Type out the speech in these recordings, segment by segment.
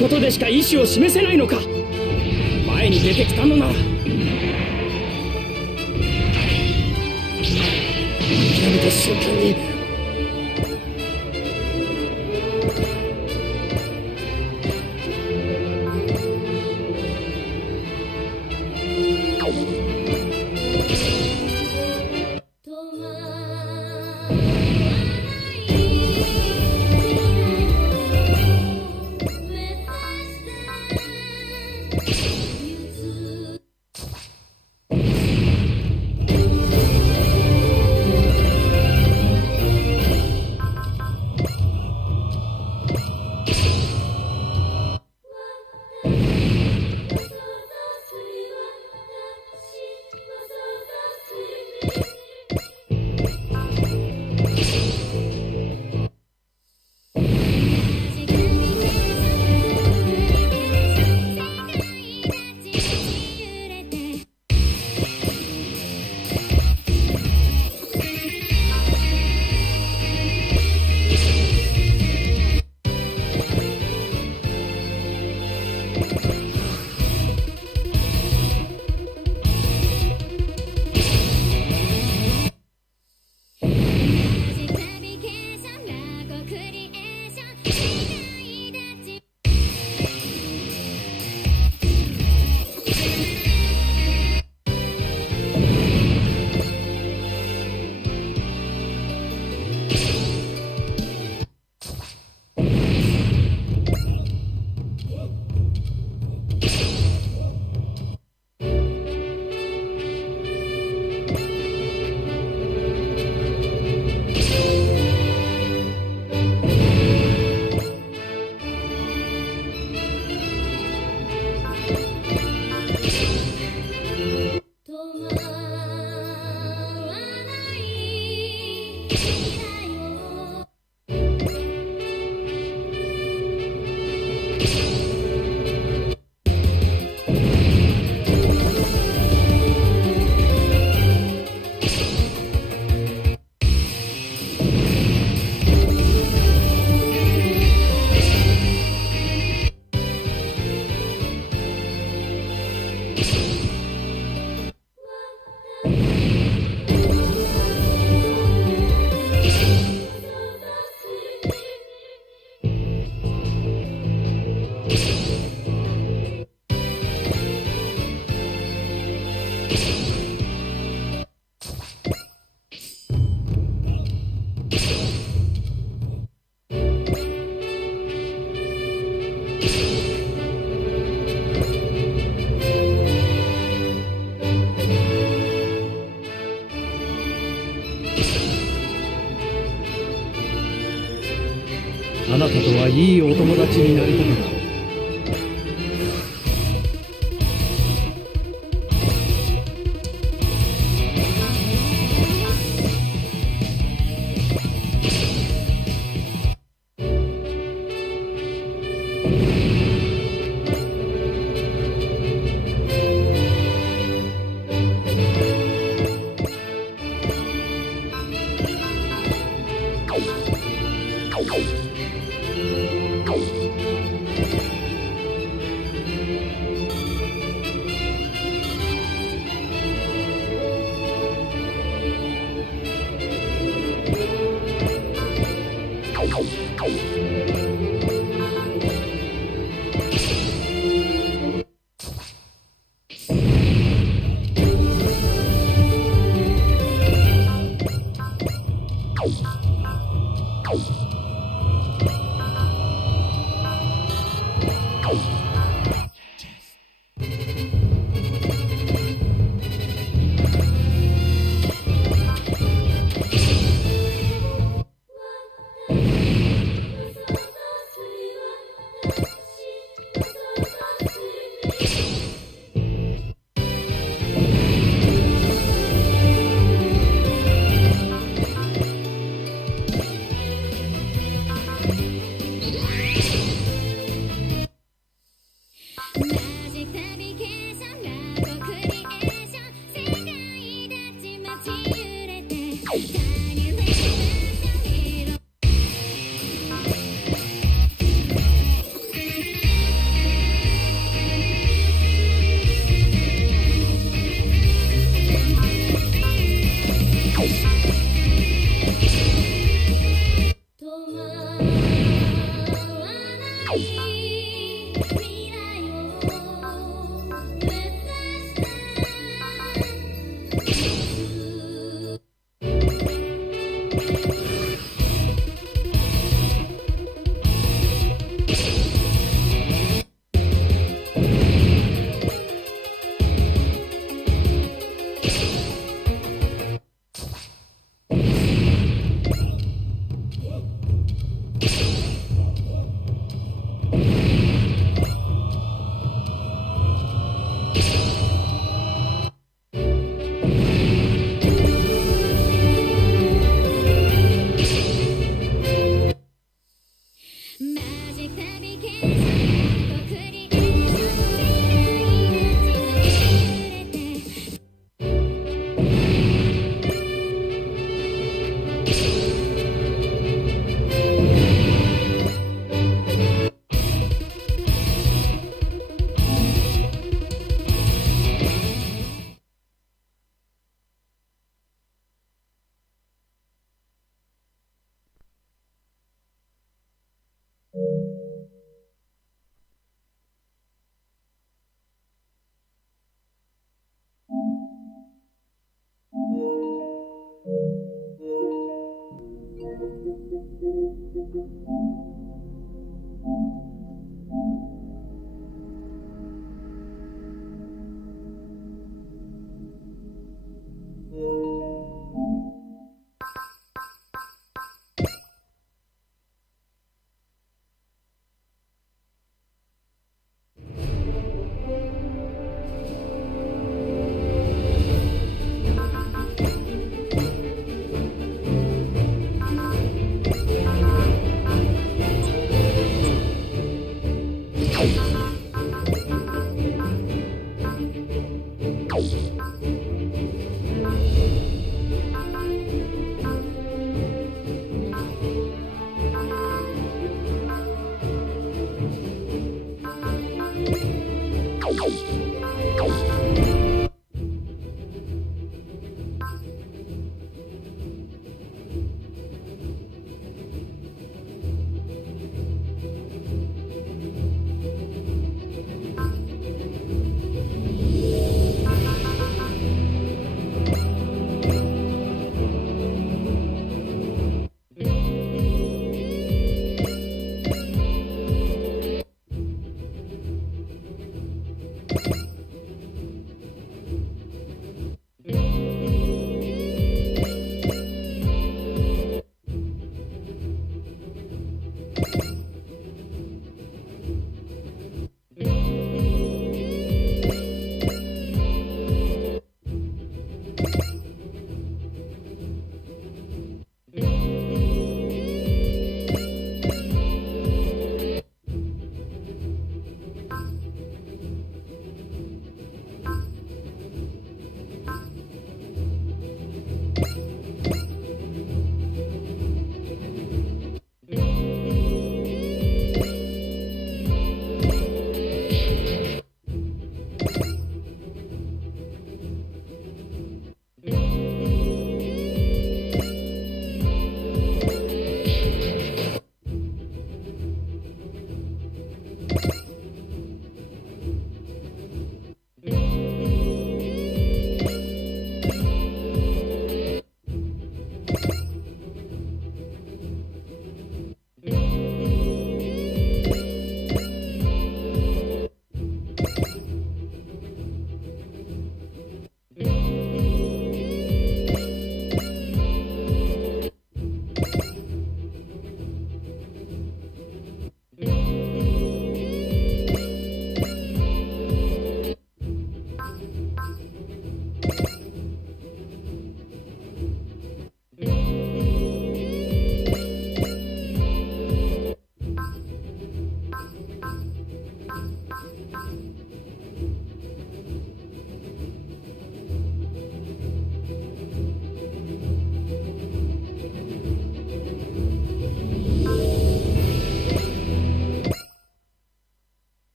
ことでしか意思を示せないのか。前に出てきたのなら諦めた瞬間にあなたとはいいお友達になりたかった。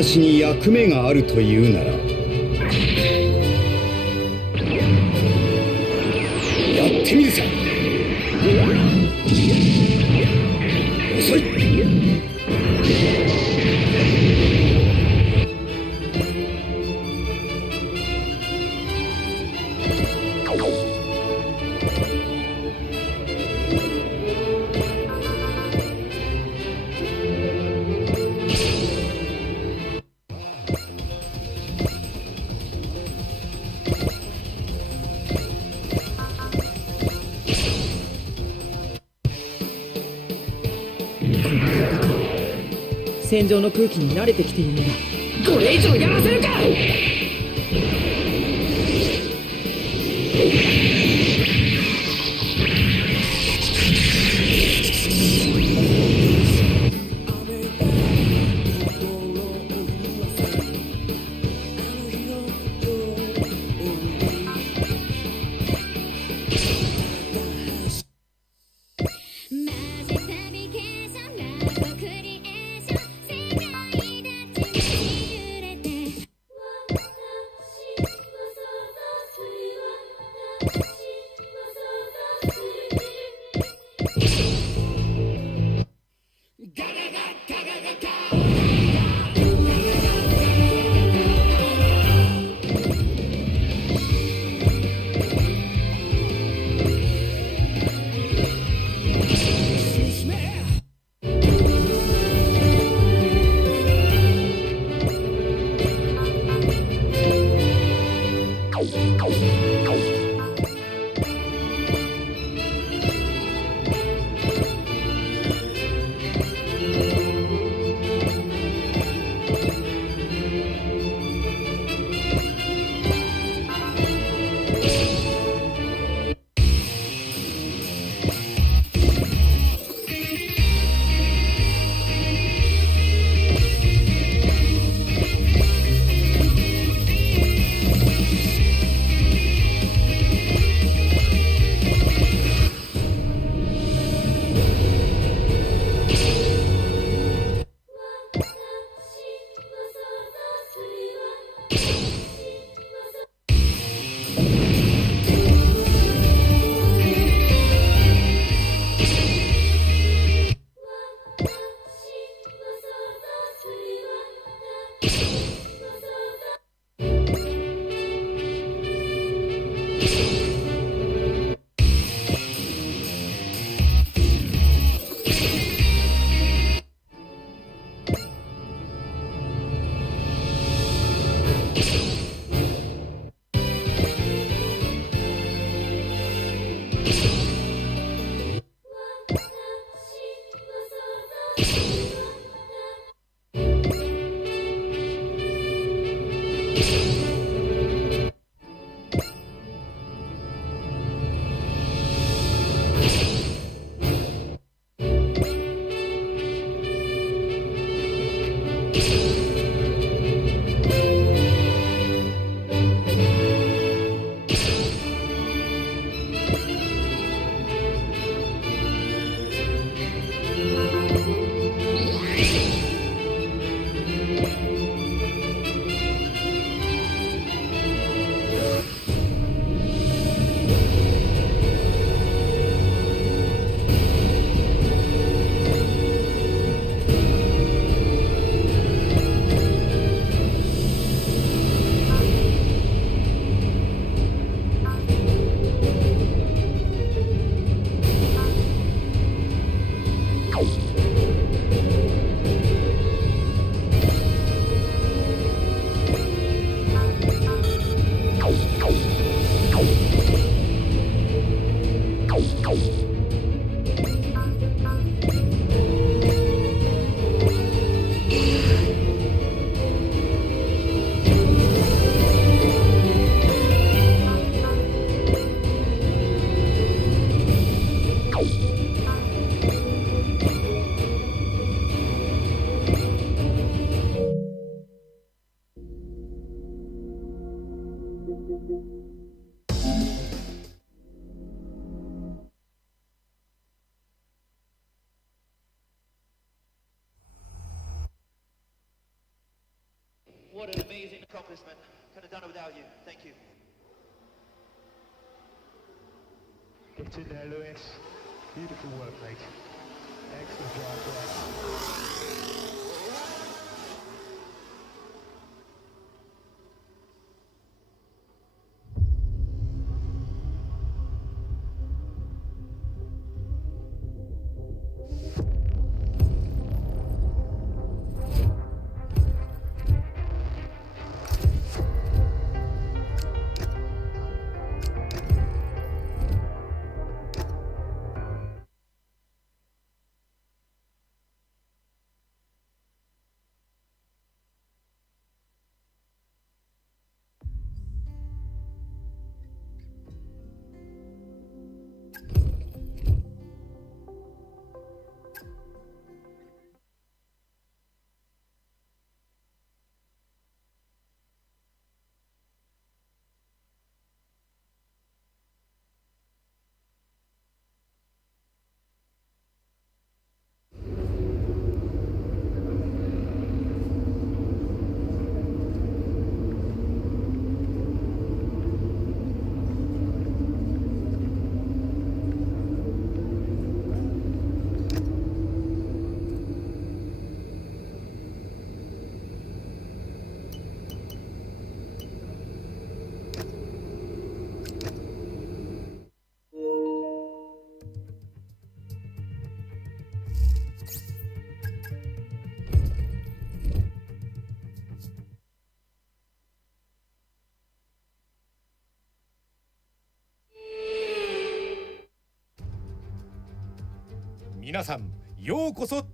私に役目があるというならやってみるさ。遅い。戦場の空気に慣れてきているのだ。これ以上やらせるか。this, man. Could have done it without you. Thank you. Get in there, Lewis. Beautiful work, mate. Excellent drive there.皆さんようこそ。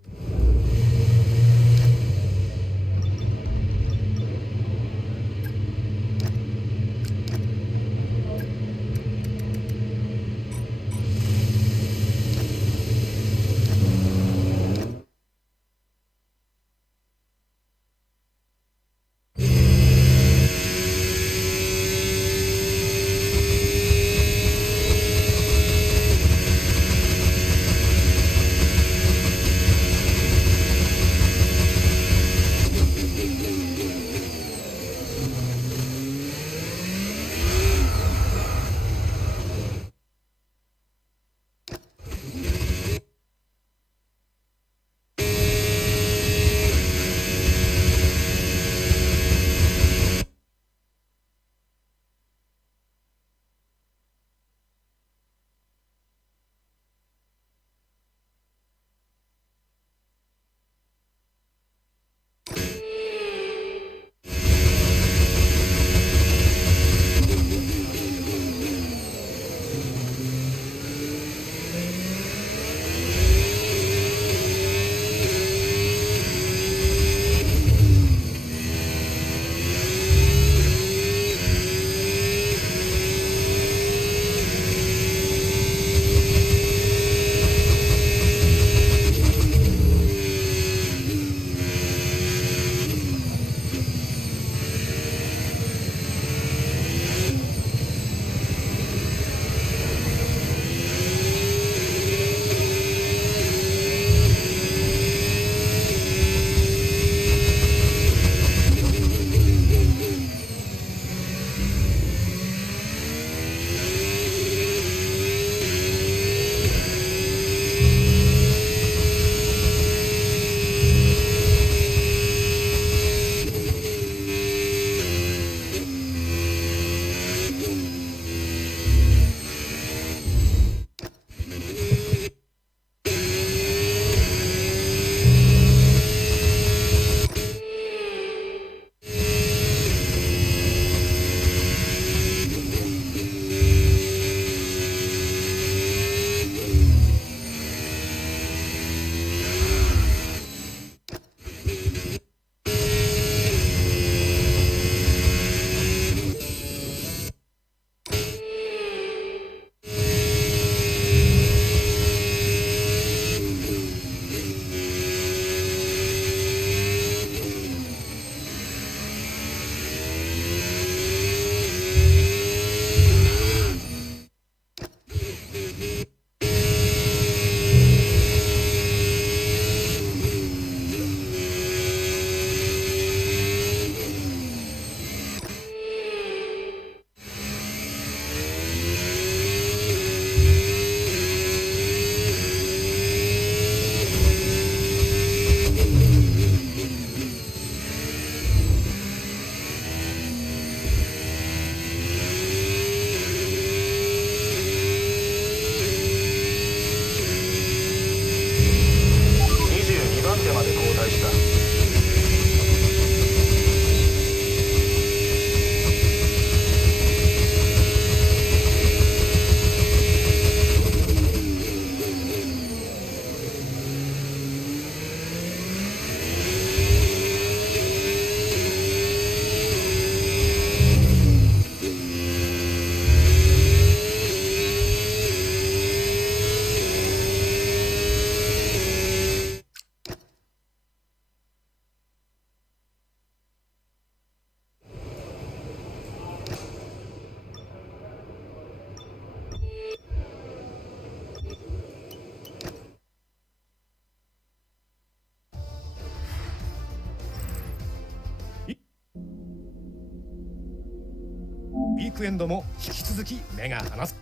クエンドも引き続き目が離す。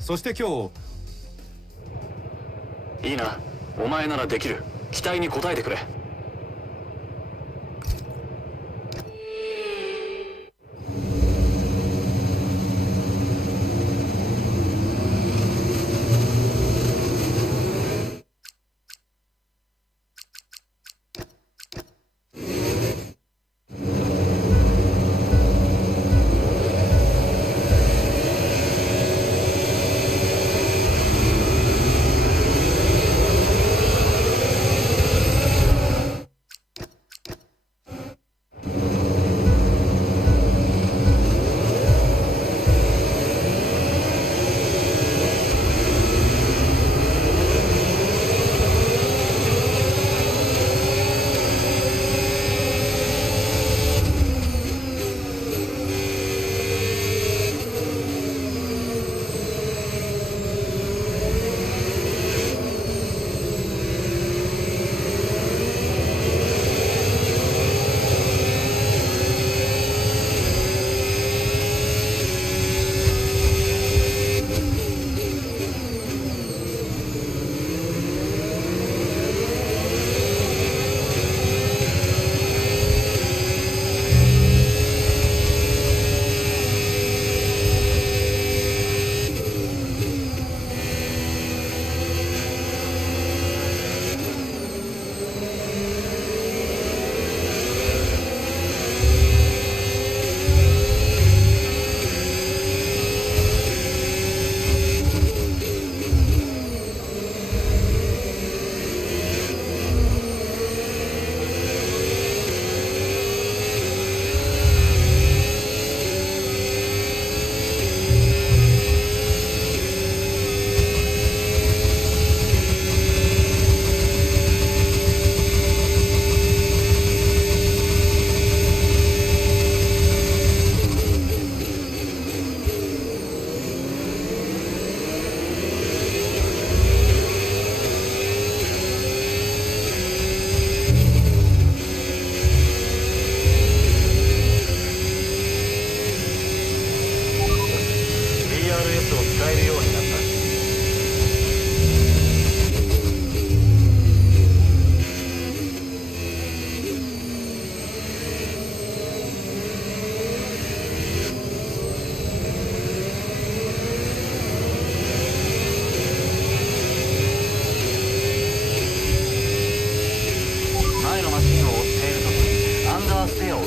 そして今日、いいな、お前ならできる。期待に応えてくれ。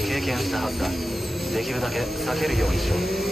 経験したはずだ。できるだけ避けるようにしよう。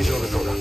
大丈夫そうだ。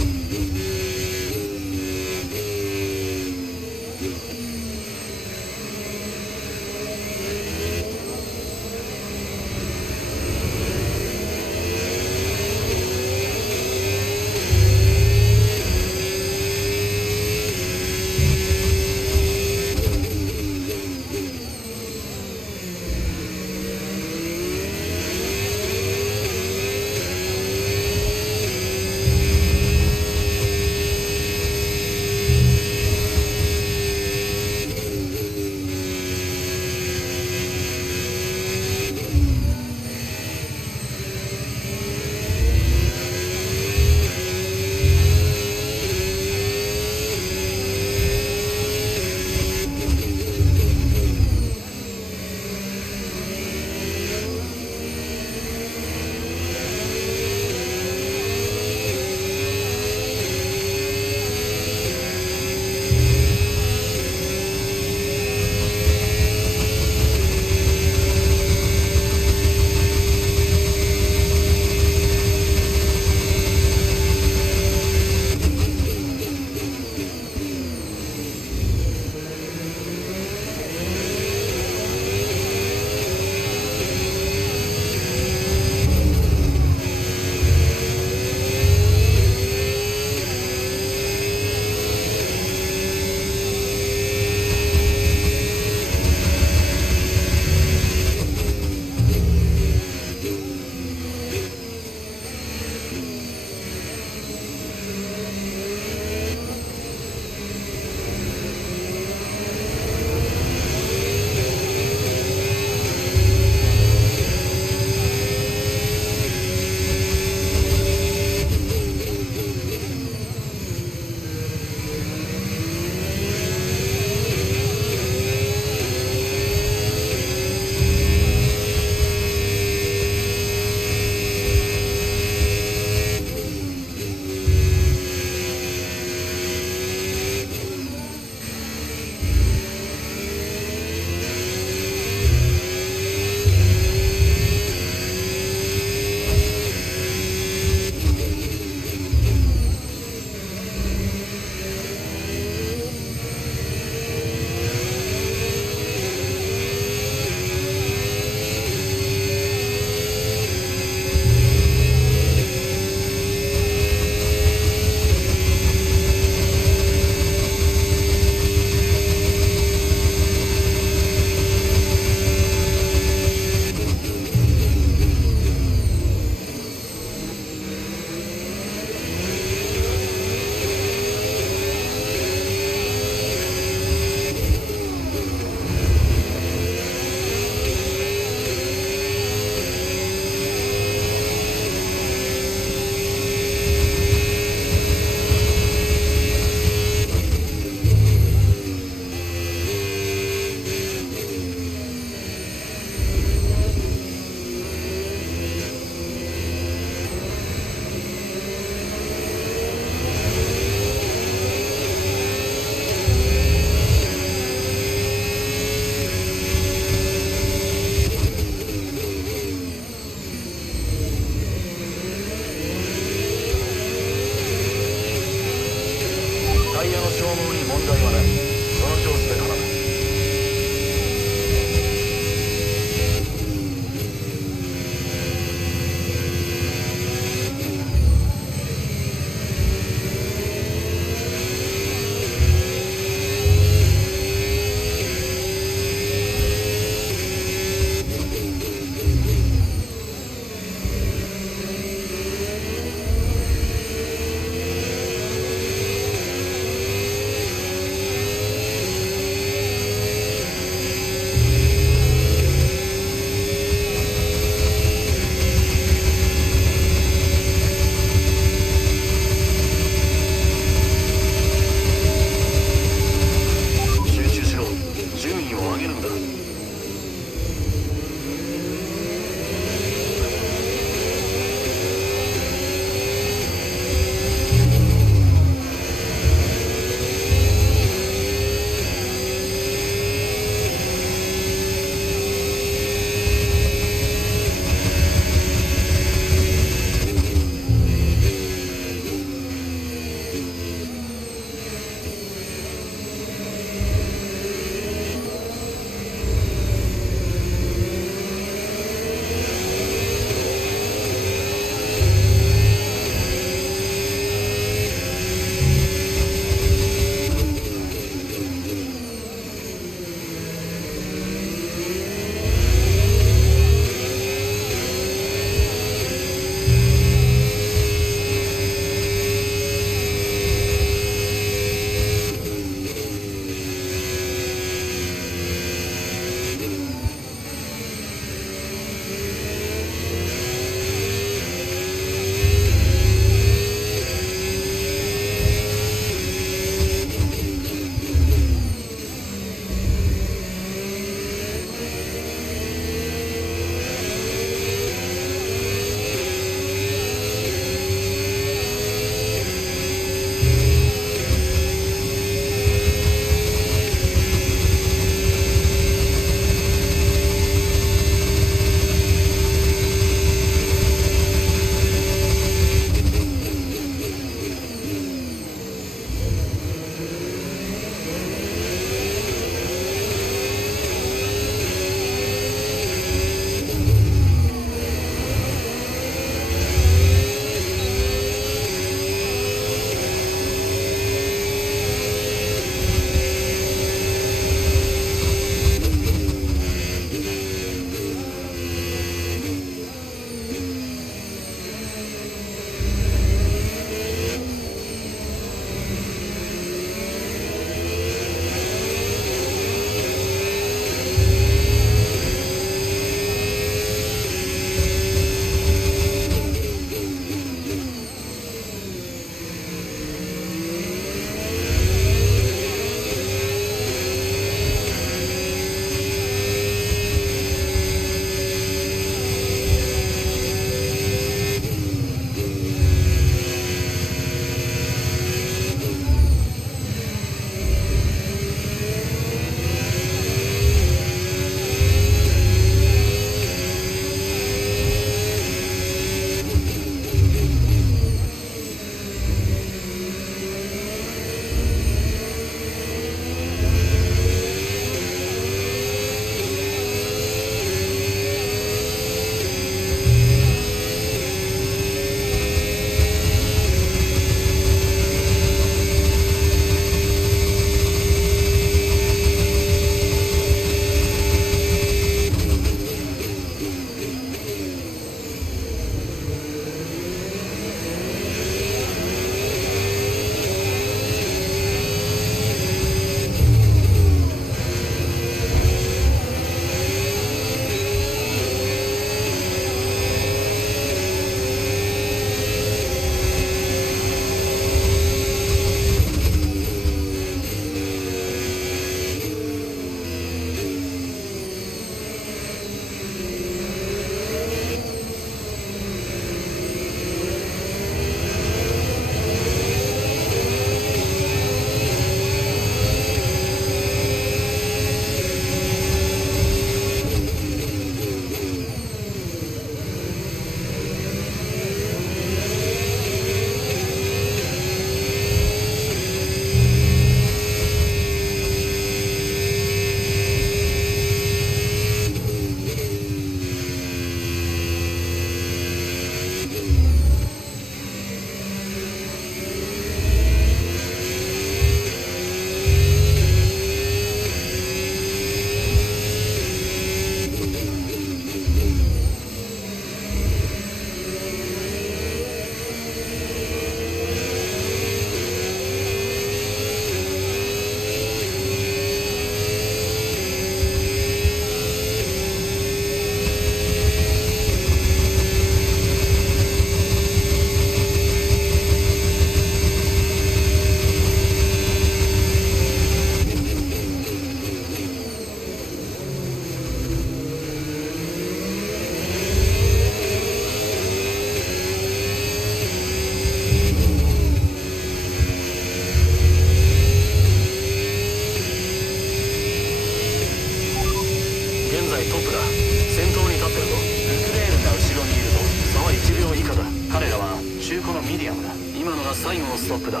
最後のストップだ。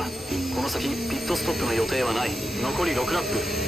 この先ピットストップの予定はない。残り6ラップ。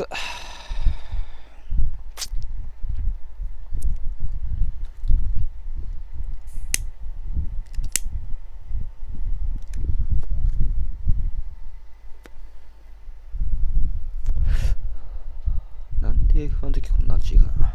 つ。なんで F1 の時こんな暑いかな。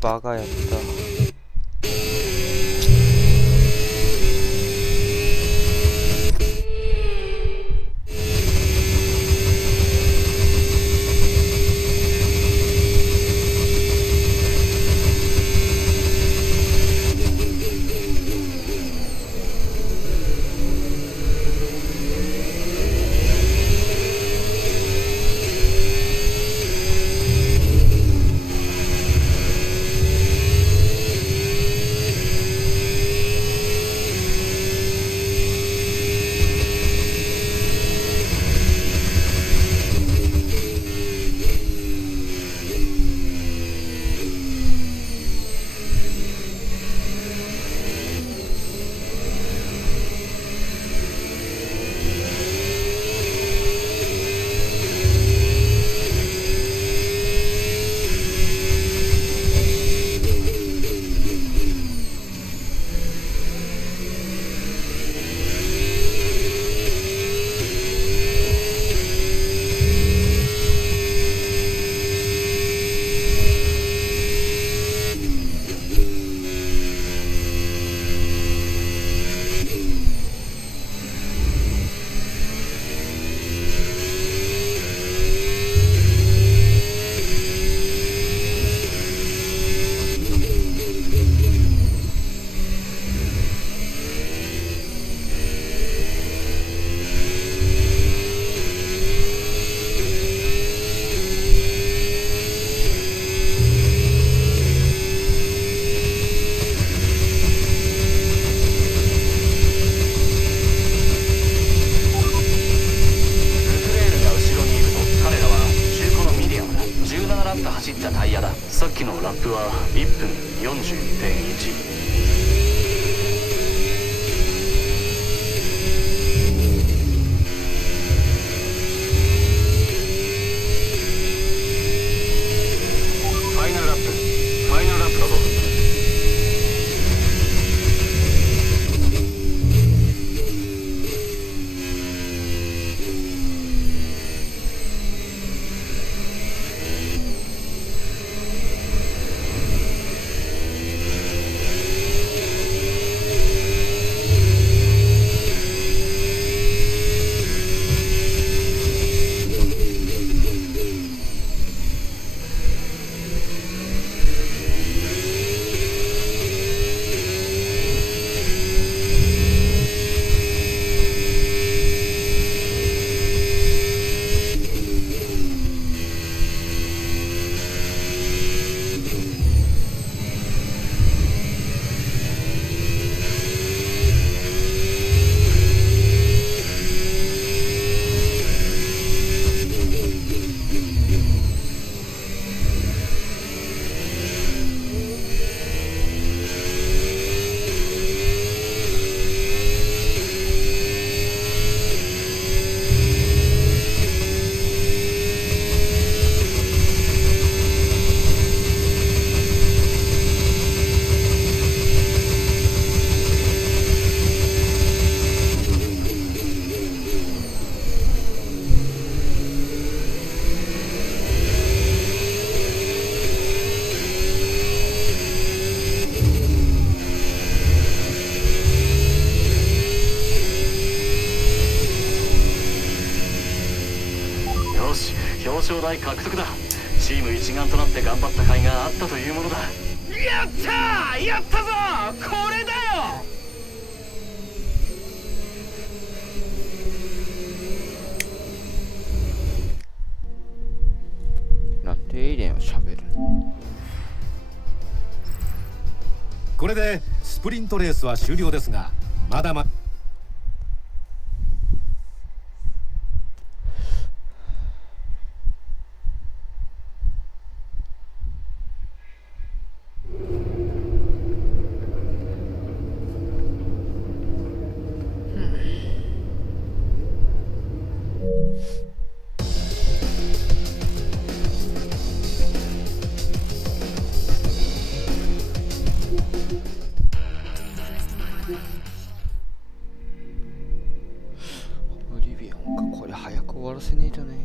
バカやった。ラップは1分40.1。ファイナルラップだぞ。表彰台獲得だ。チーム一丸となって頑張った甲斐があったというものだ。やったー、やったぞ、これだよ。なんでエイリアンを喋る。これでスプリントレースは終了ですが、まだまだオリビアンか。これ早く終わらせねえとね。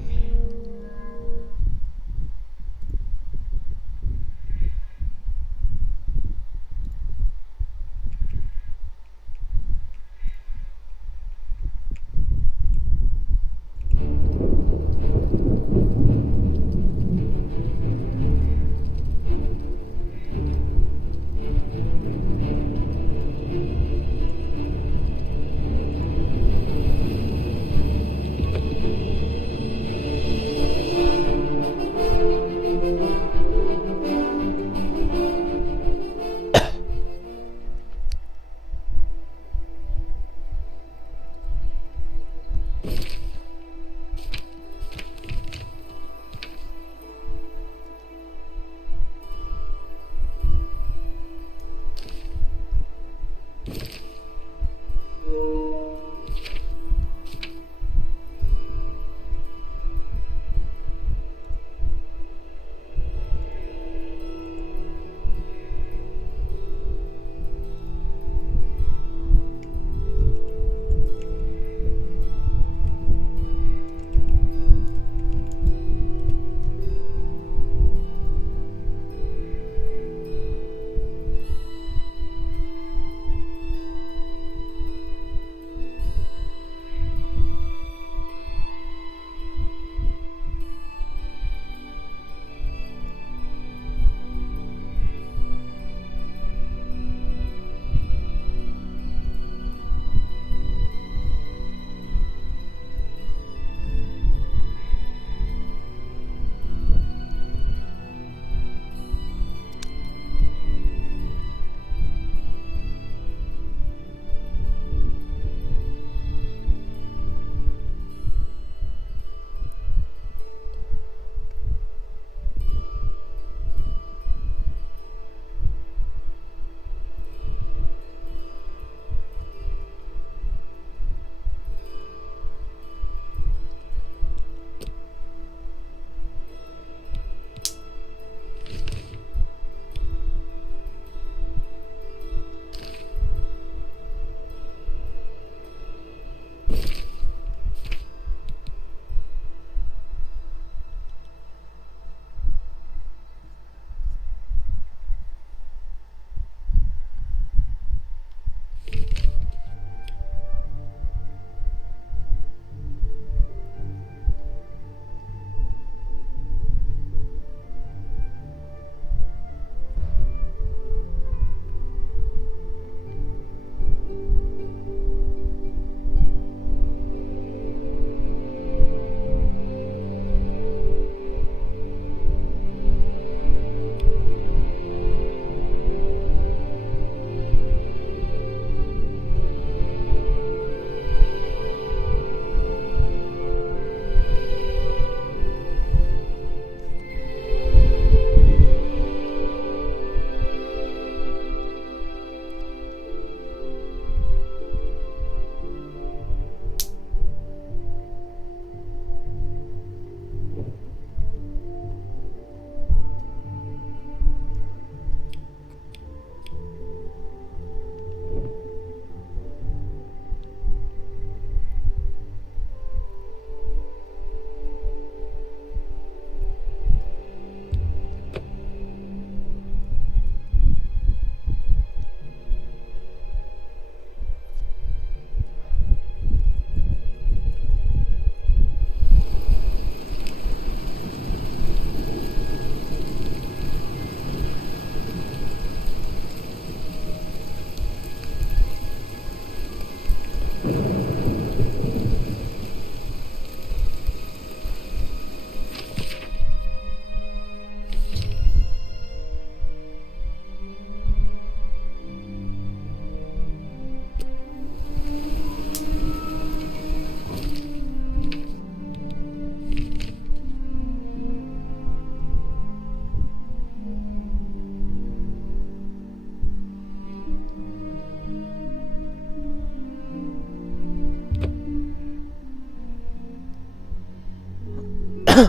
My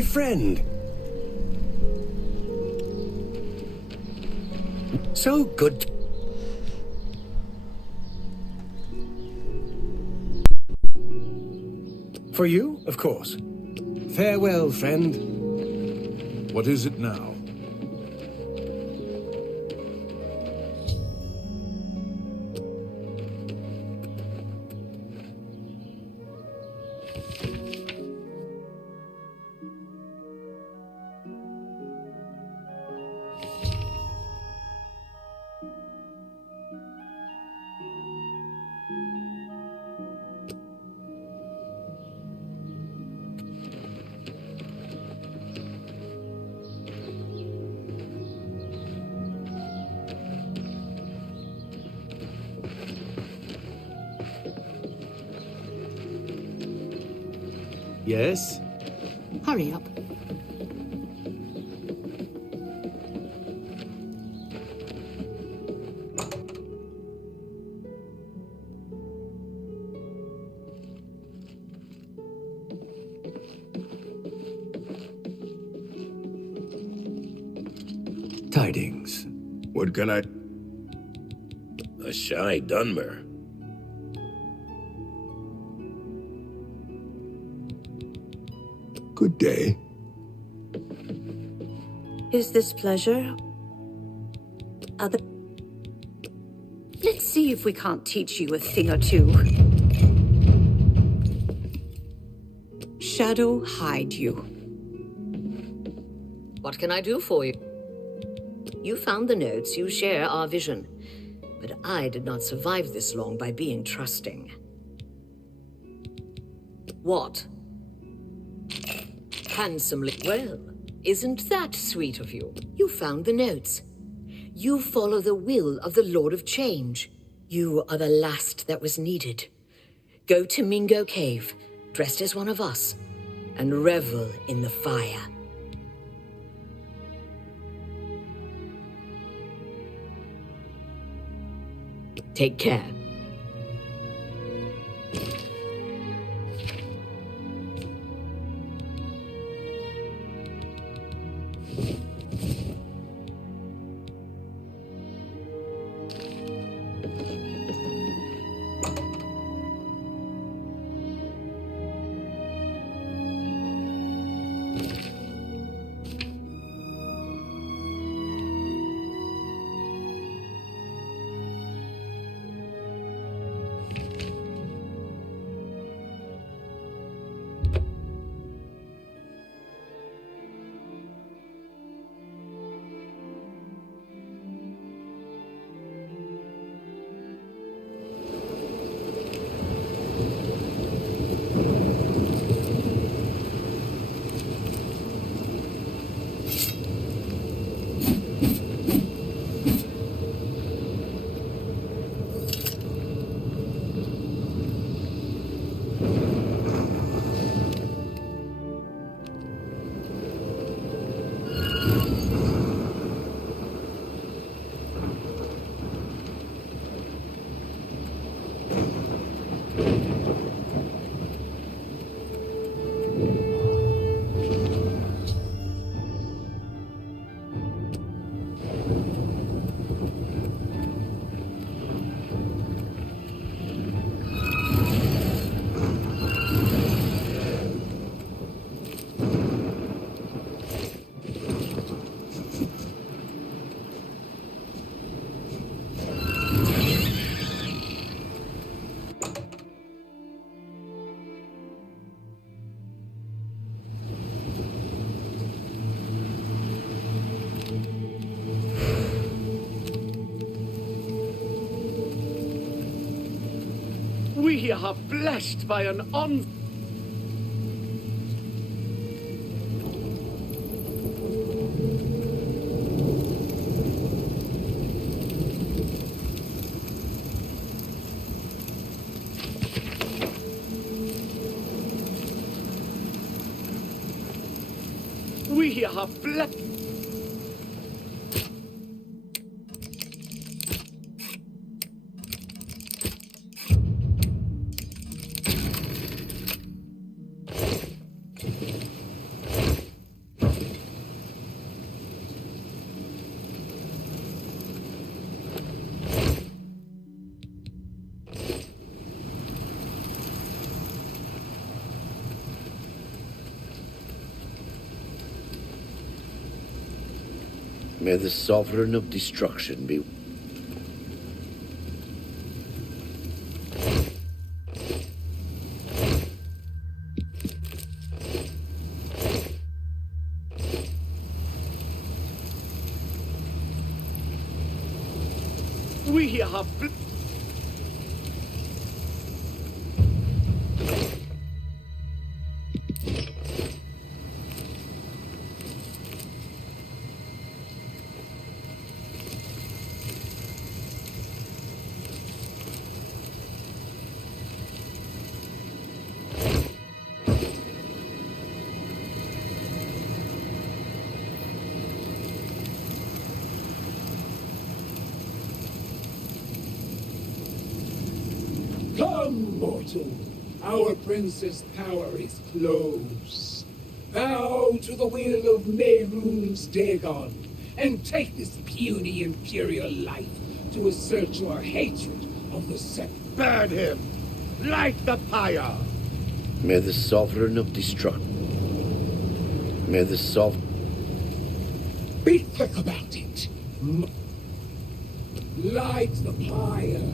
friend. So good. For you, of course. Farewell, friend. What is it now? Yes? Hurry up. Tidings. What can I... A shy Dunmer. Good day. Is this pleasure? Other... Let's see if we can't teach you a thing or two. Shadow hide you. What can I do for you? You found the notes, you share our vision. But I did not survive this long by being trusting. What? Handsomely. Well, isn't that sweet of you? You found the notes. You follow the will of the Lord of Change. You are the last that was needed. Go to Mingo Cave, dressed as one of us, and revel in the fire. Take care. We are blessed by an We are blessed. May the sovereign of destruction be. We have. Come, mortal. Our prince's power is close. Bow to the will of Mehrunes Dagon, and take this puny imperial life to assert your hatred of the sect. Burn him! Light the pyre! May the sovereign of destruction. May the sovereign. Be quick about it. Light the pyre.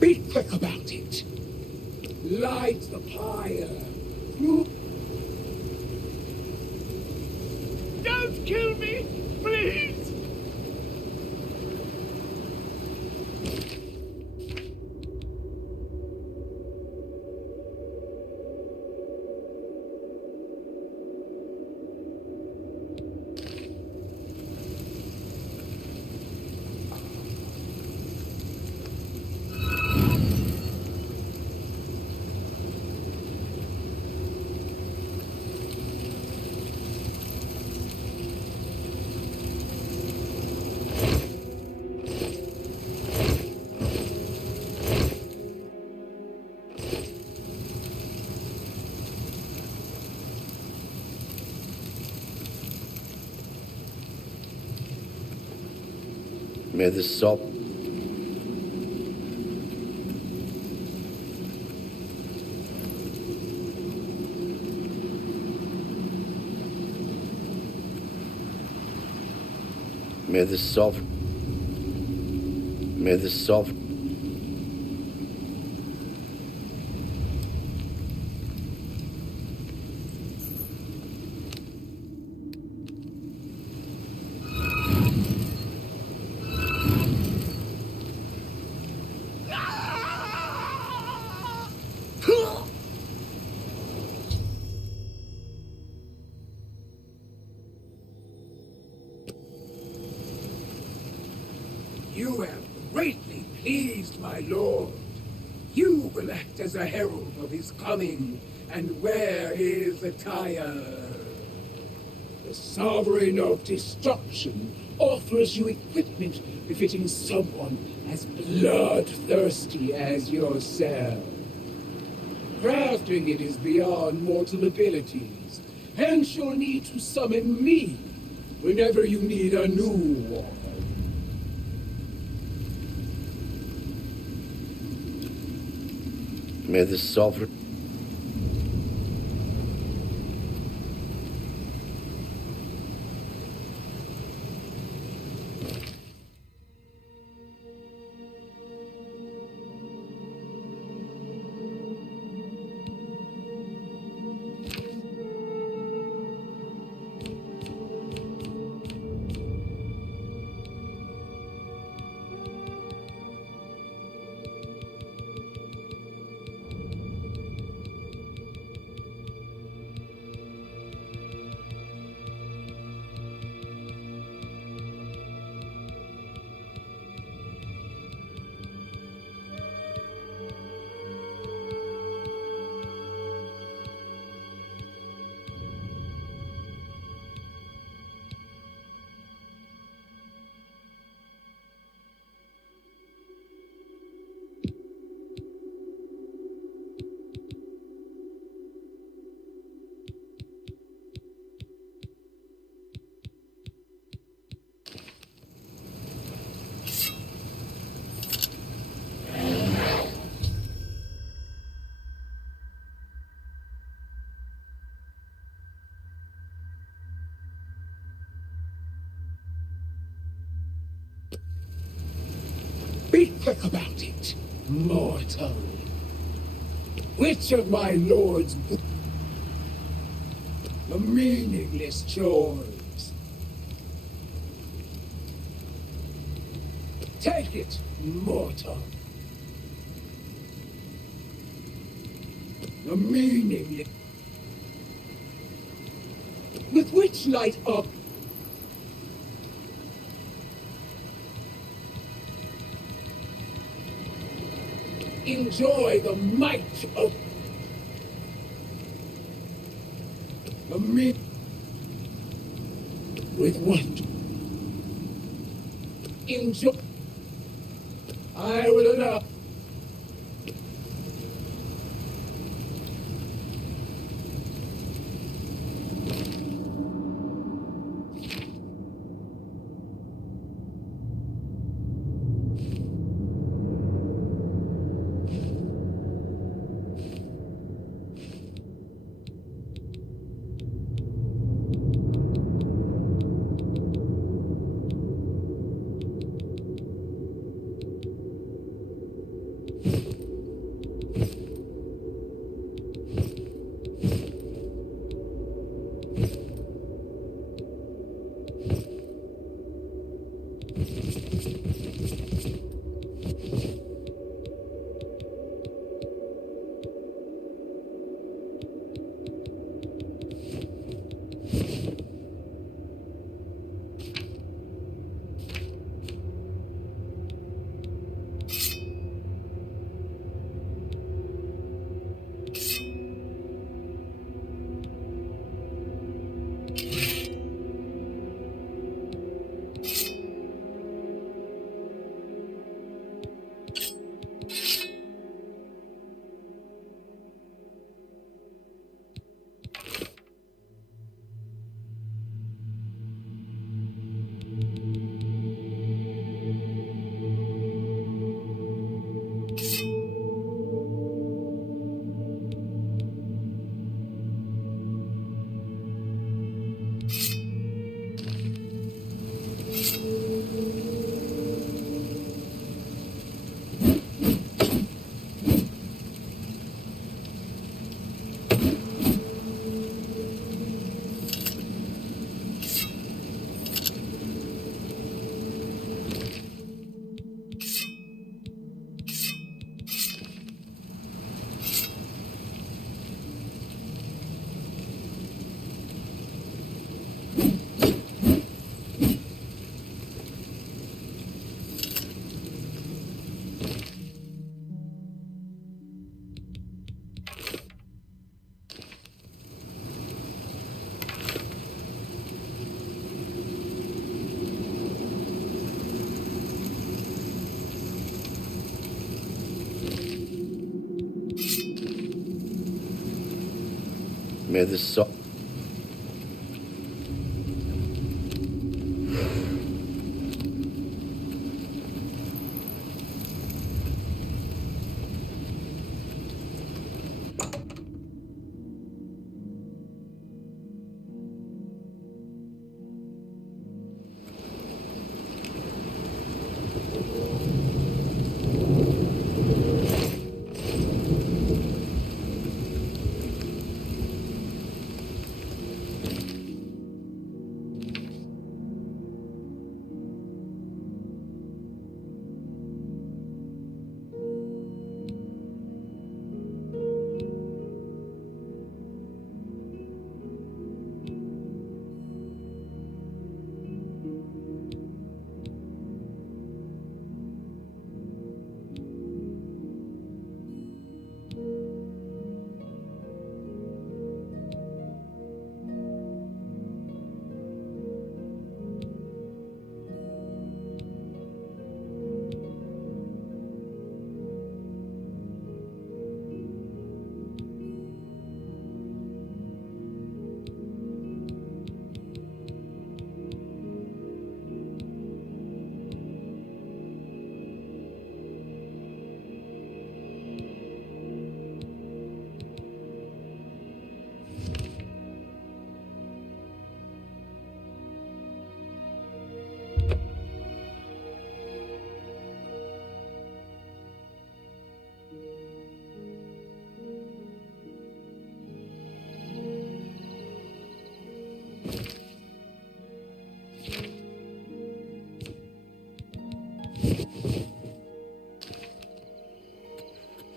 Be quick about it. Light the pyre. Don't kill me, please! May the salt. May the sovereign. May the sovereign. You have greatly pleased my lord. You will act as a herald of his coming and wear his attire. The Sovereign of Destruction offers you equipment befitting someone as bloodthirsty as yourself. Crafting it is beyond mortal abilities, hence you'll need to summon me whenever you need a new one. May the sovereign. Be quick about it, mortal. Which of my lord's the meaningless chores? Take it, mortal. The meaningless. With which light up? Enjoy the might of the me. With what? Enjoy. I will allow. May the so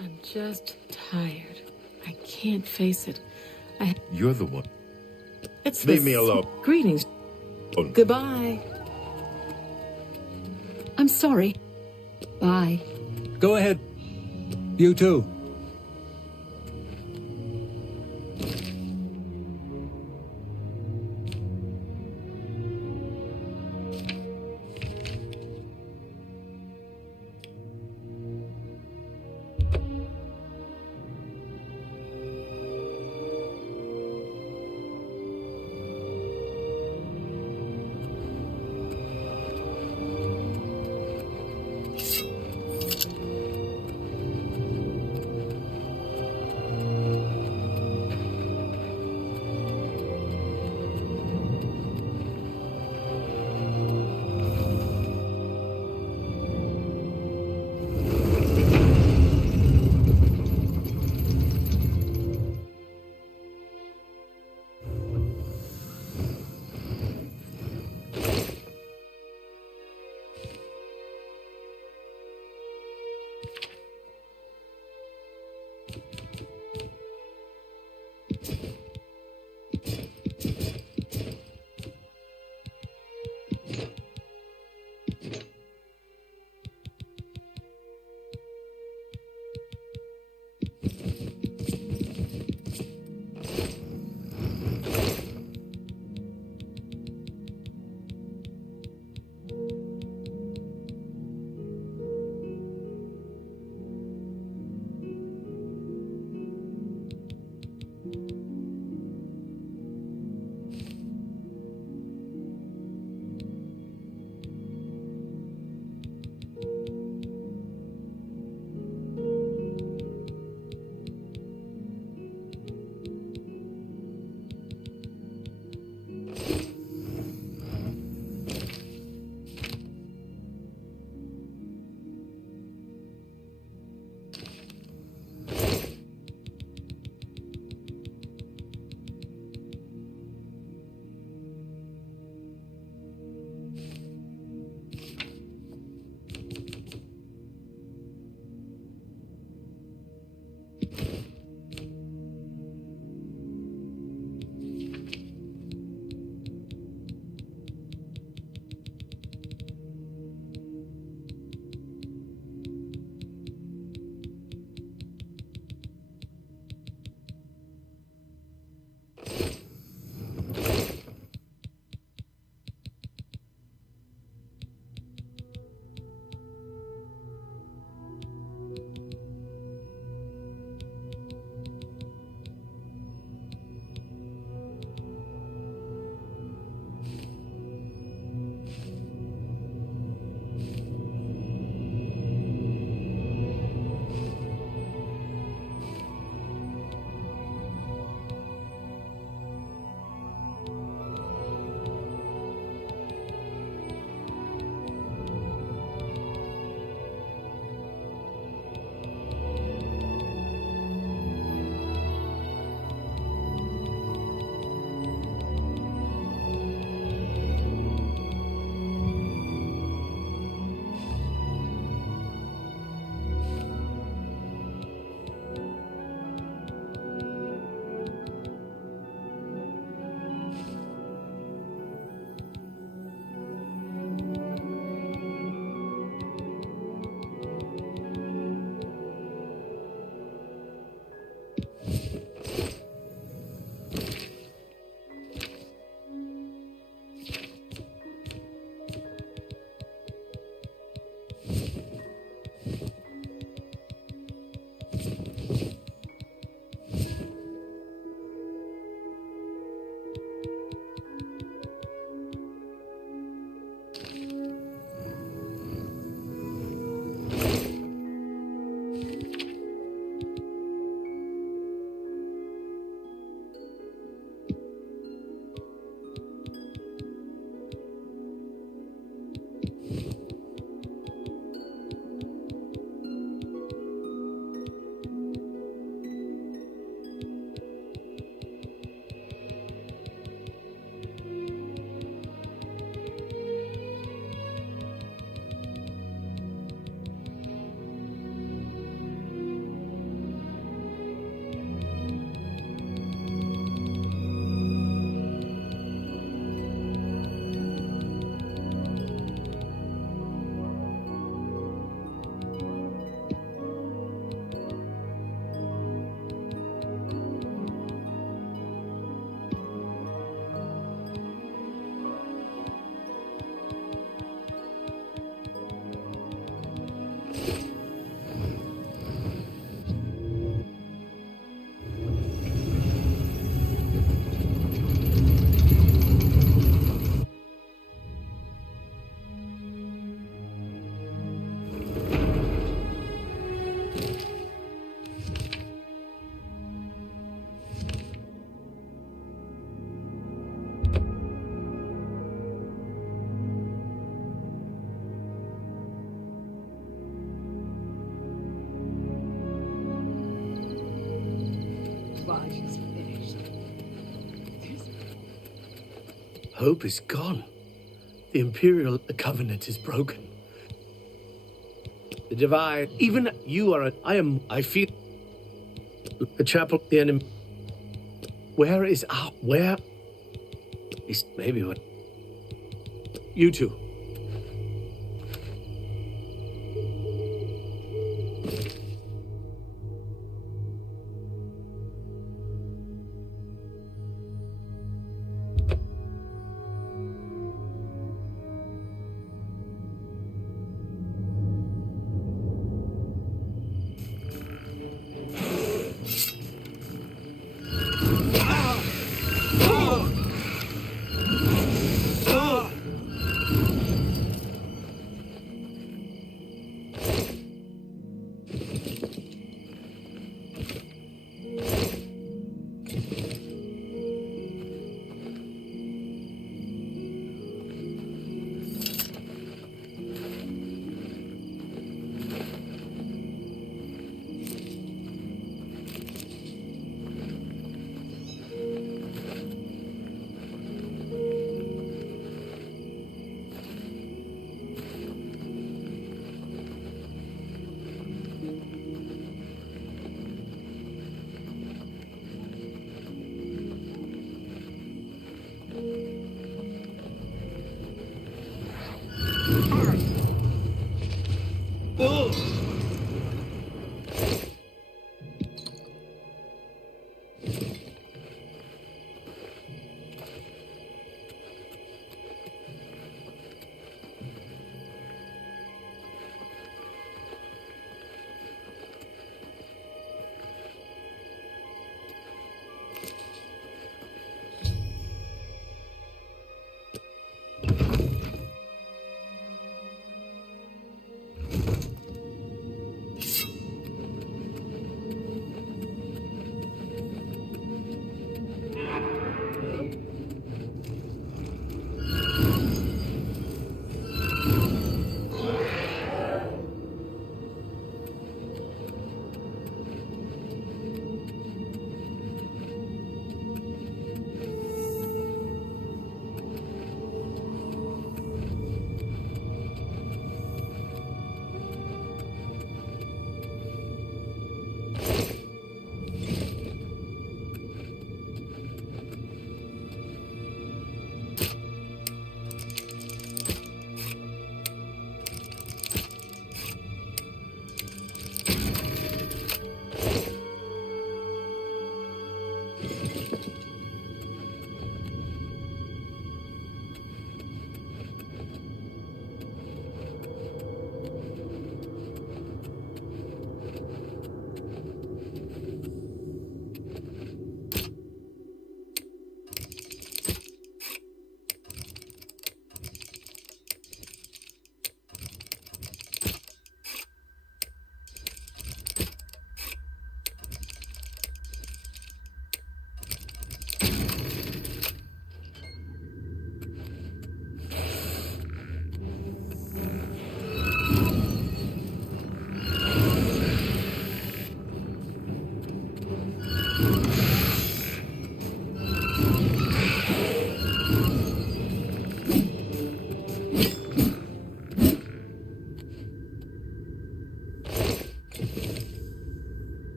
I'm just tired. I can't face it. You're the one. It's Leave me alone. Greetings. Goodbye. I'm sorry. Bye. Go ahead. You too. is finished. Hope is gone. The Imperial Covenant is broken. The divide. Even you are I feel. The chapel, the enemy. Where is maybe what? You two.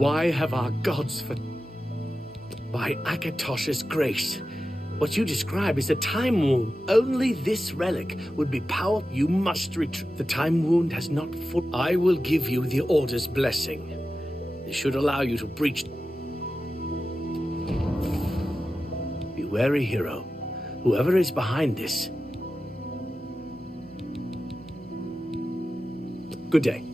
Why have our gods for... By Akatosh's grace. What you describe is a time wound. Only this relic would be powerful. You must retreat. The time wound has not full... I will give you the Order's blessing. This should allow you to breach... Be wary, hero. Whoever is behind this... Good day.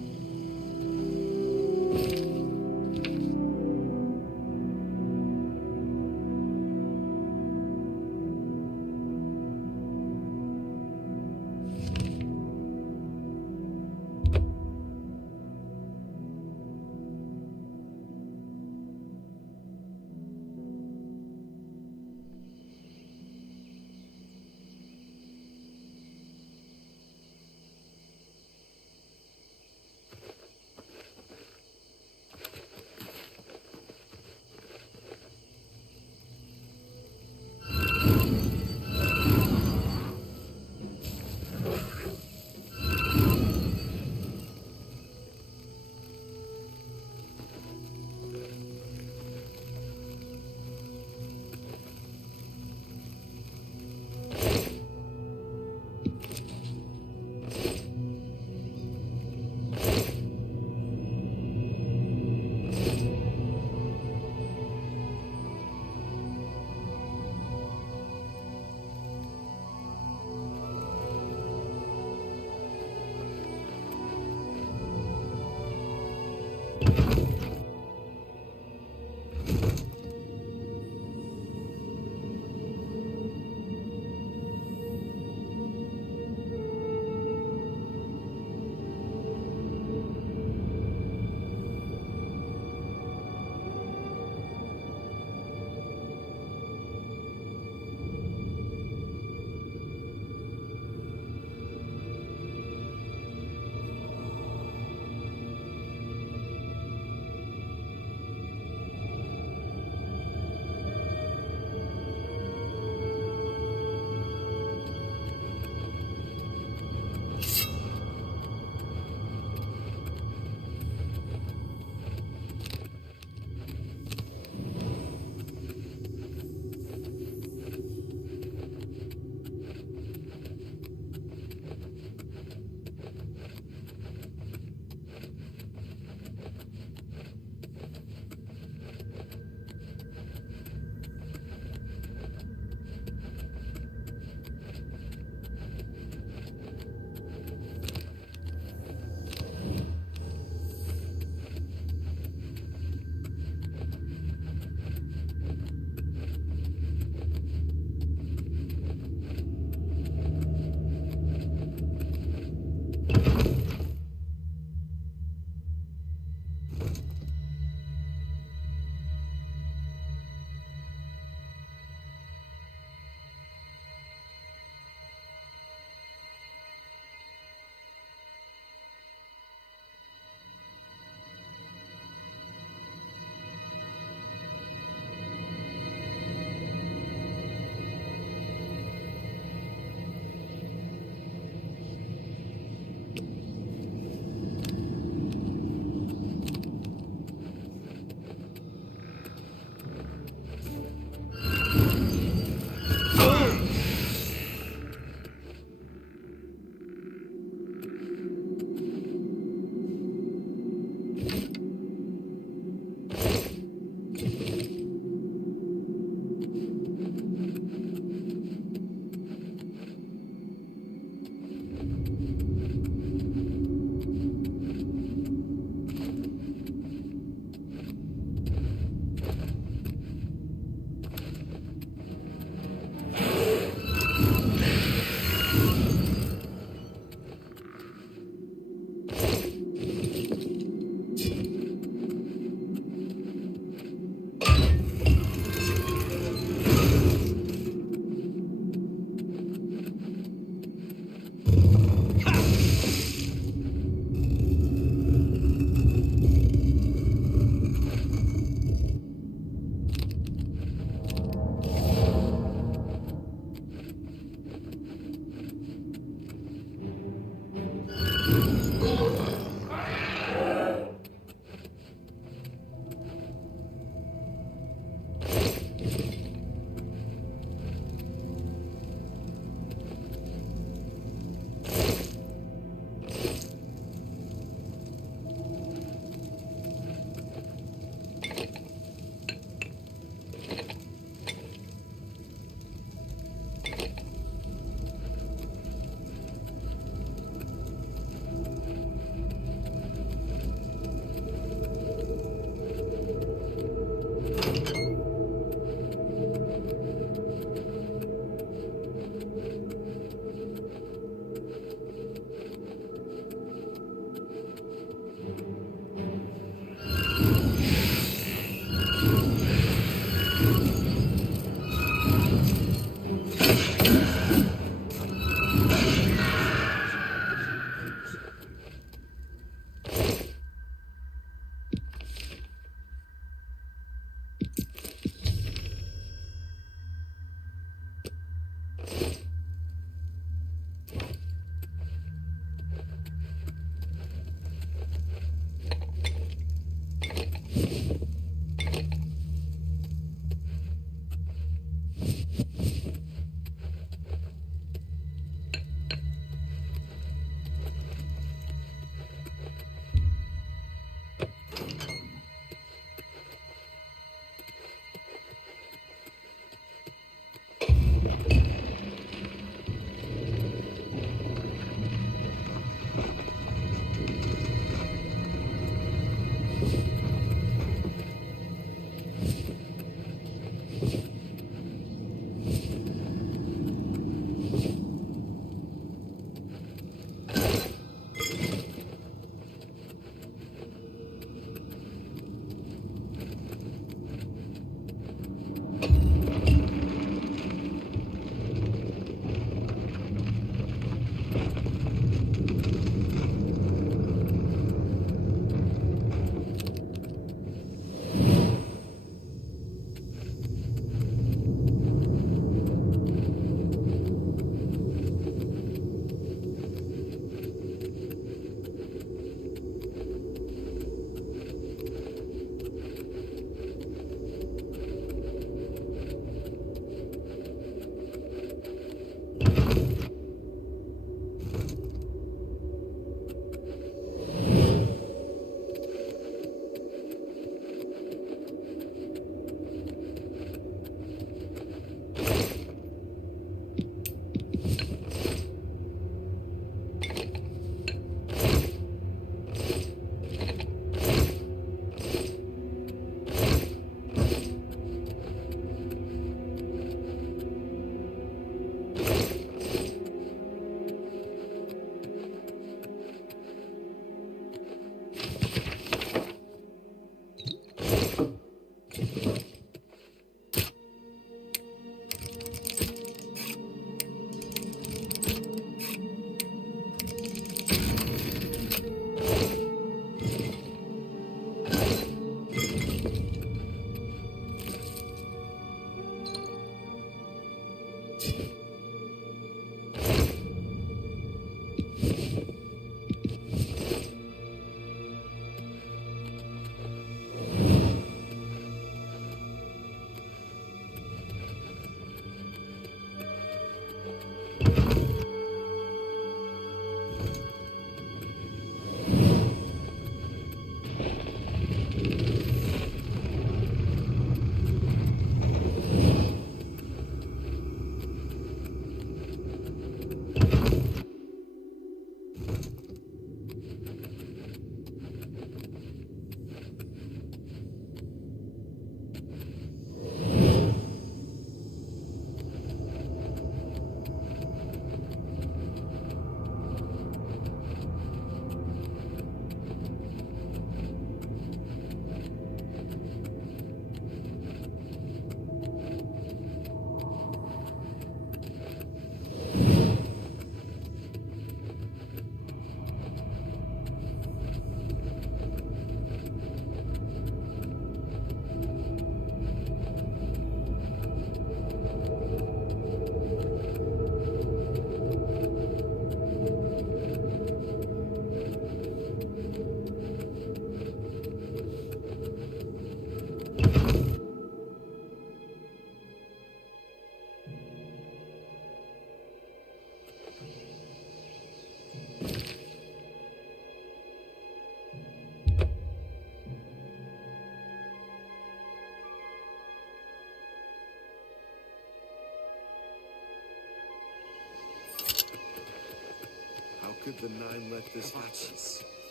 could the Nine let this happen?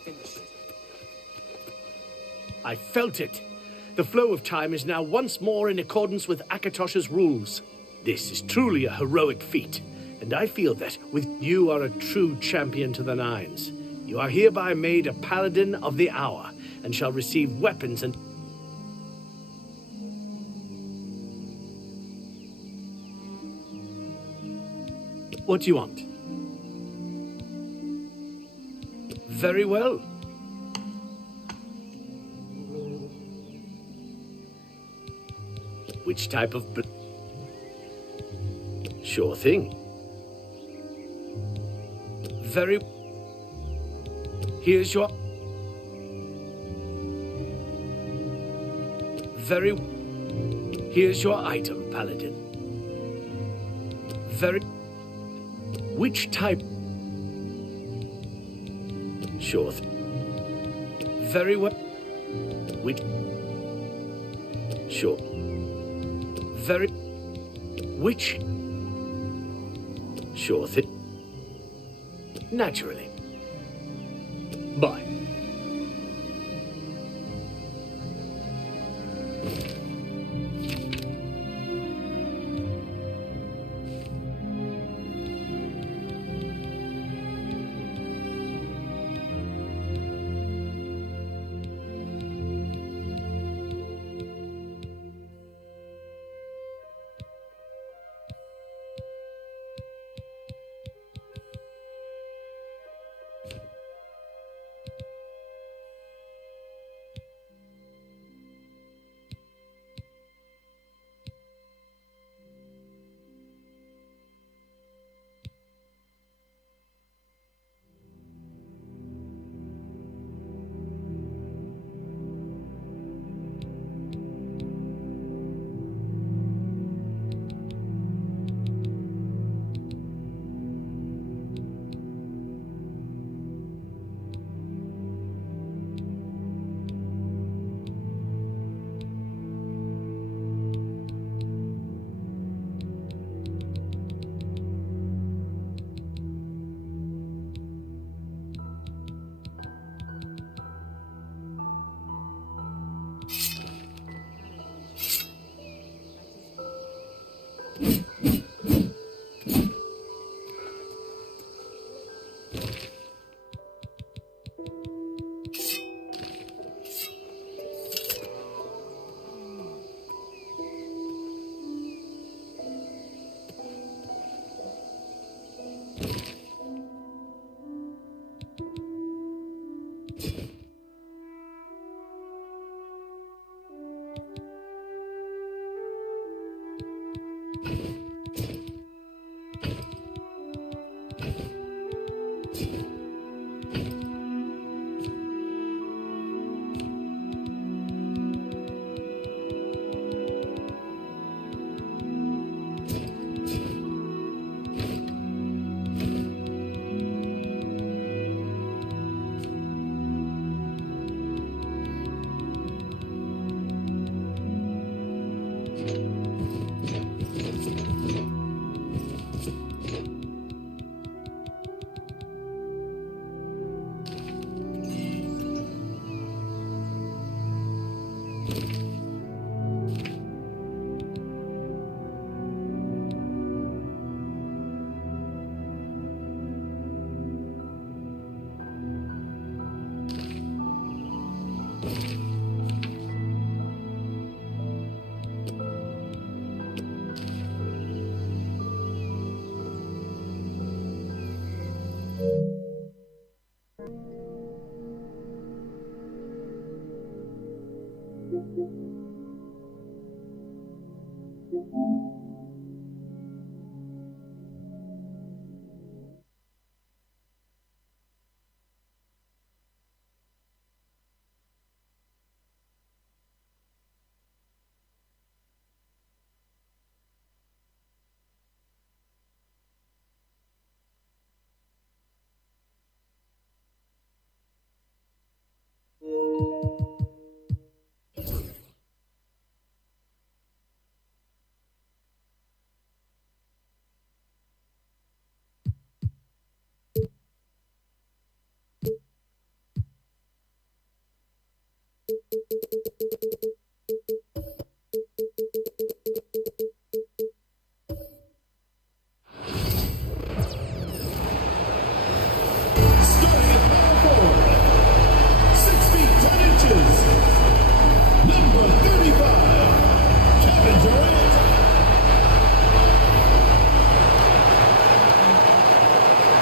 Finish it. I felt it. The flow of time is now once more in accordance with Akatosh's rules. This is truly a heroic feat, and I feel that with you are a true champion to the Nines. You are hereby made a paladin of the hour, and shall receive weapons and... What do you want? Very well. Which type of... Sure thing. Very... Here's your... Very... Here's your item, Paladin. Very... Which type... Sure. Very well. Which... Sure. Very... Which... Sure thing. Naturally. Bye.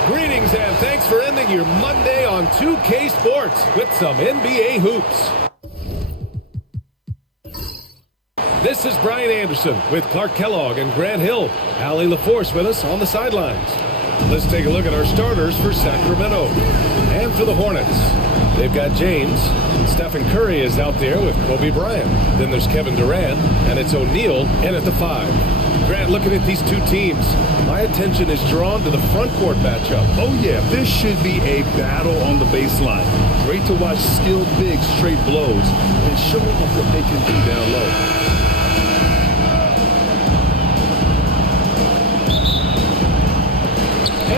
Greetings and thanks for ending your Monday on 2K Sports with some NBA hoops. This is Brian Anderson with Clark Kellogg and Grant Hill. Allie LaForce with us on the sidelines. Let's take a look at our starters for Sacramento. And for the Hornets, they've got James. Stephen Curry is out there with Kobe Bryant. Then there's Kevin Durant, and it's O'Neal in at the 5. Grant, looking at these two teams, my attention is drawn to the front court matchup. Oh, yeah, this should be a battle on the baseline. Great to watch skilled bigs straight blows and show off what they can do down low.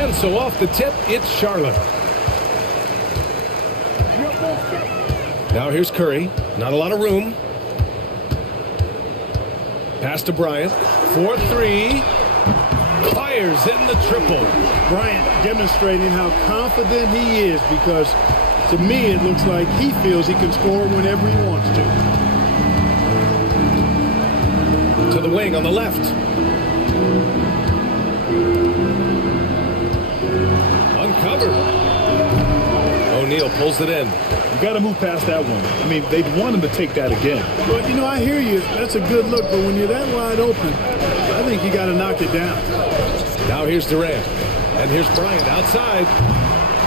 And so off the tip, it's Charlotte. Now here's Curry. Not a lot of room. Pass to Bryant. 4-3. Fires in the triple. Bryant demonstrating how confident he is, because to me it looks like he feels he can score whenever he wants to. To the wing on the left. Uncovered. O'Neal pulls it in. You got to move past that one. I mean, they'd want him to take that again. But, you know, I hear you. That's a good look. But when you're that wide open, I think you got to knock it down. Now here's Durant. And here's Bryant outside.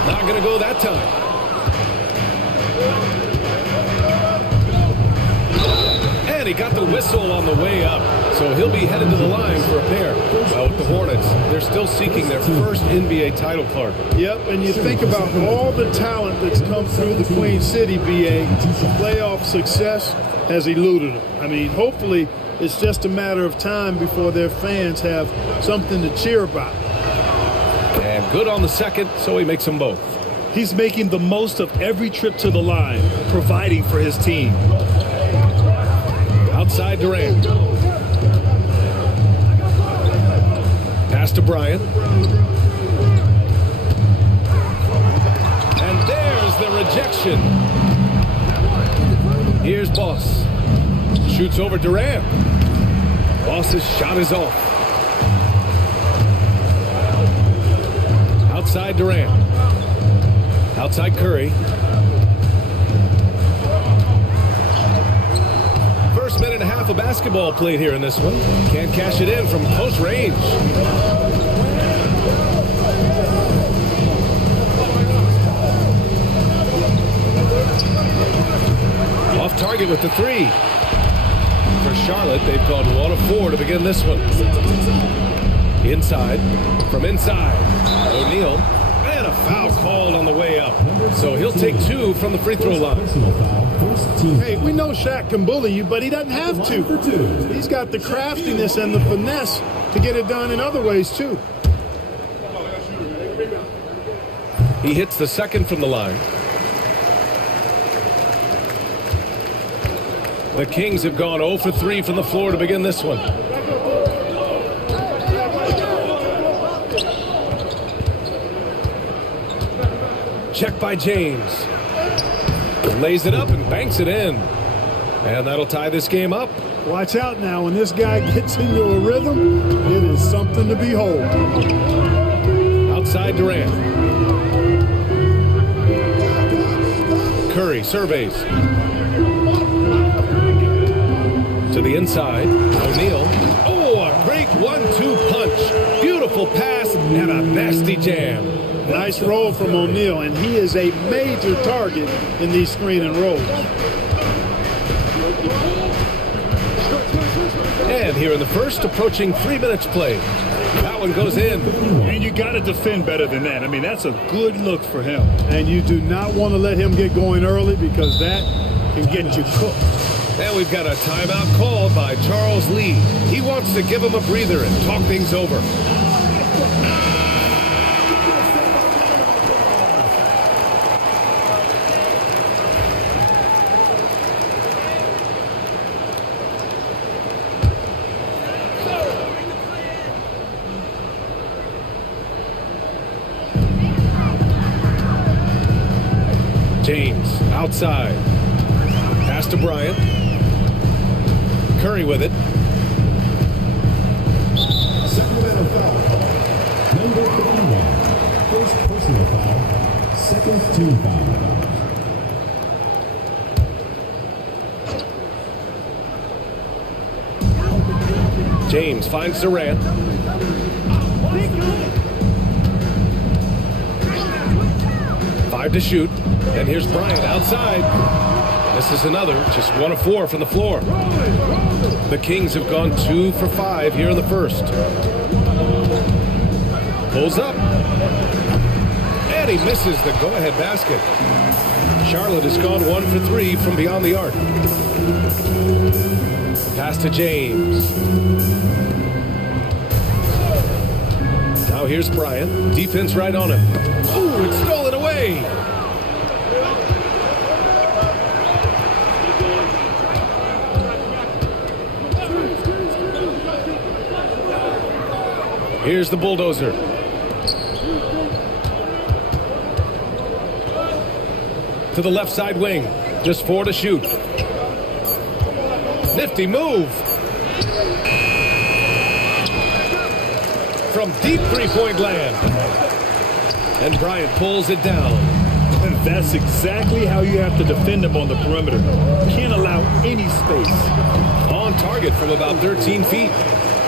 Not going to go that time. And he got the whistle on the way up. So he'll be headed to the line for a pair. Well, with the Hornets, they're still seeking their first NBA title card. Yep, and you think about all the talent that's come through the Queen City, BA. Playoff success has eluded them. I mean, hopefully it's just a matter of time before their fans have something to cheer about. And good on the second, so he makes them both. He's making the most of every trip to the line, providing for his team. Outside Durant. Pass to Bryant. And there's the rejection. Here's Boss. Shoots over Durant. Boss's shot is off. Outside Durant. Outside Curry. First minute and a half of basketball played here in this one. Can't cash it in from close range. Off target with the 3. For Charlotte, they've gone 1 of 4 to begin this one. Inside. From inside. O'Neal. And a foul called on the way up. So he'll take 2 from the free throw line. Hey, we know Shaq can bully you, but he doesn't have to. He's got the craftiness and the finesse to get it done in other ways, too. He hits the second from the line. The Kings have gone 0 for 3 from the floor to begin this one. Check by James. Lays it up and banks it in. And that'll tie this game up. Watch out now. When this guy gets into a rhythm, it is something to behold. Outside Durant. Curry surveys. To the inside. O'Neal. Oh, a great 1-2 punch. Beautiful pass and a nasty jam. Nice roll from O'Neal, and he is a major target in these screen and rolls. And here in the first, approaching 3 minutes played. That one goes in. And you got to defend better than that. I mean, that's a good look for him. And you do not want to let him get going early, because that can get you cooked. And we've got a timeout called by Charles Lee. He wants to give him a breather and talk things over. James outside. Pass to Bryant. Curry with it. Sacramento foul. Number 31. First seconds to foul. James finds Durant. Five to shoot. And here's Bryant outside. This is another, just 1 of 4 from the floor. The Kings have gone 2 for 5 here in the first. Pulls up. And he misses the go-ahead basket. Charlotte has gone 1 for 3 from beyond the arc. Pass to James. Now here's Bryant. Defense right on him. Ooh, it's stolen away. Here's the bulldozer. To the left side wing. Just 4 to shoot. Nifty move. From deep three-point land. And Bryant pulls it down. And that's exactly how you have to defend him on the perimeter. Can't allow any space. On target from about 13 feet.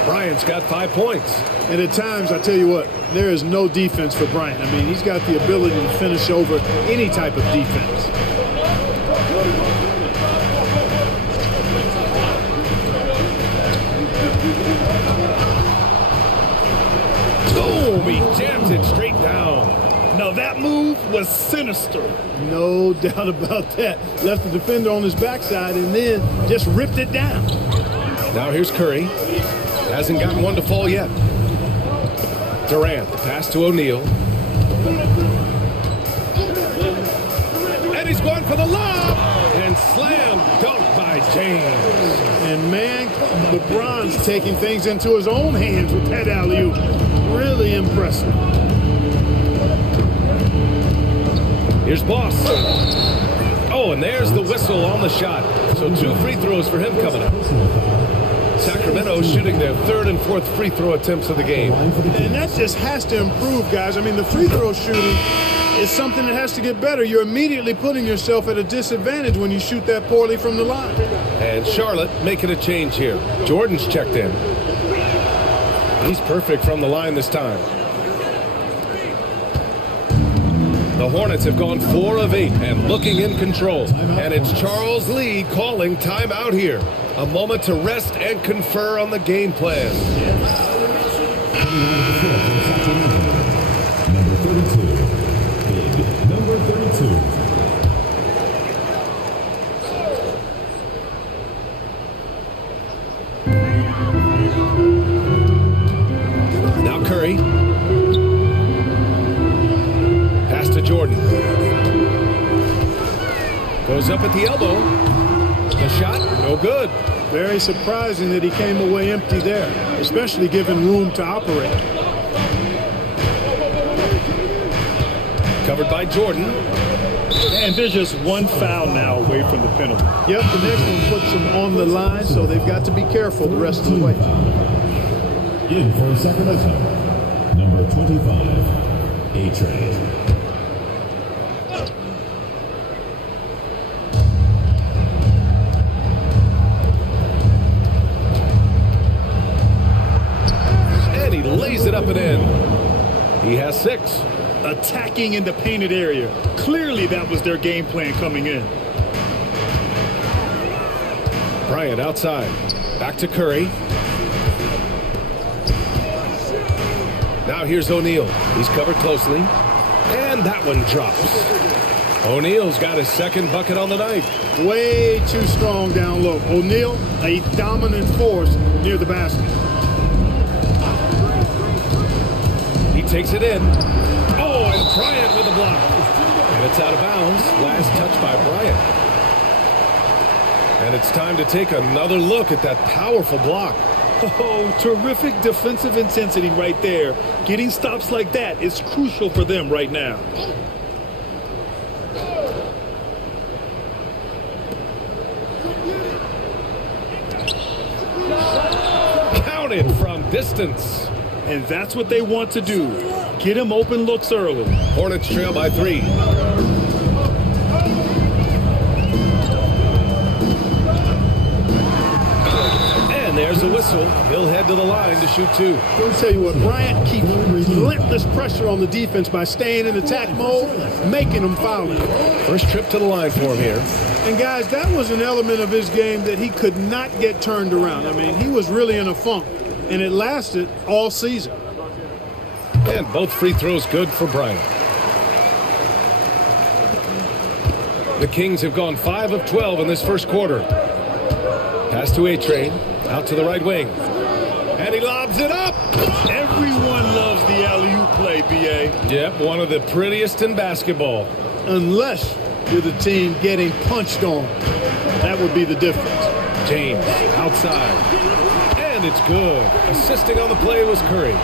Bryant's got 5 points. And at times, I tell you what, there is no defense for Bryant. I mean, he's got the ability to finish over any type of defense. Boom! He jams it straight down. Now that move was sinister. No doubt about that. Left the defender on his backside and then just ripped it down. Now here's Curry. Hasn't gotten one to fall yet. Durant, the pass to O'Neal. And he's going for the lob. And slam dunk by James. And man, LeBron's taking things into his own hands with that alley-oop. Really impressive. Here's Boss. Oh, and there's the whistle on the shot. So 2 free throws for him coming up. Sacramento shooting their 3rd and 4th free throw attempts of the game. And that just has to improve, guys. I mean, the free throw shooting is something that has to get better. You're immediately putting yourself at a disadvantage when you shoot that poorly from the line. And Charlotte making a change here. Jordan's checked in. He's perfect from the line this time. The Hornets have gone 4 of 8 and looking in control. And it's Charles Lee calling timeout here. A moment to rest and confer on the game plan. Number 32. Big number 32. Now Curry. Pass to Jordan. Goes up at the elbow. The shot, no good. Very surprising that he came away empty there, especially given room to operate. Covered by Jordan. And there's just 1 foul now away from the penalty. Yep, the next one puts them on the line, so they've got to be careful the rest of the way. In for Sacramento, number 25, A-Train. Lays it up and in. He has 6. Attacking in the painted area. Clearly that was their game plan coming in. Bryant outside. Back to Curry. Now here's O'Neal. He's covered closely. And that one drops. O'Neal's got his 2nd bucket on the night. Way too strong down low. O'Neal, a dominant force near the basket. He takes it in. Oh, and Bryant with the block. And it's out of bounds. Last touch by Bryant. And it's time to take another look at that powerful block. Oh, terrific defensive intensity right there. Getting stops like that is crucial for them right now. Counted from distance. And that's what they want to do. Get him open looks early. Hornets trail by 3. And there's a whistle. He'll head to the line to shoot two. Let me tell you what, Bryant keeps relentless pressure on the defense by staying in attack mode, making them foul. First trip to the line for him here. And guys, that was an element of his game that he could not get turned around. I mean, he was really in a funk, and it lasted all season. And both free throws good for Bryant. The Kings have gone 5 of 12 in this first quarter. Pass to A-Train, out to the right wing. And he lobs it up! Everyone loves the alley-oop play, B.A. Yep, one of the prettiest in basketball. Unless you're the team getting punched on. That would be the difference. James, outside. And it's good. Assisting on the play was Curry.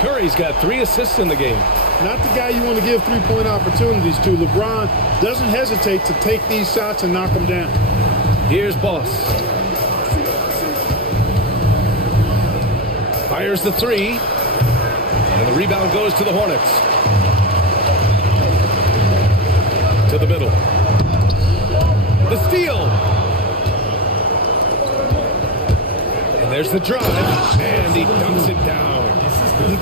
Curry's got 3 assists in the game. Not the guy you want to give three-point opportunities to. LeBron doesn't hesitate to take these shots and knock them down. Here's Boss. Fires the 3. And the rebound goes to the Hornets. To the middle. The steal. And there's the drive. And he dunks it down.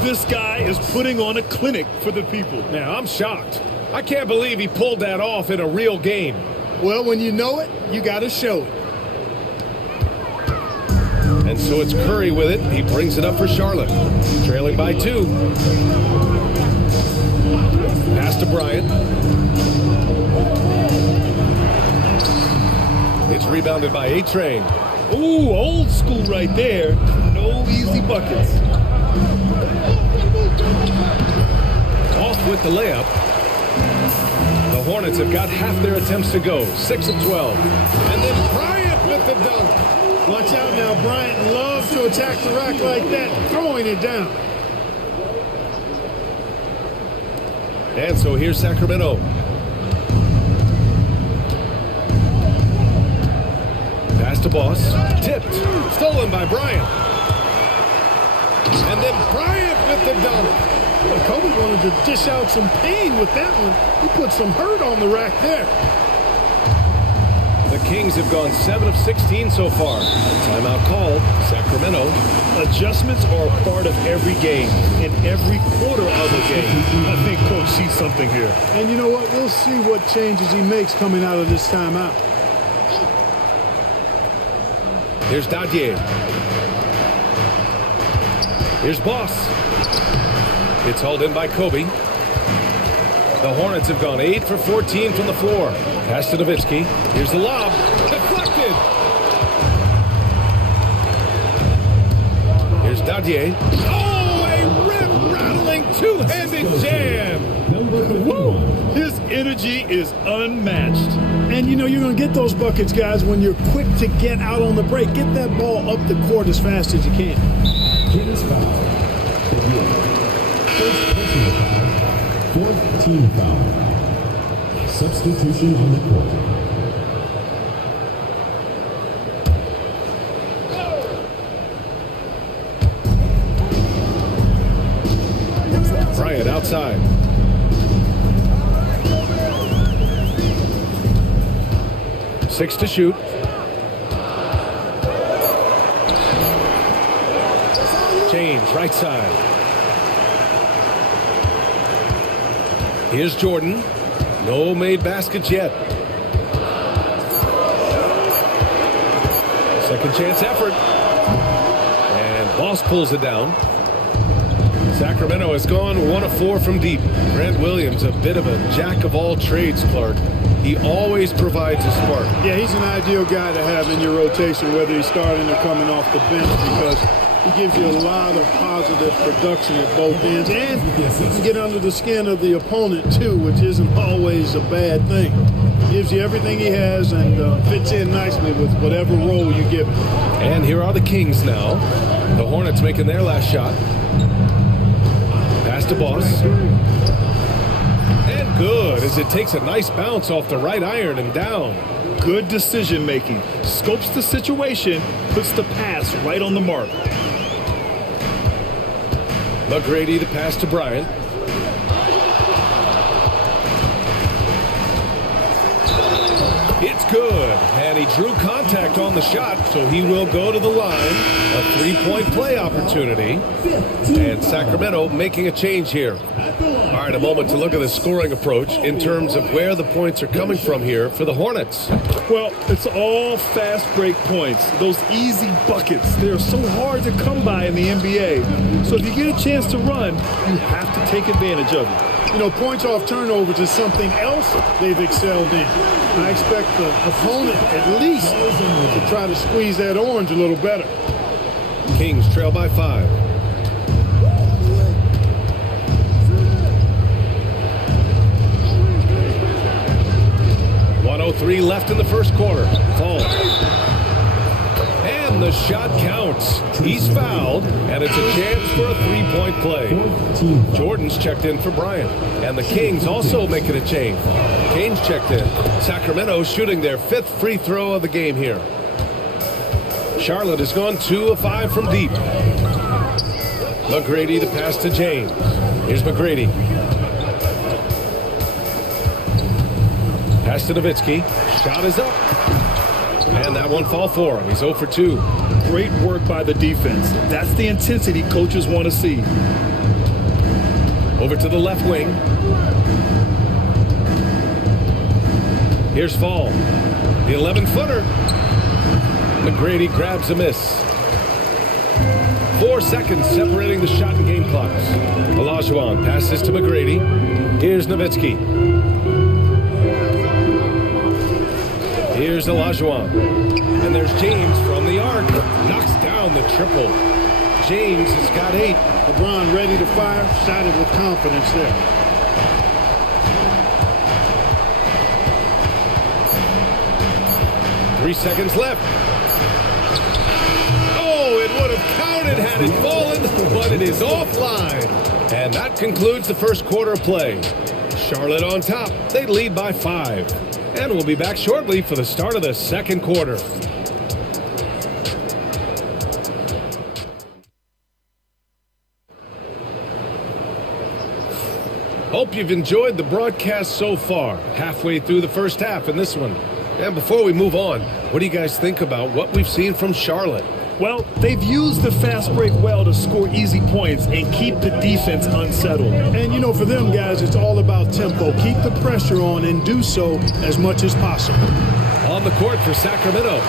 This guy is putting on a clinic for the people. Now, I'm shocked. I can't believe he pulled that off in a real game. Well, when you know it, you got to show it. And so it's Curry with it. He brings it up for Charlotte. Trailing by 2. Pass to Bryant. It's rebounded by A-Train. Ooh, old school right there. No easy buckets. Off with the layup. The Hornets have got half their attempts to go. 6 of 12. And then Bryant with the dunk. Watch out now. Bryant loves to attack the rack like that, throwing it down. And so here's Sacramento. Pass to Boss. Tipped. Stolen by Bryant. And then Bryant with the dunk. Well, Kobe wanted to dish out some pain with that one. He put some hurt on the rack there. The Kings have gone 7 of 16 so far. Timeout called. Sacramento. Adjustments are a part of every game, in every quarter of a game. I think Coach sees something here. And you know what? We'll see what changes he makes coming out of this timeout. Here's Dadier. Here's Boss. It's hauled in by Kobe. The Hornets have gone 8 for 14 from the floor. Pass to Nowitzki. Here's the lob. Deflected. Here's Dadier. Oh, a rip-rattling two-handed jam. Woo! His energy is unmatched. And you know you're going to get those buckets, guys, when you're quick to get out on the break. Get that ball up the court as fast as you can. Kings foul. First personal foul. Fourth team foul. Substitution on the court. Bryant outside. Six to shoot. James, right side. Here's Jordan. No made baskets yet. Second chance effort. And Boss pulls it down. Sacramento has gone 1 of 4 from deep. Grant Williams, a bit of a jack of all trades, Clark. He always provides a spark. Yeah, he's an ideal guy to have in your rotation, whether he's starting or coming off the bench, because he gives you a lot of positive production at both ends. And he can get under the skin of the opponent, too, which isn't always a bad thing. Gives you everything he has and fits in nicely with whatever role you give him. And here are the Kings now. The Hornets making their last shot. Pass to Boss. And good, as it takes a nice bounce off the right iron and down. Good decision making. Scopes the situation, puts the pass right on the mark. McGrady the pass to Bryant. It's good. And And he drew contact on the shot, so he will go to the line. A three-point play opportunity. And Sacramento making a change here. All right, a moment to look at the scoring approach in terms of where the points are coming from here for the Hornets. Well, it's all fast break points. Those easy buckets. They're so hard to come by in the NBA. So if you get a chance to run, you have to take advantage of it. You know, points off turnovers is something else they've excelled in. I expect the opponent at least to try to squeeze that orange a little better. Kings trail by 5. .103 left in the first quarter. Falls. And the shot counts. He's fouled, and it's a chance for a three-point play. Jordan's checked in for Bryant. And the Kings also making a change. Kane's checked in. Sacramento shooting their 5th free throw of the game here. Charlotte has gone 2 of 5 from deep. McGrady to pass to James. Here's McGrady. Pass to Nowitzki. Shot is up. And that one fall for him. He's 0 for 2. Great work by the defense. That's the intensity coaches want to see. Over to the left wing. Here's Fall. The 11-footer. McGrady grabs a miss. 4 seconds separating the shot and game clocks. Olajuwon passes to McGrady. Here's Nowitzki. Here's Olajuwon. And there's James from the arc. Knocks down the triple. James has got 8. LeBron ready to fire. Shot it with confidence there. Three seconds left. Oh, it would have counted had it fallen, but it is offline. And that concludes the first quarter of play. Charlotte on top. They lead by 5. And we'll be back shortly for the start of the second quarter. Hope you've enjoyed the broadcast so far. Halfway through the first half in this one. And before we move on, what do you guys think about what we've seen from Charlotte? Well, they've used the fast break well to score easy points and keep the defense unsettled. And, you know, for them guys, it's all about tempo. Keep the pressure on and do so as much as possible. On the court for Sacramento.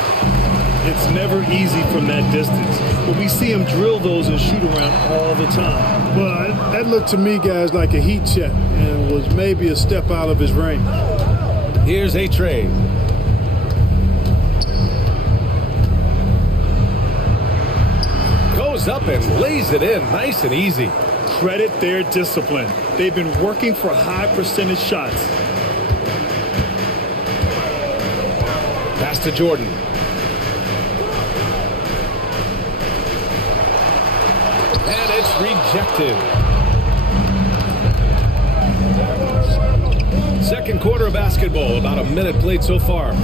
It's never easy from that distance, but we see them drill those and shoot around all the time. Well, that looked to me, guys, like a heat check and was maybe a step out of his range. Here's A-Train. Up and lays it in nice and easy. Credit their discipline. They've been working for high percentage shots. Pass to Jordan. And it's rejected. Second quarter of basketball. About a minute played so far.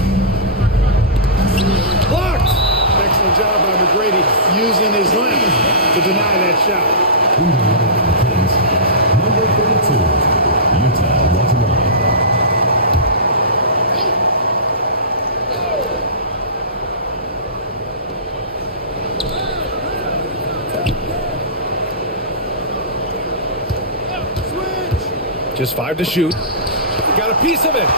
Blocked. Excellent job by McGrady using his length to deny that shot. Number 32, Utah Watanabe. Just 5 to shoot. Got a piece of it.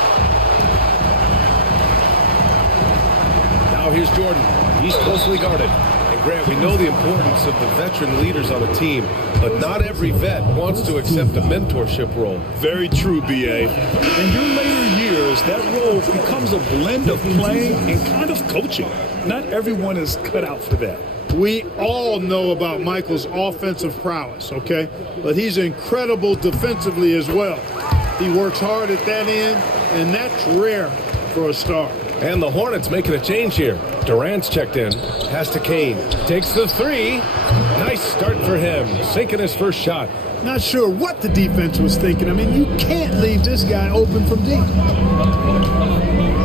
Now here's Jordan. He's closely guarded. And Grant, we know the importance of the veteran leaders on a team, but not every vet wants to accept a mentorship role. Very true, B.A. In your later years, that role becomes a blend of playing and kind of coaching. Not everyone is cut out for that. We all know about Michael's offensive prowess, okay? But he's incredible defensively as well. He works hard at that end, and that's rare for a star. And the Hornets making a change here. Durant's checked in. Pass to Kane. Takes the 3. Nice start for him. Sinking his first shot. Not sure what the defense was thinking. I mean, you can't leave this guy open from deep.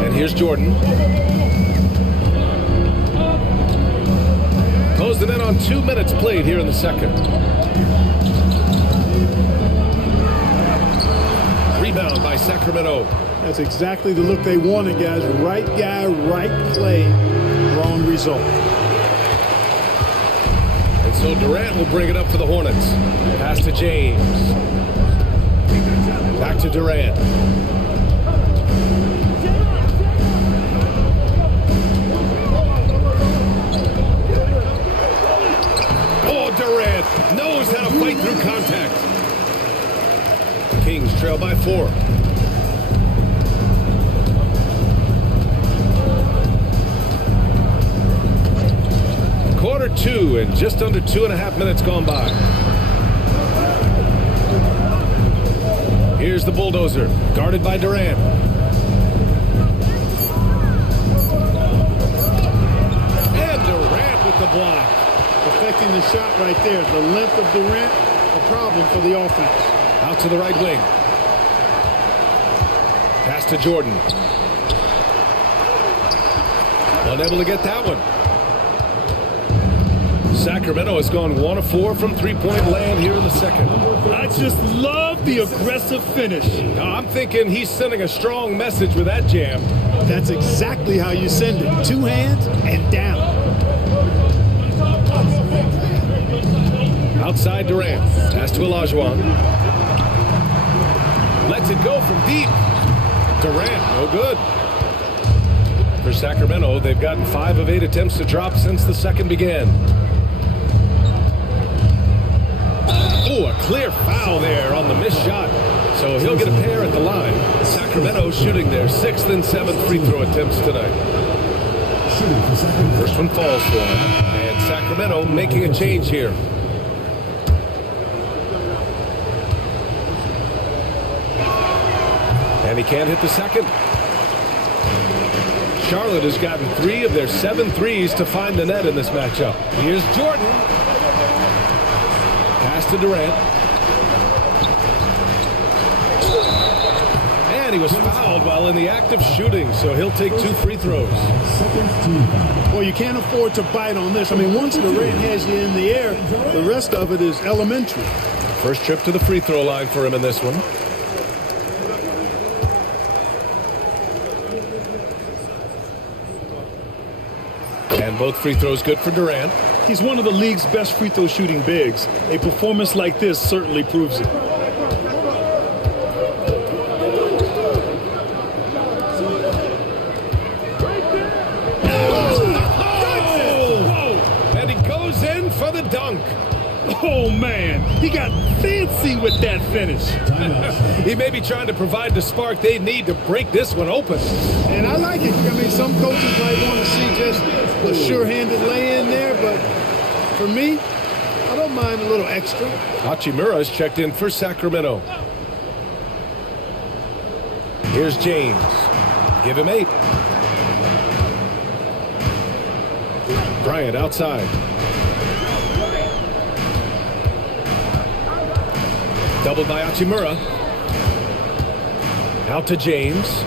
And here's Jordan. Closing in on 2 minutes played here in the second. Rebound by Sacramento. That's exactly the look they wanted, guys. Right guy, right play, wrong result. And so Durant will bring it up for the Hornets. Pass to James. Back to Durant. Oh, Durant knows how to fight through contact. The Kings trail by 4. Quarter 2 and just under 2.5 minutes gone by. Here's the bulldozer, guarded by Durant. And Durant with the block. Affecting the shot right there. The length of Durant, a problem for the offense. Out to the right wing. Pass to Jordan. Unable to get that one. Sacramento has gone 1 of 4 from three-point land here in the second. I just love the aggressive finish. I'm thinking he's sending a strong message with that jam. That's exactly how you send it. 2 hands and down. Outside Durant. Pass to Olajuwon. Lets it go from deep. Durant, no good. For Sacramento, they've gotten 5 of 8 attempts to drop since the second began. Oh, a clear foul there on the missed shot. So he'll get a pair at the line. Sacramento shooting their 6th and 7th free throw attempts tonight. First one falls for him. And Sacramento making a change here. And he can't hit the second. Charlotte has gotten 3 of their 7 threes to find the net in this matchup. Here's Jordan. Pass to Durant. And he was fouled while in the act of shooting, so he'll take 2 free throws. Well, you can't afford to bite on this. I mean, once Durant has you in the air, the rest of it is elementary. First trip to the free throw line for him in this one. And both free throws good for Durant. He's one of the league's best free throw shooting bigs. A performance like this certainly proves it. Oh! And he goes in for the dunk. Oh, man. He got fancy with that finish. He may be trying to provide the spark they need to break this one open. And I like it. I mean, some coaches might want to see just a sure-handed lay-in there, but for me, I don't mind a little extra. Hachimura's checked in for Sacramento. Here's James. Give him 8. Bryant outside. Doubled by Hachimura. Out to James.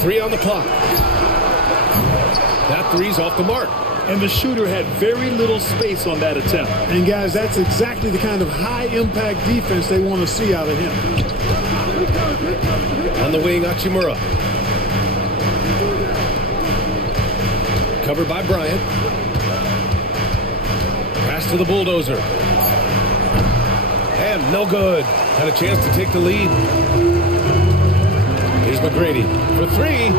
3 on the clock. That 3's off the mark. And the shooter had very little space on that attempt. And guys, that's exactly the kind of high-impact defense they want to see out of him. On the wing, Hachimura. Covered by Bryant. Pass to the bulldozer. And no good. Had a chance to take the lead. Here's McGrady for 3.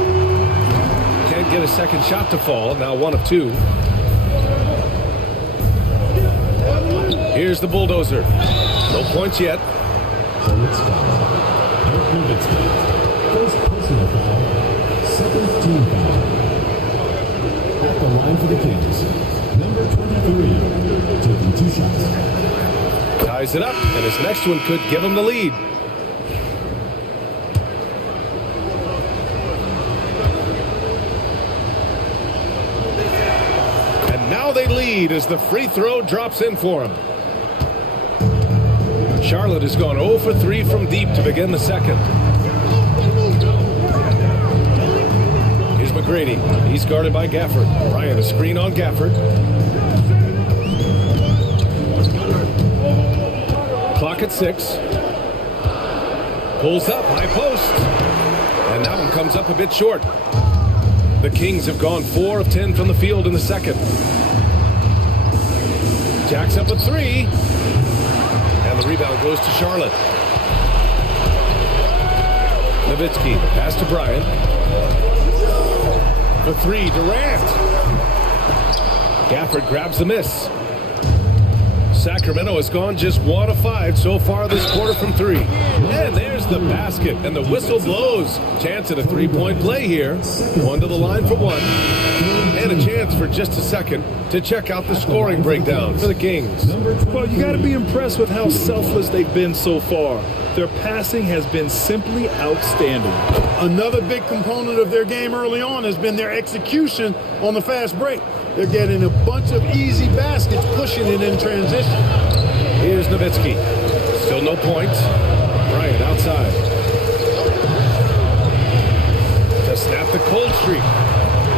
Can't get a second shot to fall. Now 1 of 2. Here's the bulldozer. No points yet. First personal foul. Second team foul. At the line for the Kings. Number 23. Taking 2 shots. Ties it up, and his next one could give him the lead. And now they lead as the free throw drops in for him. Charlotte has gone 0 for 3 from deep to begin the second. Here's McGrady. He's guarded by Gafford. Bryant, a screen on Gafford. Clock at 6. Pulls up, high post. And that one comes up a bit short. The Kings have gone 4 of 10 from the field in the second. Jacks up a 3. And the rebound goes to Charlotte. Nowitzki, pass to Bryant. The 3, Durant. Gafford grabs the miss. Sacramento has gone just 1 of 5 so far this quarter from 3. And there's the basket, and the whistle blows. Chance at a 3-point play here. One to the line for 1. And a chance for just a second to check out the scoring breakdown for the Kings. Well, you got to be impressed with how selfless they've been so far. Their passing has been simply outstanding. Another big component of their game early on has been their execution on the fast break. They're getting a bunch of easy baskets, pushing it in transition. Here's Nowitzki. Still no points. Bryant outside. To snap the cold streak.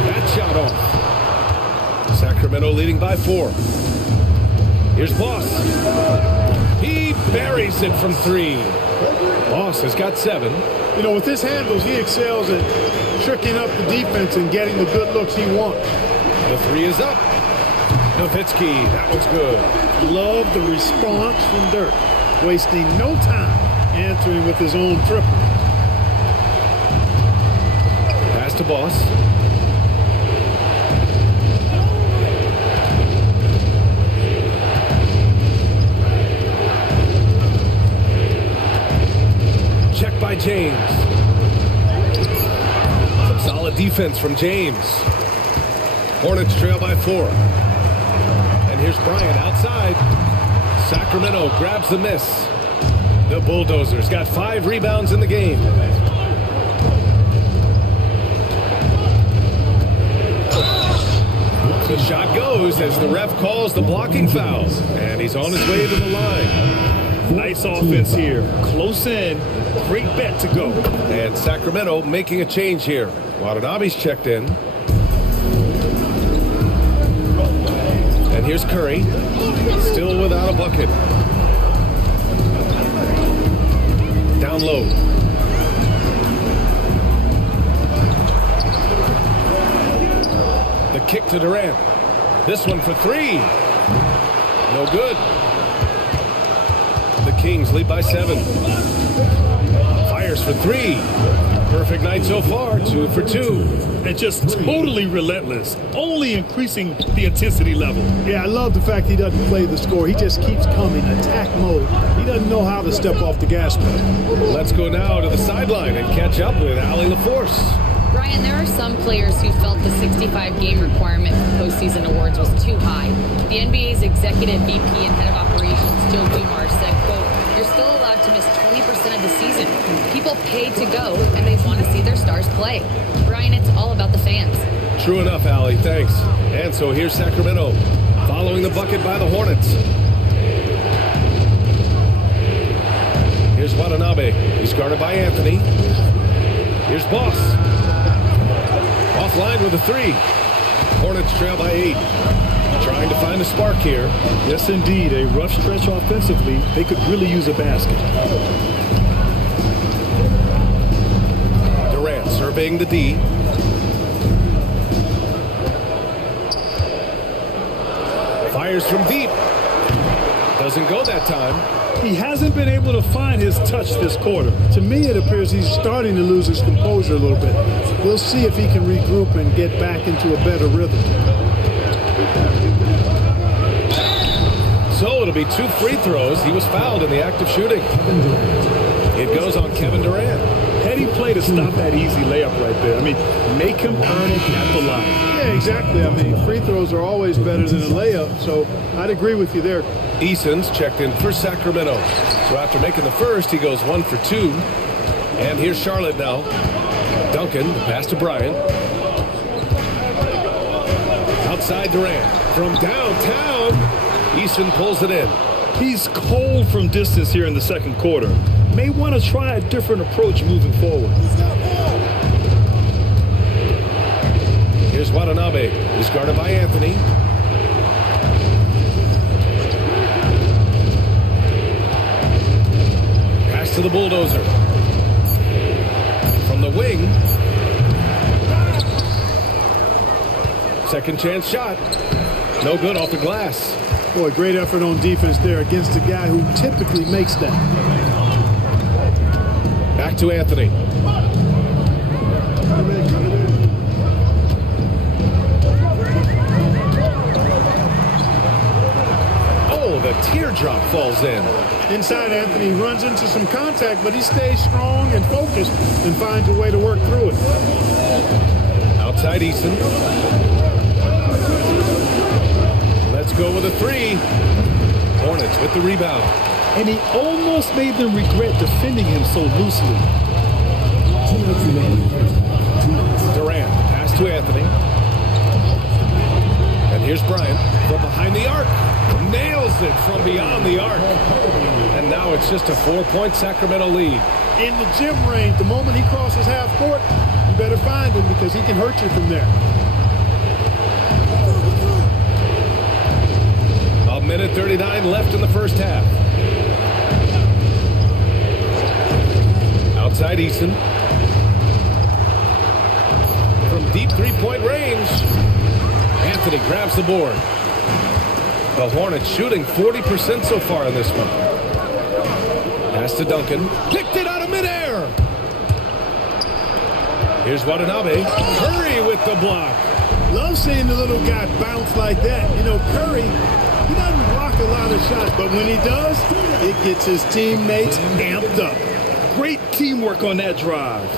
That shot off. Sacramento leading by 4. Here's Boss. He buries it from 3. Boss has got 7. You know, with his handles, he excels at tricking up the defense and getting the good looks he wants. The 3 is up. Nowitzki, that one's good. Love the response from Dirk, wasting no time answering with his own triple. Pass to Boss. Check by James. Some solid defense from James. Hornets trail by 4. And here's Bryant outside. Sacramento grabs the miss. The Bulldozers got 5 rebounds in the game. The shot goes as the ref calls the blocking foul. And he's on his way to the line. Nice offense here. Close in. Great bet to go. And Sacramento making a change here. Watanabe's checked in. And here's Curry. Still without a bucket. Down low. The kick to Durant. This one for 3. No good. The Kings lead by 7. Fires for 3. Perfect night so far, 2 for 2. And just totally relentless, only increasing the intensity level. Yeah, I love the fact he doesn't play the score. He just keeps coming, attack mode. He doesn't know how to step off the gas pedal. Let's go now to the sideline and catch up with Allie LaForce. Brian, there are some players who felt the 65-game requirement for postseason awards was too high. The NBA's executive VP and head of operations, Joe Dumars, said, quote, "You're still allowed to miss 20% of the season. People pay to go, and they want to see their stars play." Brian, it's all about the fans. True enough, Allie. Thanks. And so here's Sacramento, following the bucket by the Hornets. Here's Watanabe. He's guarded by Anthony. Here's Boss. Offline with a 3. Hornets trail by 8. Trying to find a spark here. Yes, indeed. A rough stretch offensively. They could really use a basket. Durant surveying the D. Fires from deep. Doesn't go that time. He hasn't been able to find his touch this quarter. To me, it appears he's starting to lose his composure a little bit. We'll see if he can regroup and get back into a better rhythm. So it'll be 2 free throws. He was fouled in the act of shooting. It goes on Kevin Durant. Heady play to stop that easy layup right there. I mean, make him earn it at the line. Yeah, exactly. I mean, free throws are always better than a layup, so I'd agree with you there. Eason's checked in for Sacramento. So after making the first, he goes 1 for 2. And here's Charlotte now. Duncan, the pass to Bryant. Outside Durant. From downtown, Eason pulls it in. He's cold from distance here in the second quarter. May want to try a different approach moving forward. Here's Watanabe. He's guarded by Anthony. Pass to the Bulldozer. From the wing. Second chance shot. No good off the glass. Boy, great effort on defense there against a guy who typically makes that. Back to Anthony. Oh, the teardrop falls in. Inside, Anthony runs into some contact, but he stays strong and focused and finds a way to work through it. Outside Easton. Let's go with a three. Hornets with the rebound. And he almost made them regret defending him so loosely. Durant, pass to Anthony. And here's Bryant from behind the arc. Nails it from beyond the arc. And now it's just a 4-point Sacramento lead. In the gym range, the moment he crosses half court, you better find him because he can hurt you from there. A minute 39 left in the first half. Outside Easton. From deep three-point range. Anthony grabs the board. The Hornets shooting 40% so far in this one. Pass to Duncan. Kicked it out of midair. Here's Watanabe. Curry with the block. Love seeing the little guy bounce like that. You know, Curry, he doesn't block a lot of shots, but when he does, it gets his teammates amped up. Great teamwork on that drive,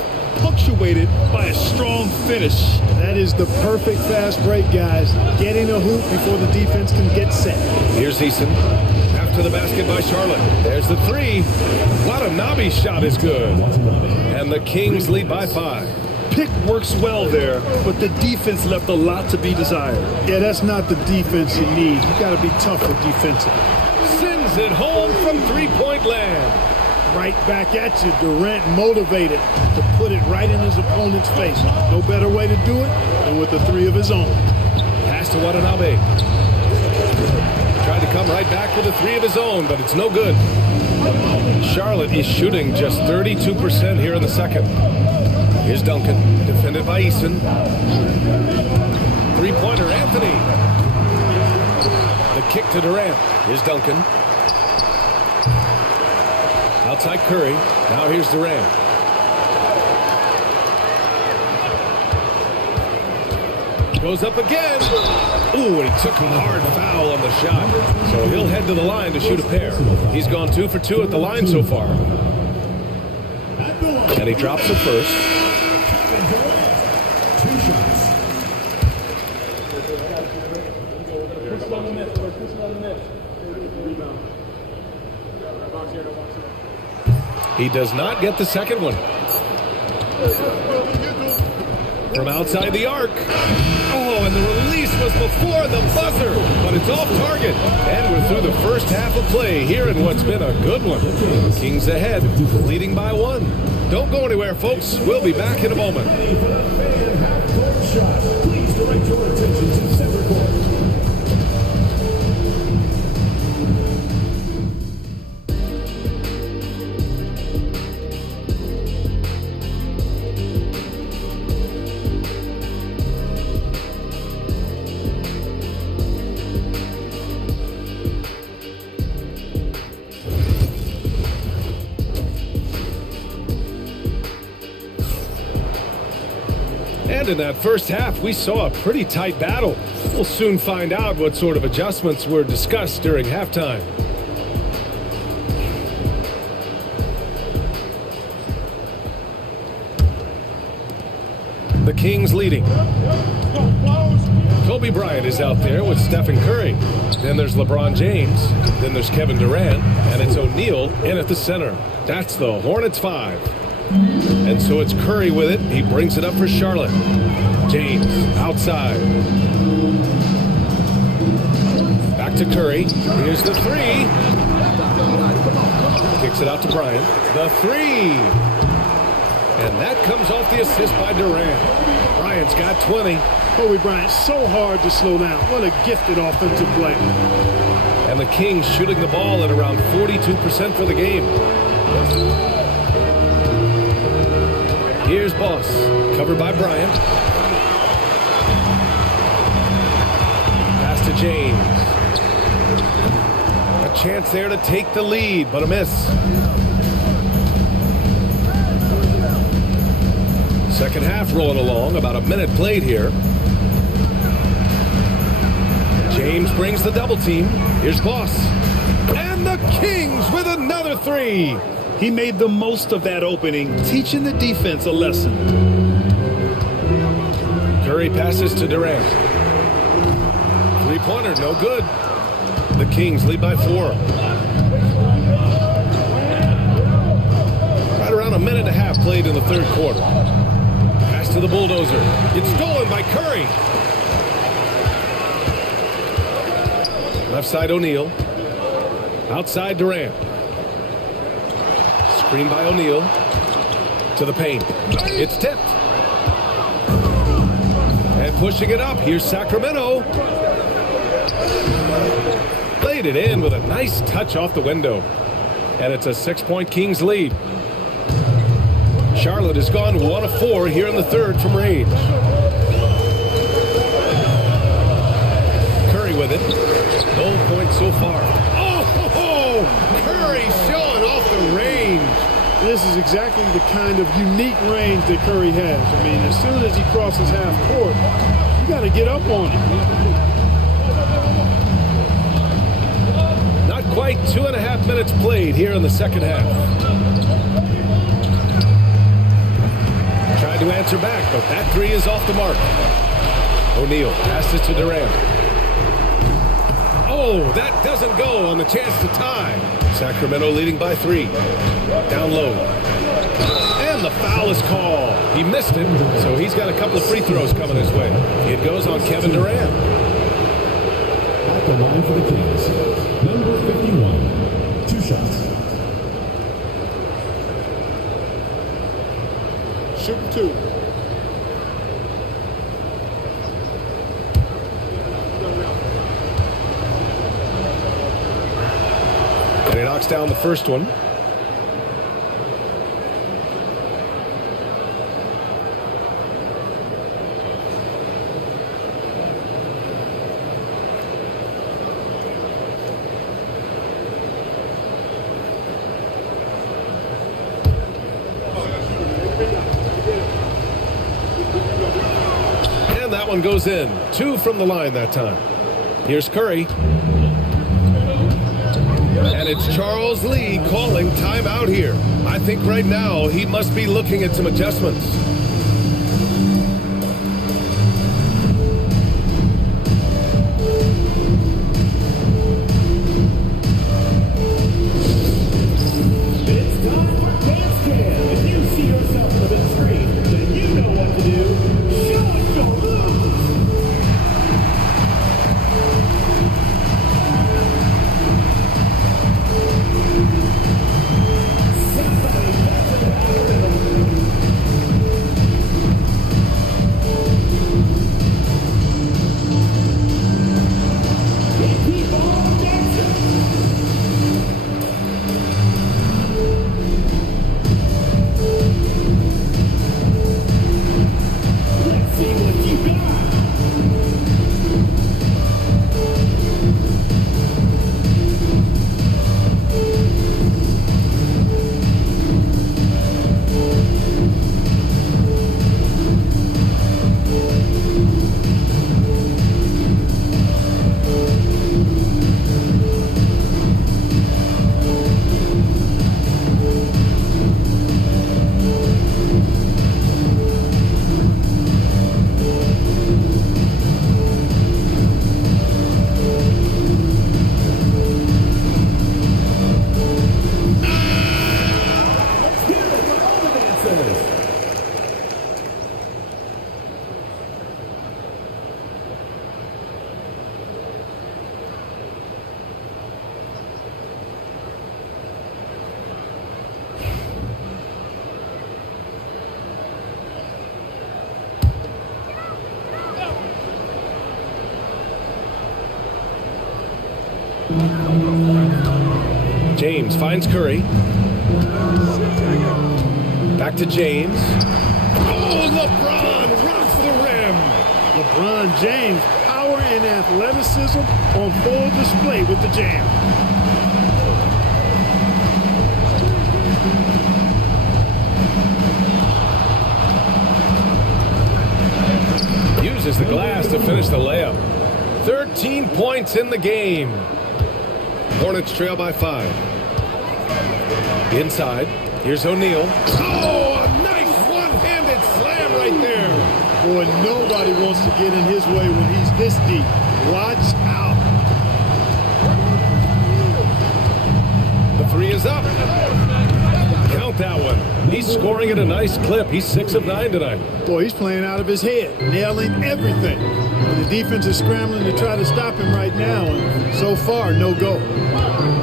punctuated by a strong finish. That is the perfect fast break, guys. Getting a hoop before the defense can get set. Here's Easton. After the basket by Charlotte. There's the three. Watanabe's shot is good. And the Kings lead by 5. Pick works well there, but the defense left a lot to be desired. Yeah, that's not the defense you need. You got to be tougher defensively. Sends it home from three-point land. Right back at you, Durant motivated to put it right in his opponent's face. No better way to do it than with the three of his own. Pass to Watanabe. Tried to come right back with a three of his own, but it's no good. Charlotte is shooting just 32% here in the second. Here's Duncan, defended by Easton. Three-pointer, Anthony. The kick to Durant. Here's Duncan. Outside Curry. Now here's Durant. Goes up again. Ooh, and he took a hard foul on the shot. So he'll head to the line to shoot a pair. He's gone 2 for 2 at the line so far. And he drops the first. 2 shots. He does not get the second one. From outside the arc. Oh, and the release was before the buzzer, but it's off target. And we're through the first half of play here in what's been a good one. Kings ahead, leading by 1. Don't go anywhere, folks. We'll be back in a moment. Please direct your attention to center court. And in that first half, we saw a pretty tight battle. We'll soon find out what sort of adjustments were discussed during halftime. The Kings leading. Kobe Bryant is out there with Stephen Curry. Then there's LeBron James. Then there's Kevin Durant. And it's O'Neal in at the center. That's the Hornets 5. And so it's Curry with it. He brings it up for Charlotte. James outside. Back to Curry. Here's the three. Kicks it out to Bryant. The three. And that comes off the assist by Durant. Bryant's got 20. Kobe Bryant, so hard to slow down. What a gifted offensive player. And the Kings shooting the ball at around 42% for the game. Here's Boss, covered by Bryant. Pass to James. A chance there to take the lead, but a miss. Second half rolling along, about a minute played here. James brings the double team. Here's Boss. And the Kings with another three. He made the most of that opening, teaching the defense a lesson. Curry passes to Durant. Three-pointer, no good. The Kings lead by 4. Right around a minute and a half played in the third quarter. Pass to the bulldozer. It's stolen by Curry. Left side O'Neal. Outside Durant. Screen by O'Neal. To the paint. It's tipped. And pushing it up. Here's Sacramento. Laid it in with a nice touch off the window. And it's a 6-point Kings lead. Charlotte has gone 1 of 4 here in the third from range. Curry with it. No points so far. Oh, Curry showing off the range. This is exactly the kind of unique range that Curry has. I mean, as soon as he crosses half court, you got to get up on him. Not quite 2.5 minutes played here in the second half. Tried to answer back, but that three is off the mark. O'Neal passes to Durant. Oh, that doesn't go on the chance to tie. Sacramento leading by 3. Down low. And the foul is called. He missed it, so he's got a couple of free throws coming his way. It goes on Kevin Durant. At the line for the Kings, number 51, 2 shots. Shoot 2. And he knocks down the first one. And that one goes in. 2 from the line that time. Here's Curry. And it's Charles Lee calling timeout here. I think right now he must be looking at some adjustments. It's time for Dance Cam. If you see yourself on the big screen, then you know what to do. Show us your moves. James finds Curry. Back to James. Oh, LeBron rocks the rim. LeBron James, power and athleticism on full display with the jam. Uses the glass to finish the layup. 13 points in the game. Hornets trail by 5. Inside, here's O'Neal. Oh, a nice one-handed slam right there. Boy, nobody wants to get in his way when he's this deep. Watch out. The three is up. Count that one. He's scoring at a nice clip. He's 6 of 9 tonight. Boy, he's playing out of his head, nailing everything. And the defense is scrambling to try to stop him right now, and so far, no go.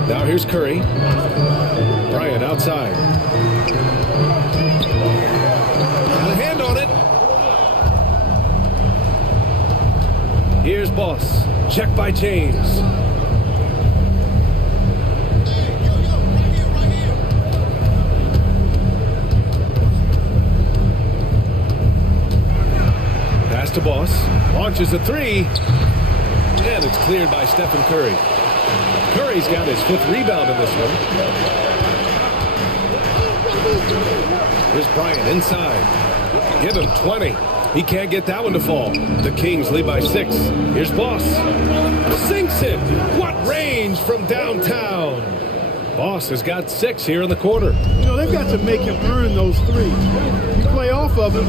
Now here's Curry. Bryant outside. Got a hand on it. Here's Boss. Check by James. Pass to Boss. Launches a three. And it's cleared by Stephen Curry. Curry's got his 5th rebound in this one. Here's Bryant inside. Give him 20. He can't get that one to fall. The Kings lead by 6. Here's Boss. Sinks it. What range from downtown. Boss has got 6 here in the quarter. You know, they've got to make him earn those threes. You play off of him,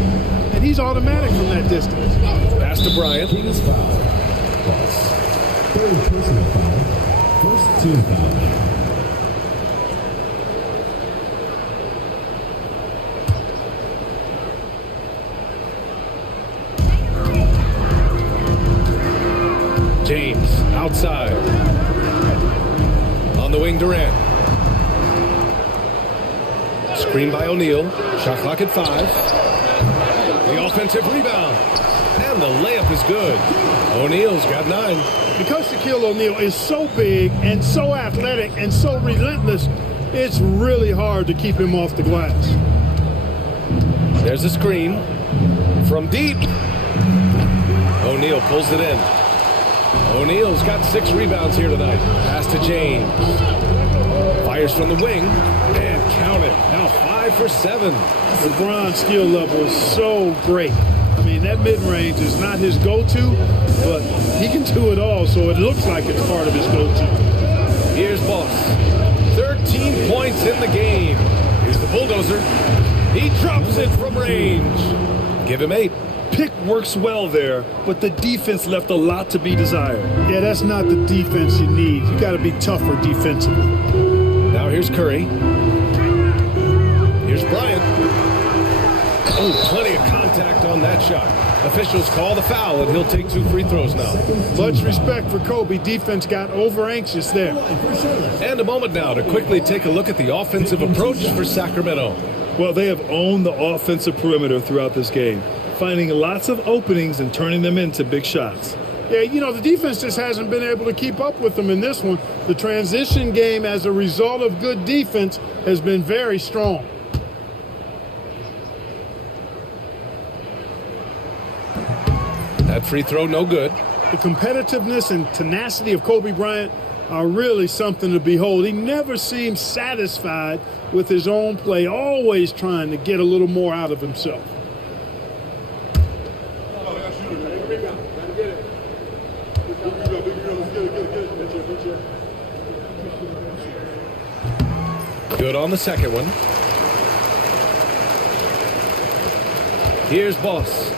and he's automatic from that distance. Pass to Bryant. Third personal foul. First team foul. James outside. On the wing, Durant. Screen by O'Neal. Shot clock at 5. The offensive rebound. And the layup is good. O'Neal's got 9. Because Shaquille O'Neal is so big and so athletic and so relentless, it's really hard to keep him off the glass. There's a screen. From deep. O'Neal pulls it in. O'Neal's got 6 rebounds here tonight. Pass to James. Fires from the wing. And count it. Now 5 for 7. LeBron's skill level is so great. I mean, that mid-range is not his go-to, but he can do it all, so it looks like it's part of his go-to. Here's Boss. 13 points in the game. Here's the bulldozer. He drops it from range. Give him 8. Pick works well there, but the defense left a lot to be desired. Yeah, that's not the defense you need. You got to be tougher defensively. Now here's Curry. Here's Bryant. Oh, plenty of contact on that shot. Officials call the foul, and he'll take 2 free throws now. Much respect for Kobe. Defense got over-anxious there. And a moment now to quickly take a look at the offensive approach for Sacramento. Well, they have owned the offensive perimeter throughout this game, finding lots of openings and turning them into big shots. Yeah, you know, the defense just hasn't been able to keep up with them in this one. The transition game, as a result of good defense, has been very strong. That free throw, no good. The competitiveness and tenacity of Kobe Bryant are really something to behold. He never seems satisfied with his own play, always trying to get a little more out of himself. Good on the second one. Here's Boss.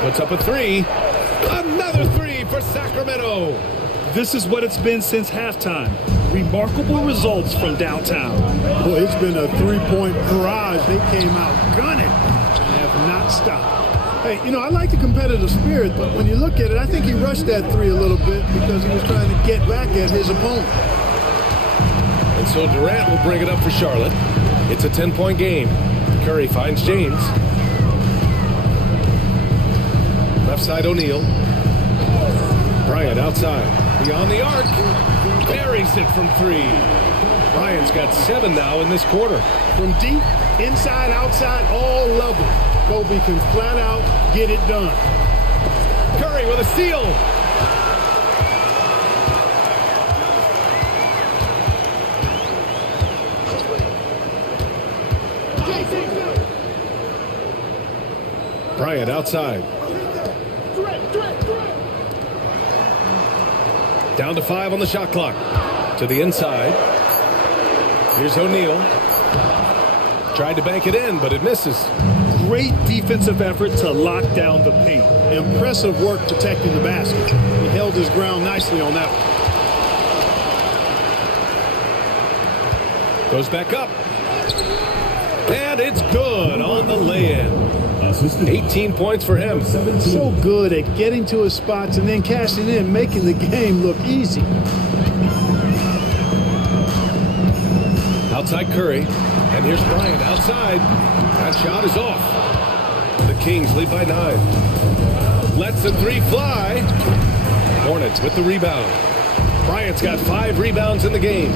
Puts up a 3. Another 3 for Sacramento. This is what it's been since halftime. Remarkable results from downtown. Boy, it's been a 3-point barrage. They came out gunning and have not stopped. Hey, you know, I like the competitive spirit, but when you look at it, I think he rushed that 3 a little bit because he was trying to get back at his opponent. And so Durant will bring it up for Charlotte. It's a 10-point game. Curry finds James. Left outside O'Neal. Bryant outside. Beyond the arc. Buries it from 3. Bryant's got 7 now in this quarter. From deep, inside, outside, all level. Kobe can flat out get it done. Curry with a steal. Bryant outside. Down to 5 on the shot clock. To the inside. Here's O'Neal. Tried to bank it in, but it misses. Great defensive effort to lock down the paint. Impressive work protecting the basket. He held his ground nicely on that one. Goes back up. And it's good on the lay-in. 18 points for him. So good at getting to his spots and then cashing in, making the game look easy. Outside Curry. And here's Bryant outside. That shot is off. The Kings lead by 9. Lets the 3 fly. Hornets with the rebound. Bryant's got 5 rebounds in the game.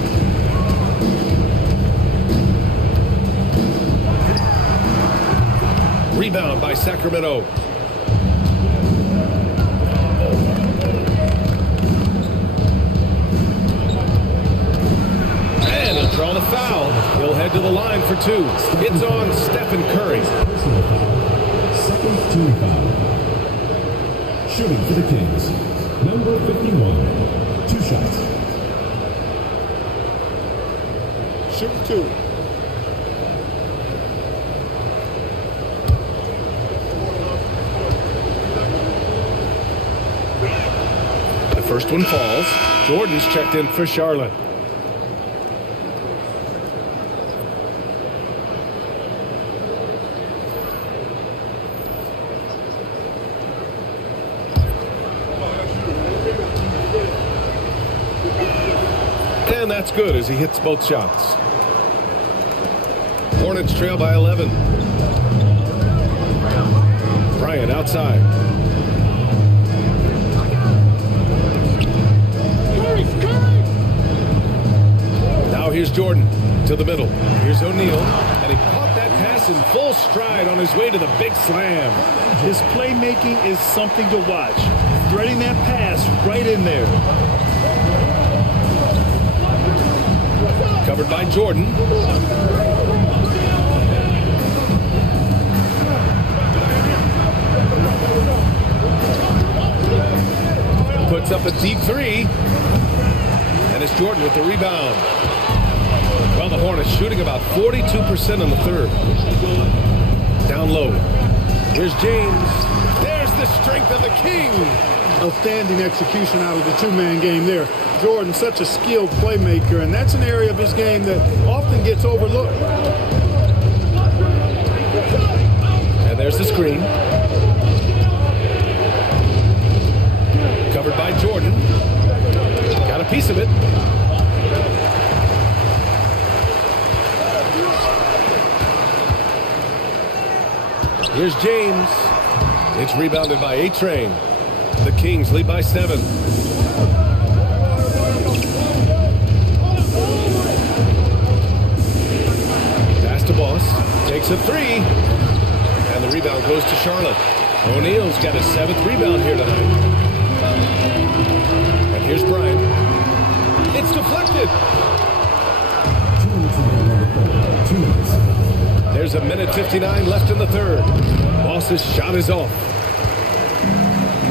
Rebound by Sacramento. And he'll draw the foul. He'll head to the line for 2. It's on Stephen Curry. Second team foul. Shooting for the Kings. Number 51. 2 shots. Shoot 2. First one falls. Jordan's checked in for Charlotte. And that's good as he hits both shots. Hornets trail by 11. Bryant outside. Now here's Jordan to the middle. Here's O'Neal, and he caught that pass in full stride on his way to the big slam. His playmaking is something to watch. Threading that pass right in there. Covered by Jordan. Puts up a deep 3. And it's Jordan with the rebound. Well, the Hornets shooting about 42% in the third. Down low. Here's James. There's the strength of the King. Outstanding execution out of the 2-man game there. Jordan, such a skilled playmaker, and that's an area of his game that often gets overlooked. And there's the screen. Covered by Jordan. Got a piece of it. Here's James. It's rebounded by A-Train. The Kings lead by 7. Pass to Boss. Takes a 3. And the rebound goes to Charlotte. O'Neal's got his 7th rebound here tonight. And here's Bryant. It's deflected. There's a minute 59 left in the third. Boss's shot is off.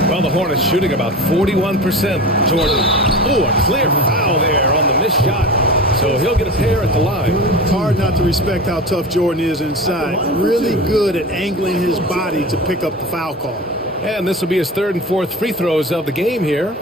Well, the Hornets shooting about 41%. Jordan. Oh, a clear foul there on the missed shot. So he'll get a pair at the line. Hard not to respect how tough Jordan is inside. Really good at angling his body to pick up the foul call. And this will be his 3rd and 4th free throws of the game here.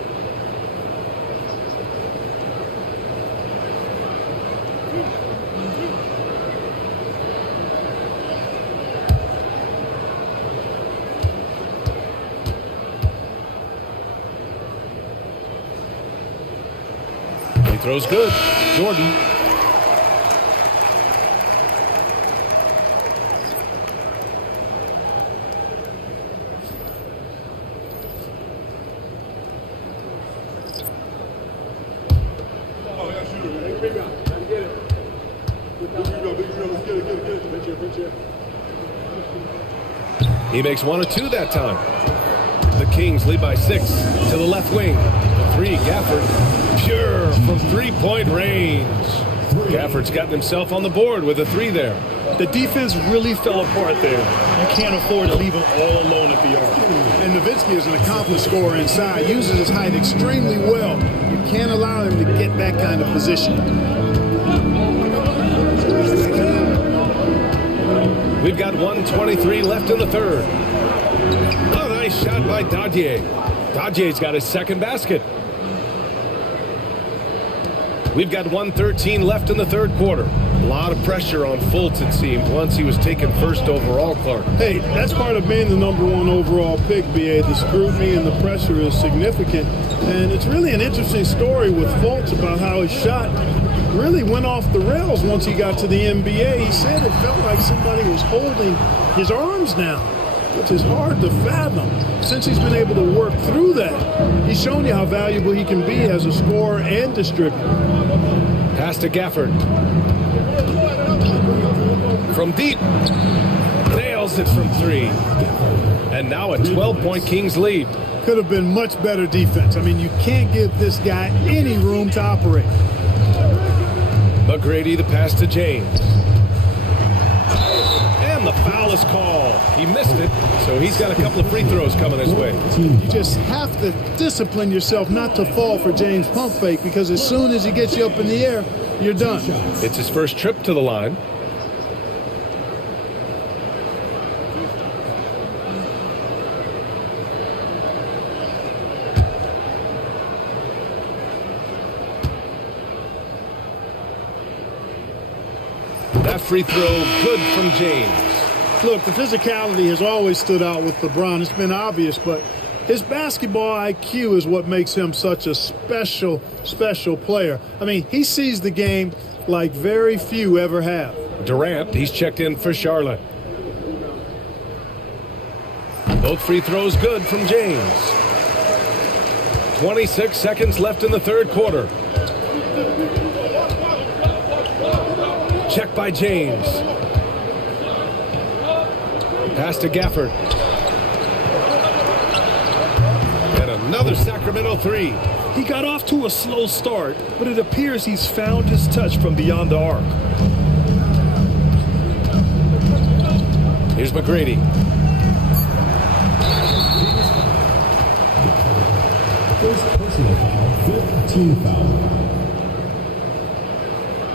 Throws good. Jordan. He makes 1 or 2 that time. The Kings lead by 6 to the left wing. The 3, Gafford, pure from three-point range. Gafford's gotten himself on the board with a 3 there. The defense really fell apart there. You can't afford to leave him all alone at the arc. And Nowitzki is an accomplished scorer inside, uses his height extremely well. You can't allow him to get that kind of position. We've got 1:23 left in the third. Oh, nice shot by Dadier. Dadier's got his second basket. We've got 1:13 left in the third quarter. A lot of pressure on Fultz, it seemed, once he was taken first overall, Clark. Hey, that's part of being the #1 overall pick, BA. The scrutiny and the pressure is significant. And it's really an interesting story with Fultz about how his shot really went off the rails once he got to the NBA. He said it felt like somebody was holding his arms down, which is hard to fathom. Since he's been able to work through that, he's shown you how valuable he can be as a scorer and distributor. Pass to Gafford. From deep. Nails it from 3. And now a 12-point Kings lead. Could have been much better defense. I mean, you can't give this guy any room to operate. McGrady the pass to James. And the foul is called. He missed it, so he's got a couple of free throws coming his way. You just have to discipline yourself not to fall for James' pump fake, because as soon as he gets you up in the air, you're done. It's his first trip to the line. That free throw good from James. Look, the physicality has always stood out with LeBron. It's been obvious, but his basketball IQ is what makes him such a special player. I mean, he sees the game like very few ever have. Durant, he's checked in for Charlotte. Both free throws good from James. 26 seconds left in the third quarter. Check by James. Pass to Gafford. And another Sacramento 3. He got off to a slow start, but it appears he's found his touch from beyond the arc. Here's McGrady. First personal foul, 15 foul.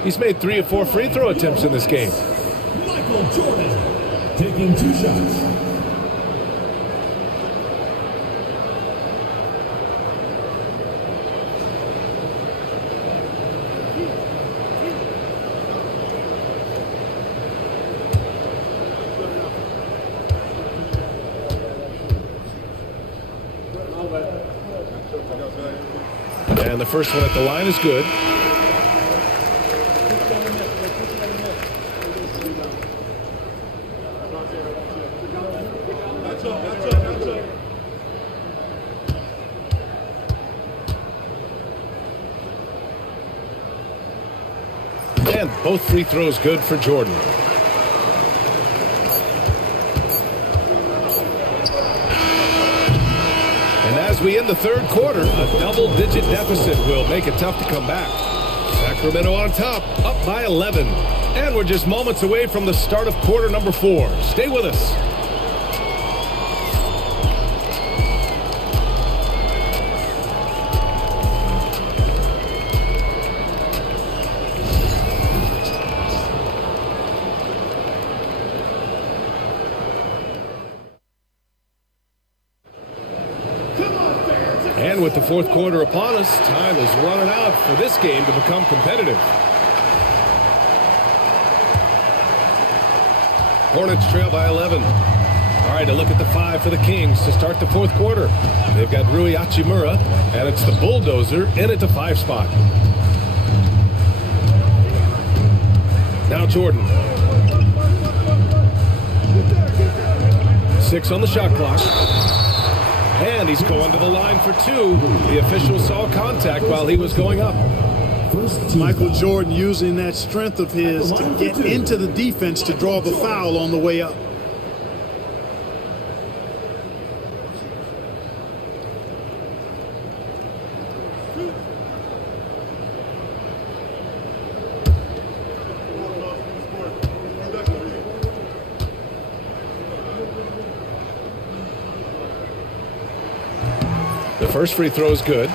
He's made 3 or 4 free throw attempts in this game. Michael Jordan taking 2 shots. And the first one at the line is good. And both free throws good for Jordan. And as we end the third quarter, a double-digit deficit will make it tough to come back. Sacramento on top, up by 11. And we're just moments away from the start of quarter number 4. Stay with us. And with the fourth quarter upon us, time is running out for this game to become competitive. Hornets trail by 11. All right, a look at the 5 for the Kings to start the fourth quarter. They've got Rui Hachimura, and it's the Bulldozer in at the 5 spot. Now Jordan. 6 on the shot clock. And he's going to the line for 2. The official saw contact while he was going up. Michael Jordan using that strength of his to get into the defense to draw the foul on the way up. The first free throw is good.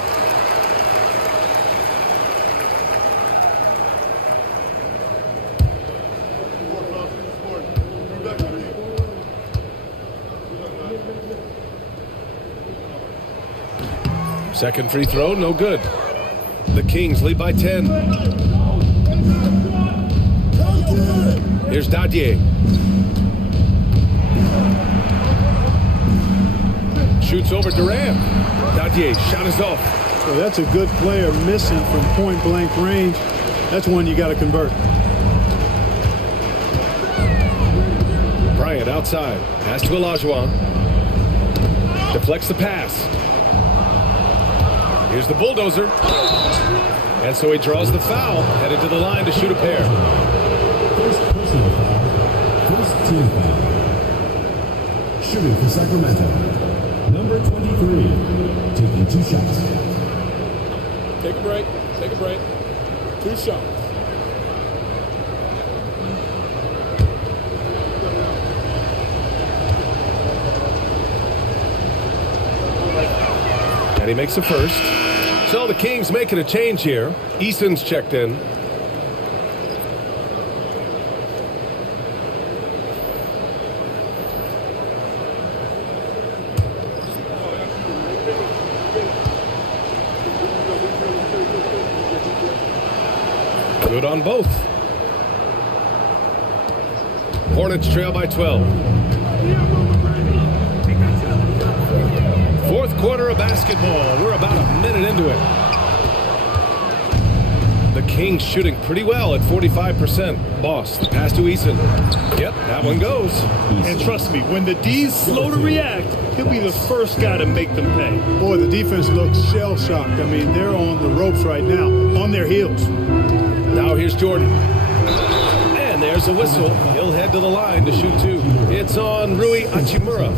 Second free throw, no good. The Kings lead by 10. Here's Dadier. Shoots over Durant. Dadier, shot is off. So that's a good player missing from point-blank range. That's one you got to convert. Bryant outside. Pass to Olajuwon. Deflects the pass. Here's the bulldozer. And so he draws the foul, headed to the line to shoot a pair. First personal foul. First team foul. Shooting for Sacramento. Number 23. Taking 2 shots. Take a break. Take a break. 2 shots. And he makes the first. So the Kings making a change here. Eason's checked in. Good on both. Hornets trail by 12. Fourth quarter of basketball. We're about a minute into it. The Kings shooting pretty well at 45%. Boss, the pass to Eason. Yep, that one goes. And trust me, when the D's slow to react, he'll be the first guy to make them pay. Boy, the defense looks shell-shocked. I mean, they're on the ropes right now, on their heels. Now here's Jordan. And there's a whistle. He'll head to the line to shoot 2. It's on Rui Hachimura.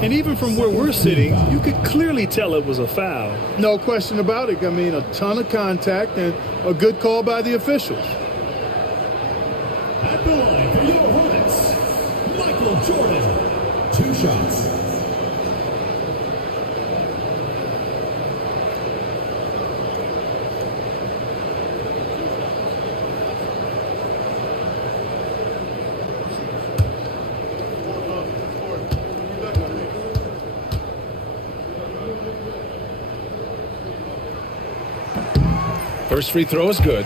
And even from where we're sitting, you could clearly tell it was a foul. No question about it. I mean, a ton of contact and a good call by the officials. At the line for your Hornets, Michael Jordan. 2 shots. First free throw is good.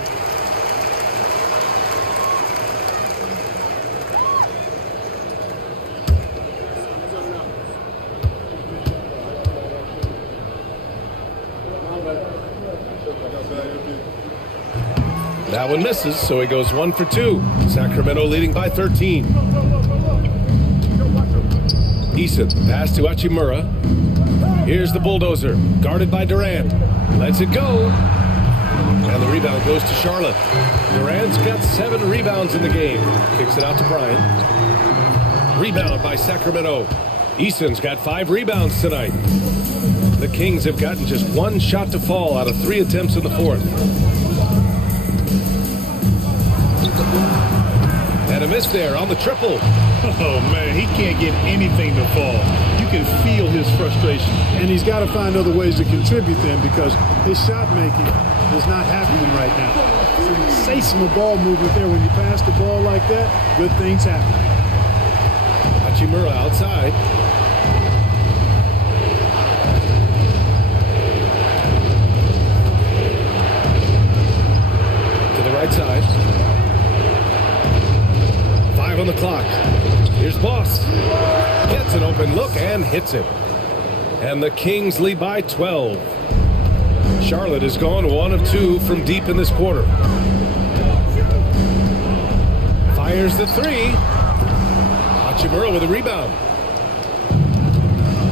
That one misses, so he goes 1 for 2. Sacramento leading by 13. Eason, pass to Hachimura. Here's the bulldozer, guarded by Durant. Lets it go. And the rebound goes to Charlotte. Durant's got 7 rebounds in the game. Kicks it out to Bryant. Rebound by Sacramento. Eason's got 5 rebounds tonight. The Kings have gotten just 1 shot to fall out of 3 attempts in the 4th. And a miss there on the triple. Oh, man, he can't get anything to fall. You can feel his frustration. And he's got to find other ways to contribute then because his shot making is not happening right now. Sensational ball movement there. When you pass the ball like that, good things happen. Hachimura outside. To the right side. 5 on the clock. Here's Boss. Gets an open look and hits it. And the Kings lead by 12. Charlotte has gone 1 of 2 from deep in this quarter. Fires the 3. Hachimura with a rebound.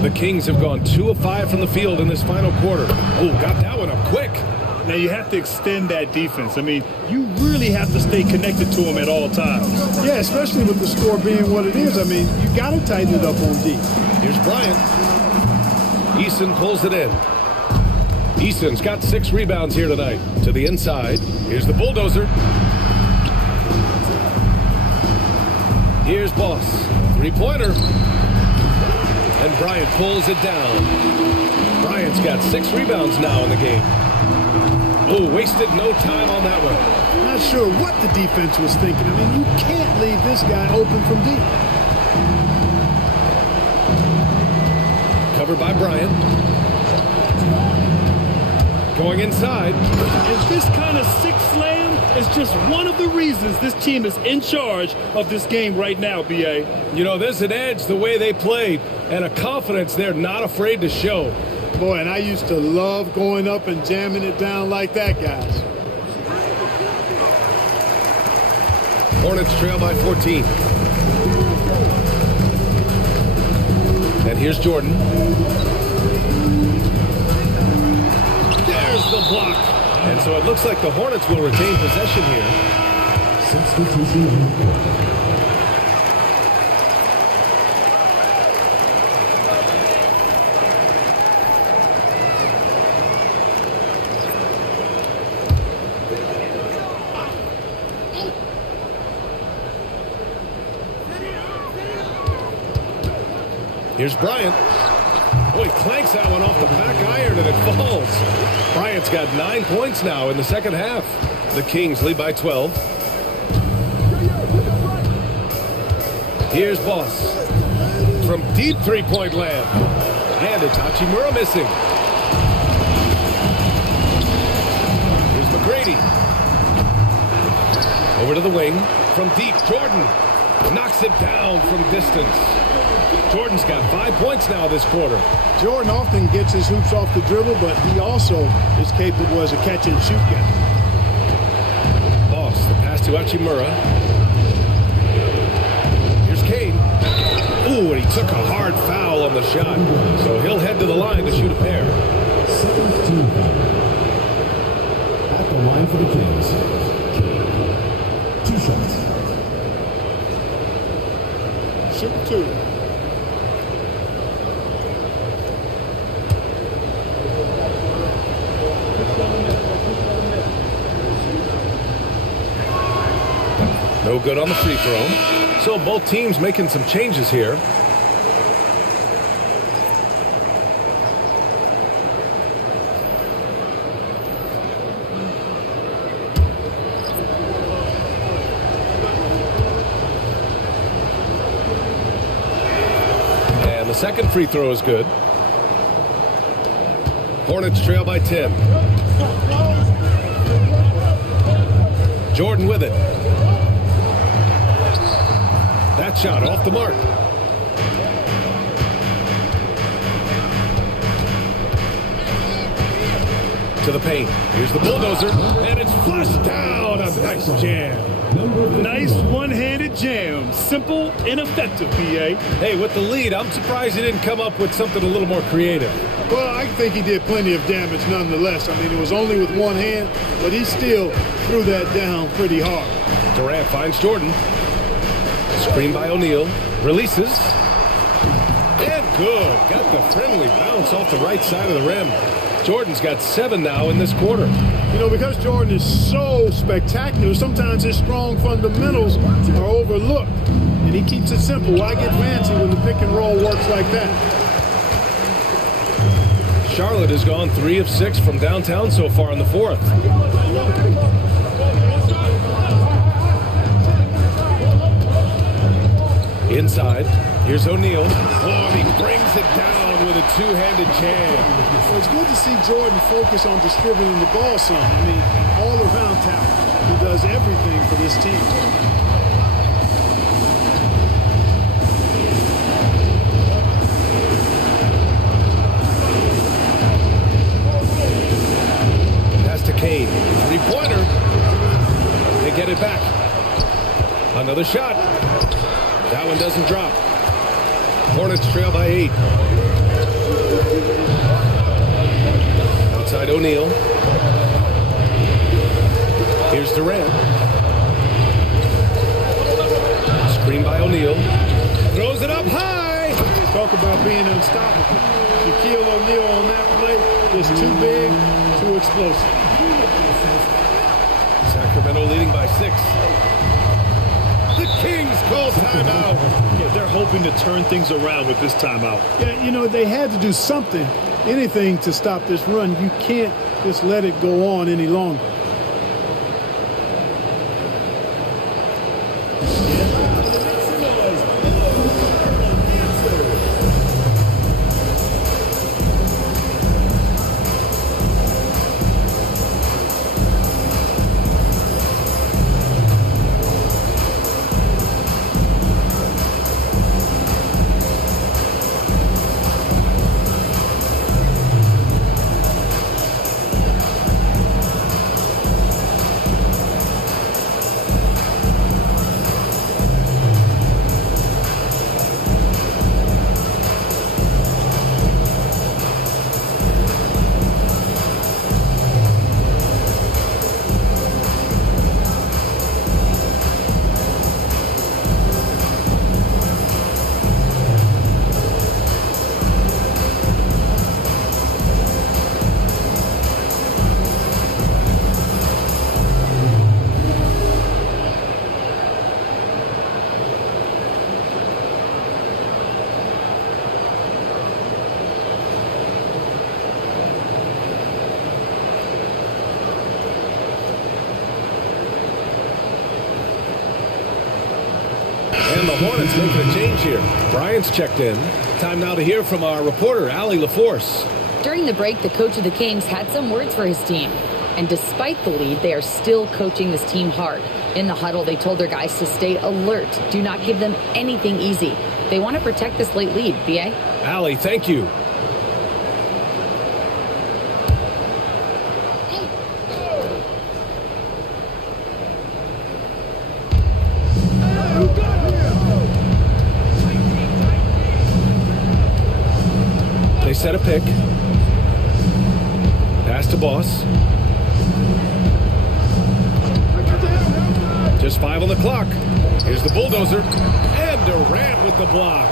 The Kings have gone 2 of 5 from the field in this final quarter. Oh, got that one up quick. Now you have to extend that defense. I mean, you really have to stay connected to them at all times. Yeah, especially with the score being what it is. I mean, you got to tighten it up on D. Here's Bryant. Eason pulls it in. Eason's got 6 rebounds here tonight. To the inside. Here's the bulldozer. Here's Boss. 3-pointer. And Bryant pulls it down. Bryant's got 6 rebounds now in the game. Oh, wasted no time on that one. Not sure what the defense was thinking. I mean, you can't leave this guy open from deep. Covered by Bryant. Going inside. And this kind of six slam is just one of the reasons this team is in charge of this game right now, B.A. You know, there's an edge the way they played and a confidence they're not afraid to show. Boy, and I used to love going up and jamming it down like that, guys. Hornets trail by 14. And here's Jordan. There's the block. And so it looks like the Hornets will retain possession here. Substitution. Here's Bryant. Oh, he clanks that one off the back iron and it falls. Bryant's got 9 points now in the second half. The Kings lead by 12. Here's Boss. From deep three-point land. And it's Hachimura missing. Here's McGrady. Over to the wing. From deep, Jordan knocks it down from distance. Jordan's got 5 points now this quarter. Jordan often gets his hoops off the dribble, but he also is capable as a catch-and-shoot guy. Boss, the pass to Hachimura. Here's Kane. Ooh, and he took a hard foul on the shot. So he'll head to the line to shoot a pair. Second team foul. At the line for the Kings. 2 shots. Shoot 2. No good on the free throw. So both teams making some changes here. And the second free throw is good. Hornets trail by 10. Jordan with it. That shot off the mark. To the paint. Here's the bulldozer. And it's flushed down. A nice jam. Nice one-handed jam. Simple and effective, B.A. Hey, with the lead, I'm surprised he didn't come up with something a little more creative. Well, I think he did plenty of damage nonetheless. I mean, it was only with one hand, but he still threw that down pretty hard. Durant finds Jordan. Screen by O'Neal. Releases. And good. Got the friendly bounce off the right side of the rim. Jordan's got 7 now in this quarter. You know, because Jordan is so spectacular, sometimes his strong fundamentals are overlooked. And he keeps it simple. Why get fancy when the pick and roll works like that? Charlotte has gone 3 of 6 from downtown so far in the fourth. Inside, here's O'Neal. Oh, he brings it down with a two-handed jam. Well, it's good to see Jordan focus on distributing the ball some. I mean, all-around talent who does everything for this team. Pass to Kane. Three-pointer. They get it back. Another shot. That one doesn't drop. Hornets trail by 8. Outside O'Neal. throws it up high. Talk about being unstoppable. Shaquille O'Neal on that play is too big, too explosive. Sacramento leading by 6. The Kings call timeout. Yeah, they're hoping to turn things around with this timeout. Yeah, you know, they had to do something, anything to stop this run. You can't just let it go on any longer. And the Hornets making a change here. Bryant's checked in. Time now to hear from our reporter, Allie LaForce. During the break, the coach of the Kings had some words for his team. And despite the lead, they are still coaching this team hard. In the huddle, they told their guys to stay alert. Do not give them anything easy. They want to protect this late lead. B.A.? Allie, thank you. They set a pick. Pass to Boss. Just 5 on the clock. Here's the bulldozer. And Durant with the block.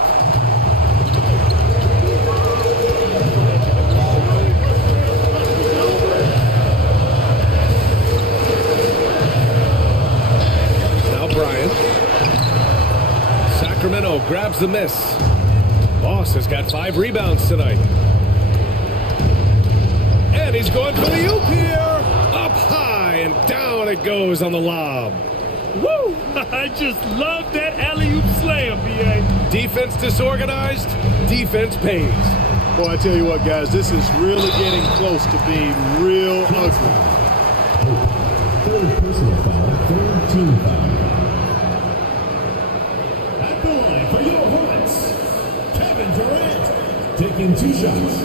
Now Bryant. Sacramento grabs the miss. Boss has got 5 rebounds tonight. And he's going for the oop here. Up high and down it goes on the lob. Woo! I just love that alley-oop slam, B.A. Defense disorganized, defense pays. Boy, I tell you what, guys, this is really getting close to being real ugly. Third personal foul, third team foul. At the line for your Hornets, Kevin Durant, taking 2 shots.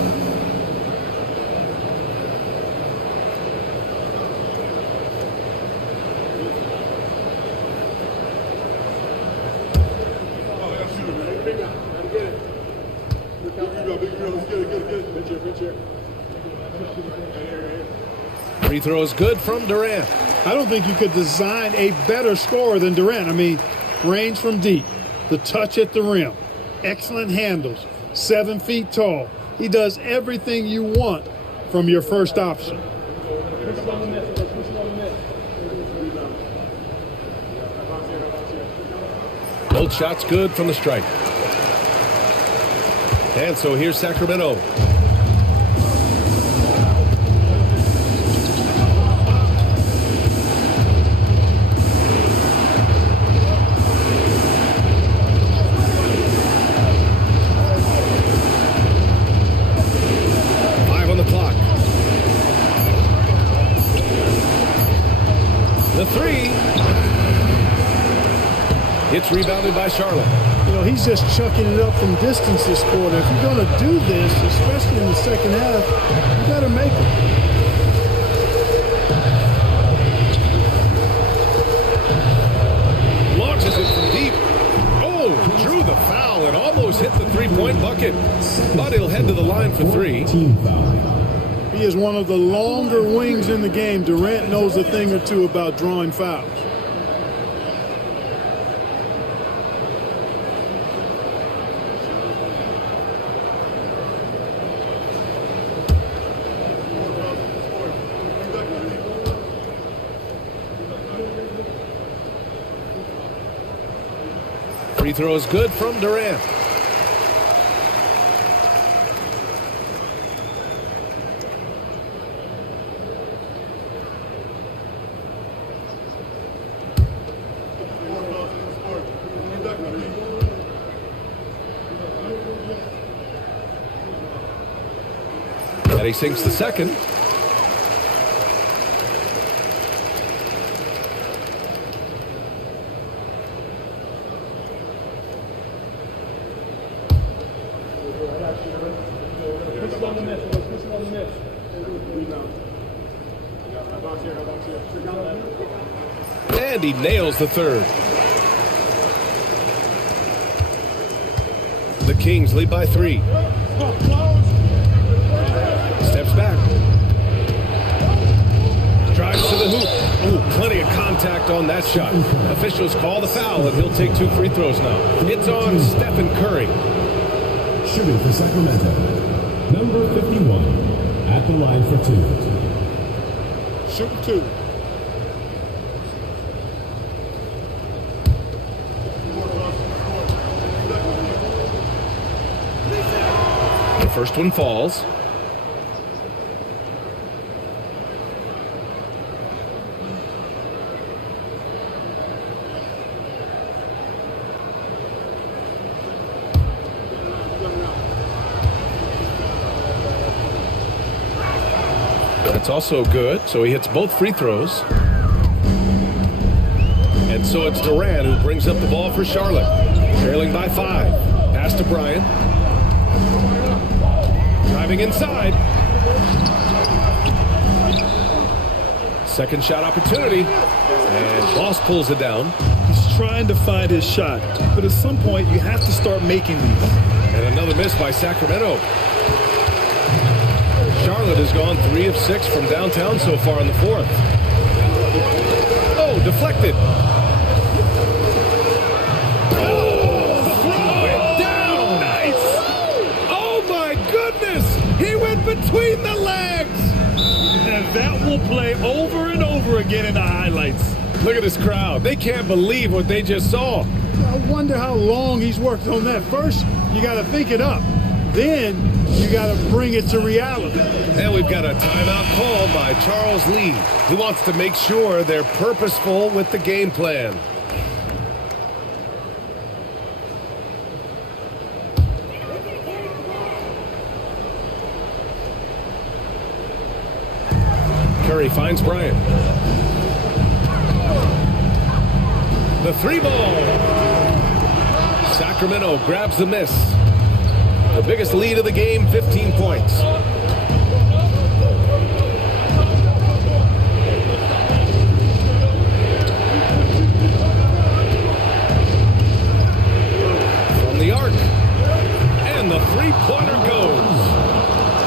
Free throws good from Durant. I don't think you could design a better scorer than Durant. I mean, range from deep, the touch at the rim, excellent handles, 7 feet tall. He does everything you want from your first option. Both shots good from the stripe. And so here's Sacramento. The 3. It's rebounded by Charlotte. You know, he's just chucking it up from distance this quarter. If you're going to do this, especially in the second half, you got to make it. Launches it from deep. Oh, drew the foul and almost hit the 3-point bucket. But he'll head to the line for 3. Team foul. He is one of the longer wings in the game. Durant knows a thing or two about drawing fouls. Free throw is good from Durant. And he sinks the second. And he nails the third. The Kings lead by 3. Steps back. Drives to the hoop. Ooh, plenty of contact on that shot. Officials call the foul, and he'll take 2 free throws now. It's on Stephen Curry. Shooting for Sacramento, number 51, at the line for 2. Shooting 2. The first one falls. That's also good, so he hits both free throws. And so it's Durant who brings up the ball for Charlotte. Trailing by 5. Pass to Bryant. Driving inside. Second shot opportunity. And Boss pulls it down. He's trying to find his shot, but at some point you have to start making these. And another miss by Sacramento. Charlotte has gone 3 of 6 from downtown so far in the fourth. Oh, deflected. Oh, throw it down. Nice. Oh, my goodness. He went between the legs. And that will play over and over again in the highlights. Look at this crowd. They can't believe what they just saw. I wonder how long he's worked on that. First, you got to think it up. Then you got to bring it to reality. And we've got a timeout call by Charles Lee. He wants to make sure they're purposeful with the game plan. Curry finds Bryant. The 3 ball. Sacramento grabs the miss. The biggest lead of the game, 15 points. From the arc. And the 3-pointer goes.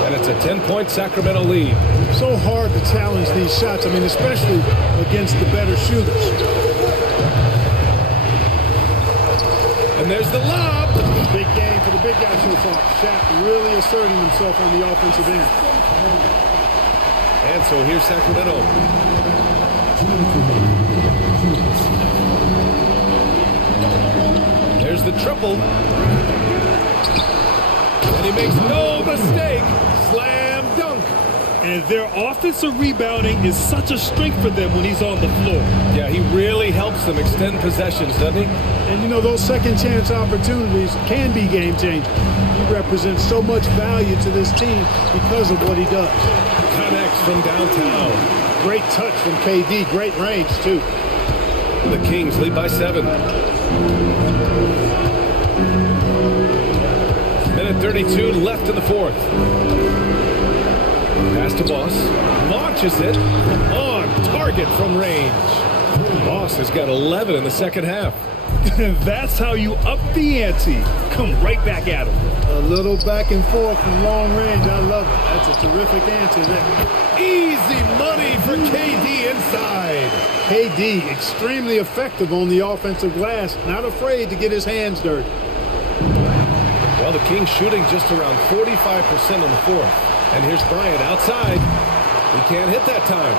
And it's a 10-point Sacramento lead. So hard to challenge these shots. I mean, especially against the better shooters. And there's the lob. Big game for the big guy so far. Shaq really asserting himself on the offensive end. And so here's Sacramento. There's the triple. And he makes no mistake. Slam dunk. And their offensive rebounding is such a strength for them when he's on the floor. Yeah, he really helps them extend possessions, doesn't he? And, you know, those second-chance opportunities can be game-changing. He represents so much value to this team because of what he does. Connects from downtown. Great touch from KD. Great range, too. The Kings lead by 7. Minute 32 left in the fourth. Pass to Boss. Launches it. On target from range. Boss has got 11 in the second half. That's how you up the ante. Come right back at him. A little back and forth from long range. I love it. That's a terrific answer there. Easy money for KD inside. KD, extremely effective on the offensive glass. Not afraid to get his hands dirty. Well, the Kings shooting just around 45% in the fourth. And here's Bryant outside. He can't hit that time.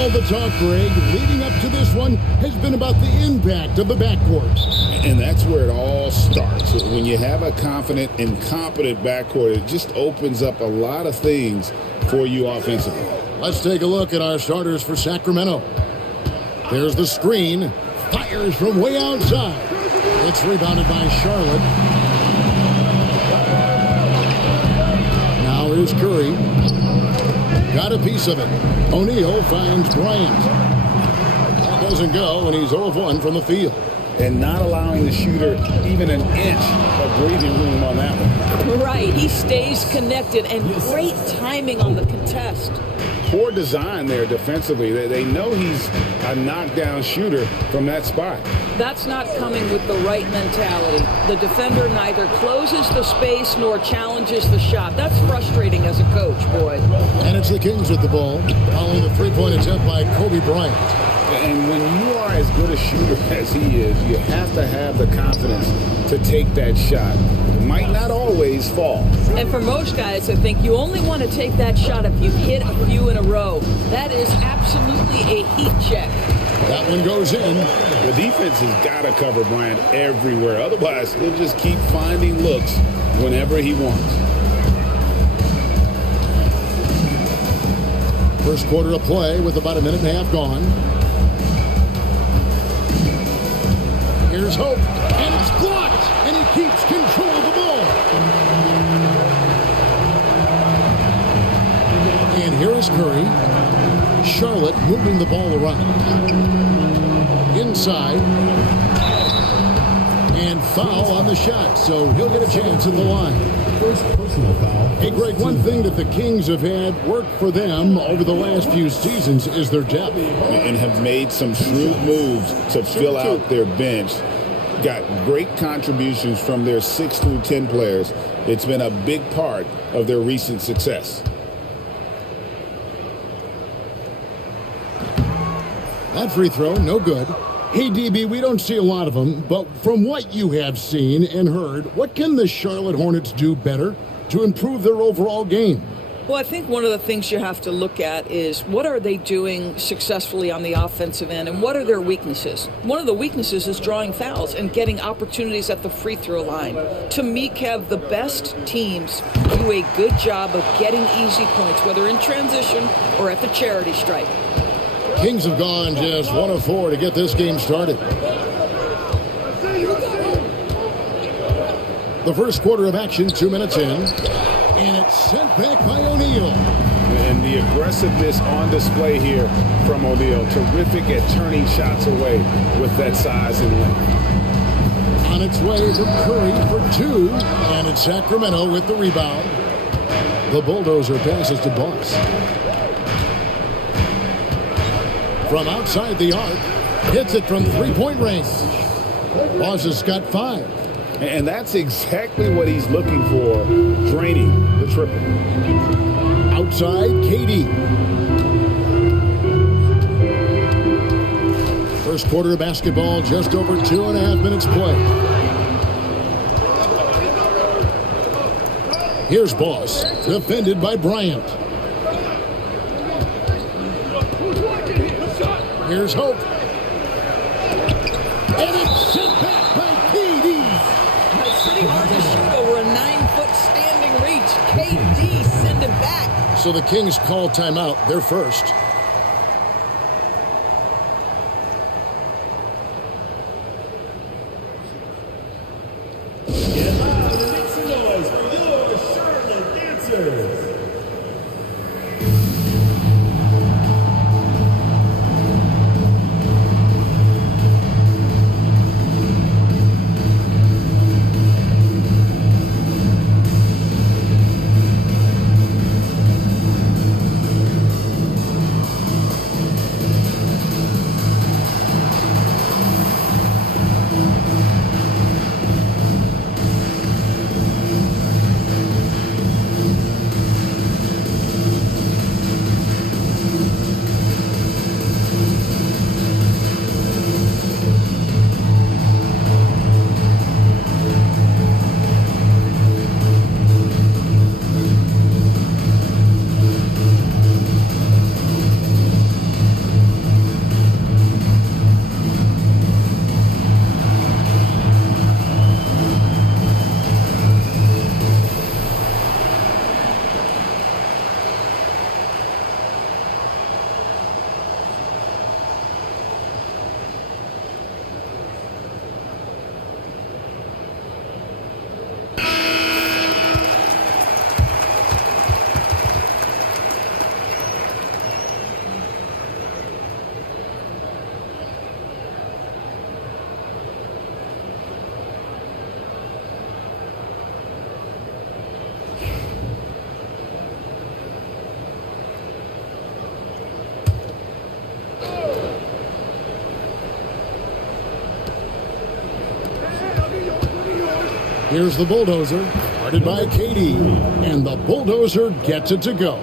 All the talk, Greg, leading up to this one has been about the impact of the backcourt. And that's where it all starts. When you have a confident and competent backcourt, it just opens up a lot of things for you offensively. Let's take a look at our starters for Sacramento. There's the screen. Fires from way outside. It's rebounded by Charlotte. Now here's Curry. Got a piece of it. O'Neal finds Bryant. That doesn't go, and he's 0 of 1 from the field. And not allowing the shooter even an inch of breathing room on that one. Right, he stays connected, and great timing on the contest. Poor design there defensively. They know he's a knockdown shooter from that spot. That's not coming with the right mentality. The defender neither closes the space nor challenges the shot. That's frustrating as a coach, boy. And it's the Kings with the ball, following the three-point attempt by Kobe Bryant. And when you are as good a shooter as he is, you have to have the confidence to take that shot. It might not always fall. And for most guys, I think you only want to take that shot if you've hit a few in a row. That is absolutely a heat check. That one goes in. The defense has got to cover Bryant everywhere. Otherwise, he'll just keep finding looks whenever he wants. First quarter of play with about a minute and a half gone. Here's Hope, and it's blocked, and he keeps control of the ball. And here is Curry. Charlotte moving the ball around. Inside. And foul on the shot, so he'll get a chance at the line. First personal foul. Hey, Greg, one thing that the Kings have had work for them over the last few seasons is their depth. And have made some shrewd moves to fill out their bench. Got great contributions from their 6 through 10 players. It's been a big part of their recent success. That free throw, no good. Hey, DB, we don't see a lot of them, but from what you have seen and heard, what can the Charlotte Hornets do better to improve their overall game? Well, I think one of the things you have to look at is what are they doing successfully on the offensive end and what are their weaknesses? One of the weaknesses is drawing fouls and getting opportunities at the free throw line. To me, Kev, the best teams do a good job of getting easy points, whether in transition or at the charity stripe. Kings have gone just 1 of 4 to get this game started. The first quarter of action, 2 minutes in, and it's sent back by O'Neal. And the aggressiveness on display here from O'Neal. Terrific at turning shots away with that size and length. On its way from Curry for 2, and it's Sacramento with the rebound. The bulldozer passes to Boss. From outside the arc, hits it from three-point range. Boss has got 5. And that's exactly what he's looking for, draining the triple. Outside, KD. First quarter of basketball, just over 2.5 minutes play. Here's Boss, defended by Bryant. Here's Hope. And it's sent back by KD. It's pretty hard to shoot over a 9-foot standing reach. KD send it back. So the Kings call timeout. They're first. Get loud and make some noise for your Charlotte dancers. Here's the bulldozer, guarded by KD, and the bulldozer gets it to go.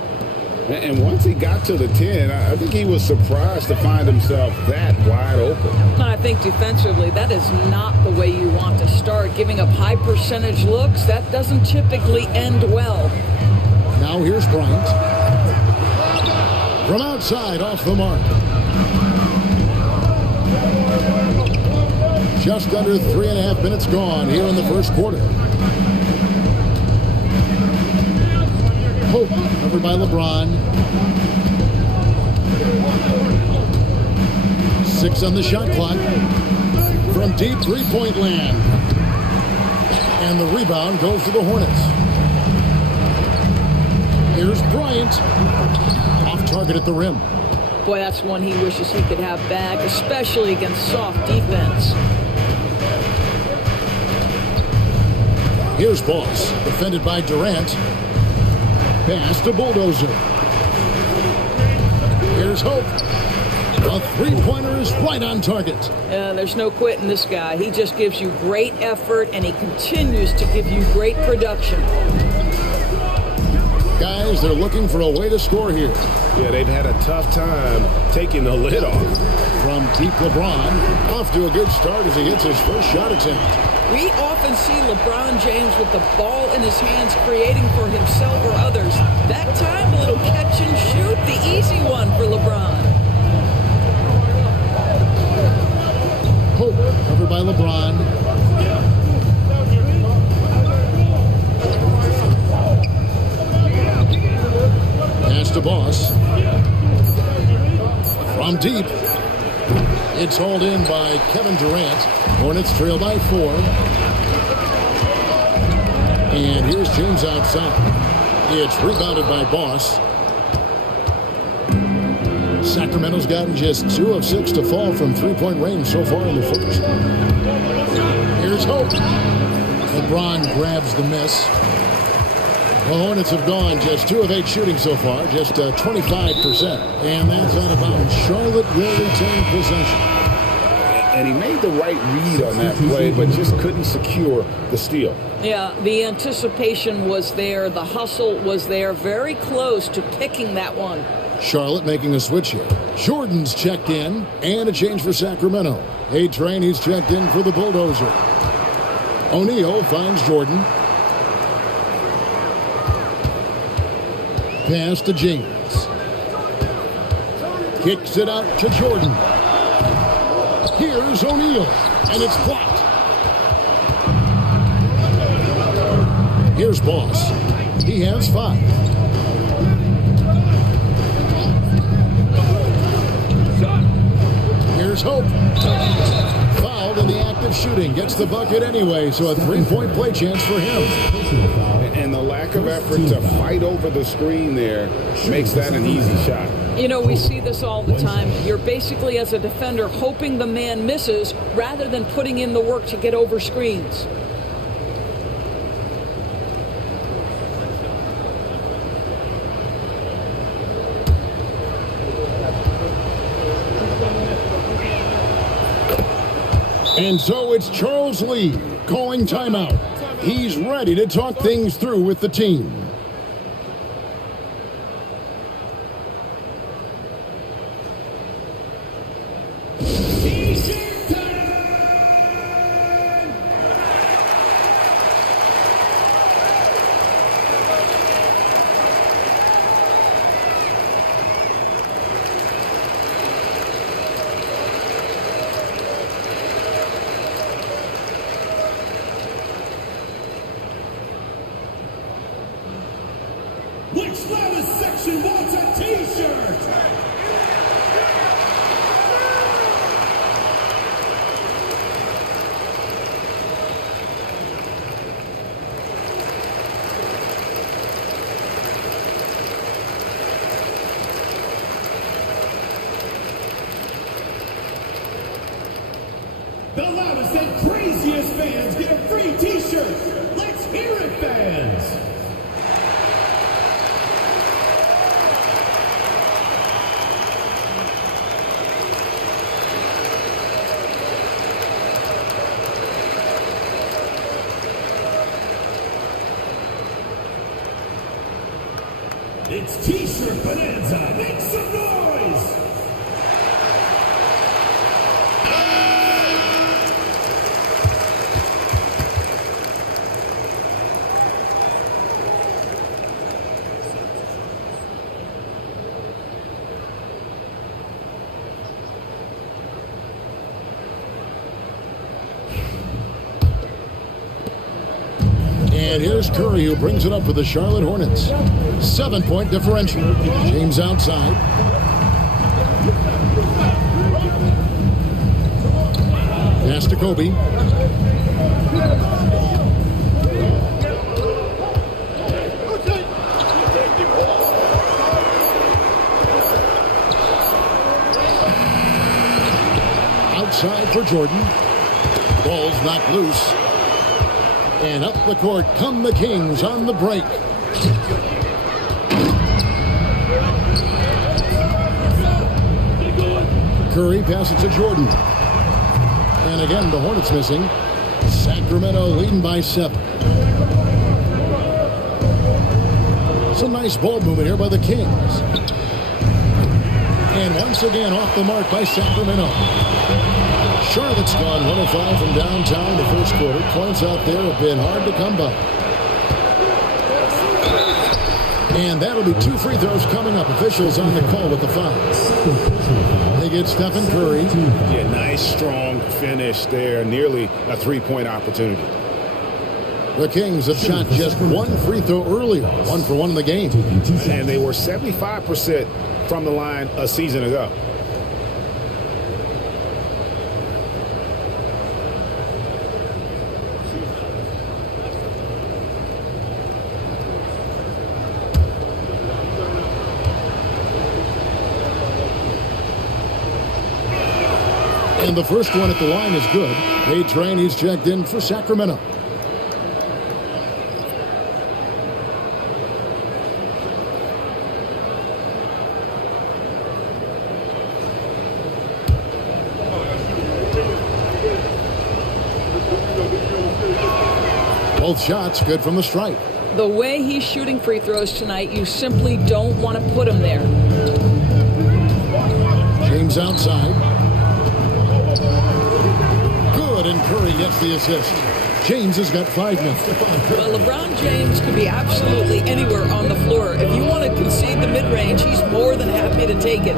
And once he got to the 10, I think he was surprised to find himself that wide open. I think defensively, that is not the way you want to start. Giving up high percentage looks, that doesn't typically end well. Now here's Bryant. From outside, off the mark. Just under 3.5 minutes gone here in the first quarter. Hope, covered by LeBron. 6 on the shot clock. From deep three-point land. And the rebound goes to the Hornets. Here's Bryant. Off target at the rim. Boy, that's one he wishes he could have back, especially against soft defense. Here's Boss, defended by Durant. Pass to Bulldozer. Here's Hope. A three-pointer is right on target. There's no quitting this guy. He just gives you great effort, and he continues to give you great production. Guys, they're looking for a way to score here. Yeah, they've had a tough time taking the lid off. From deep, LeBron off to a good start as he hits his first shot attempt. We often see LeBron James with the ball in his hands creating for himself or others. That time, a little catch and shoot, the easy one for LeBron. Hope, covered by LeBron. Pass to Boss. From deep. It's hauled in by Kevin Durant. Hornets trail by 4. And here's James outside. It's rebounded by Boss. Sacramento's gotten just 2 of 6 to fall from three-point range so far in the first. Here's Hope. LeBron grabs the miss. The Hornets have gone just 2 of 8 shooting so far, just 25%. And that's out of bounds. Charlotte will retain possession. And he made the right read on that play, but just couldn't secure the steal. Yeah, the anticipation was there. The hustle was there. Very close to picking that one. Charlotte making a switch here. Jordan's checked in, and a change for Sacramento. A-Train, he's checked in for the Bulldozer. O'Neal finds Jordan. Pass to James. Kicks it out to Jordan. Here's O'Neal, and it's blocked. Here's Boss. He has 5. Here's Hope. Fouled in the act of shooting. Gets the bucket anyway, so a 3-point play chance for him. And the lack of effort to fight over the screen there makes that an easy shot. You know, we see this all the time. You're basically, as a defender, hoping the man misses rather than putting in the work to get over screens. And so it's Charles Lee calling timeout. He's ready to talk things through with the team. Which loudest section wants a t-shirt? The loudest and craziest fans get a free t-shirt. Let's hear it, fans. It's T-shirt Bonanza. Make some noise! And here's Curry, who brings it up for the Charlotte Hornets. 7-point differential. James outside. Pass to Kobe. Outside for Jordan. Ball's knocked loose. And up the court come the Kings on the break. Curry passes to Jordan. And again, the Hornets missing. Sacramento leading by 7. It's a nice ball movement here by the Kings. And once again, off the mark by Sacramento. Charlotte's gone 1 of 5 from downtown the first quarter. Points out there have been hard to come by. And that'll be 2 free throws coming up. Officials on the call with the foul. They get Stephen Curry. Yeah, nice, strong finish there. Nearly a 3-point opportunity. The Kings have shot just 1 free throw earlier. 1 for 1 in the game. And they were 75% from the line a season ago. And the first one at the line is good. A-Train, he's checked in for Sacramento. Both shots good from the stripe. The way he's shooting free throws tonight, you simply don't want to put him there. James outside. And Curry gets the assist. James has got 5 now. Well, LeBron James could be absolutely anywhere on the floor. If you want to concede the mid-range, he's more than happy to take it.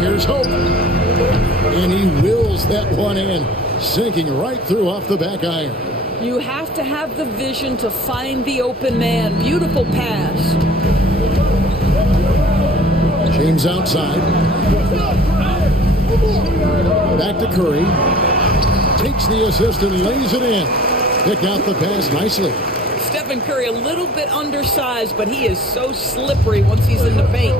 Here's Hope. And he wills that one in, sinking right through off the back iron. You have to have the vision to find the open man. Beautiful pass. James outside. Back to Curry. Takes the assist and lays it in. Pick out the pass nicely. Stephen Curry, a little bit undersized, but he is so slippery once he's in the paint.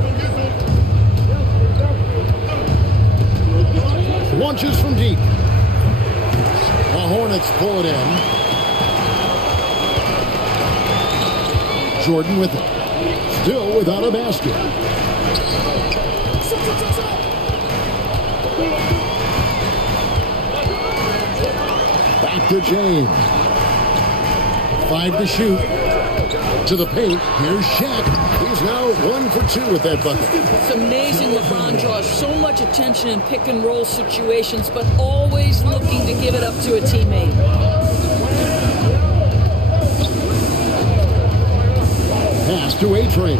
Launches from deep. The Hornets pull it in. Jordan with it. Still without a basket. Back to James. 5 to shoot. To the paint. Here's Shaq. He's now 1 for 2 with that bucket. It's amazing LeBron draws so much attention in pick and roll situations, but always looking to give it up to a teammate. Pass to A-Train.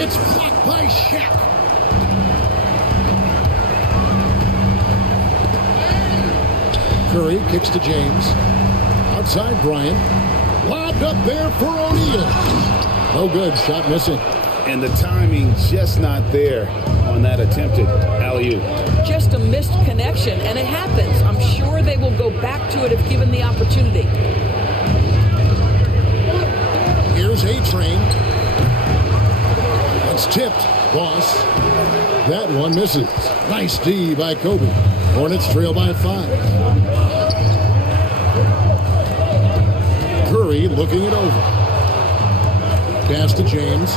It's blocked by Shaq. Curry kicks to James. Outside Bryant. Lobbed up there for O'Neal. No good. Shot missing. And the timing just not there on that attempted alley-oop. Just a missed connection, and it happens. I'm sure they will go back to it if given the opportunity. Here's A-Train. It's tipped. Boss. That one misses. Nice D by Kobe. Hornets trail by 5. Curry looking it over. Pass to James.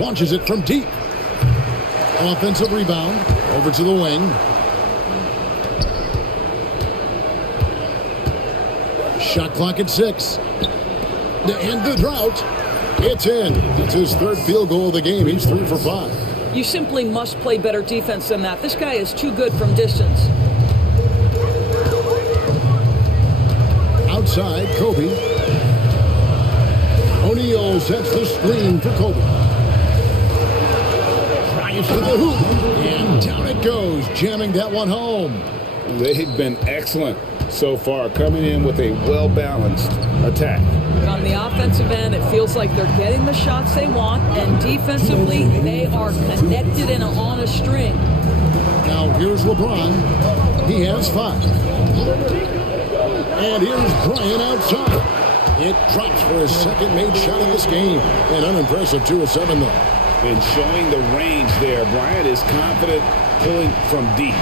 Launches it from deep. Offensive rebound. Over to the wing. Shot clock at 6. To end the drought. It's in. It's his third field goal of the game. He's 3 for 5. You simply must play better defense than that. This guy is too good from distance. Outside, Kobe. O'Neal sets the screen for Kobe. Drives to the hoop. And down it goes, jamming that one home. They've been excellent so far, coming in with a well-balanced attack. On the offensive end, it feels like they're getting the shots they want, and defensively, they are connected and on a string. Now here's LeBron. He has 5. And here's Bryant outside. It drops for his second made shot of this game. An unimpressive 2 of 7, though. And showing the range there, Bryant is confident pulling from deep.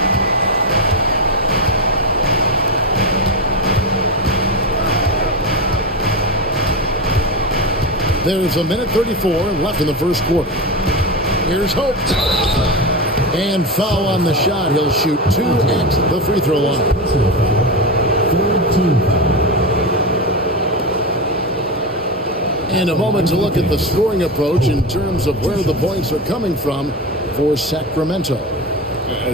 There's a minute 34 left in the first quarter. Here's Hope. And foul on the shot. He'll shoot 2 at the free throw line. And a moment to look at the scoring approach in terms of where the points are coming from for Sacramento.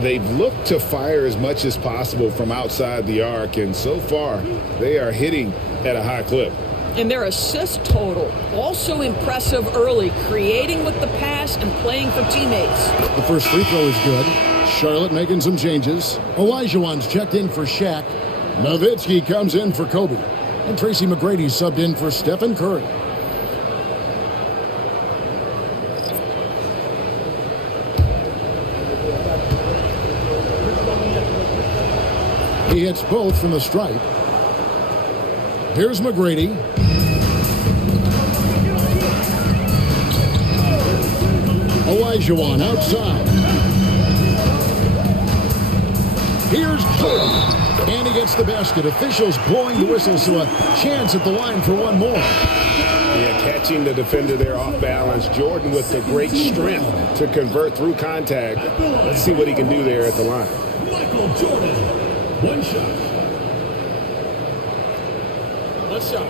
They've looked to fire as much as possible from outside the arc, and so far they are hitting at a high clip. And their assist total, also impressive early, creating with the pass and playing for teammates. The first free throw is good. Charlotte making some changes. Olajuwon's checked in for Shaq. Nowitzki comes in for Kobe. And Tracy McGrady subbed in for Stephen Curry. He hits both from the stripe. Here's McGrady. Olajuwon outside. Here's Jordan. And he gets the basket. Officials blowing the whistle, so a chance at the line for one more. Yeah, catching the defender there off balance. Jordan with the great strength to convert through contact. Let's see what he can do there at the line. Michael Jordan. One shot. One shot.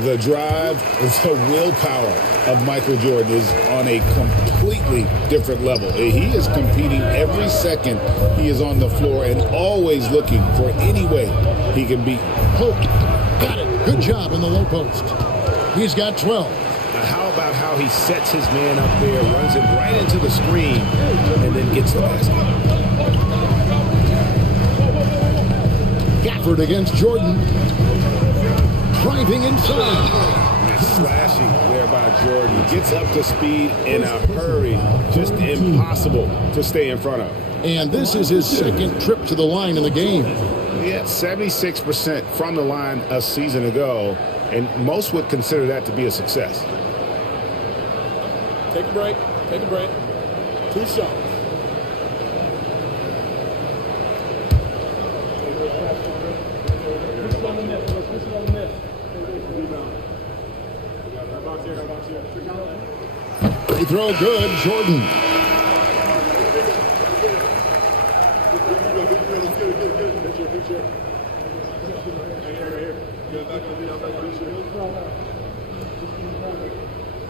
The drive, the willpower of Michael Jordan is on a completely different level. He is competing every second he is on the floor and always looking for any way he can beat. Hope got it. Good job in the low post. He's got 12. Now how about how he sets his man up there, runs him right into the screen, and then gets the basket. Gafford against Jordan. Driving inside. Slashing there by Jordan. Gets up to speed in a hurry. Just impossible to stay in front of. And this is his second trip to the line in the game. Yeah, 76% from the line a season ago, and most would consider that to be a success. Take a break. Take a break. 2 shots. Free throw good, Jordan.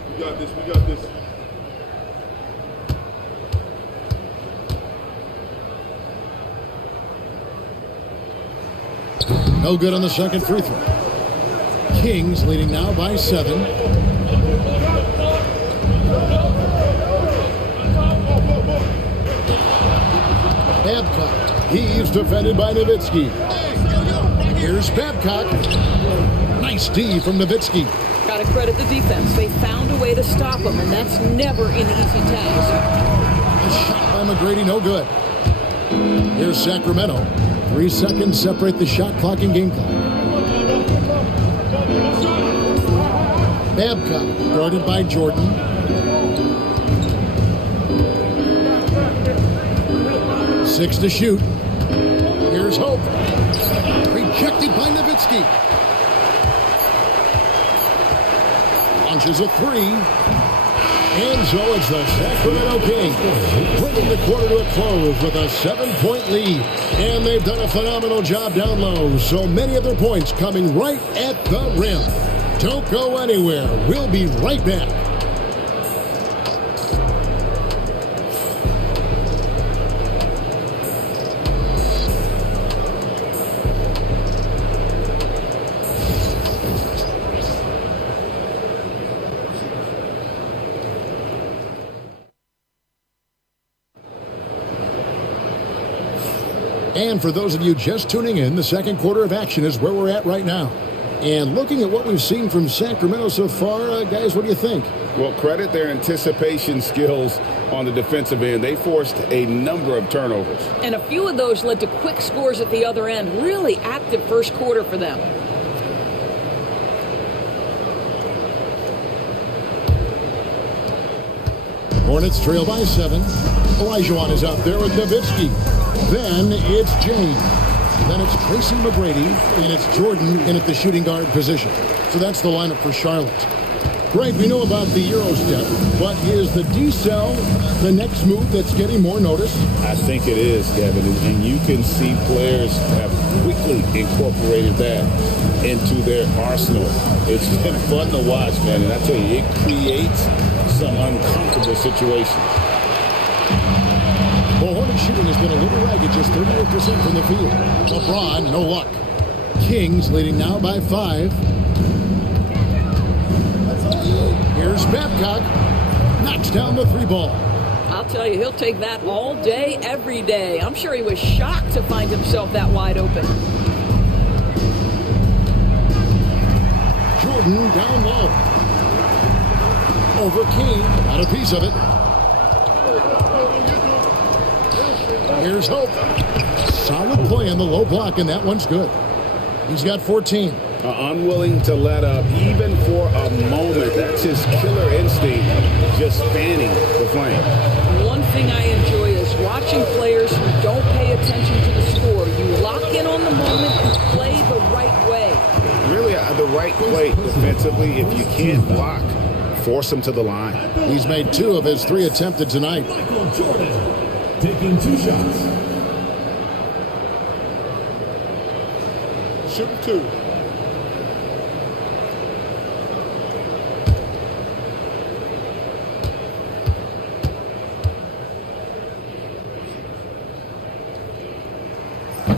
We got this, we got this. No good on the second free throw. Kings leading now by 7. Babcock. He's defended by Nowitzki. Here's Babcock. Nice D from Nowitzki. Got to credit the defense. They found a way to stop him, and that's never an easy task. A shot by McGrady, no good. Here's Sacramento. 3 seconds separate the shot clock and game clock. Babcock, guarded by Jordan. 6 to shoot. Here's Hope. Rejected by Nowitzki. Launches a 3. And so it's the Sacramento Kings bringing the quarter to a close with a 7-point lead. And they've done a phenomenal job down low. So many of their points coming right at the rim. Don't go anywhere. We'll be right back. And for those of you just tuning in, the second quarter of action is where we're at right now. And looking at what we've seen from Sacramento so far, guys, what do you think? Well, credit their anticipation skills on the defensive end. They forced a number of turnovers. And a few of those led to quick scores at the other end. Really active first quarter for them. Hornets trail by 7. Olajuwon is out there with Nowitzki. Then it's James. Then it's Tracy McGrady, and it's Jordan in at the shooting guard position. So that's the lineup for Charlotte. Greg, we know about the Euro step, but is the D-cell the next move that's getting more notice? I think it is, Kevin, and you can see players have quickly incorporated that into their arsenal. It's been fun to watch, man, and I tell you, it creates some uncomfortable situations. Well, Hornets shooting has been a little ragged, just 38% from the field. LeBron, no luck. Kings leading now by 5. Here's Babcock. Knocks down the 3 ball. I'll tell you, he'll take that all day, every day. I'm sure he was shocked to find himself that wide open. Jordan down low. Over King. Got a piece of it. Here's Hope. Solid play in the low block, and that one's good. He's got 14. Unwilling to let up, even for a moment. That's his killer instinct, just fanning the flame. One thing I enjoy is watching players who don't pay attention to the score. You lock in on the moment and play the right way. Really, the right play defensively. If you can't block, force him to the line. He's made 2 of his 3 attempted tonight. Michael Jordan taking 2 shots. Shoot 2.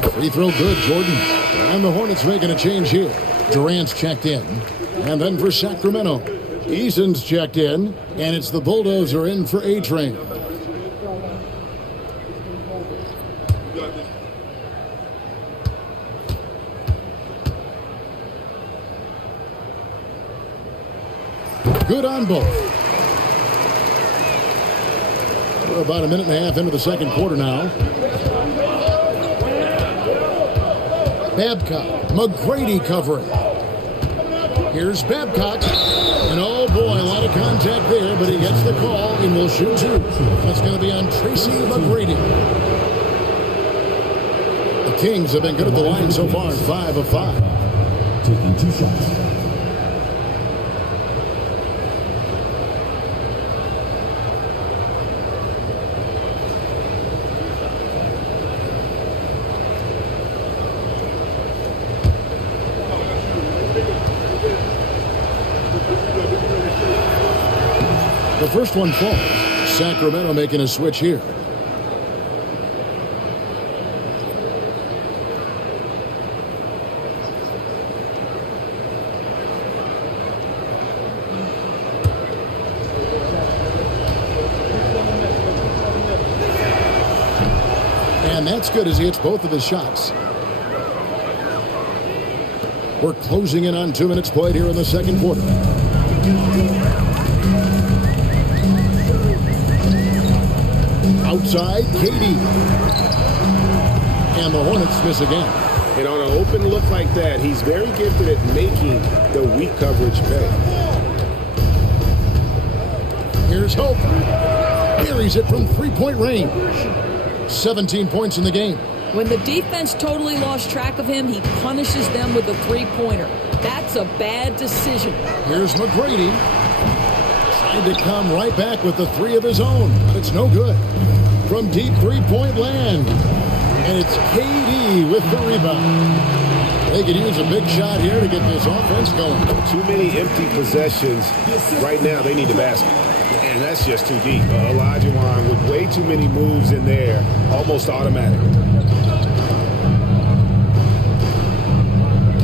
Free throw good, Jordan. And the Hornets making a change here. Durant's checked in. And then for Sacramento, Eason's checked in. And it's the Bulldozer in for A-Train. Good on both. We're about a minute and a half into the second quarter now. Babcock, McGrady covering. Here's Babcock. And oh boy, a lot of contact there, but he gets the call and will shoot 2. That's going to be on Tracy McGrady. The Kings have been good at the line so far, 5 of 5. Taking 2 shots. The first one falls. Sacramento making a switch here. And that's good as he hits both of his shots. We're closing in on 2 minutes played here in the second quarter. Outside, KD. And the Hornets miss again. And on an open look like that, he's very gifted at making the weak coverage pay. Here's Hope. Buries it from 3-point range. 17 points in the game. When the defense totally lost track of him, he punishes them with a three-pointer. That's a bad decision. Here's McGrady. Trying to come right back with the three of his own, but it's no good. From deep three-point land. And it's KD with the rebound. They could use a big shot here to get this offense going. Too many empty possessions. Right now, they need the basket. And that's just too deep. Olajuwon with way too many moves in there, almost automatic.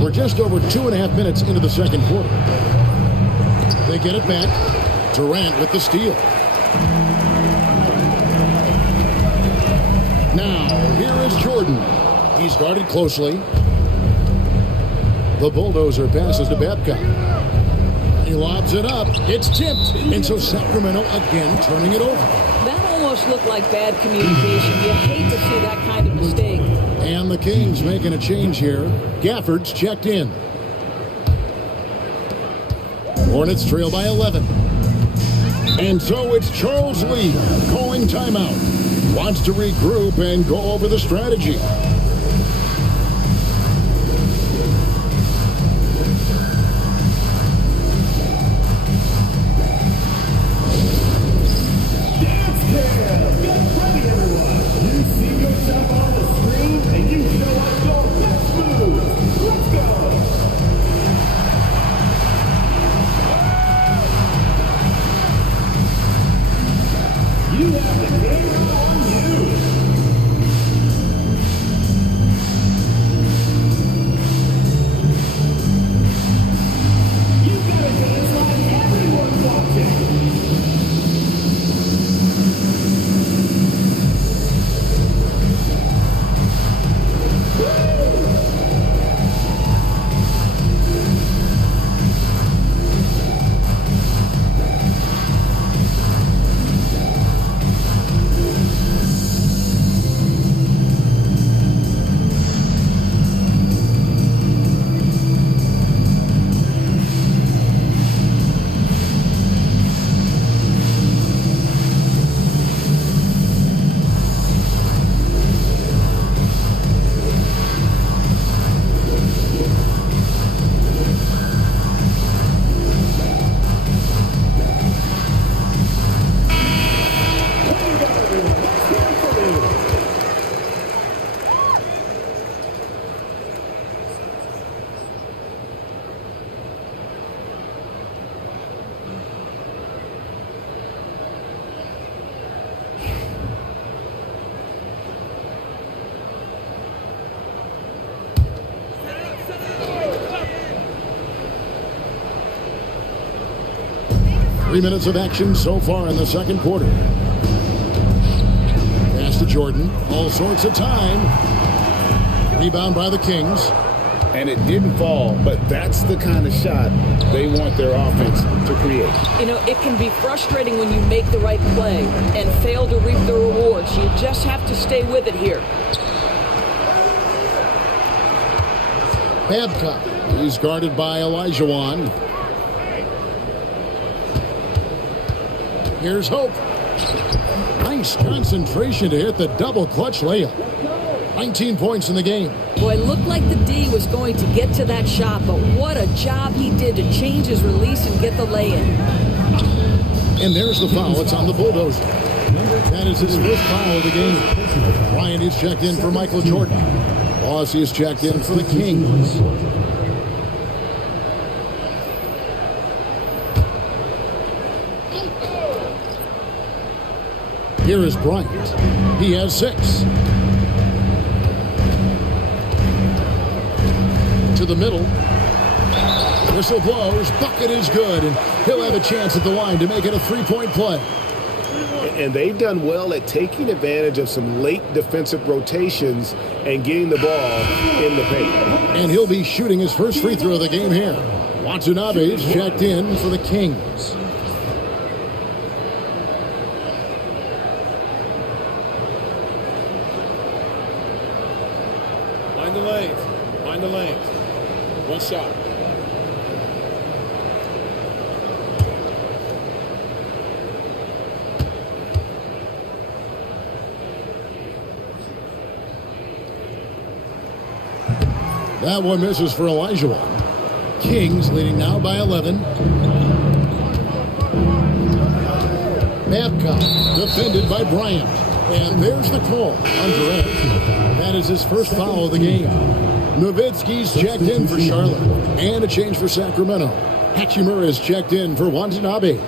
We're just over 2.5 minutes into the second quarter. They get it back. Durant with the steal. Now, here is Jordan. He's guarded closely. The bulldozer passes to Babcock. He lobs it up. It's tipped. And so Sacramento again turning it over. That almost looked like bad communication. You hate to see that kind of mistake. And the Kings making a change here. Gafford's checked in. Hornets trail by 11. And so it's Charles Lee calling timeout. Wants to regroup and go over the strategy. Three minutes of action so far in the second quarter. Pass to Jordan. All sorts of time. Rebound by the Kings. And it didn't fall, but that's the kind of shot they want their offense to create. You know, it can be frustrating when you make the right play and fail to reap the rewards. You just have to stay with it here. Babcock. He's guarded by Olajuwon. Here's Hope. Nice concentration to hit the double clutch layup. 19 points in the game. Boy, it looked like the D was going to get to that shot, but what a job he did to change his release and get the lay-in. And there's the foul. It's on the bulldozer. That is his first foul of the game. Bryant is checked in for Michael Jordan. Boss is checked in for the Kings. Here is Bryant. He has 6. To the middle. Whistle blows. Bucket is good. And he'll have a chance at the line to make it a three-point play. And they've done well at taking advantage of some late defensive rotations and getting the ball in the paint. And he'll be shooting his first free throw of the game here. Watanabe is checked in for the Kings. Find the lanes. Find the lanes. One shot. That one misses for Elijah. Kings leading now by 11. Babcock defended by Bryant. And there's the call on Durant. That is his first foul of the game. Nowitzki's checked in for Charlotte. And a change for Sacramento. Hachimura is checked in for Watanabe.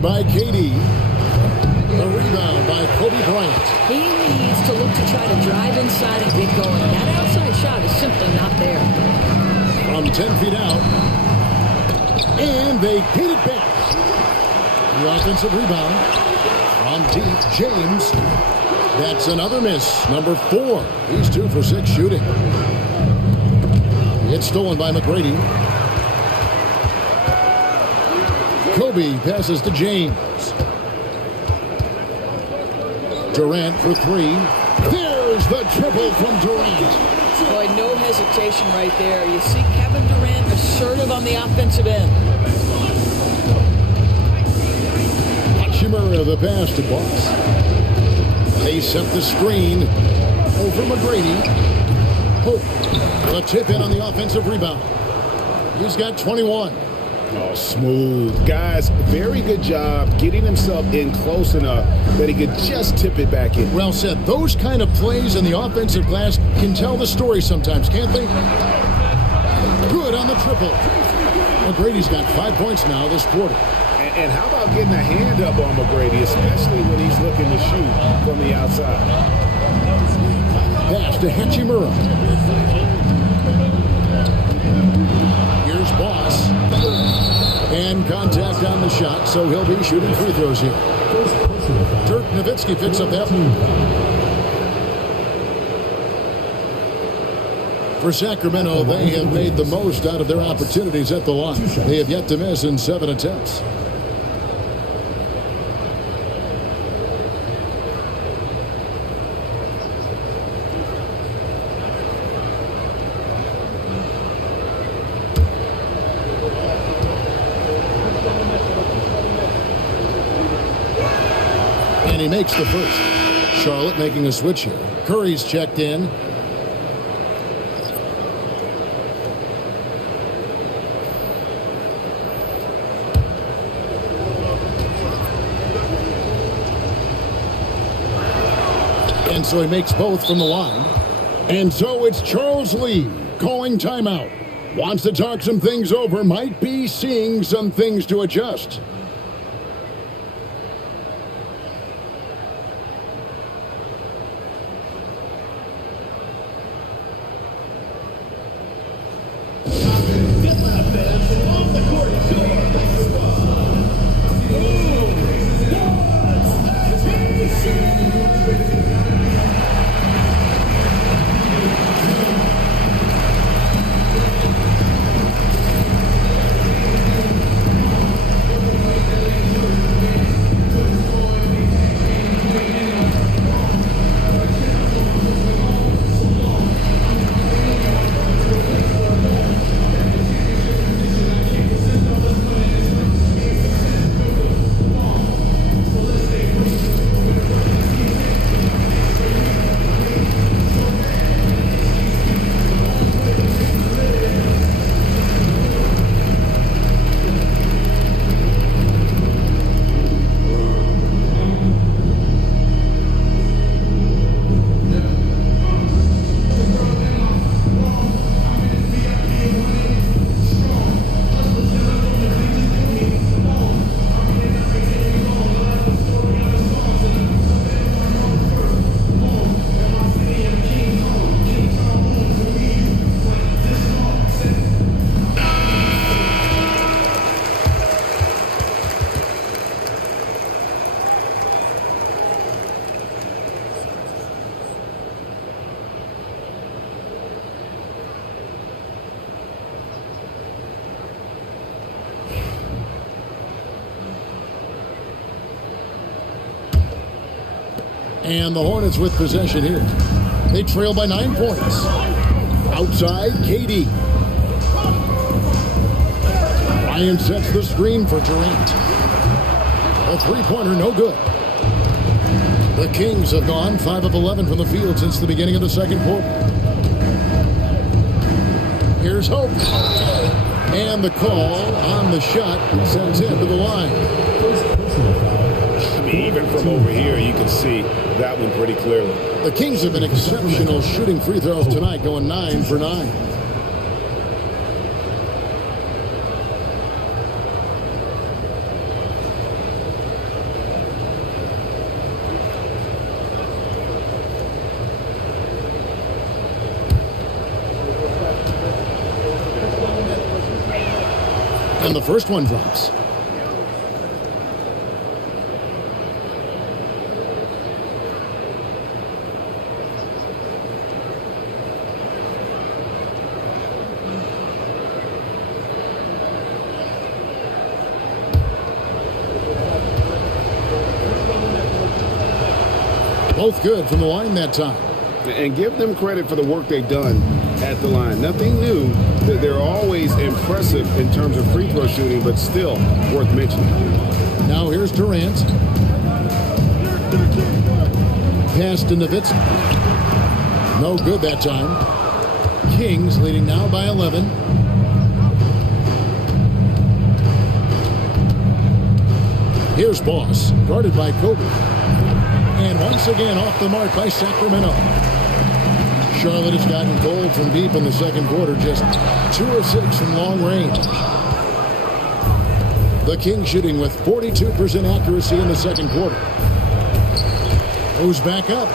By Katie. A rebound by Kobe Bryant. He needs to look to try to drive inside and get going. That outside shot is simply not there. From 10 feet out. And they get it back. The offensive rebound. From deep, James. That's another miss. Number 4. He's 2 for 6 shooting. It's stolen by McGrady. Kobe passes to James. Durant for 3. There's the triple from Durant. Boy, no hesitation right there. You see Kevin Durant assertive on the offensive end. Hachimura the pass to Boss. They set the screen over McGrady. Hope the tip in on the offensive rebound. He's got 21. Oh, smooth. Guys, very good job getting himself in close enough that he could just tip it back in. Well said. Those kind of plays in the offensive glass can tell the story sometimes, can't they? Good on the triple. McGrady's got 5 points now this quarter. And how about getting a hand up on McGrady, especially when he's looking to shoot from the outside? Pass to Hachimura. Here's Boss. And contact on the shot, so he'll be shooting free throws here. Dirk Nowitzki picks up that one. For Sacramento, they have made the most out of their opportunities at the line. They have yet to miss in 7 attempts. And he makes the first. Charlotte making a switch here. Curry's checked in. And so he makes both from the line. And so it's Charles Lee calling timeout. Wants to talk some things over. Might be seeing some things to adjust. And the Hornets with possession here. They trail by 9 points. Outside, KD. Ryan sets the screen for Durant. A three-pointer, no good. The Kings have gone 5 of 11 from the field since the beginning of the second quarter. Here's Hope. And the call on the shot sends him to the line. I mean, even from over here, you can see that one pretty clearly. The Kings have been exceptional shooting free throws tonight, going 9 for 9. And the first one drops. Both good from the line that time. And give them credit for the work they've done at the line. Nothing new. They're always impressive in terms of free throw shooting, but still worth mentioning. Now here's Durant. Pass to Nowitzki. No good that time. Kings leading now by 11. Here's Boss, guarded by Kobe. And once again off the mark by Sacramento. Charlotte has gotten gold from deep in the second quarter, just 2 of 6 from long range. The Kings shooting with 42% accuracy in the second quarter. Goes back up.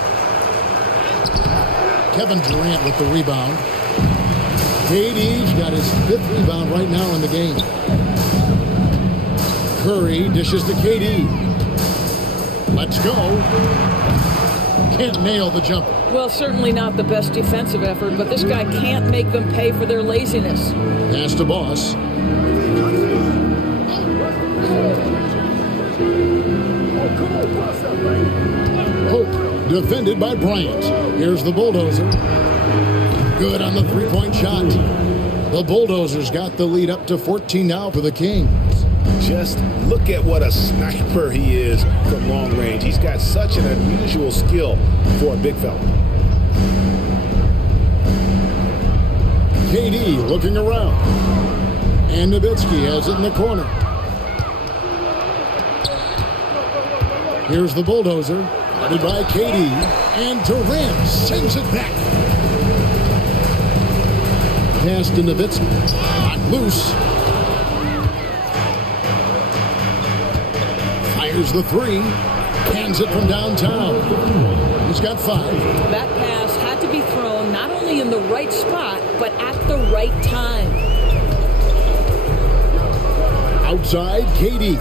Kevin Durant with the rebound. KD's got his 5th rebound right now in the game. Curry dishes to KD. Let's go. Can't nail the jumper. Well, certainly not the best defensive effort, but this guy can't make them pay for their laziness. Pass to Boss. Hope defended by Bryant. Here's the Bulldozer. Good on the three-point shot. The Bulldozers got the lead up to 14 now for the Kings. Just look at what a sniper he is from long range. He's got such an unusual skill for a big fella. KD looking around. And Nowitzki has it in the corner. Here's the Bulldozer, led by KD. And Durant sends it back. Pass to Nowitzki. Not loose. Fires the three. Hands it from downtown. He's got 5. That pass had to be thrown not only in the right spot, but at the right time. Outside, KD.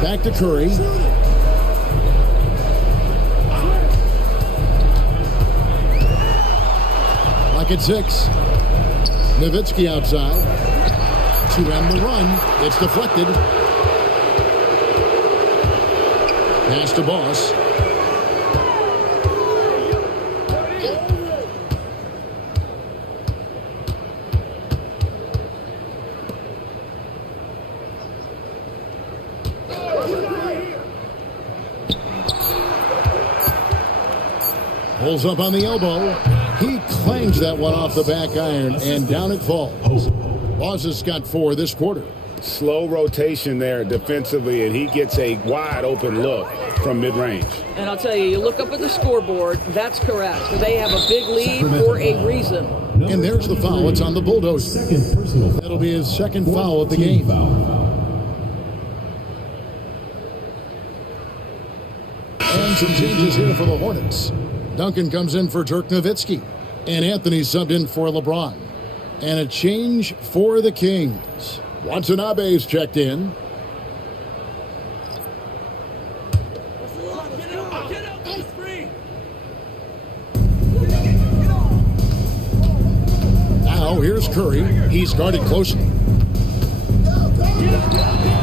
Back to Curry. Lock at 6. Nowitzki outside. To end the run. It's deflected. Pass to Boss. Pulls up on the elbow. He clangs that one off the back iron, and down it falls. Boss has got 4 this quarter. Slow rotation there defensively, and he gets a wide open look from mid-range. And I'll tell you, you look up at the scoreboard, that's correct. They have a big lead for a reason. And there's the foul. It's on the Bulldozer. That'll be his second foul of the game. And some changes here for the Hornets. Duncan comes in for Dirk Nowitzki. And Anthony subbed in for LeBron. And a change for the Kings. Watanabe's checked in. Now here's Curry. He's guarded closely.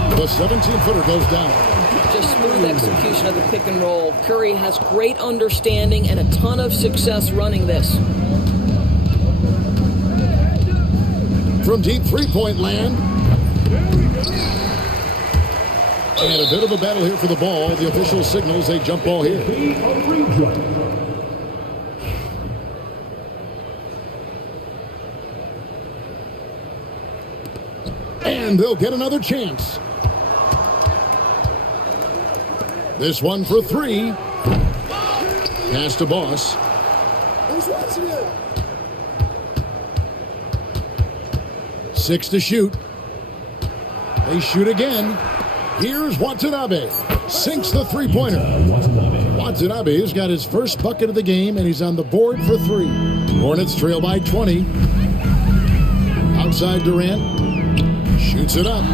The 17-footer goes down. Just smooth execution of the pick and roll. Curry has great understanding and a ton of success running this. From deep three-point land. And a bit of a battle here for the ball. The official signals a jump ball here. And they'll get another chance. This one for three. Pass to Boss. Who's watching it? 6 to shoot. They shoot again. Here's Watanabe. Sinks the three-pointer. Watanabe's got his first bucket of the game, and he's on the board for 3. Hornets trail by 20. Outside Durant. Shoots it up.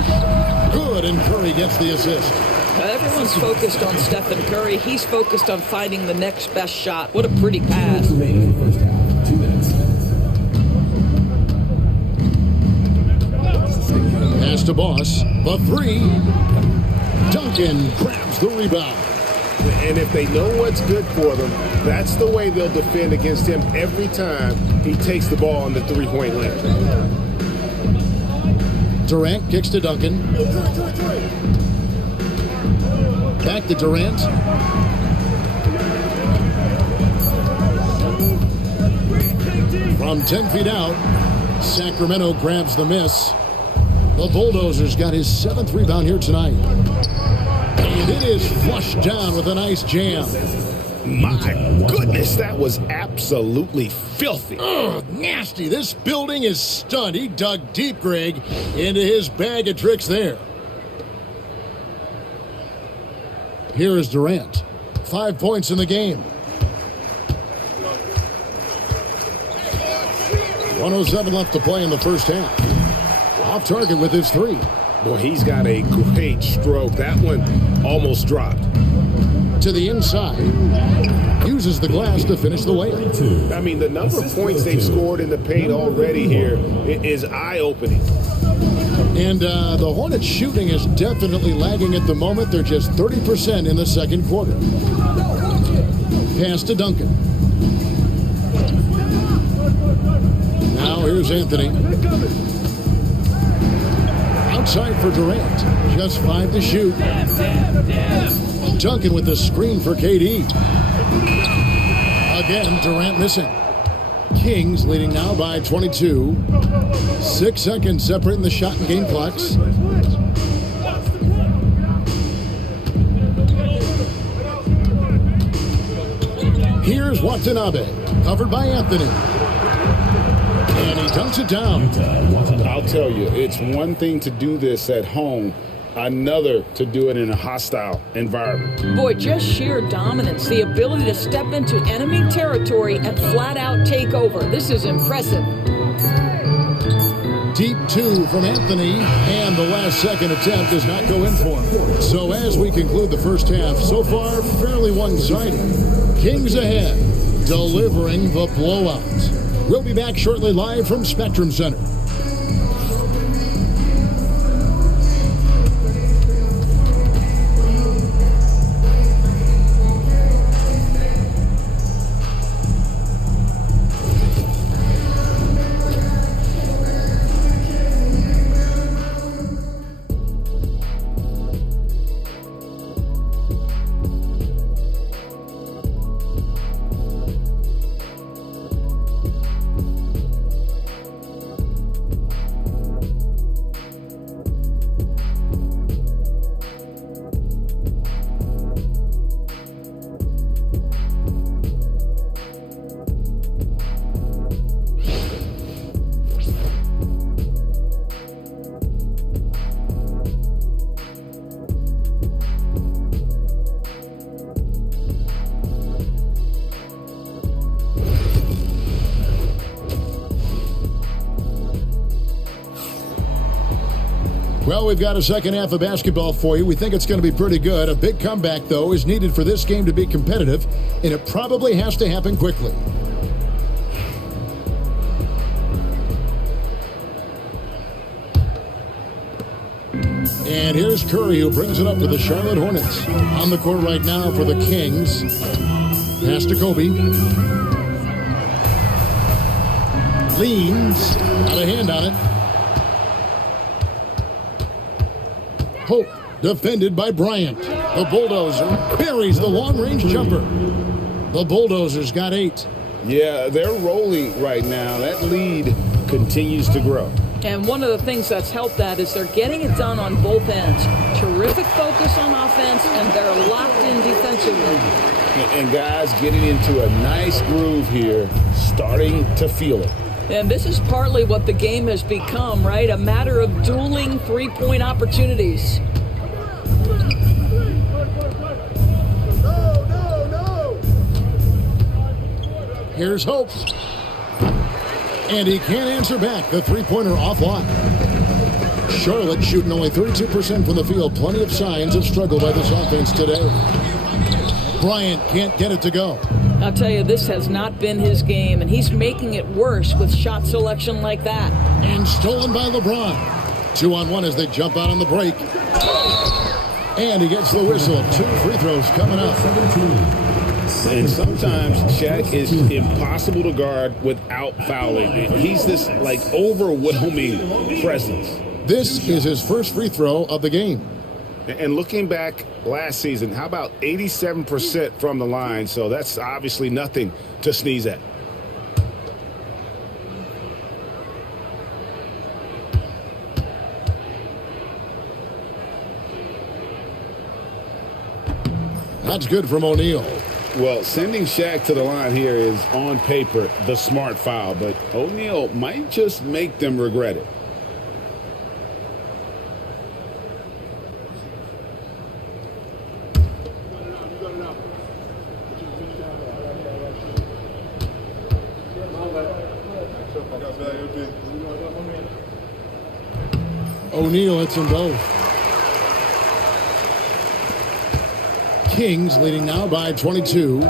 Good, and Curry gets the assist. Everyone's focused on Stephen Curry. He's focused on finding the next best shot. What a pretty pass. Pass to Boss. The 3. Duncan grabs the rebound. And if they know what's good for them, that's the way they'll defend against him every time he takes the ball on the three-point line. Durant kicks to Duncan. Back to Durant. From 10 feet out, Sacramento grabs the miss. The Bulldozers got his 7th rebound here tonight. And it is flushed down with a nice jam. My goodness, that was absolutely filthy. Oh, nasty. This building is stunned. He dug deep, Greg, into his bag of tricks there. Here is Durant. 5 points in the game. 1:07 left to play in the first half. Off target with his 3. Boy, he's got a great stroke. That one almost dropped. To the inside. Uses the glass to finish the layup. I mean, the number of points they've scored in the paint already here is eye-opening. And the Hornets shooting is definitely lagging at the moment. They're just 30% in the second quarter. Pass to Duncan. Now here's Anthony. Outside for Durant. Just 5 to shoot. Duncan with the screen for KD. Again, Durant missing. Kings leading now by 22. 6 seconds separating the shot and game clocks. Here's Watanabe, covered by Anthony. And he dunks it down. I'll tell you, it's one thing to do this at home, another to do it in a hostile environment. Boy, just sheer dominance, the ability to step into enemy territory and flat out take over. This is impressive. Deep 2 from Anthony, and the last second attempt does not go in for him. So as we conclude the first half, so far fairly one-sided. Kings ahead, delivering the blowout. We'll be back shortly live from Spectrum Center. Well, we've got a second half of basketball for you. We think it's going to be pretty good. A big comeback, though, is needed for this game to be competitive, and it probably has to happen quickly. And here's Curry, who brings it up to the Charlotte Hornets. On the court right now for the Kings. Pass to Kobe. Leans. Got a hand on it. Hope. Defended by Bryant. The Bulldozer buries the long-range jumper. The Bulldozers got 8. Yeah, they're rolling right now. That lead continues to grow. And one of the things that's helped that is they're getting it done on both ends. Terrific focus on offense, and they're locked in defensively. And guys getting into a nice groove here, starting to feel it. And this is partly what the game has become, right? A matter of dueling three-point opportunities. Here's Hope. And he can't answer back. The three-pointer offline. Charlotte shooting only 32% from the field. Plenty of signs of struggle by this offense today. Bryant can't get it to go. I'll tell you, this has not been his game, and he's making it worse with shot selection like that. And stolen by LeBron. 2-on-1 as they jump out on the break. And he gets the whistle. 2 free throws coming up. And sometimes Shaq is impossible to guard without fouling. He's this, like, overwhelming presence. This is his first free throw of the game. And looking back last season, how about 87% from the line? So that's obviously nothing to sneeze at. That's good from O'Neal. Well, sending Shaq to the line here is, on paper, the smart foul, but O'Neal might just make them regret it. O'Neal hits them both. Kings leading now by 22.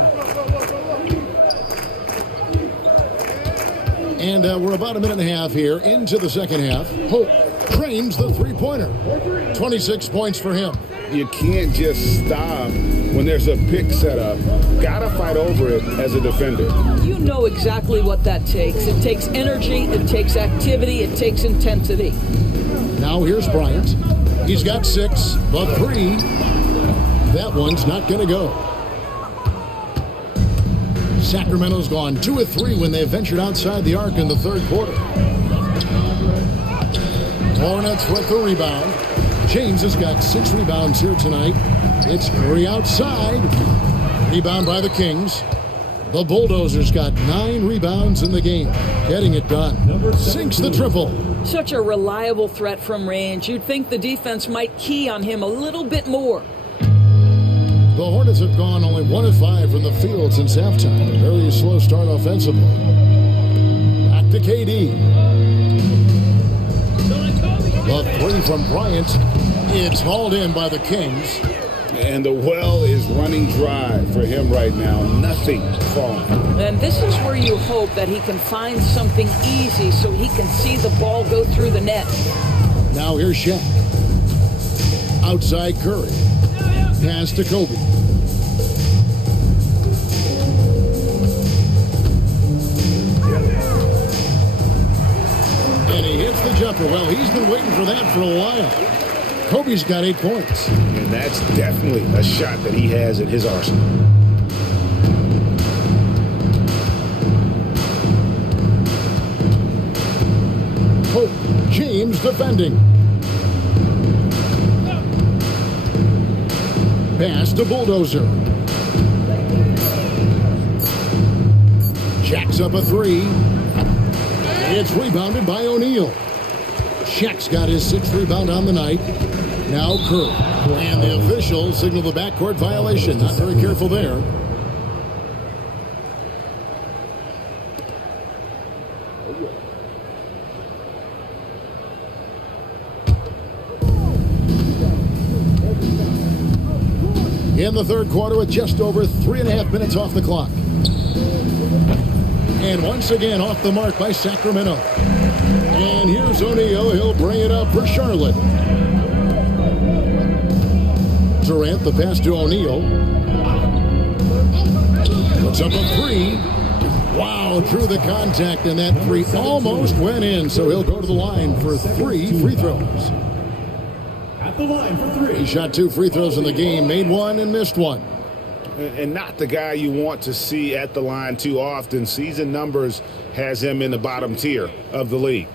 And we're about a minute and a half here into the second half. Hope trains the three-pointer. 26 points for him. You can't just stop when there's a pick set up. Gotta fight over it as a defender. You know exactly what that takes. It takes energy, it takes activity, it takes intensity. Now here's Bryant. He's got 6, but 3. That one's not going to go. Sacramento's gone 2 of 3 when they ventured outside the arc in the third quarter. Hornets with the rebound. James has got 6 rebounds here tonight. It's Curry outside. Rebound by the Kings. The Bulldozers got 9 rebounds in the game. Getting it done. Sinks the triple. Such a reliable threat from range. You'd think the defense might key on him a little bit more. The Hornets have gone only 1 of 5 from the field since halftime. A very slow start offensively. Back to KD. The 3 from Bryant. It's hauled in by the Kings. And the well is running dry for him right now. Nothing falling. And this is where you hope that he can find something easy so he can see the ball go through the net. Now here's Shaq. Outside Curry. Pass to Kobe. And he hits the jumper. Well, he's been waiting for that for a while. Kobe's got 8 points. And that's definitely a shot that he has in his arsenal. Hope. James defending. Pass to Bulldozer. Jacks up a 3. It's rebounded by O'Neal. Shaq's got his 6th rebound on the night. Now Curry. And the official signaled the backcourt violation. Not very careful there. In the third quarter with just over 3.5 minutes off the clock. And once again off the mark by Sacramento. And here's O'Neal. He'll bring it up for Charlotte. Durant, the pass to O'Neal. Puts up a three. Wow, through the contact, and that three almost went in, so he'll go to the line for 3 free throws. At the line for 3. He shot 2 free throws in the game, made one and missed one. And not the guy you want to see at the line too often. Season numbers has him in the bottom tier of the league.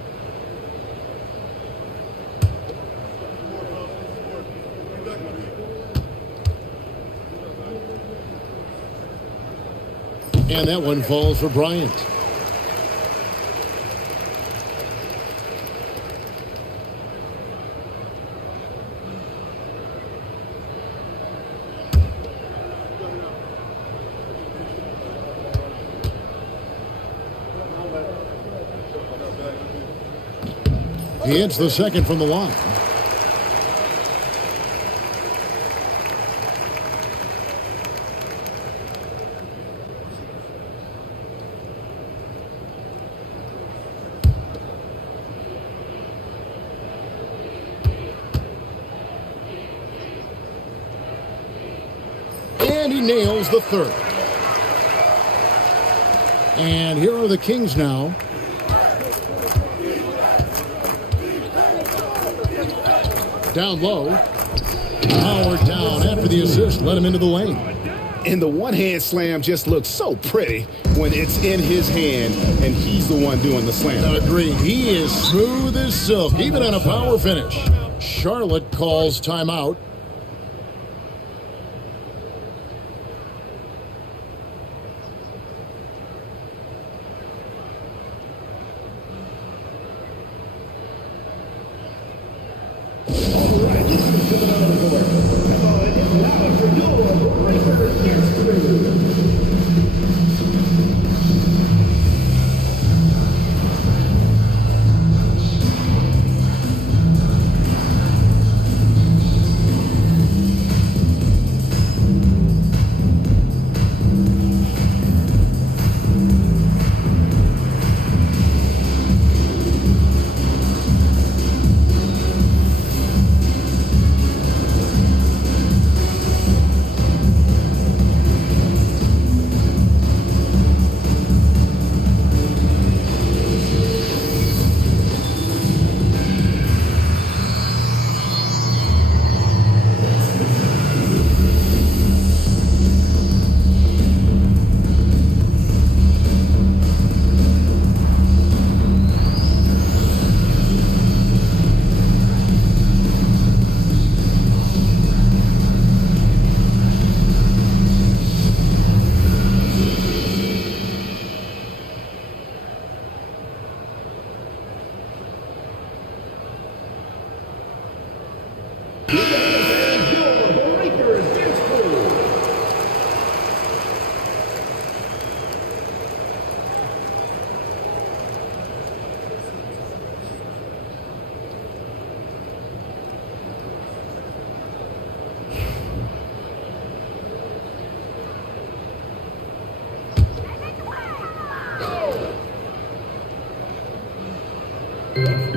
And that one falls for Bryant. He hits the second from the line. And he nails the third. And here are the Kings now. Down low. Howard down after the assist. Let him into the lane. And the one-hand slam just looks so pretty when it's in his hand and he's the one doing the slam. Agreed. He is smooth as silk, even on a power finish. Charlotte calls timeout.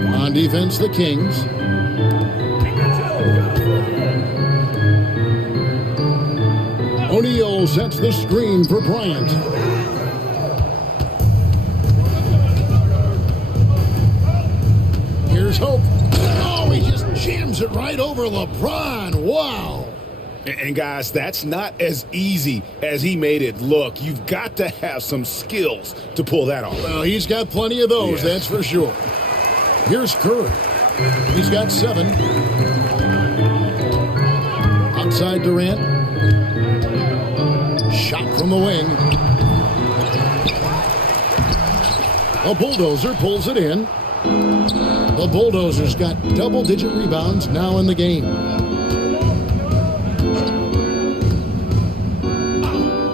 On defense, the Kings. O'Neal sets the screen for Bryant. Here's Hope. Oh, he just jams it right over LeBron. Wow. And guys, that's not as easy as he made it look. You've got to have some skills to pull that off. Well, he's got plenty of those, that's for sure. Here's Curry. He's got 7. Outside Durant. Shot from the wing. A bulldozer pulls it in. The Bulldozers got double-digit rebounds now in the game.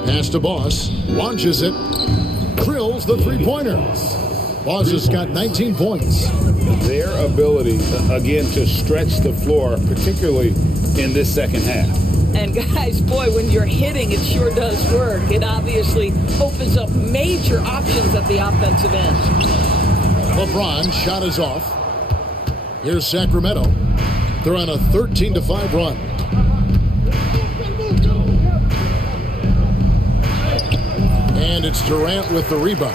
Pass to Boss. Launches it. Drills the three-pointer. Boss has got 19 points. Their ability, again, to stretch the floor, particularly in this second half. And guys, boy, when you're hitting, it sure does work. It obviously opens up major options at the offensive end. LeBron shot is off. Here's Sacramento. They're on a 13-5 run. And it's Durant with the rebound.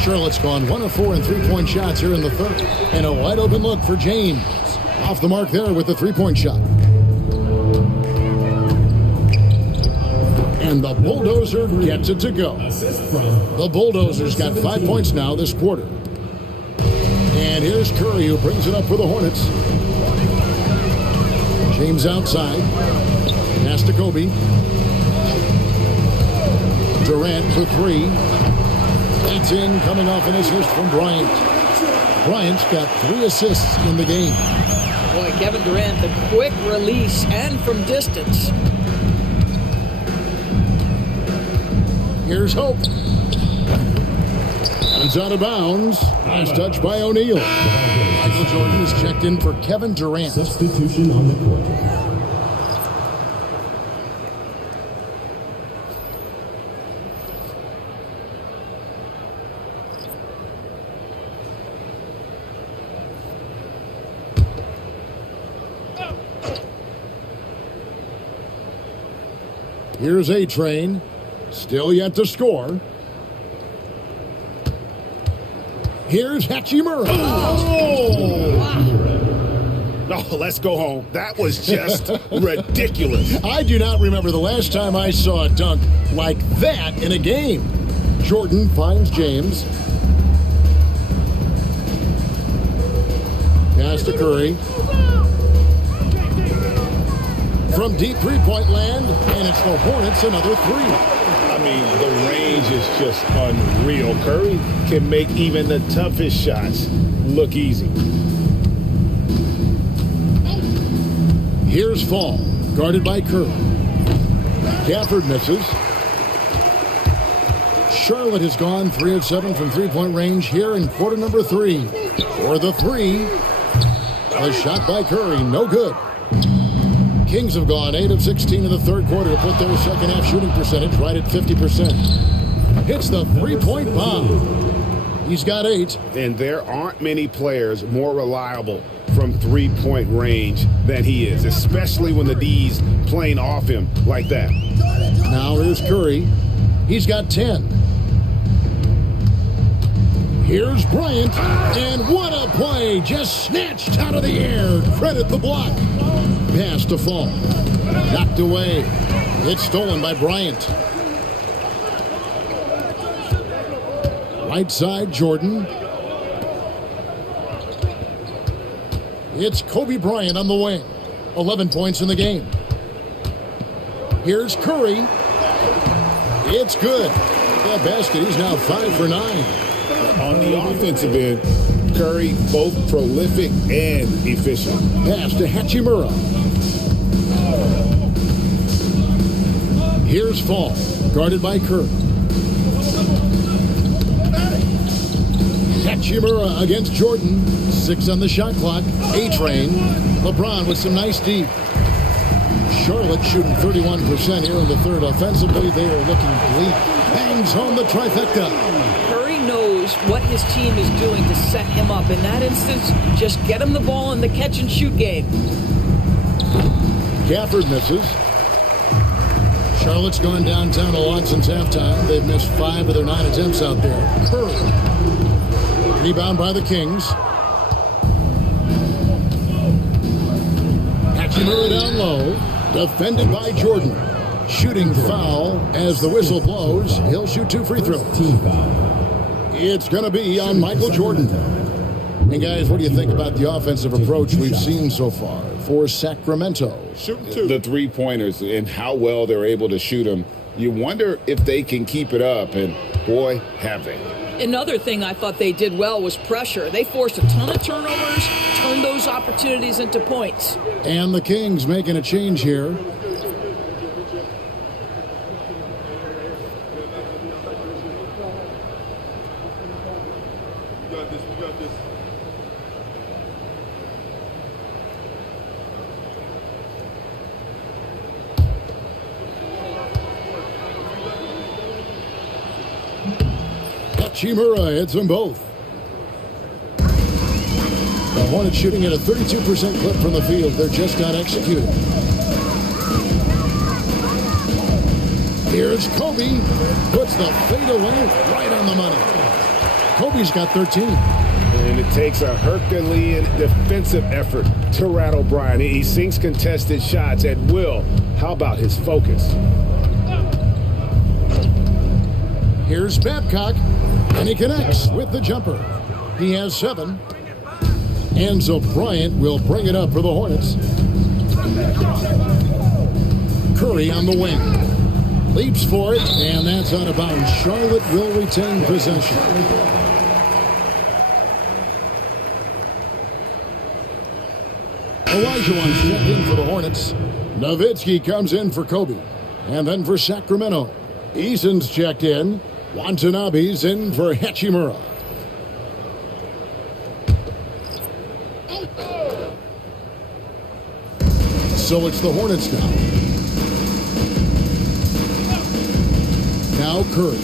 Charlotte's gone 1 of 4 in three-point shots here in the third. And a wide open look for James. Off the mark there with the three-point shot. And the Bulldozer gets it to go. The Bulldozers got 5 points now this quarter. And here's Curry who brings it up for the Hornets. James outside. Pass to Kobe. Durant for three. That's in, coming off an assist from Bryant. Bryant's got 3 assists in the game. Boy, Kevin Durant, the quick release and from distance. Here's Hope. It's out of bounds. Nice touch by O'Neal. Michael Jordan is checked in for Kevin Durant. Substitution on the court. Here's A-Train. Still yet to score. Here's Hachimura. Oh, let's go home. That was just ridiculous. I do not remember the last time I saw a dunk like that in a game. Jordan finds James. Pass to Curry. From deep three-point land, and it's the Hornets another three. I mean, the range is just unreal. Curry can make even the toughest shots look easy. Here's Fall, guarded by Curry. Gafford misses. Charlotte has gone 3 of 7 from three-point range here in quarter number 3. For the three, a shot by Curry, no good. Kings have gone 8 of 16 in the third quarter to put their second half shooting percentage right at 50%. Hits the three-point bomb. He's got 8. And there aren't many players more reliable from three-point range than he is, especially when the D's playing off him like that. Now here's Curry. He's got 10. Here's Bryant, and what a play! Just snatched out of the air. Credit the block. Pass to Fall. Knocked away. It's stolen by Bryant. Right side, Jordan. It's Kobe Bryant on the wing. 11 points in the game. Here's Curry. It's good. That basket, he's now 5 for 9. On the offensive end, Curry both prolific and efficient. Pass to Hachimura. Here's Fall, guarded by Curry. Hachimura against Jordan. 6 on the shot clock. A-Train. LeBron with some nice deep. Charlotte shooting 31% here in the third. Offensively, they are looking bleak. Bangs home the trifecta. Curry knows what his team is doing to set him up. In that instance, just get him the ball in the catch-and-shoot game. Gafford misses. Charlotte's gone downtown a lot since halftime. They've missed 5 of their 9 attempts out there. Curry. Rebound by the Kings. Hachimura down low. Defended by Jordan. Shooting foul as the whistle blows. He'll shoot 2 free throws. It's going to be on Michael Jordan. Hey, guys, what do you think about the offensive approach we've seen so far for Sacramento? The three-pointers and how well they're able to shoot them. You wonder if they can keep it up, and boy, have they. Another thing I thought they did well was pressure. They forced a ton of turnovers, turned those opportunities into points. And the Kings making a change here. Hachimura hits them both. The Hornets shooting at a 32% clip from the field. They're just not executing. Here's Kobe. Puts the fadeaway right on the money. Kobe's got 13. And it takes a Herculean defensive effort to rattle Bryant. He sinks contested shots at will. How about his focus? Here's Babcock, and he connects with the jumper. He has 7. Enzo Bryant will bring it up for the Hornets. Curry on the wing. Leaps for it, and that's out of bounds. Charlotte will retain possession. Olajuwon's checked in for the Hornets. Nowitzki comes in for Kobe. And then for Sacramento, Eason's checked in. Watanabe's in for Hachimura. So it's the Hornets now. Now Curry.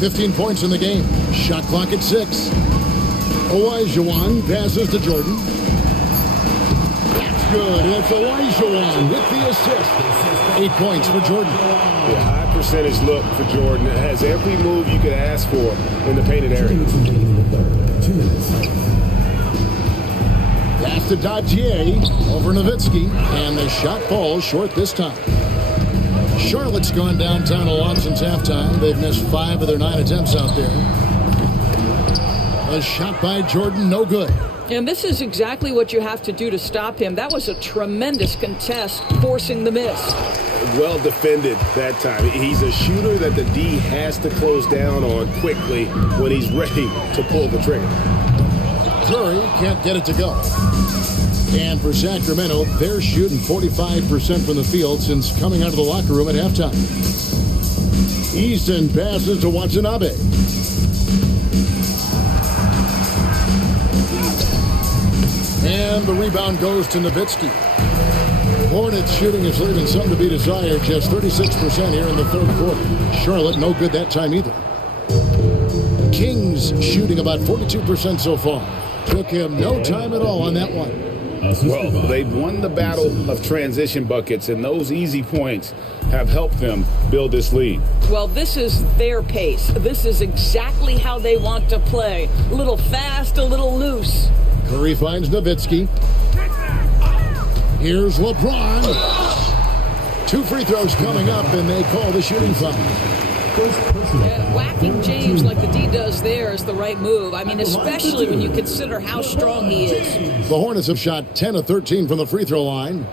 15 points in the game. Shot clock at 6. Olajuwon passes to Jordan. That's good. It's Olajuwon with the assist. 8 points for Jordan. The high percentage look for Jordan. It has every move you could ask for in the painted area. Pass to Dadier over Nowitzki, and the shot falls short this time. Charlotte's gone downtown a lot since halftime. They've missed 5 of their 9 attempts out there. A shot by Jordan, no good. And this is exactly what you have to do to stop him. That was a tremendous contest, forcing the miss. Well defended that time. He's a shooter that the D has to close down on quickly when he's ready to pull the trigger. Curry can't get it to go. And for Sacramento, they're shooting 45% from the field since coming out of the locker room at halftime. Easton passes to Watanabe. And the rebound goes to Nowitzki. Hornets shooting is leaving some to be desired, just 36% here in the third quarter. Charlotte, no good that time either. Kings shooting about 42% so far. Took him no time at all on that one. Well, they've won the battle of transition buckets, and those easy points have helped them build this lead. Well, this is their pace. This is exactly how they want to play. A little fast, a little loose. Curry finds Nowitzki. Here's LeBron. 2 free throws coming up, and they call the shooting foul. Whacking James like the D does there is the right move. I mean, especially when you consider how strong he is. The Hornets have shot 10 of 13 from the free throw line.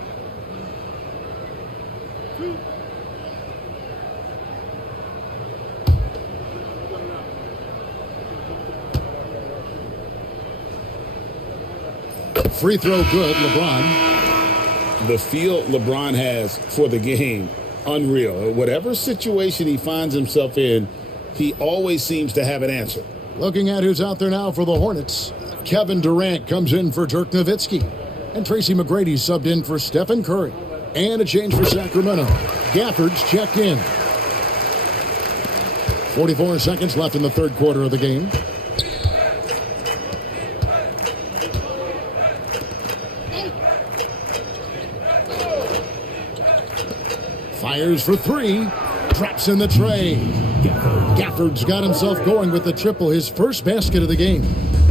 Free throw good, LeBron. The feel LeBron has for the game, unreal. Whatever situation he finds himself in, he always seems to have an answer. Looking at who's out there now for the Hornets. Kevin Durant comes in for Dirk Nowitzki. And Tracy McGrady subbed in for Stephen Curry. And a change for Sacramento. Gafford's checked in. 44 seconds left in the third quarter of the game. Fires for 3. Traps in the tray. Gafford's got himself going with the triple, his first basket of the game.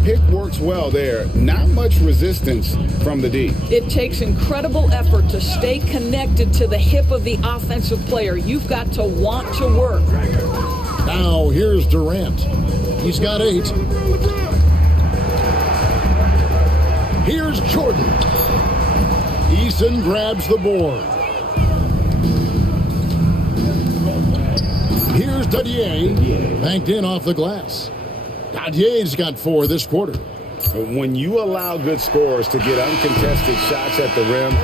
Pick works well there. Not much resistance from the D. It takes incredible effort to stay connected to the hip of the offensive player. You've got to want to work. Now here's Durant. He's got 8. Here's Jordan. Eason grabs the board. Here's Dadier, banked in off the glass. Dadier's got 4 this quarter. When you allow good scorers to get uncontested shots at the rim,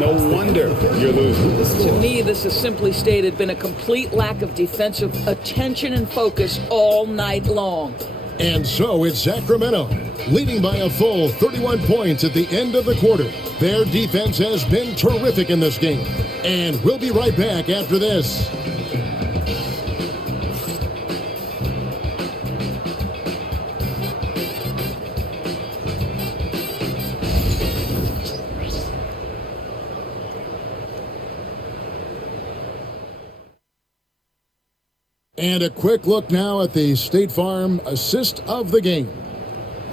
no wonder you're losing. To me, this has simply stated been a complete lack of defensive attention and focus all night long. And so it's Sacramento, leading by a full 31 points at the end of the quarter. Their defense has been terrific in this game. And we'll be right back after this. And a quick look now at the State Farm assist of the game.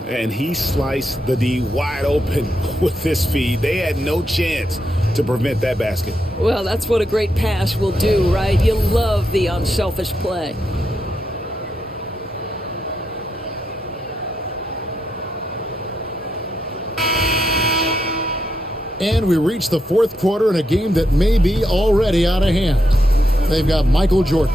And he sliced the D wide open with this feed. They had no chance to prevent that basket. Well, that's what a great pass will do, right? You love the unselfish play. And we reach the fourth quarter in a game that may be already out of hand. They've got Michael Jordan.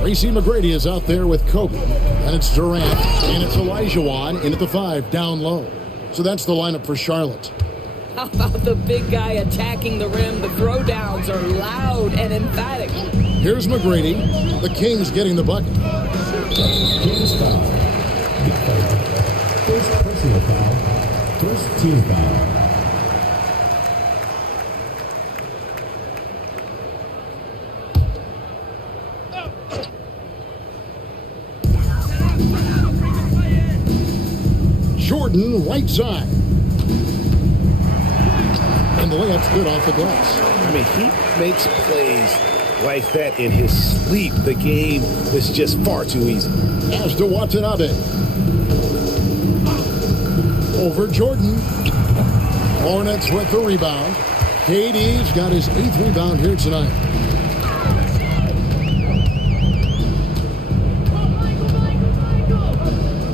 Tracy McGrady is out there with Kobe. And it's Durant. And it's Olajuwon in at the 5, down low. So that's the lineup for Charlotte. How about the big guy attacking the rim? The throwdowns are loud and emphatic. Here's McGrady. The Kings getting the bucket. Kings foul. First personal foul. First team foul. Jordan, right side. And the layup's good off the glass. I mean, he makes plays like that in his sleep. The game is just far too easy. As to Watanabe. Over Jordan. Hornets with the rebound. KD's got his 8th rebound here tonight.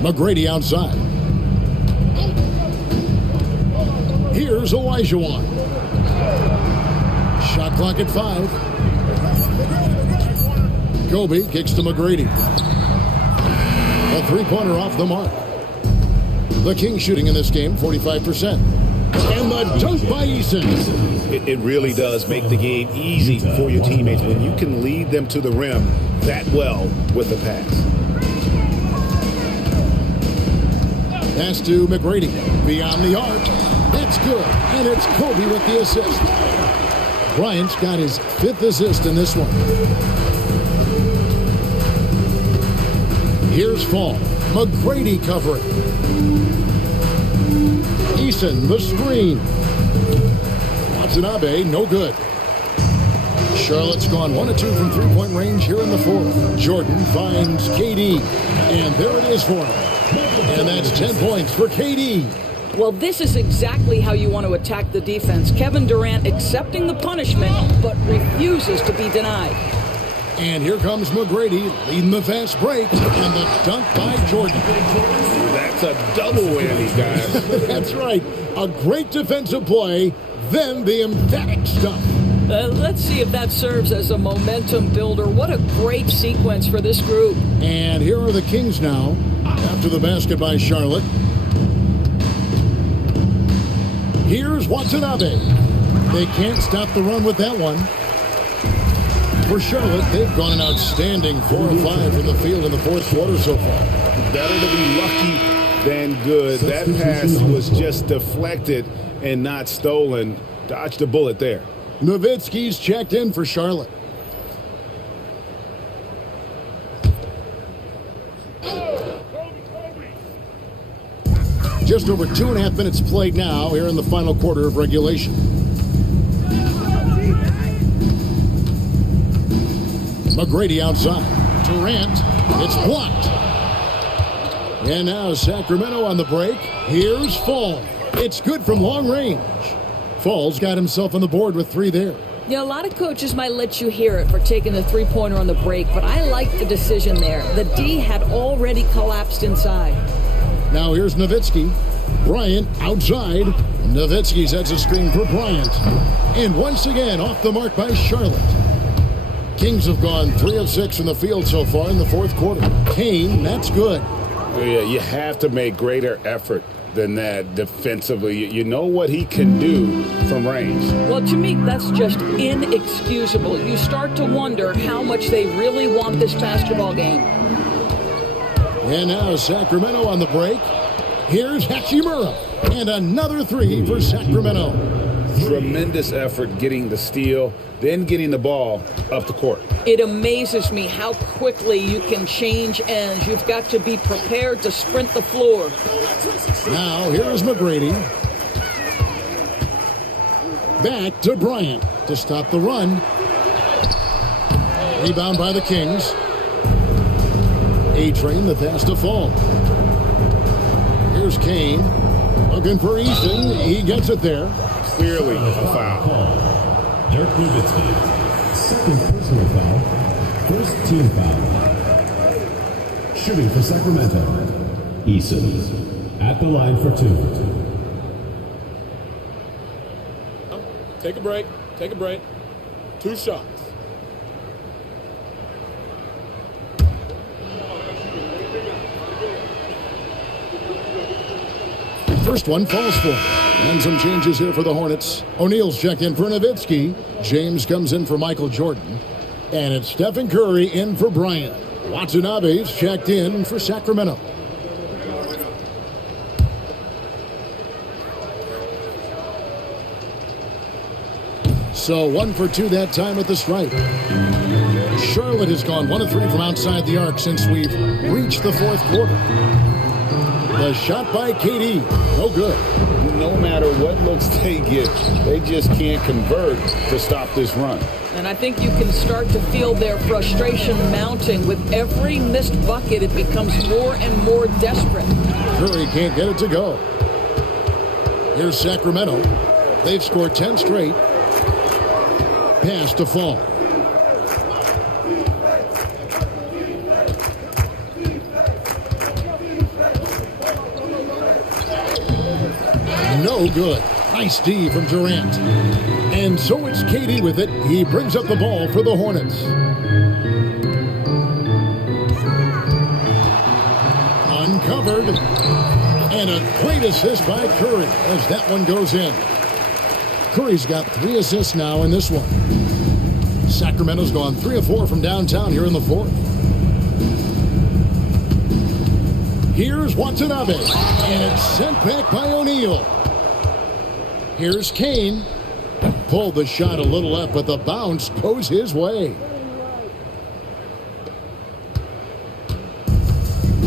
McGrady outside. Here's Olajuwon. Shot clock at 5. Kobe kicks to McGrady. A three-pointer off the mark. The Kings shooting in this game, 45%. And the dunk by Eason. It really does make the game easy for your teammates when you can lead them to the rim that well with a pass. Pass to McGrady. Beyond the arc. That's good. And it's Kobe with the assist. Bryant's got his 5th assist in this one. Here's Fall. McGrady covering. Eason, the screen. Watanabe, no good. Charlotte's gone 1 of 2 from three-point range here in the fourth. Jordan finds KD. And there it is for him. And that's 10 points for KD. Well, this is exactly how you want to attack the defense. Kevin Durant accepting the punishment, but refuses to be denied. And here comes McGrady leading the fast break. And the dunk by Jordan. That's a double whammy, guys. That's right. A great defensive play, then the emphatic stuff. Let's see if that serves as a momentum builder. What a great sequence for this group. And here are the Kings now, after the basket by Charlotte. Here's Watanabe. They can't stop the run with that one. For Charlotte, they've gone an outstanding 4 of 5 from the field in the fourth quarter so far. Better to be lucky than good. That pass was just deflected and not stolen. Dodged a bullet there. Nowitzki's checked in for Charlotte. Just over 2.5 minutes played now here in the final quarter of regulation. McGrady outside. Durant. It's blocked. And now Sacramento on the break. Here's Fall. It's good from long range. Fall's got himself on the board with 3 there. Yeah, a lot of coaches might let you hear it for taking the three-pointer on the break, but I like the decision there. The D had already collapsed inside. Now here's Nowitzki. Bryant outside. Nowitzki sets a screen for Bryant. And once again, off the mark by Charlotte. Kings have gone 3 of 6 from the field so far in the fourth quarter. Kane, that's good. Yeah, you have to make greater effort than that defensively. You know what he can do from range. Well, to me, that's just inexcusable. You start to wonder how much they really want this basketball game. And now Sacramento on the break. Here's Hachimura. And another 3 for Sacramento. Tremendous effort getting the steal, then getting the ball up the court. It amazes me how quickly you can change ends. You've got to be prepared to sprint the floor. Now here's McGrady. Back to Bryant to stop the run. Rebound by the Kings. A-Train that has to fall. Here's Kane. Looking for Easton. He gets it there. Clearly a foul. Dirk Nowitzki. Second personal foul. First team foul. Shooting for Sacramento. Eason at the line for 2. Take a break. Take a break. 2 shots. First one falls for him. And some changes here for the Hornets. O'Neal's checked in for Nowitzki. James comes in for Michael Jordan. And it's Stephen Curry in for Bryant. Watanabe's checked in for Sacramento. So 1 for 2 that time at the stripe. Charlotte has gone 1 of 3 from outside the arc since we've reached the fourth quarter. The shot by KD, no good. No matter what looks they get, they just can't convert to stop this run. And I think you can start to feel their frustration mounting. With every missed bucket, it becomes more and more desperate. Curry can't get it to go. Here's Sacramento. They've scored 10 straight. Pass to fall. No good. Nice D from Durant. And so it's KD with it. He brings up the ball for the Hornets. Uncovered. And a great assist by Curry as that one goes in. Curry's got 3 assists now in this one. Sacramento's gone 3 of 4 from downtown here in the fourth. Here's Watanabe. And it's sent back by O'Neal. Here's Kane. Pulled the shot a little left, but the bounce goes his way.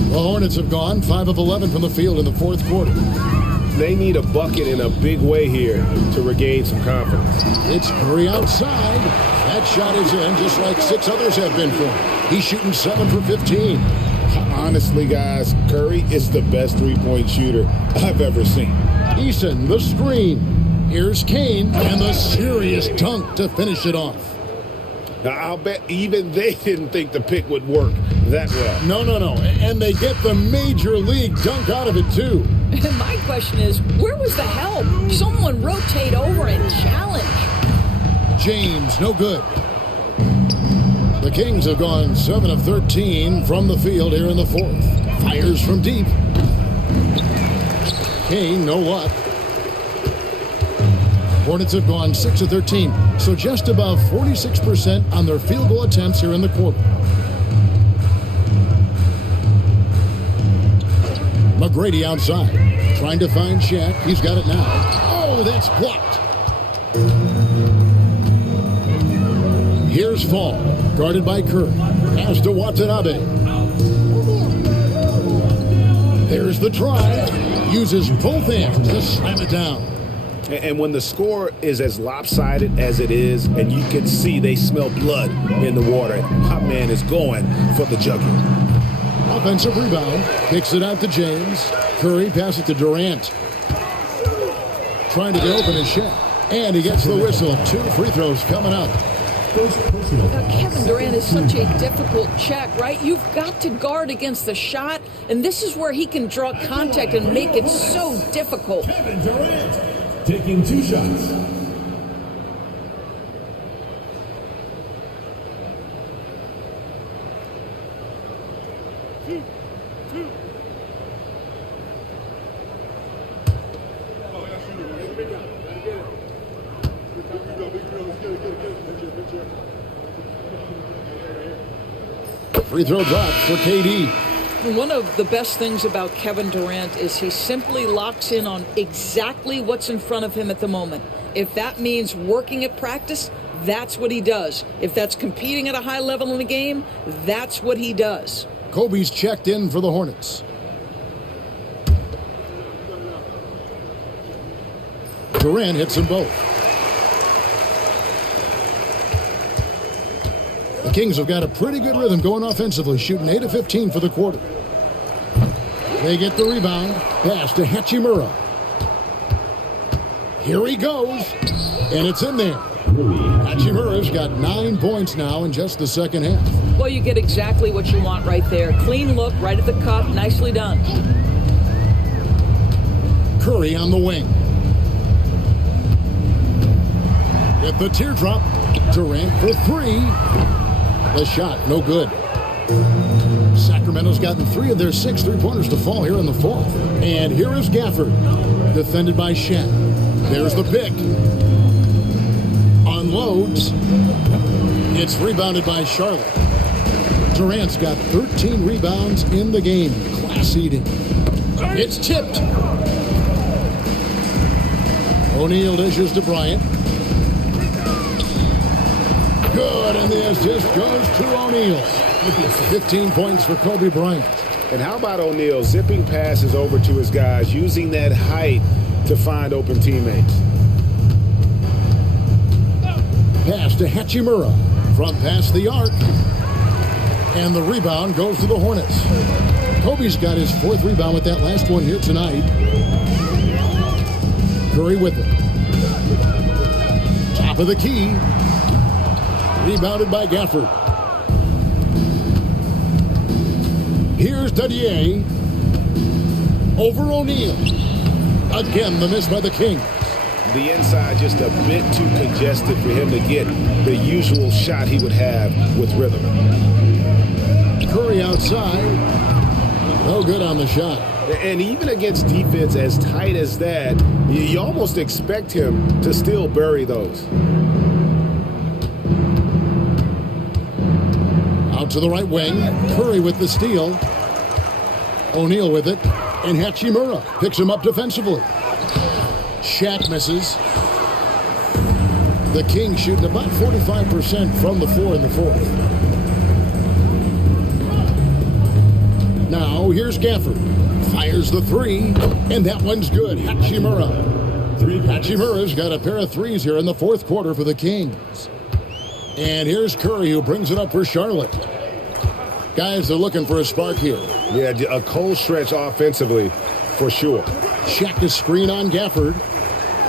The Hornets have gone 5 of 11 from the field in the fourth quarter. They need a bucket in a big way here to regain some confidence. It's Curry outside. That shot is in just like 6 others have been for him. He's shooting 7 for 15. Honestly, guys, Curry is the best three-point shooter I've ever seen. Eason, the screen. Here's Kane, and the serious dunk to finish it off. Now, I'll bet even they didn't think the pick would work that well. No. And they get the major league dunk out of it, too. My question is, where was the help? Someone rotate over and challenge. James, no good. The Kings have gone 7 of 13 from the field here in the fourth. Fires from deep. Kane, no luck. Hornets have gone 6 of 13, so just above 46% on their field goal attempts here in the quarter. McGrady outside, trying to find Shaq. He's got it now. Oh, that's blocked. Here's Fall, guarded by Curry. Pass to Watanabe. There's the drive. Uses both hands to slam it down. And when the score is as lopsided as it is, and you can see they smell blood in the water, my man is going for the jugular. Offensive rebound. Kicks it out to James. Curry passes it to Durant. Trying to get open his shot. And he gets the whistle. 2 free throws coming up. Kevin Durant is such a difficult check, right? You've got to guard against the shot, and this is where he can draw contact and make it so difficult. Kevin Durant taking 2 shots. Free throw drops for KD. One of the best things about Kevin Durant is he simply locks in on exactly what's in front of him at the moment. If that means working at practice, that's what he does. If that's competing at a high level in the game, that's what he does. Kobe's checked in for the Hornets. Durant hits them both. The Kings have got a pretty good rhythm going offensively, shooting 8 of 15 for the quarter. They get the rebound. Pass to Hachimura. Here he goes, and it's in there. Hachimura's got 9 points now in just the second half. Well, you get exactly what you want right there. Clean look, right at the cup, nicely done. Curry on the wing. Get the teardrop. Durant for 3. The shot, no good. Sacramento's gotten 3 of their 6 three-pointers to fall here in the fourth. And here is Gafford, defended by Shen. There's the pick. Unloads. It's rebounded by Charlotte. Durant's got 13 rebounds in the game. Class eating. It's tipped. O'Neal dishes to Bryant. Good, and the assist goes to O'Neal. 15 points for Kobe Bryant. And how about O'Neal zipping passes over to his guys, using that height to find open teammates? Pass to Hachimura. Front past the arc. And the rebound goes to the Hornets. Kobe's got his 4th rebound with that last one here tonight. Curry with it. Top of the key. Rebounded by Gafford. Here's Dadier. Over O'Neal. Again, the miss by the Kings. The inside just a bit too congested for him to get the usual shot he would have with rhythm. Curry outside. No good on the shot. And even against defense as tight as that, you almost expect him to still bury those. Out to the right wing. Curry with the steal. O'Neal with it. And Hachimura picks him up defensively. Shaq misses. The Kings shooting about 45% from the floor in the fourth. Now here's Gafford. Fires the 3. And that one's good. Hachimura. Hachimura's got a pair of 3s here in the fourth quarter for the Kings. And here's Curry, who brings it up for Charlotte. Guys, they're looking for a spark here. Yeah, a cold stretch offensively, for sure. Shaq to screen on Gafford.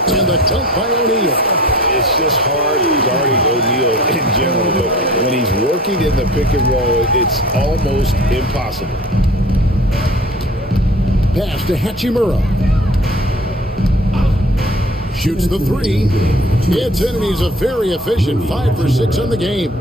And the dunk by O'Neal. It's just hard guarding O'Neal in general, but when he's working in the pick and roll, it's almost impossible. Pass to Hachimura. Shoots the 3. It's in, and he's a very efficient 5 for 6 on the game.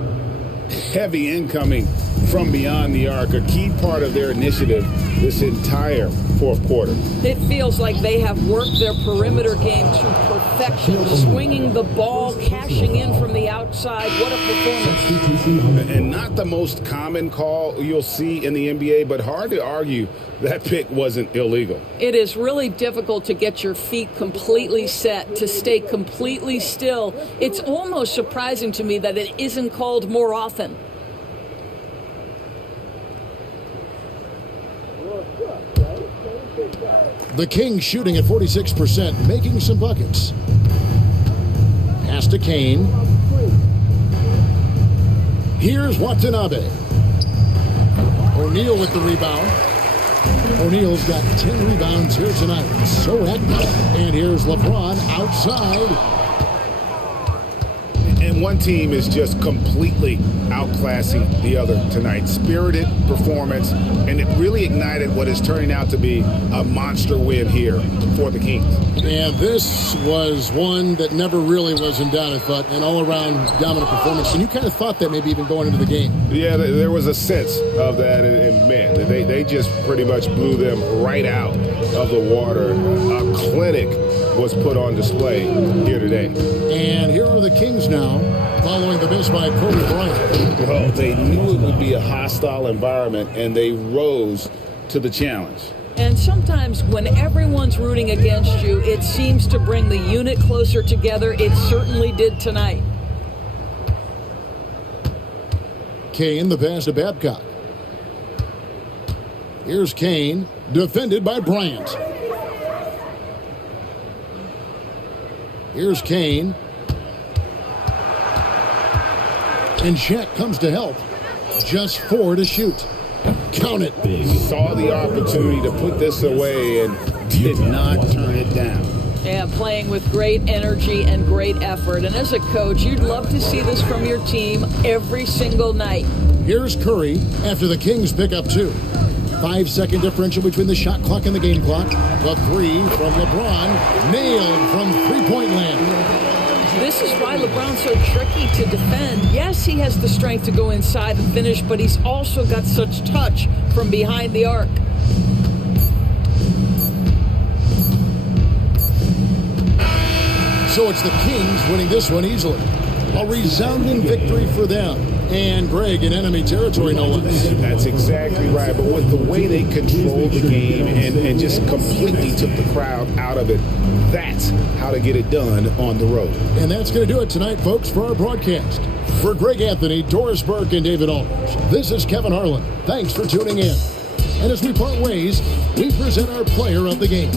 Heavy incoming from beyond the arc, a key part of their initiative this entire fourth quarter. It feels like they have worked their perimeter game to perfection, swinging the ball, cashing in from the outside. What a performance. And not the most common call you'll see in the NBA, but hard to argue that pick wasn't illegal. It is really difficult to get your feet completely set, to stay completely still. It's almost surprising to me that it isn't called more often. The Kings shooting at 46%, making some buckets. Pass to Kane. Here's Watanabe. O'Neal with the rebound. O'Neal's got 10 rebounds here tonight. So active. And here's LeBron outside. And one team is just completely outclassing the other tonight. Spirited performance, and it really ignited what is turning out to be a monster win here for the Kings. And this was one that never really was in doubt, I thought, an all-around dominant performance. And you kind of thought that maybe even going into the game. Yeah, there was a sense of that, and man, they just pretty much blew them right out of the water. A clinic was put on display here today. And here are the Kings now, following the miss by Kobe Bryant. Well, they knew it would be a hostile environment, and they rose to the challenge. And sometimes when everyone's rooting against you, it seems to bring the unit closer together. It certainly did tonight. Kane, the pass to Babcock. Here's Kane, defended by Bryant. Here's Kane. And Shaq comes to help. Just 4 to shoot. Count it. Saw the opportunity to put this away and did not turn it down. Yeah, playing with great energy and great effort. And as a coach, you'd love to see this from your team every single night. Here's Curry after the Kings pick up 2. 5-second differential between the shot clock and the game clock. The 3 from LeBron. Nailed from three-point land. This is why LeBron's so tricky to defend. Yes, he has the strength to go inside and finish, but he's also got such touch from behind the arc. So it's the Kings winning this one easily. A resounding victory for them. And Greg in enemy territory, no less. That's exactly right. But with the way they controlled the game and just completely took the crowd out of it, that's how to get it done on the road. And that's going to do it tonight, folks, for our broadcast. For Greg Anthony, Doris Burke, and David Aldridge, this is Kevin Harlan. Thanks for tuning in. And as we part ways, we present our player of the game.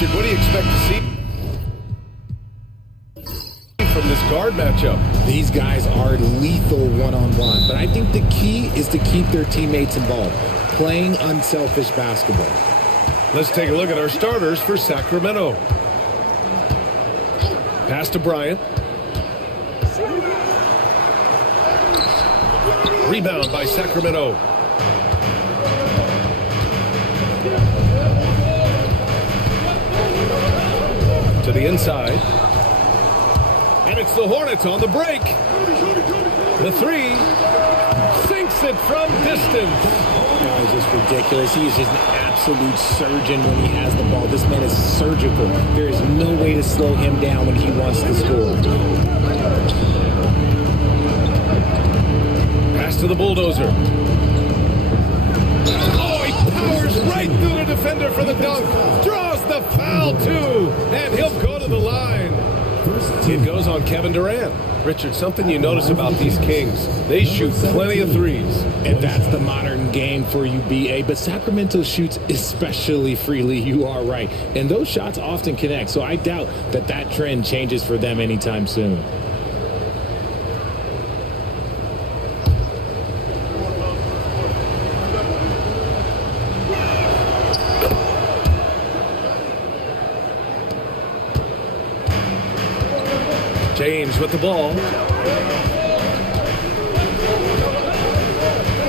Richard, what do you expect to see from this guard matchup? These guys are lethal one-on-one, but I think the key is to keep their teammates involved, playing unselfish basketball. Let's take a look at our starters for Sacramento. Pass to Bryant. Rebound by Sacramento. To the inside. And it's the Hornets on the break. The three sinks it from distance. Oh, it's just ridiculous. He is just an absolute surgeon when he has the ball. This man is surgical. There is no way to slow him down when he wants to score. Pass to the bulldozer. Oh, he powers right through the defender for the dunk. Draws the foul, too. And he'll go to the line. It goes on Kevin Durant. Richard, something you notice about these Kings, they shoot plenty of threes. And that's the modern game for you, BA. But Sacramento shoots especially freely. You are right. And those shots often connect. So I doubt that that trend changes for them anytime soon. James with the ball.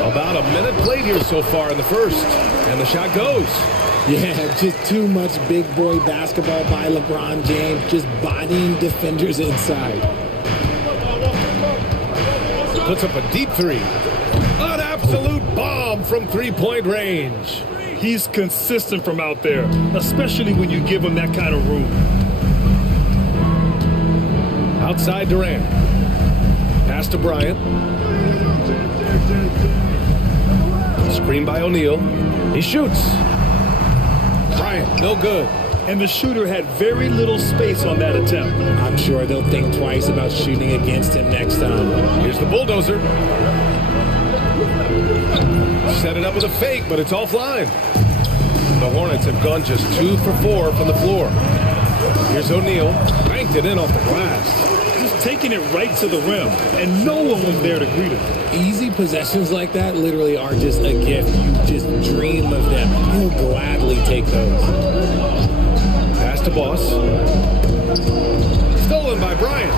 About a minute played here so far in the first. And the shot goes. Yeah, just too much big boy basketball by LeBron James. Just bodying defenders inside. Puts up a deep three. An absolute bomb from three-point range. He's consistent from out there, especially when you give him that kind of room. Outside Durant. Pass to Bryant. Screen by O'Neal. He shoots. Bryant, no good. And the shooter had very little space on that attempt. I'm sure they'll think twice about shooting against him next time. Here's the bulldozer. Set it up with a fake, but it's offline. The Hornets have gone just 2 for 4 from the floor. Here's O'Neal. Banked it in off the glass. Just taking it right to the rim, and no one was there to greet him. Easy possessions like that literally are just a gift. You just dream of them. He'll gladly take those. Pass to Boss. Stolen by Bryant.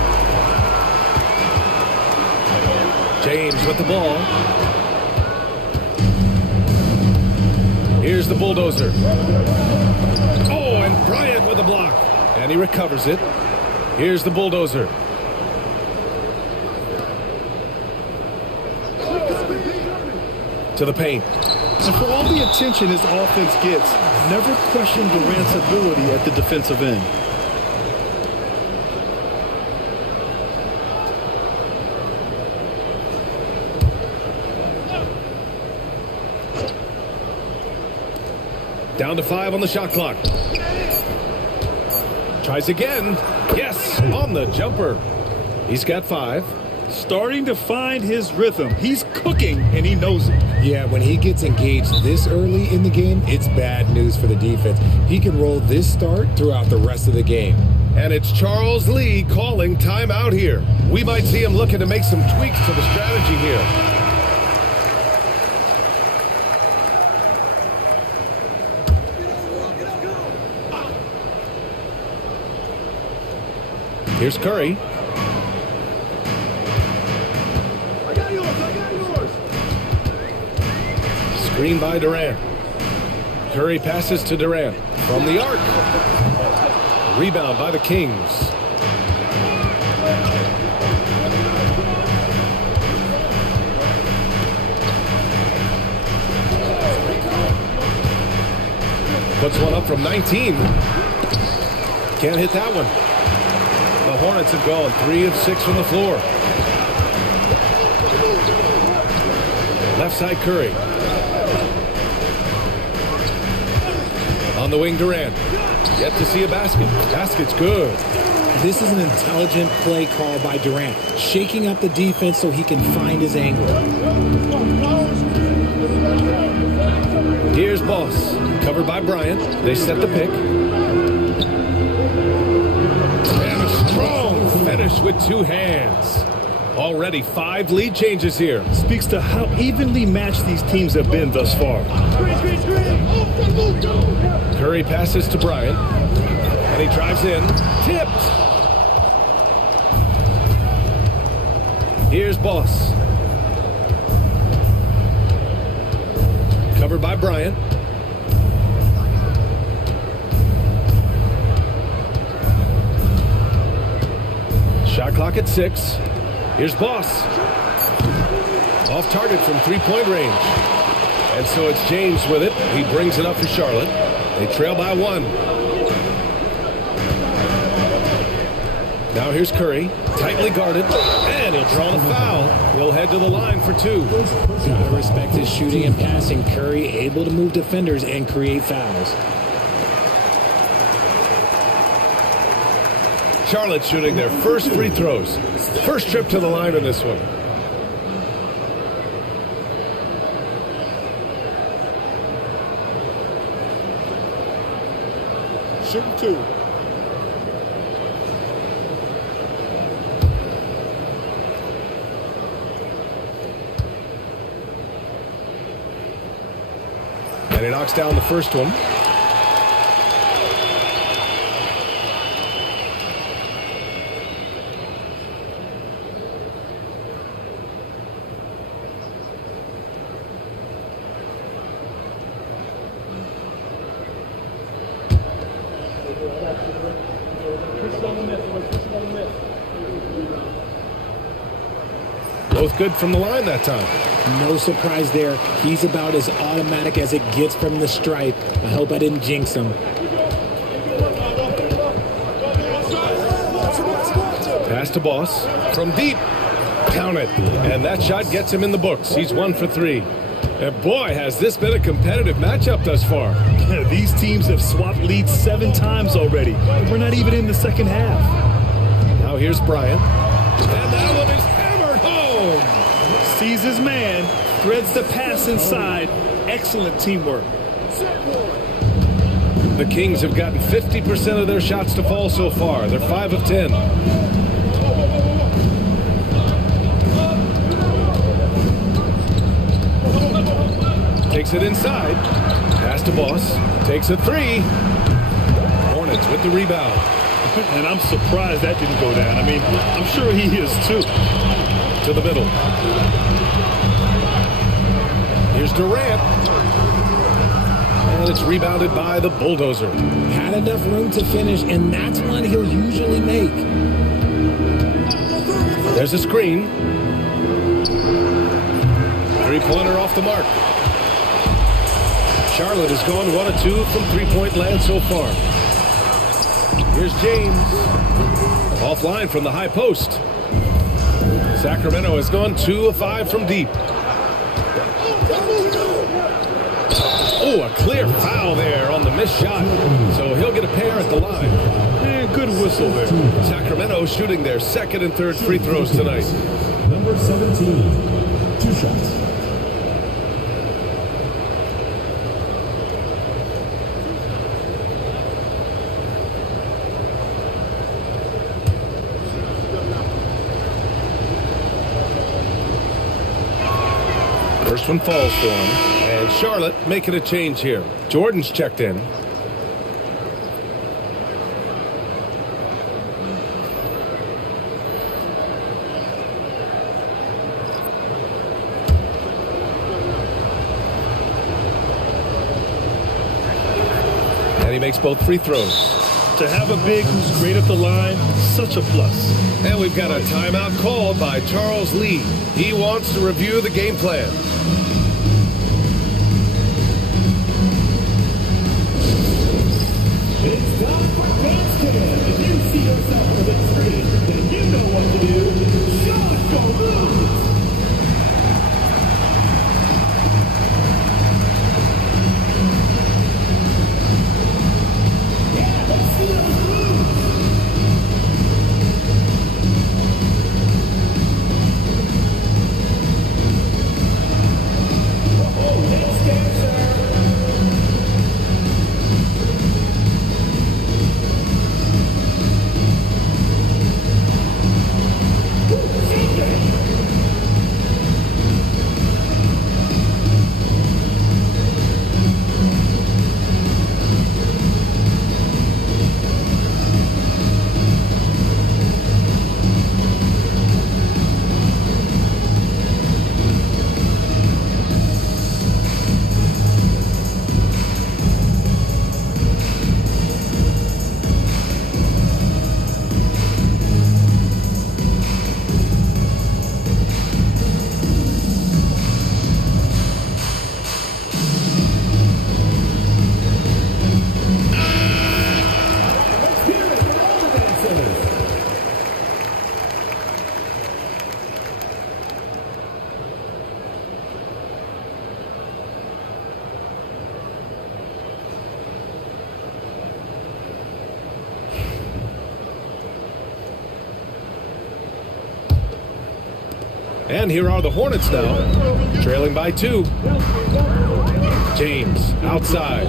James with the ball. Here's the bulldozer. Oh, and Bryant with the block. And he recovers it. Here's the bulldozer. To the paint. And for all the attention his offense gets, never question Durant's ability at the defensive end. Down to 5 on the shot clock. Tries again. Yes, on the jumper. He's got 5. Starting to find his rhythm. He's cooking, and he knows it. Yeah, when he gets engaged this early in the game, it's bad news for the defense. He can roll this start throughout the rest of the game. And it's Charles Lee calling timeout here. We might see him looking to make some tweaks to the strategy here. Here's Curry. I got yours. Screen by Durant. Curry passes to Durant from the arc. Rebound by the Kings. Puts one up from 19. Can't hit that one. The Hornets have gone 3 of 6 from the floor. Left side Curry. On the wing Durant. Yet to see a basket. Basket's good. This is an intelligent play call by Durant, shaking up the defense so he can find his angle. Here's Boss. Covered by Bryant. They set the pick. finish with two hands. Already 5 lead changes here. Speaks to how evenly matched these teams have been thus far. Curry passes to Bryant, and he drives in. Tipped. Here's Boss. Covered by Bryant. Shot clock at 6. Here's Boss. Off target from 3-point range. And so it's James with it. He brings it up for Charlotte. They trail by 1. Now here's Curry. Tightly guarded. And he'll draw the foul. He'll head to the line for 2. Gotta respect his shooting and passing. Curry able to move defenders and create fouls. Charlotte shooting their first free throws. First trip to the line in this one. Shooting 2. And he knocks down the first one. Both good from the line that time. No surprise there. He's about as automatic as it gets from the stripe. I hope I didn't jinx him. Pass to Boss. From deep. Count it. And that shot gets him in the books. He's 1 for 3. And boy, has this been a competitive matchup thus far. These teams have swapped leads 7 times already. We're not even in the second half. Now here's Bryant. And that one is hammered home. Sees his man, threads the pass inside. Excellent teamwork. The Kings have gotten 50% of their shots to fall so far. They're 5 of 10. Takes it inside. Pass to Boss. Takes a 3. Hornets with the rebound. And I'm surprised that didn't go down. I mean, I'm sure he is too. To the middle. Here's Durant. And it's rebounded by the Bulldozer. Had enough room to finish, and that's one he'll usually make. There's a screen. 3-pointer off the mark. Charlotte has gone 1 of 2 from 3-point land so far. Here's James. Offline from the high post. Sacramento has gone 2 of 5 from deep. Oh, a clear foul there on the missed shot. So he'll get a pair at the line. And good whistle there. Sacramento shooting their second and third free throws tonight. Number 17, 2 shots. First one falls for him. And Charlotte making a change here. Jordan's checked in. And he makes both free throws. To have a big who's great at the line, such a plus. And we've got a timeout called by Charles Lee. He wants to review the game plan. It's time for basket. If you see yourself on the big screen, then you know what to do. Show us your moves. Yeah, let's see those moves. And here are the Hornets now, trailing by 2. James, outside.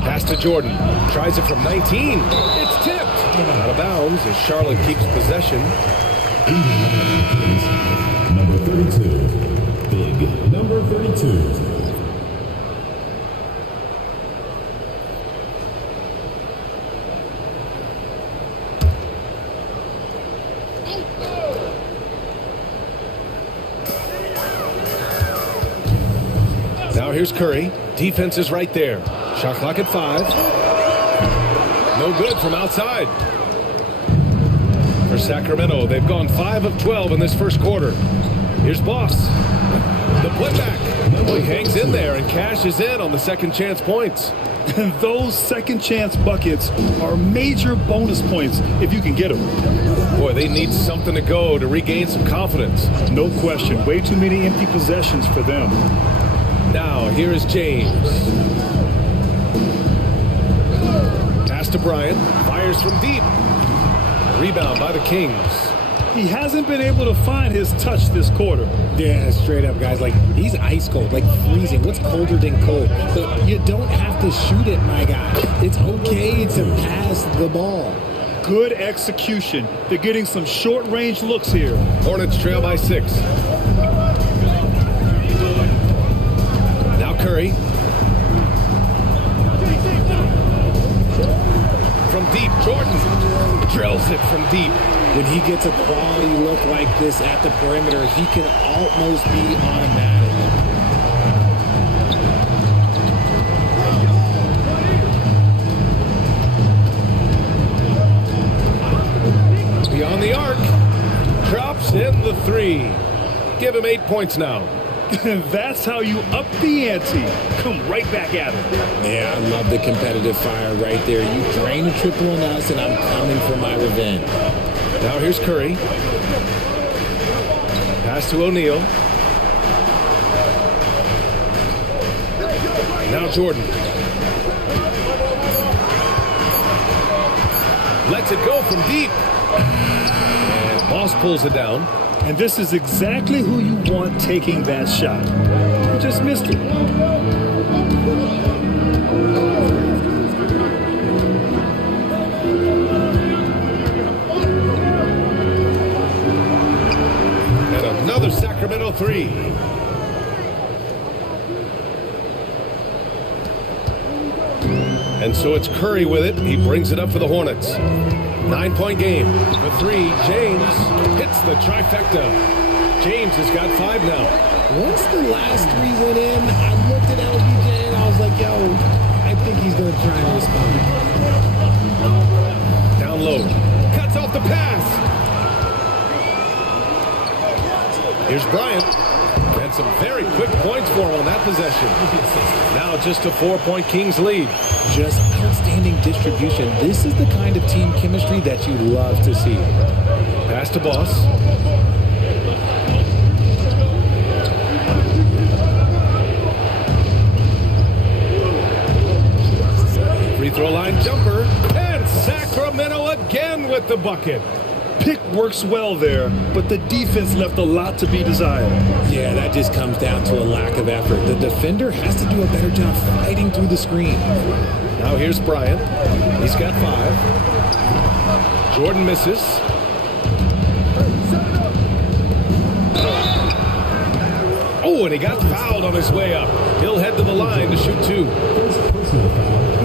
Pass to Jordan. Tries it from 19. It's tipped. Out of bounds as Charlotte keeps possession. Number 32. Big number 32. Now here's Curry. Defense is right there. Shot clock at 5. No good from outside. For Sacramento, they've gone 5 of 12 in this first quarter. Here's Boss. The putback. Well, he hangs in there and cashes in on the second chance points. And those second chance buckets are major bonus points if you can get them. Boy, they need something to go to regain some confidence. No question. Way too many empty possessions for them. Now, here is James. Pass to Bryant. Fires from deep. Rebound by the Kings. He hasn't been able to find his touch this quarter. Yeah, straight up, guys. Like, he's ice cold, like freezing. What's colder than cold? So you don't have to shoot it, my guy. It's okay to pass the ball. Good execution. They're getting some short-range looks here. Hornets trail by 6. Now Curry. From deep, Jordan drills it from deep. When he gets a quality look like this at the perimeter, he can almost be automatic. Beyond the arc, drops in the 3. Give him 8 points now. That's how you up the ante. Come right back at him. Yeah, I love the competitive fire right there. You drain a triple on us, and I'm coming for my revenge. Now here's Curry. Pass to O'Neal. Now Jordan. Lets it go from deep. And Boss pulls it down. And this is exactly who you want taking that shot. You just missed it. And another Sacramento 3. And so it's Curry with it. He brings it up for the Hornets. 9-point game. The 3, James hits the trifecta. James has got 5 now. Once the last 3 went in, I looked at LBJ and I was like, yo, I think he's going to try and respond. Down low. Cuts off the pass. Here's Bryant. And some very quick points for him on that possession. Now just a 4-point Kings lead. Just outstanding distribution. This is the kind of team chemistry that you love to see. Pass to Boss. Free throw line jumper. And Sacramento again with the bucket. Pick works well there, but the defense left a lot to be desired. Yeah, that just comes down to a lack of effort. The defender has to do a better job fighting through the screen. Now here's Bryant. He's got 5. Jordan misses. Oh, and he got fouled on his way up. He'll head to the line to shoot 2.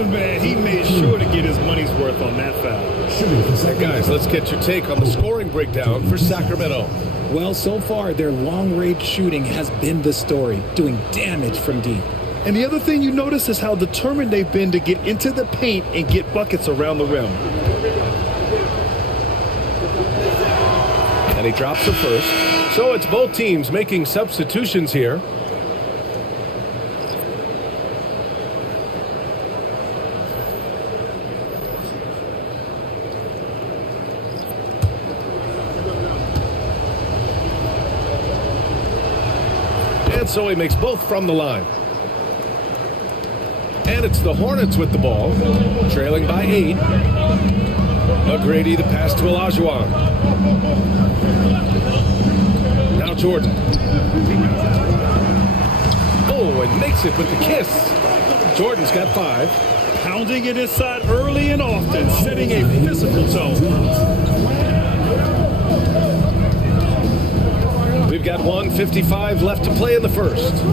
Man, he made sure to get his money's worth on that foul. Hey guys, let's get your take on the scoring breakdown for Sacramento. Well, so far, their long-range shooting has been the story, doing damage from deep. And the other thing you notice is how determined they've been to get into the paint and get buckets around the rim. And he drops the first. So it's both teams making substitutions here. And so he makes both from the line. And it's the Hornets with the ball, trailing by 8. McGrady, the pass to Olajuwon. Now Jordan. Oh, and makes it with the kiss. Jordan's got 5. Pounding it inside early and often, setting a physical tone. We've got 1:55 left to play in the first. No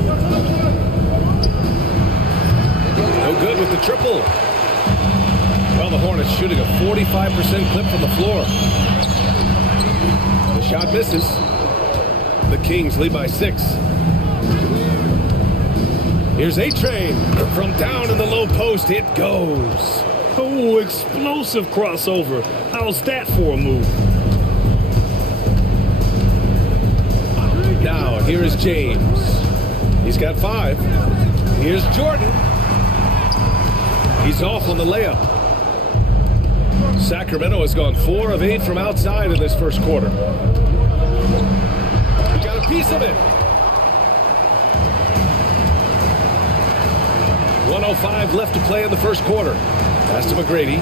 good with the triple. Well, the Hornets shooting a 45% clip from the floor. The shot misses. The Kings lead by 6. Here's A-Train. From down in the low post, it goes. Oh, explosive crossover. How's that for a move? Now, here is James. He's got 5. Here's Jordan. He's off on the layup. Sacramento has gone 4 of 8 from outside in this first quarter. Got a piece of it. 1:05 left to play in the first quarter. Pass to McGrady.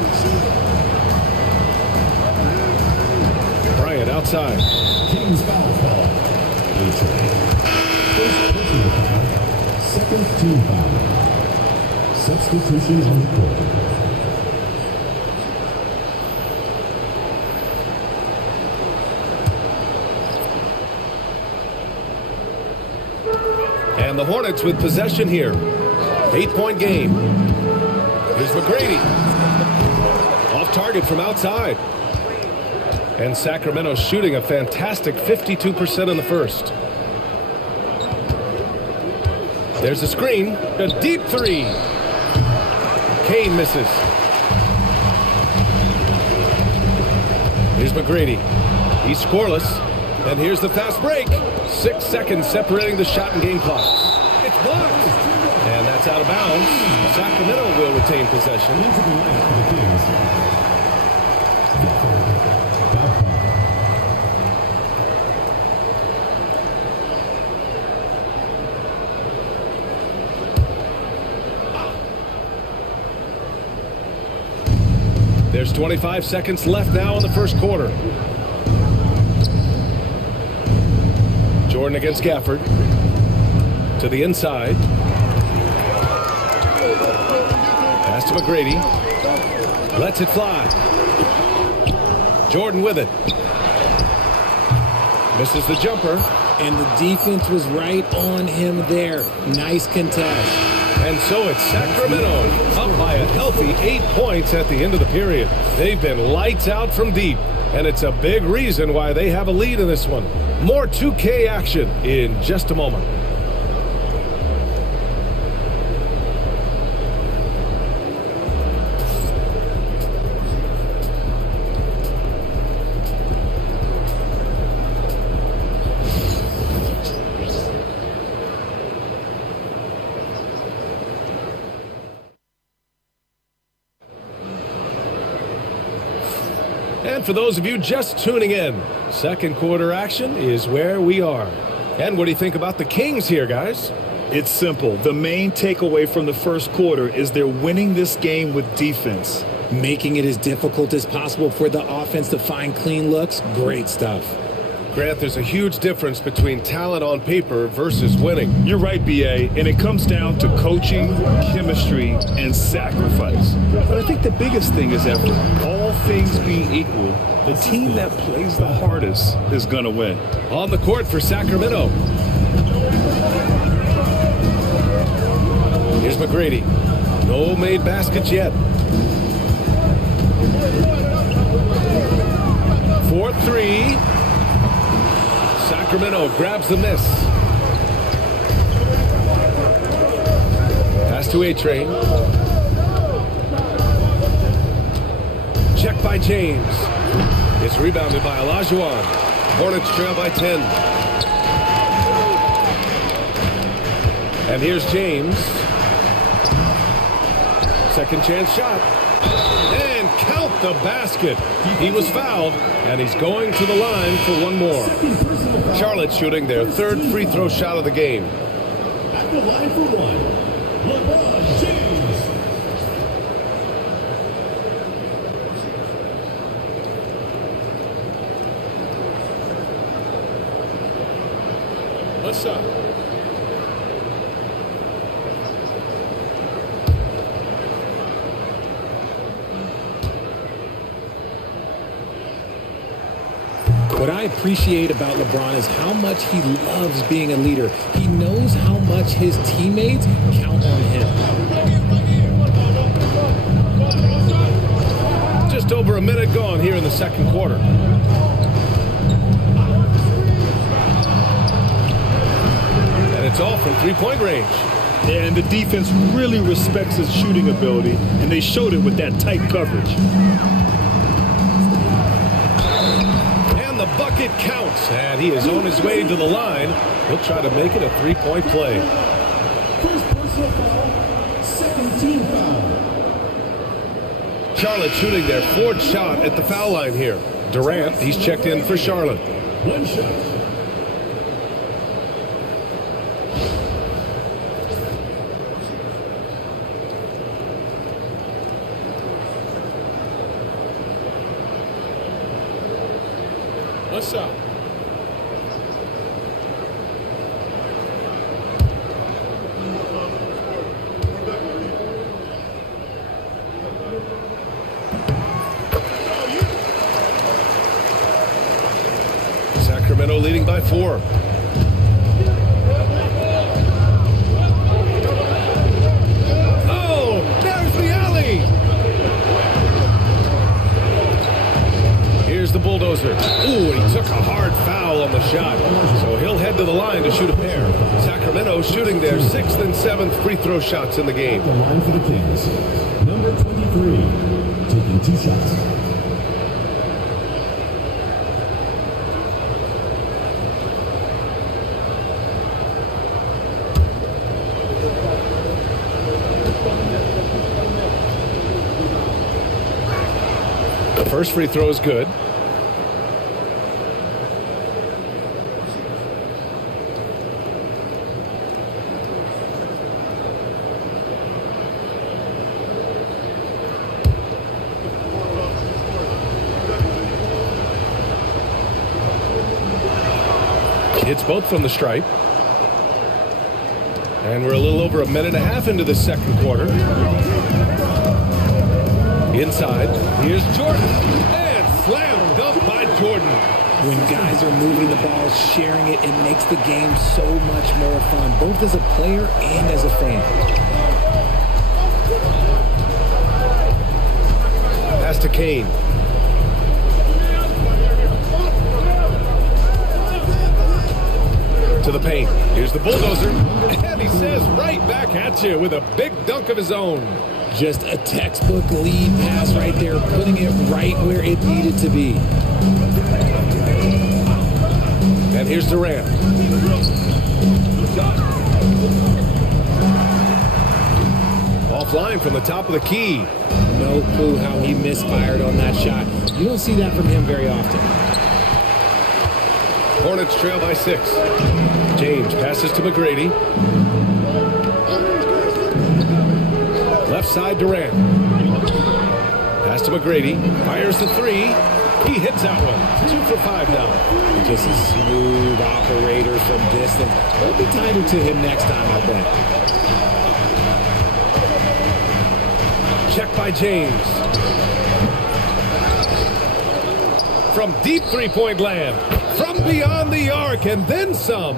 Bryant outside. Kings foul call. A-Train. First personal foul. Second team foul. Substitutions on the court. And the Hornets with possession here. 8-point game. Here's McGrady. Off target from outside. And Sacramento shooting a fantastic 52% in the first. There's a screen. A deep 3. Kane misses. Here's McGrady. He's scoreless. And here's the fast break. 6 seconds separating the shot and game clock. It's blocked. And that's out of bounds. Sacramento will retain possession. There's 25 seconds left now in the first quarter. Jordan against Gafford. To the inside. Pass to McGrady. Lets it fly. Jordan with it. Misses the jumper. And the defense was right on him there. Nice contest. And so it's Sacramento up by a healthy 8 points at the end of the period. They've been lights out from deep, and it's a big reason why they have a lead in this one. More 2K action in just a moment. And for those of you just tuning in, second quarter action is where we are. And what do you think about the Kings here, guys? It's simple. The main takeaway from the first quarter is they're winning this game with defense. Making it as difficult as possible for the offense to find clean looks. Great stuff. Grant, there's a huge difference between talent on paper versus winning. You're right, B.A., and it comes down to coaching, chemistry, and sacrifice. But I think the biggest thing is effort. All things being equal, the team that plays the hardest is going to win. On the court for Sacramento. Here's McGrady. No made baskets yet. 4-3. Sacramento grabs the miss. Pass to A-Train. Check by James. It's rebounded by Olajuwon. Hornets trail by 10. And here's James. Second chance shot. And count the basket. He was fouled, and he's going to the line for one more. Charlotte shooting their third free throw shot of the game. At the line for one, LeBron James. A shot. What I appreciate about LeBron is how much he loves being a leader. He knows how much his teammates count on him. Just over a minute gone here in the second quarter. And it's all from three-point range. Yeah, and the defense really respects his shooting ability, and they showed it with that tight coverage. The bucket counts, and he is on his way to the line. He'll try to make it a three-point play. First personal foul, second team foul. Charlotte shooting their fourth shot at the foul line here. Durant, he's checked in for Charlotte. One shot. A shot. Sacramento leading by 4. Oh, there's the alley. Here's the bulldozer. Ooh, he took a hard foul on the shot. So he'll head to the line to shoot a pair. Sacramento shooting their 6th and 7th free throw shots in the game. The line for the Kings. Number 23, taking 2 shots. The first free throw is good. Hits both from the stripe. And we're a little over a minute and a half into the second quarter. Inside, here's Jordan. And slam dunk by Jordan. When guys are moving the ball, sharing it, it makes the game so much more fun, both as a player and as a fan. Pass to Kane. To the paint. Here's the bulldozer. And he says right back at you with a big dunk of his own. Just a textbook lead pass right there, putting it right where it needed to be. And here's Durant. Offline from the top of the key. No clue how he misfired on that shot. You don't see that from him very often. Hornets trail by 6. James passes to McGrady. Left side, Durant. Pass to McGrady. Fires the 3. He hits that one. 2 for 5 now. Just a smooth operator from distance. They'll be tighter to him next time, I bet. Check by James. From deep three-point land. From beyond the arc and then some.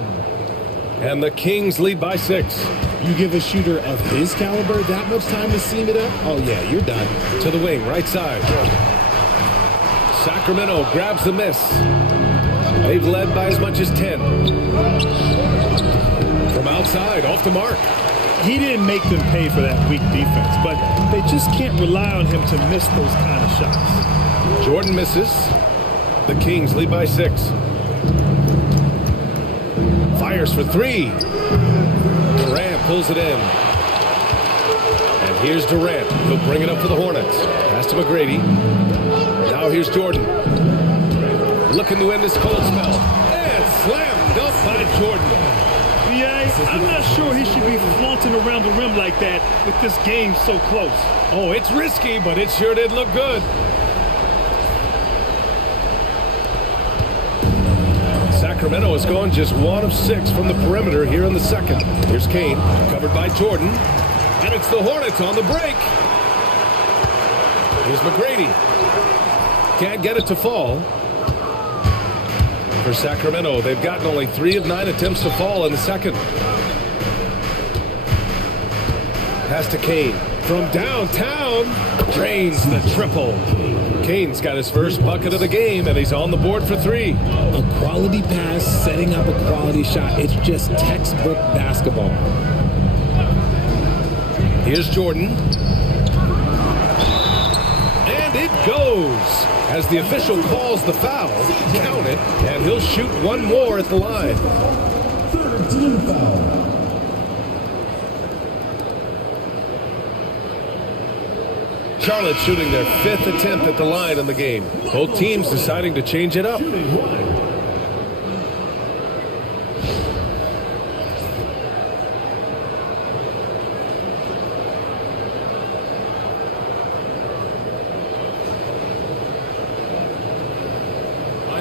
And the Kings lead by 6. You give a shooter of his caliber that much time to seam it up? Oh, yeah, you're done. To the wing, right side. Sacramento grabs the miss. They've led by as much as 10. From outside, off the mark. He didn't make them pay for that weak defense, but they just can't rely on him to miss those kind of shots. Jordan misses. The Kings lead by 6. Fires for 3. Durant pulls it in. And here's Durant. He'll bring it up for the Hornets. Pass to McGrady. Now here's Jordan. Looking to end this cold spell. And slam dunk by Jordan. Yeah, I'm not sure he should be flaunting around the rim like that with this game so close. Oh, it's risky, but it sure did look Sacramento is going just 1 of 6 from the perimeter here in the second. Here's Kane, covered by Jordan. And it's the Hornets on the break. Here's McGrady. Can't get it to fall. For Sacramento, they've gotten only 3 of 9 attempts to fall in the second. Pass to Kane. From downtown, drains the triple. Kane's got his first bucket of the game, and he's on the board for 3. A quality pass, setting up a quality shot. It's just textbook basketball. Here's Jordan. And it goes. As the official calls the foul, count it, and he'll shoot one more at the line. 3rd team foul. Charlotte shooting their 5th attempt at the line in the game. Both teams deciding to change it up. Find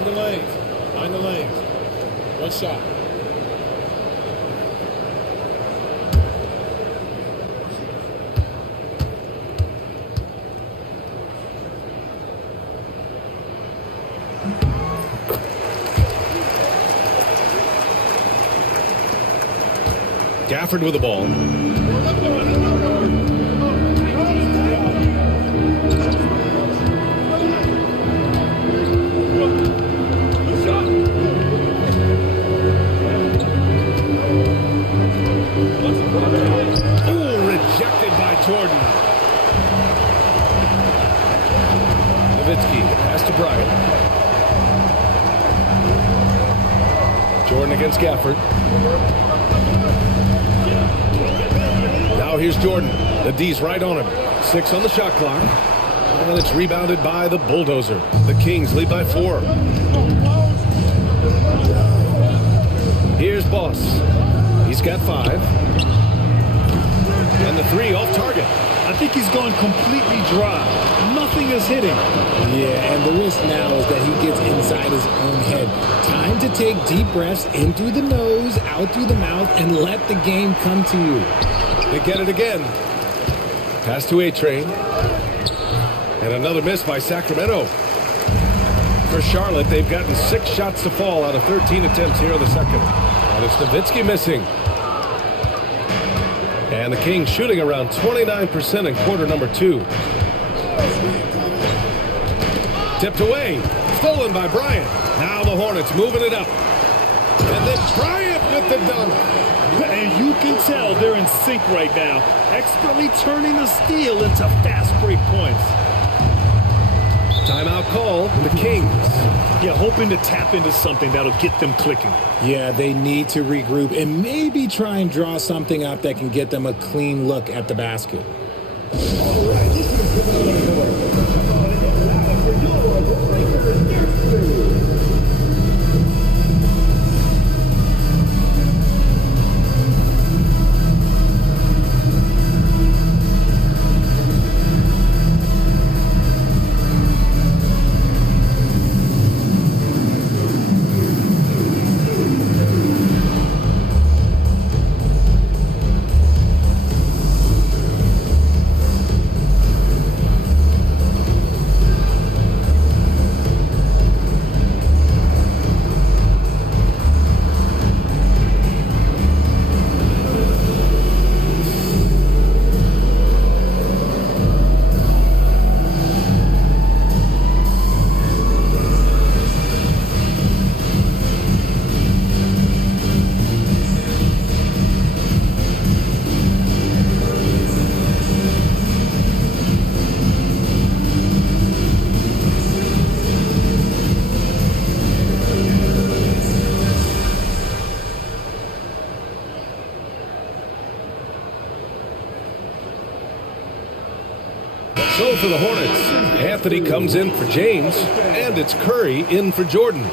the lanes. Find the lanes. One shot. Gafford with the ball. Oh, rejected by Jordan. Nowitzki, pass to Bryant. Jordan against Gafford. Now here's Jordan. The D's right on him. 6 on the shot clock. And it's rebounded by the Bulldozer. The Kings lead by 4. Here's Boss. He's got 5. And the 3 off target. I think he's gone completely dry. Nothing is hitting. Yeah, and the risk now is that he gets inside his own head. Time to take deep breaths in through the nose, out through the mouth, and let the game come to you. They get it again. Pass to A-Train. And another miss by Sacramento. For Charlotte, they've gotten 6 shots to fall out of 13 attempts here in the second. And it's Nowitzki missing. And the Kings shooting around 29% in quarter number 2. Tipped away. Stolen by Bryant. Now the Hornets moving it up. And then Bryant with the dunk. And you can tell they're in sync right now, expertly turning the steal into fast break points. Timeout call, the Kings. Yeah, hoping to tap into something that'll get them clicking. Yeah, they need to regroup and maybe try and draw something up that can get them a clean look at the basket. So for the Hornets, Anthony comes in for James, and it's Curry in for Jordan.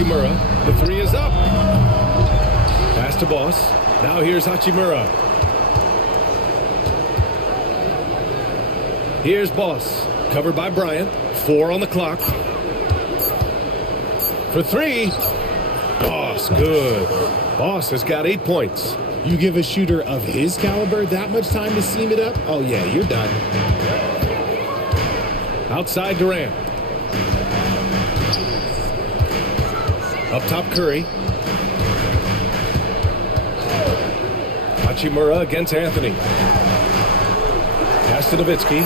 Hachimura. The three is up. Pass to Boss. Now here's Hachimura. Here's Boss. Covered by Bryant. 4 on the clock. For 3. Boss, good. Boss has got 8 points. You give a shooter of his caliber that much time to seam it up? Oh, yeah, you're done. Outside Durant. Up top Curry. Hachimura against Anthony. Pass to Nowitzki.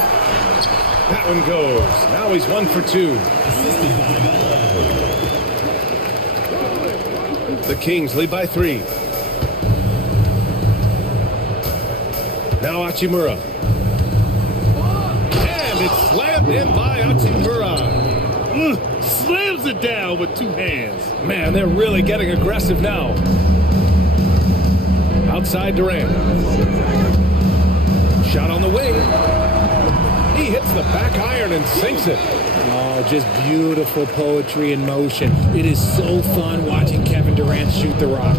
That one goes. Now he's 1 for 2. The Kings lead by 3. Now Hachimura. And it's slammed in by Hachimura. Slams it down with 2 hands. Man, they're really getting aggressive now. Outside Durant. Shot on the wing. He hits the back iron and sinks it. Oh, just beautiful poetry in motion. It is so fun watching Kevin Durant shoot the rock.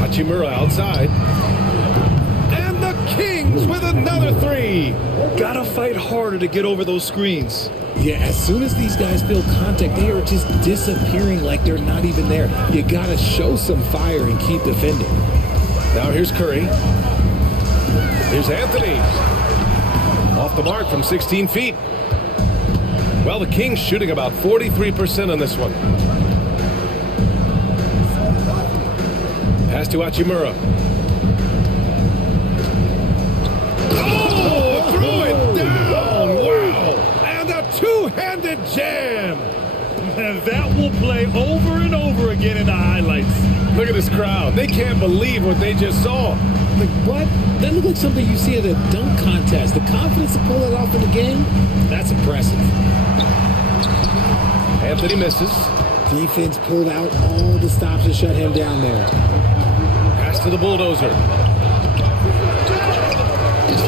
Hachimura outside. And the Kings with another 3. Gotta fight harder to get over those screens. Yeah, as soon as these guys feel contact, they are just disappearing like they're not even there. You gotta show some fire and keep defending. Now here's Curry. Here's Anthony. Off the mark from 16 feet. Well, the Kings shooting about 43% on this one. Pass to Hachimura. Oh, threw it down! Wow! And a two-handed jam! And that will play over and over again in the highlights. Look at this crowd. They can't believe what they just saw. Like, what? That looked like something you see at a dunk contest. The confidence to pull it off in the game? That's impressive. Anthony misses. Defense pulled out all the stops to shut him down there. Pass to the bulldozer.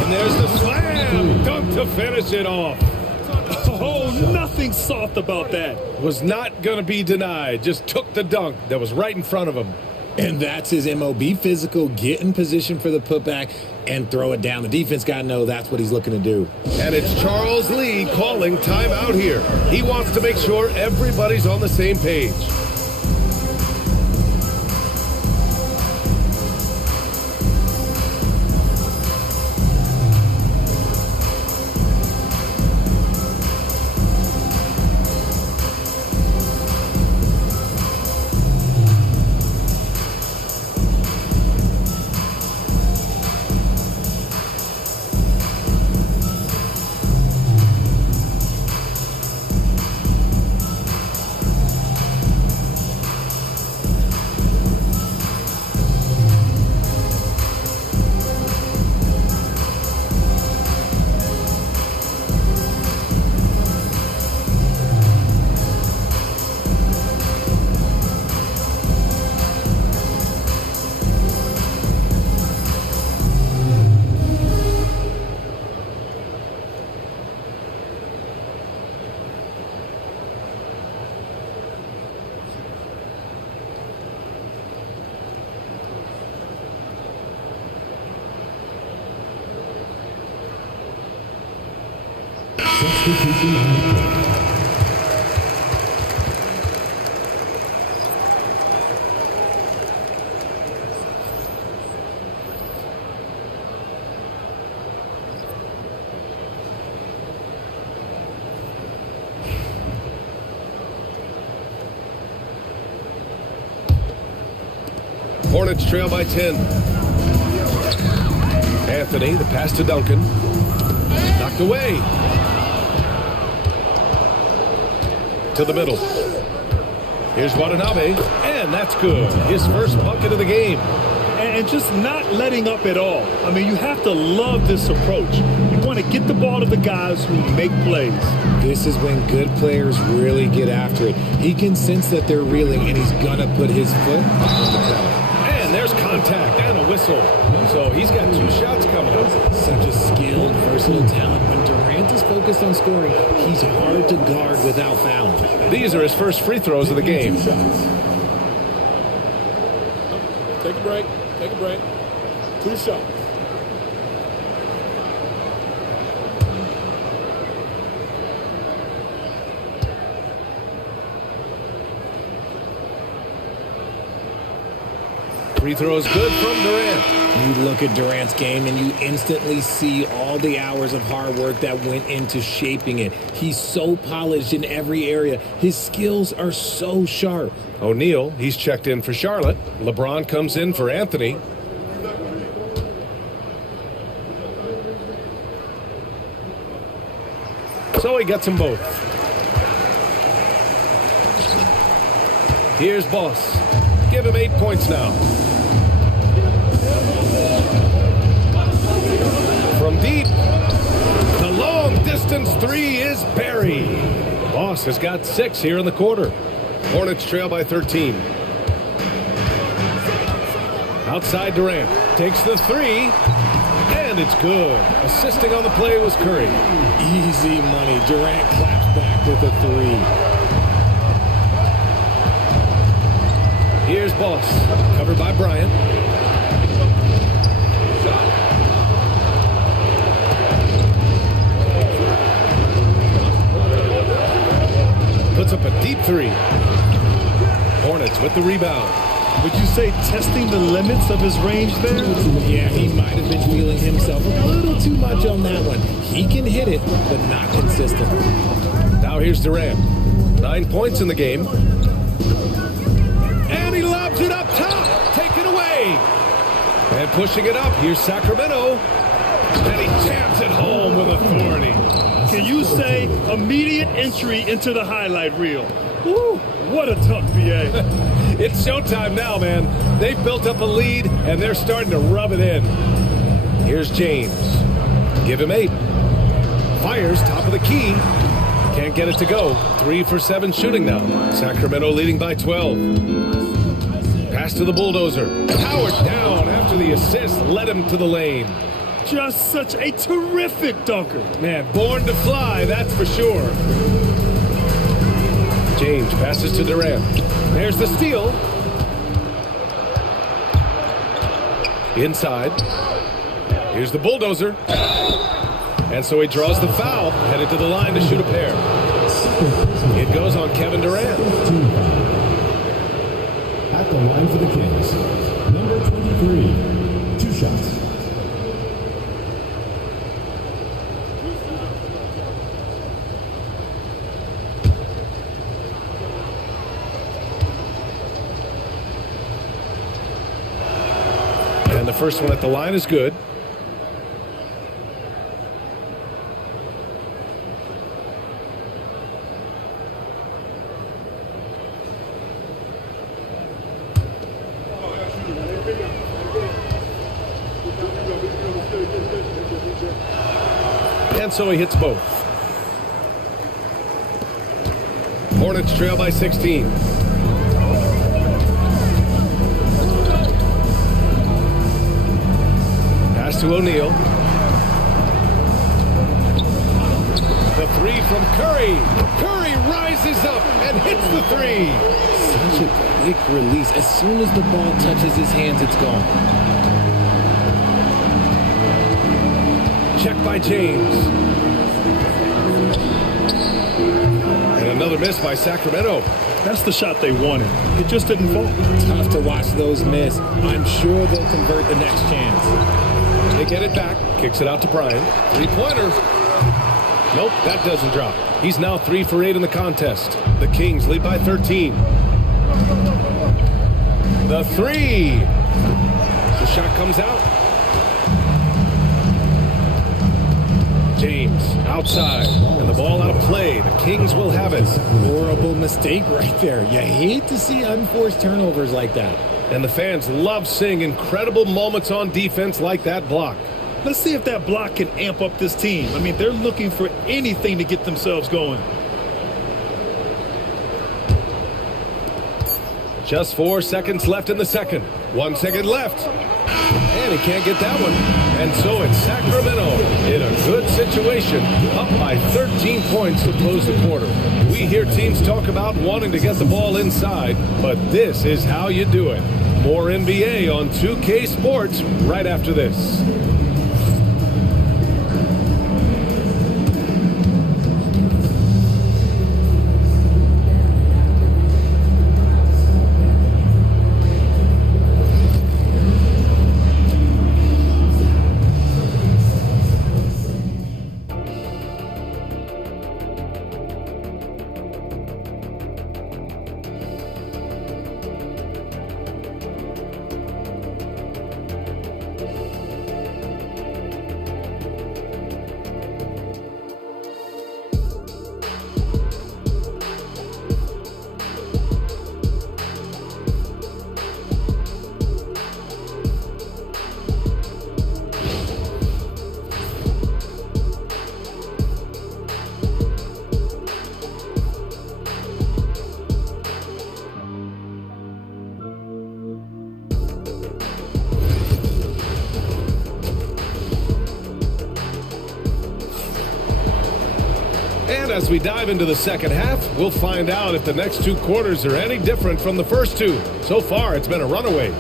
And there's the slam. Dunk to finish it off. Oh, nothing soft about that. Was not going to be denied. Just took the dunk that was right in front of him. And that's his MO. Be physical, get in position for the putback, and throw it down. The defense got to know that's what he's looking to do. And it's Charles Lee calling timeout here. He wants to make sure everybody's on the same page. Hornets trail by 10. Anthony, the pass to Duncan. Knocked away. To the middle. Here's Watanabe, and that's good. His first bucket of the game. And just not letting up at all. I mean, you have to love this approach. You want to get the ball to the guys who make plays. This is when good players really get after it. He can sense that they're reeling, and he's going to put his foot on the pedal. And there's contact and a whistle. whistle. So he's got 2 shots coming up. Such a skilled, versatile talent. When Durant is focused on scoring, he's hard to guard without fouling. These are his first free throws of the game. Take a break. Take a break. 2 shots. Free throws good from Durant. You look at Durant's game and you instantly see all the hours of hard work that went into shaping it. He's so polished in every area. His skills are so sharp. O'Neal, he's checked in for Charlotte. LeBron comes in for Anthony. So he gets them both. Here's Boss. Give him 8 points now. From deep, the long-distance 3 is buried. Boss has got 6 here in the quarter. Hornets trail by 13. Outside Durant. Takes the 3. And it's good. Assisting on the play was Curry. Easy money. Durant claps back with a 3. Here's Boss. Covered by Bryant. Puts up a deep 3. Hornets with the rebound. Would you say testing the limits of his range there? Yeah, he might have been feeling himself a little too much on that one. He can hit it, but not consistently. Now here's Durant. 9 points in the game. And he lobs it up top. Taken away. And pushing it up. Here's Sacramento. And he jams it home with authority. Can you say immediate entry into the highlight reel? Woo, what a dunk, BA. It's showtime now, man. They've built up a lead, and they're starting to rub it in. Here's James. Give him 8. Fires, top of the key. Can't get it to go. 3 for 7 shooting now. Sacramento leading by 12. Pass to the bulldozer. Powered down after the assist led him to the lane. Just such a terrific dunker. Man, born to fly, that's for sure. James passes to Durant. There's the steal. Inside. Here's the bulldozer. And so he draws the foul, headed to the line to shoot a pair. It goes on Kevin Durant. At the line for the Kings, number 23, 2 shots. And the first one at the line is good. And so he hits both. Hornets trail by 16. Pass to O'Neal. The 3 from Curry. Curry rises up and hits the 3. Such a quick release. As soon as the ball touches his hands, it's gone. Check by James. And another miss by Sacramento. That's the shot they wanted. It just didn't fall. Tough to watch those miss. I'm sure they'll convert the next chance. They get it back. Kicks it out to Bryant. 3-pointer. Nope, that doesn't drop. He's now 3 for 8 in the contest. The Kings lead by 13. The 3. The shot comes out. James outside, and the ball out of play. The Kings will have it. Horrible mistake right there. You hate to see unforced turnovers like that. And the fans love seeing incredible moments on defense like that block. Let's see if that block can amp up this team. I mean, they're looking for anything to get themselves going. Just 4 seconds left in the second. 1 second left. And he can't get that one. And so it's Sacramento in a good situation, up by 13 points to close the quarter. We hear teams talk about wanting to get the ball inside, but this is how you do it. More NBA on 2K Sports right after this. And as we dive into the second half, we'll find out if the next 2 quarters are any different from the first 2. So far, it's been a runaway.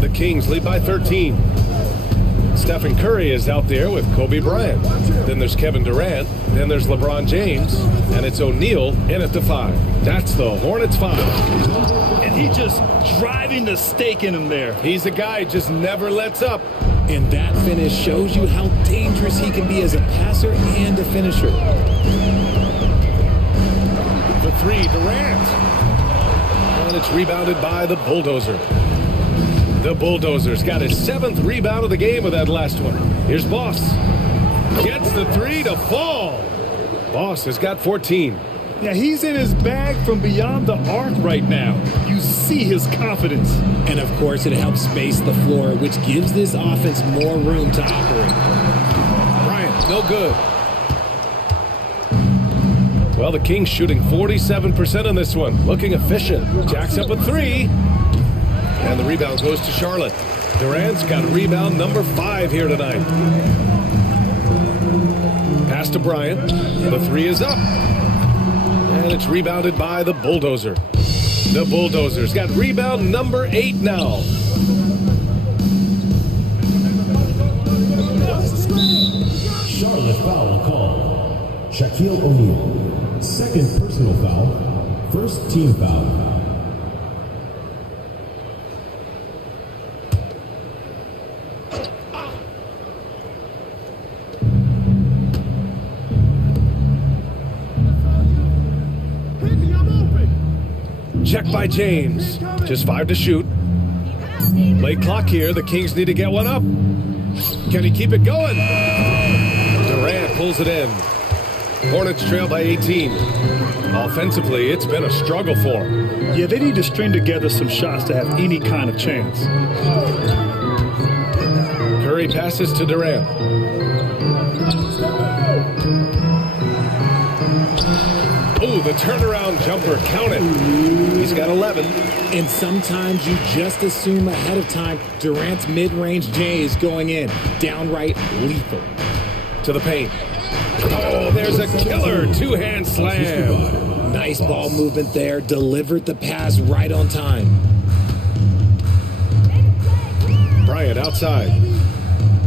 The Kings lead by 13. Stephen Curry is out there with Kobe Bryant. Then there's Kevin Durant. Then there's LeBron James. And it's O'Neal in at the 5. That's the Hornets 5. And he just driving the stake in him there. He's a guy who just never lets up. And that finish shows you how dangerous he can be as a passer and a finisher. The 3, Durant. And it's rebounded by the Bulldozer. The Bulldozer's got his 7th rebound of the game with that last one. Here's Boss. Gets the 3 to fall. Boss has got 14. Yeah, he's in his bag from beyond the arc right now. You see his confidence. And of course, it helps space the floor, which gives this offense more room to operate. Bryant, no good. Well, the Kings shooting 47% in this one. Looking efficient. Jacks up a 3. And the rebound goes to Charlotte. Durant's got rebound number 5 here tonight. Pass to Bryant. The 3 is up. And it's rebounded by the Bulldozer. The Bulldozer's got rebound number 8 now. Charlotte foul call. Shaquille O'Neal. 2nd personal foul. 1st team foul. Check by James. Just 5 to shoot. Late clock here. The Kings need to get one up. Can he keep it going? Durant pulls it in. Hornets trail by 18. Offensively, it's been a struggle for him. Yeah, they need to string together some shots to have any kind of chance. Curry passes to Durant. Oh, the turnaround jumper, count it. He's got 11. And sometimes you just assume ahead of time Durant's mid-range J is going in. Downright lethal. To the paint. Oh, there's a killer 2-hand slam. Nice ball movement there. Delivered the pass right on time. Bryant outside.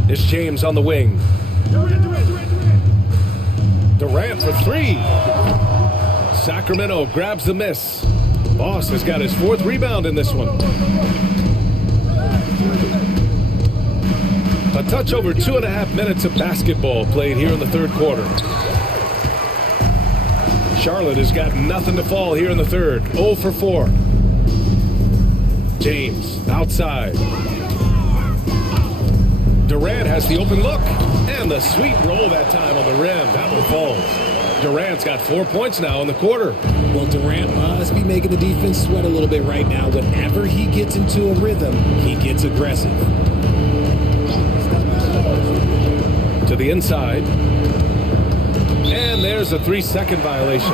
It's James on the wing. Durant for 3. Sacramento grabs the miss. Boss has got his 4th rebound in this one. A touch over 2.5 minutes of basketball played here in the 3rd quarter. Charlotte has got nothing to fall here in the 3rd. 0 for 4. James outside. Durant has the open look. And the sweet roll that time on the rim. That one falls. Durant's got 4 points now in the quarter. Well, Durant must be making the defense sweat a little bit right now. Whenever he gets into a rhythm, he gets aggressive. To the inside. And there's a 3-second violation.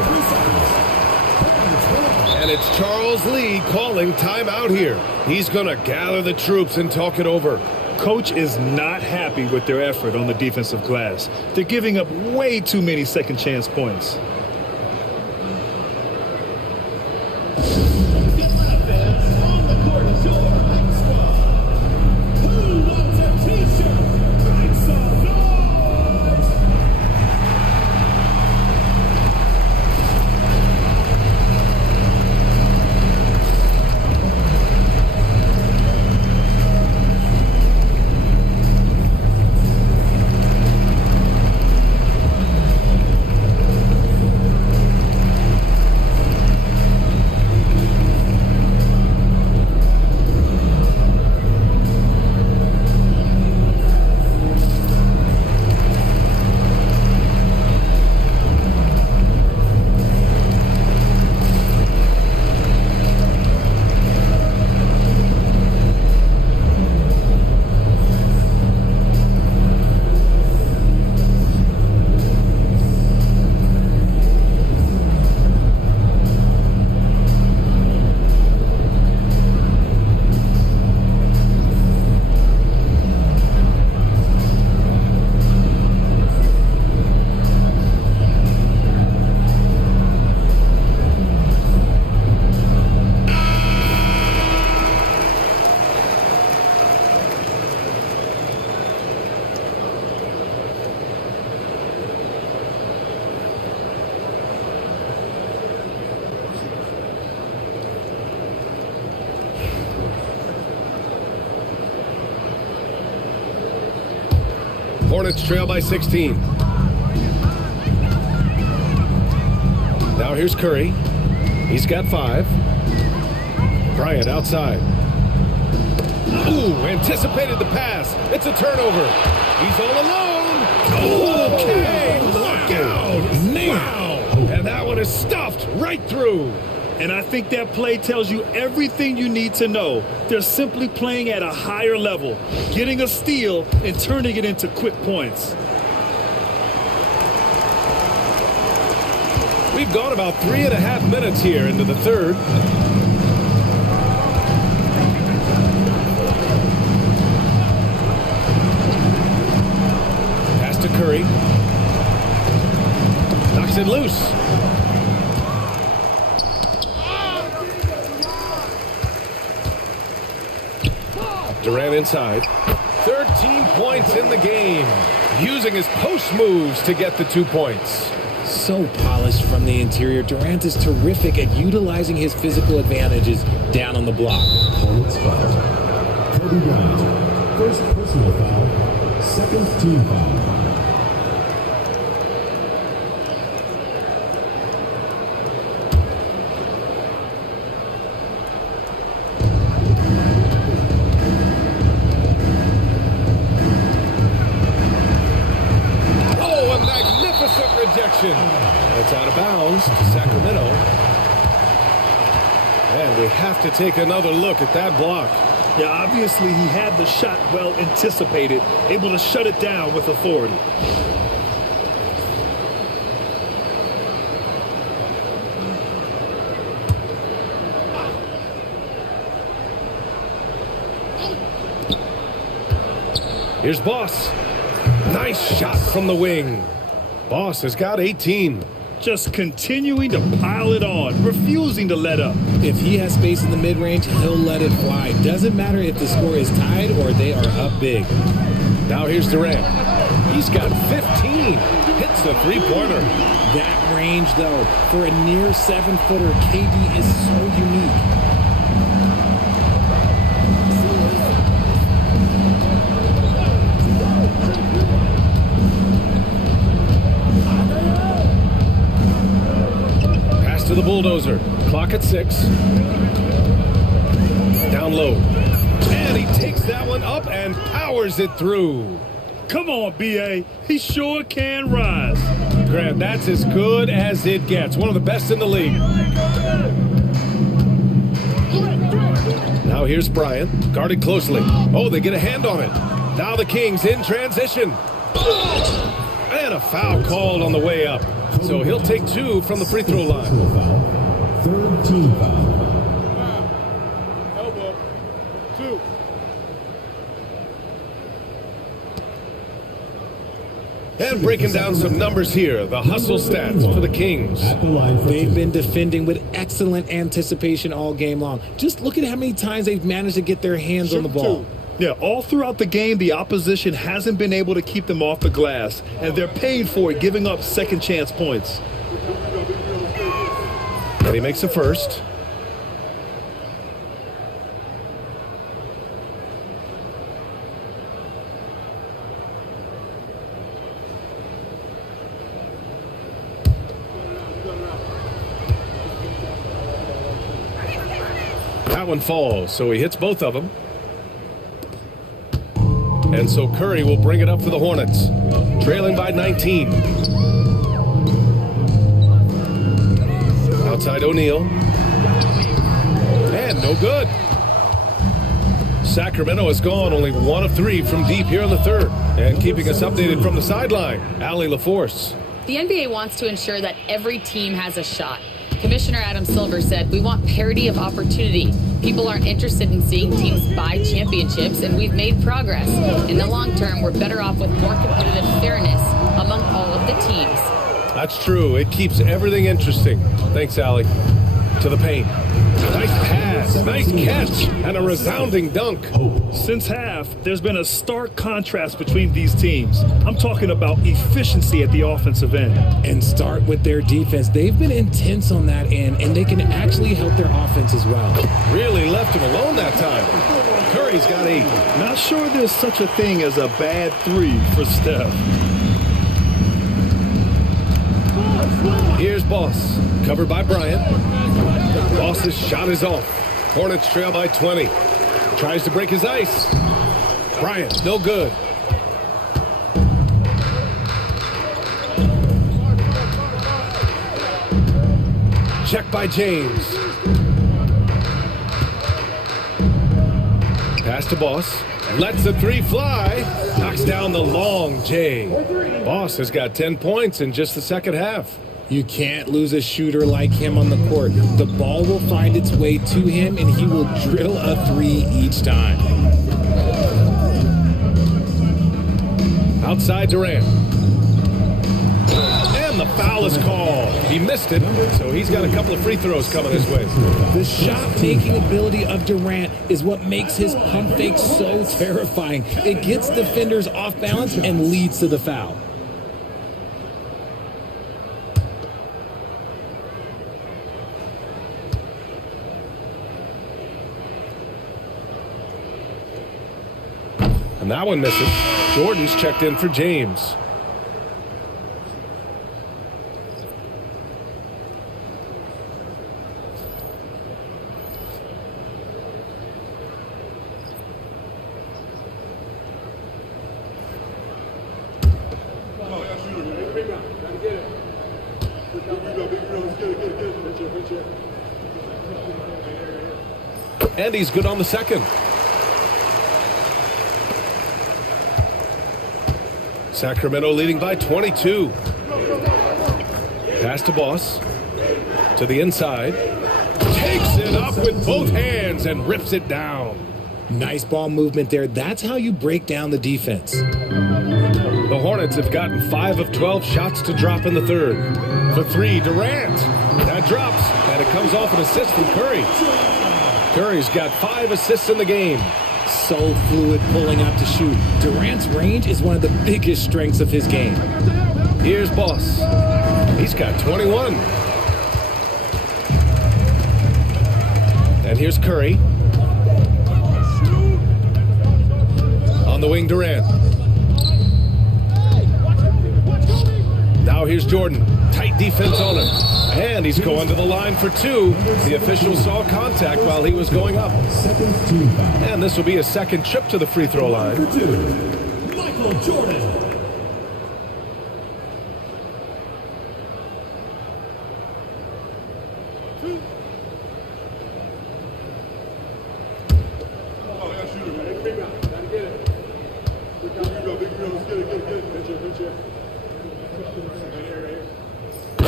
And it's Charles Lee calling timeout here. He's going to gather the troops and talk it over. Coach is not happy with their effort on the defensive glass. They're giving up way too many second chance points. Hornets trail by 16. Now here's Curry. He's got 5. Bryant outside. Ooh, anticipated the pass. It's a turnover. He's all alone. Okay, look out. Man. And that one is stuffed right through. And I think that play tells you everything you need to know. They're simply playing at a higher level, getting a steal and turning it into quick points. We've gone about 3.5 minutes here into the third. Pass to Curry. Knocks it loose. Durant inside. 13 points in the game. Using his post moves to get the 2 points. So polished from the interior. Durant is terrific at utilizing his physical advantages down on the block. Hornets foul. Kobe Bryant. First personal foul. Second team foul. That's out of bounds to Sacramento. And we have to take another look at that block. Yeah, obviously he had the shot well anticipated, able to shut it down with authority. Here's Boss. Nice shot from the wing. Boss has got 18. Just continuing to pile it on, refusing to let up. If he has space in the mid-range, he'll let it fly. Doesn't matter if the score is tied or they are up big. Now here's Durant. He's got 15. Hits the three-pointer. That range, though, for a near 7-footer, KD is so unique. To the bulldozer. Clock at 6. Down low. And he takes that one up and powers it through. Come on, B.A. He sure can rise. Grant, that's as good as it gets. One of the best in the league. Now here's Bryant. Guarded closely. Oh, they get a hand on it. Now the Kings in transition. And a foul called on the way up. So he'll take 2 from the free throw line. Third team foul. Elbow. 2. And breaking down some numbers here, the hustle stats for the Kings. They've been defending with excellent anticipation all game long. Just look at how many times they've managed to get their hands on the ball. Yeah, all throughout the game, the opposition hasn't been able to keep them off the glass, and they're paying for it, giving up second chance points. And he makes a first. That one falls, so he hits both of them. And so Curry will bring it up for the Hornets, trailing by 19. Outside O'Neal. And no good. Sacramento has gone only 1 of 3 from deep here in the third. And keeping us updated from the sideline, Allie LaForce. The NBA wants to ensure that every team has a shot. Commissioner Adam Silver said, "We want parity of opportunity. People aren't interested in seeing teams buy championships, and we've made progress. In the long term, we're better off with more competitive fairness among all of the teams." That's true. It keeps everything interesting. Thanks, Allie. To the paint. Nice pass, nice catch, and a resounding dunk. Since half, there's been a stark contrast between these teams. I'm talking about efficiency at the offensive end. And start with their defense. They've been intense on that end, and they can actually help their offense as well. Really left him alone that time. Curry's got 8. Not sure there's such a thing as a bad 3 for Steph. Here's Boss, covered by Bryant. Boss's shot is off. Hornets trail by 20. Tries to break his ice. Bryant, no good. Check by James. Pass to Boss. Lets the 3 fly. Knocks down the long J. Boss has got 10 points in just the second half. You can't lose a shooter like him on the court. The ball will find its way to him, and he will drill a 3 each time. Outside Durant. And the foul is called. He missed it, so he's got a couple of free throws coming his way. The shot-making ability of Durant is what makes his pump fake so terrifying. It gets defenders off balance and leads to the foul. And that one misses. Jordan's checked in for James. And he's good on the second. Sacramento leading by 22. Pass to Boss. To the inside. Takes it up with both hands and rips it down. Nice ball movement there. That's how you break down the defense. The Hornets have gotten 5 of 12 shots to drop in the third. For 3, Durant. That drops, and it comes off an assist from Curry. Curry's got 5 assists in the game. So fluid pulling out to shoot. Durant's range is one of the biggest strengths of his game. Here's Boss. He's got 21. And here's Curry. On the wing, Durant. Now here's Jordan. Tight defense on him. And he's going to the line for 2. The official saw contact while he was going up. And this will be a second trip to the free throw line. Michael Jordan.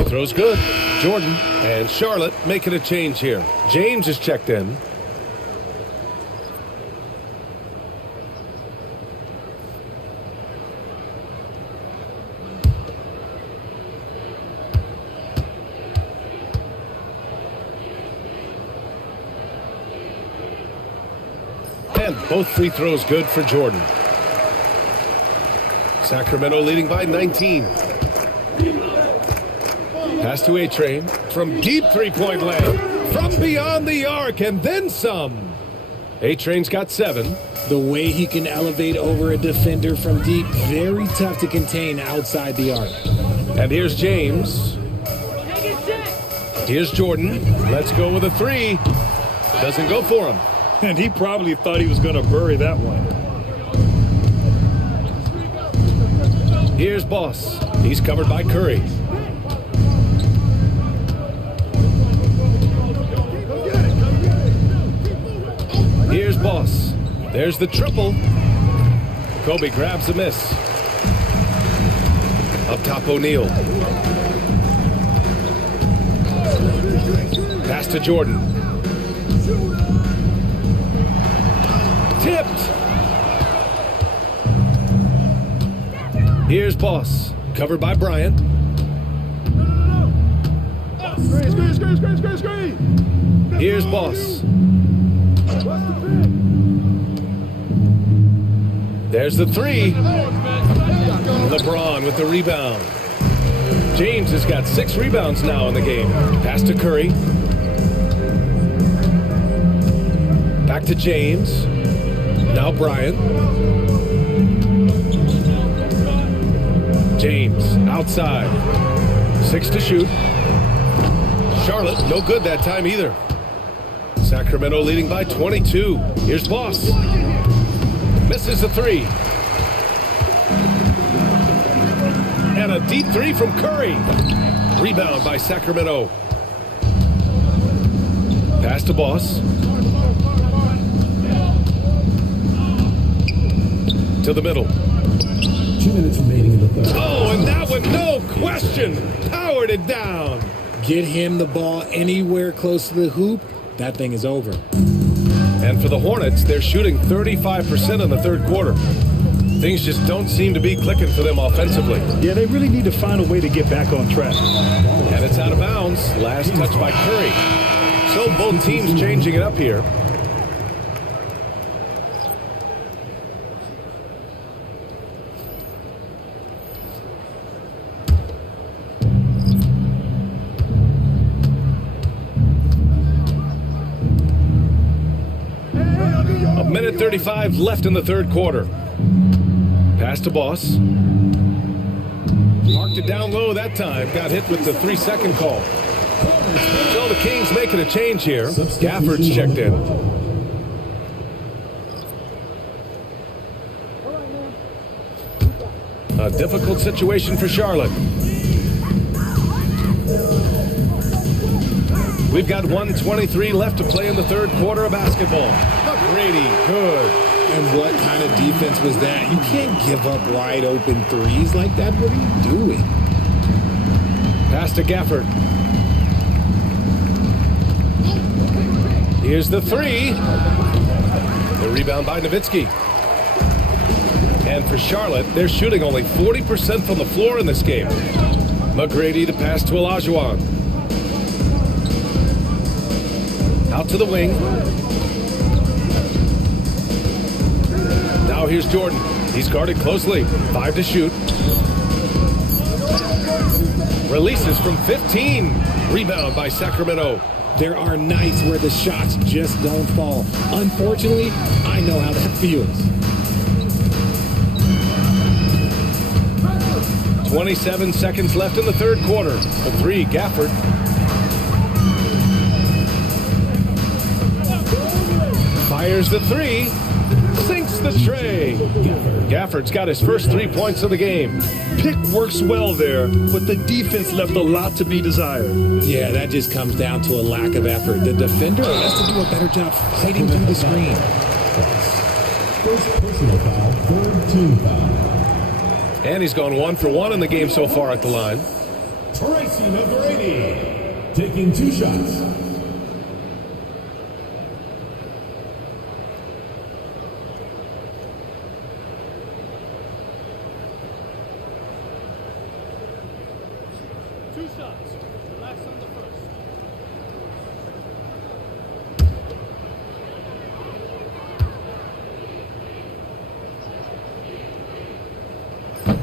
Free throw's good. Jordan and Charlotte making a change here. James is checked in. And both free throws good for Jordan. Sacramento leading by 19. Pass to A-Train from deep three-point land. From beyond the arc and then some. A-Train's got 7. The way he can elevate over a defender from deep, very tough to contain outside the arc. And here's James. Here's Jordan. Let's go with a 3. Doesn't go for him. And he probably thought he was going to bury that one. Here's Boss. He's covered by Curry. Here's Boss. There's the triple. Kobe grabs the miss. Up top, O'Neal. Pass to Jordan. Tipped. Here's Boss. Covered by Bryant. Here's Boss. There's the 3. LeBron with the rebound. James has got 6 rebounds now in the game. Pass to Curry. Back to James. Now Bryant. James outside. 6 to shoot. Charlotte, no good that time either. Sacramento leading by 22. Here's Boss. Misses the 3. And a deep 3 from Curry. Rebound by Sacramento. Pass to Boss. To the middle. 2 minutes remaining in the third. Oh, and that one, no question, powered it down. Get him the ball anywhere close to the hoop, that thing is over. And for the Hornets, they're shooting 35% in the third quarter. Things just don't seem to be clicking for them offensively. Yeah, they really need to find a way to get back on track. And it's out of bounds. Last touch by Curry. So both teams changing it up here. Minute 35 left in the third quarter. Pass to Boss. Marked it down low that time. Got hit with the 3-second call. So the Kings making a change here. Gafford's checked in. A difficult situation for Charlotte. We've got 1:23 left to play in the third quarter of basketball. Brady, good. And what kind of defense was that? You can't give up wide open threes like that. What are you doing? Pass to Gafford. Here's the 3. The rebound by Nowitzki. And for Charlotte, they're shooting only 40% from the floor in this game. McGrady to pass to Olajuwon. Out to the wing. Now here's Jordan. He's guarded closely. 5 to shoot. Releases from 15. Rebound by Sacramento. There are nights where the shots just don't fall. Unfortunately, I know how that feels. 27 seconds left in the third quarter. A 3, Gafford. Fires the 3. Sinks the tray. Gafford's got his first 3 points of the game. Pick works well there, but the defense left a lot to be desired. Yeah, that just comes down to a lack of effort. The defender has to do a better job fighting through the screen. First personal foul, third team foul. And he's gone 1 for 1 in the game so far at the line. Tracy McGrady, taking 2 shots.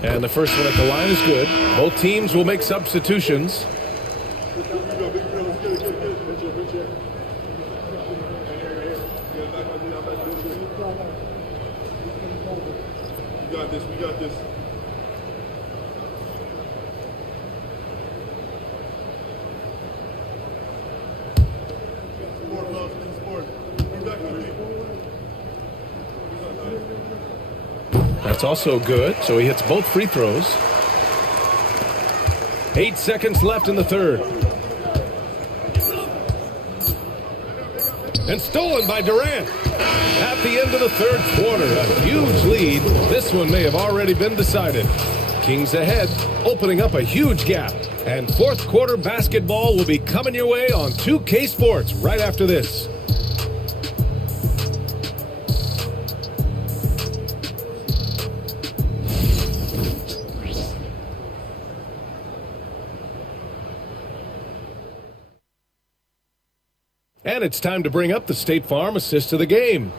And the first one at the line is good. Both teams will make substitutions. We got this. We got this. That's also good, so he hits both free throws. 8 seconds left in the third. And stolen by Durant. At the end of the third quarter, a huge lead. This one may have already been decided. Kings ahead, opening up a huge gap. And fourth quarter basketball will be coming your way on 2K Sports right after this. And it's time to bring up the State Farm assist of the game.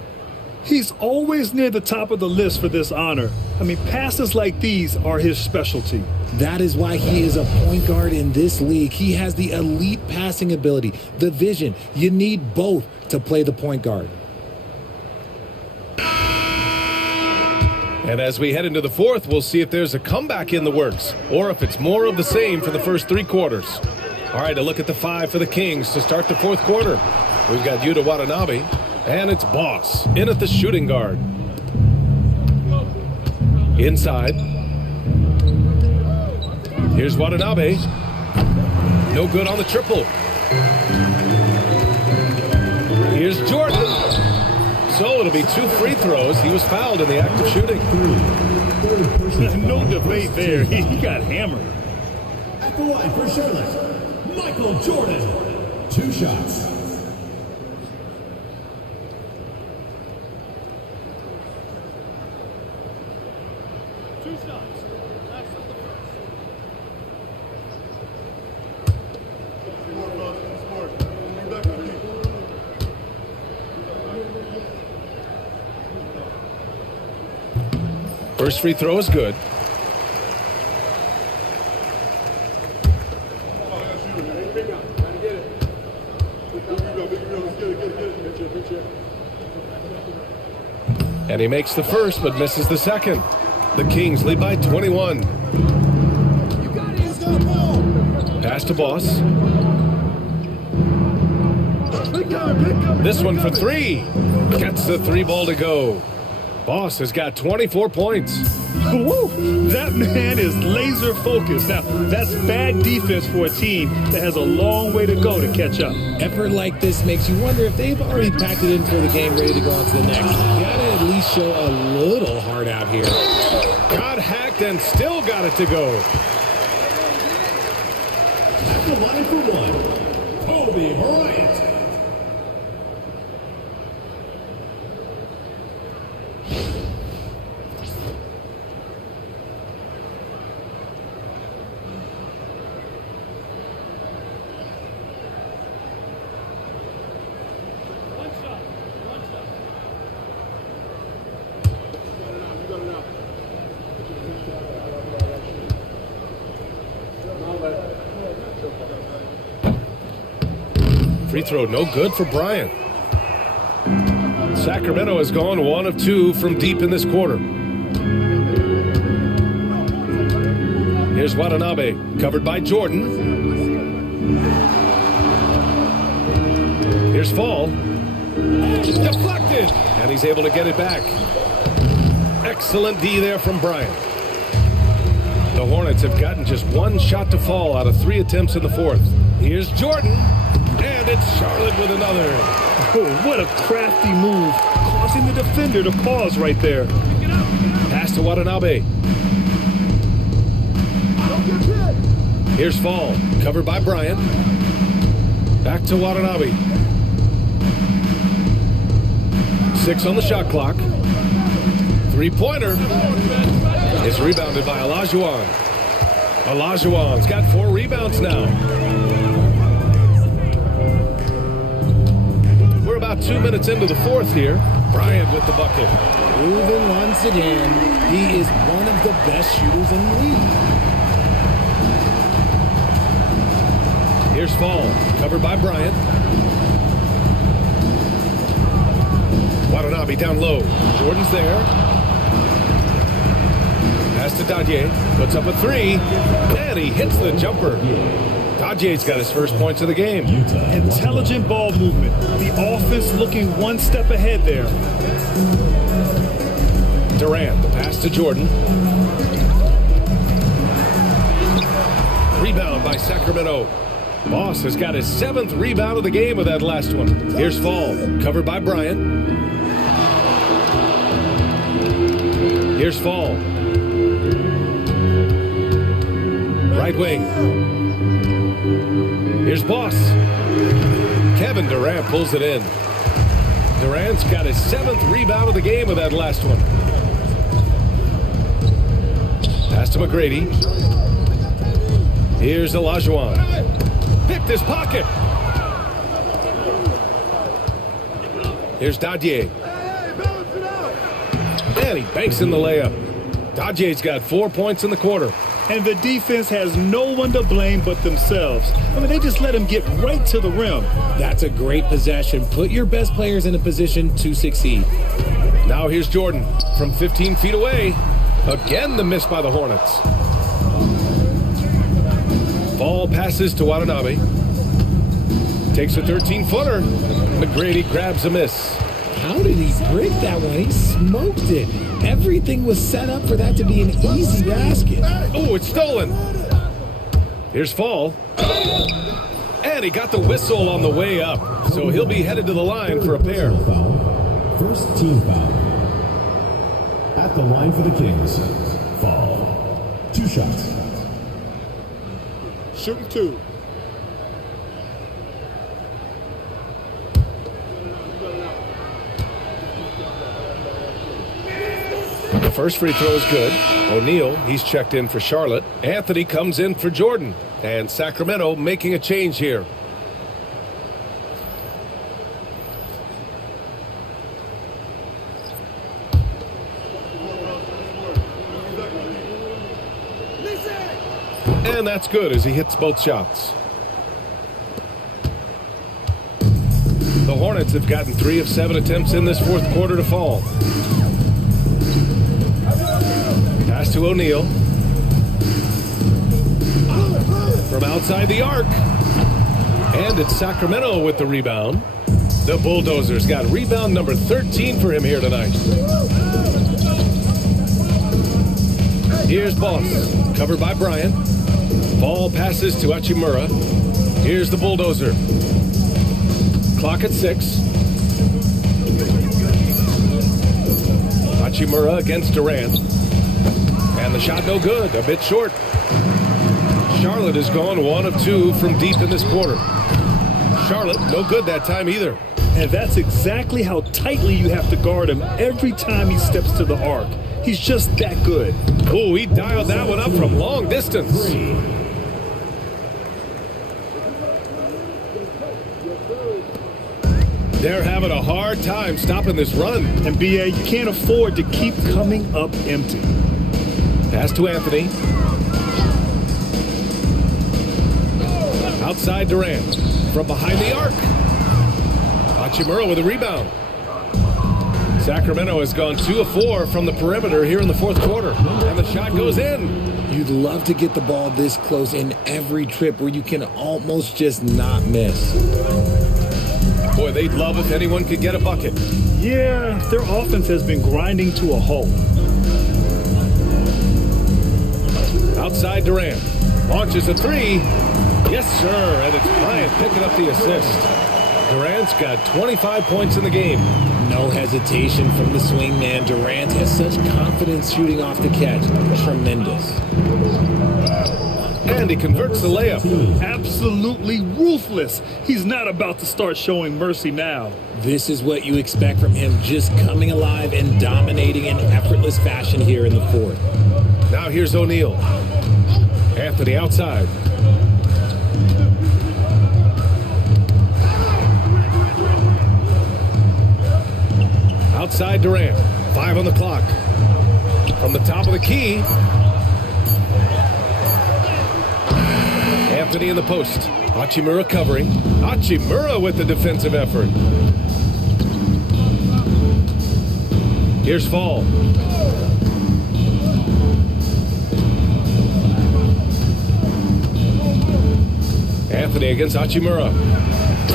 He's always near the top of the list for this honor. I mean, passes like these are his specialty. That is why he is a point guard in this league. He has the elite passing ability, the vision. You need both to play the point guard. And as we head into the fourth, we'll see if there's a comeback in the works or if it's more of the same for the first 3 quarters. All right, a look at the 5 for the Kings to start the fourth quarter. We've got Yuta Watanabe, and it's Boss in at the shooting guard. Inside. Here's Watanabe. No good on the triple. Here's Jordan. So it'll be 2 free throws. He was fouled in the act of shooting. No debate there. He got hammered. At the line for Charlotte, Michael Jordan, 2 shots. First free throw is good. And he makes the first, but misses the second. The Kings lead by 21. Pass to Boss. This one for 3. Gets the 3 ball to go. Boss has got 24 points. Woo! That man is laser focused. Now, that's bad defense for a team that has a long way to go to catch up. Effort like this makes you wonder if they've already packed it in for the game, ready to go on to the next. You gotta at least show a little heart out here. Got hacked and still got it to go. At the line for 1, Kobe Bryant. Free throw no good for Bryant. Sacramento has gone 1 of 2 from deep in this quarter. Here's Watanabe, covered by Jordan. Here's Fall. Deflected! And he's able to get it back. Excellent D there from Bryant. The Hornets have gotten just 1 shot to fall out of 3 attempts in the fourth. Here's Jordan. And it's Charlotte with another. Oh, what a crafty move, causing the defender to pause right there. Pass to Watanabe. Here's Fall, covered by Bryant. Back to Watanabe. 6 on the shot clock. Three-pointer is rebounded by Olajuwon. Olajuwon's got 4 rebounds now. We're about 2 minutes into the fourth here. Bryant with the bucket. Proven once again, he is one of the best shooters in the league. Here's Fall, covered by Bryant. Watanabe down low. Jordan's there. Pass to Dadye. Puts up a 3. And he hits the jumper. Dadye's got his first points of the game. Intelligent ball movement. The offense looking one step ahead there. Durant, the pass to Jordan. Rebound by Sacramento. Boss has got his 7th rebound of the game with that last one. Here's Fall, covered by Bryant. Here's Fall. Right wing. Here's Boss. Kevin Durant pulls it in. Durant's got his 7th rebound of the game with that last one. Pass to McGrady. Here's Olajuwon. Picked his pocket. Here's Dadye. And he banks in the layup. Dadye's got 4 points in the quarter. And the defense has no one to blame but themselves. I mean, they just let him get right to the rim. That's a great possession. Put your best players in a position to succeed. Now here's Jordan from 15 feet away. Again, the miss by the Hornets. Ball passes to Watanabe. Takes a 13-footer. McGrady grabs a miss. How did he break that one? He smoked it. Everything was set up for that to be an easy basket. Oh, it's stolen. Here's Fall. And he got the whistle on the way up. So he'll be headed to the line for a pair. First team foul. At the line for the Kings. Fall. 2 shots. Shooting 2. The first free throw is good. O'Neal, he's checked in for Charlotte. Anthony comes in for Jordan. And Sacramento making a change here. And that's good as he hits both shots. The Hornets have gotten 3 of 7 attempts in this fourth quarter to fall. Pass to O'Neal. From outside the arc. And it's Sacramento with the rebound. The Bulldozers got rebound number 13 for him here tonight. Here's Boss, covered by Bryant. Ball passes to Hachimura. Here's the Bulldozer. Clock at 6. Hachimura against Durant. And the shot no good, a bit short. Charlotte has gone 1 of 2 from deep in this quarter. Charlotte, no good that time either. And that's exactly how tightly you have to guard him every time he steps to the arc. He's just that good. Oh, he dialed that one up from long distance. They're having a hard time stopping this run. And BA, you can't afford to keep coming up empty. Pass to Anthony. Outside Durant. From behind the arc. Hachimura with a rebound. Sacramento has gone 2 of 4 from the perimeter here in the fourth quarter. And the shot goes in. You'd love to get the ball this close in every trip where you can almost just not miss. Boy, they'd love if anyone could get a bucket. Yeah, their offense has been grinding to a halt. Outside Durant. Launches a 3. Yes, sir. And it's Bryant picking up the assist. Durant's got 25 points in the game. No hesitation from the swing man. Durant has such confidence shooting off the catch. Tremendous. And he converts the layup. Absolutely ruthless. He's not about to start showing mercy now. This is what you expect from him, just coming alive and dominating in effortless fashion here in the fourth. Now here's O'Neal. Anthony outside. Outside Durant. 5 on the clock. From the top of the key. Anthony in the post. Hachimura covering. Hachimura with the defensive effort. Here's Fall. Anthony against Hachimura.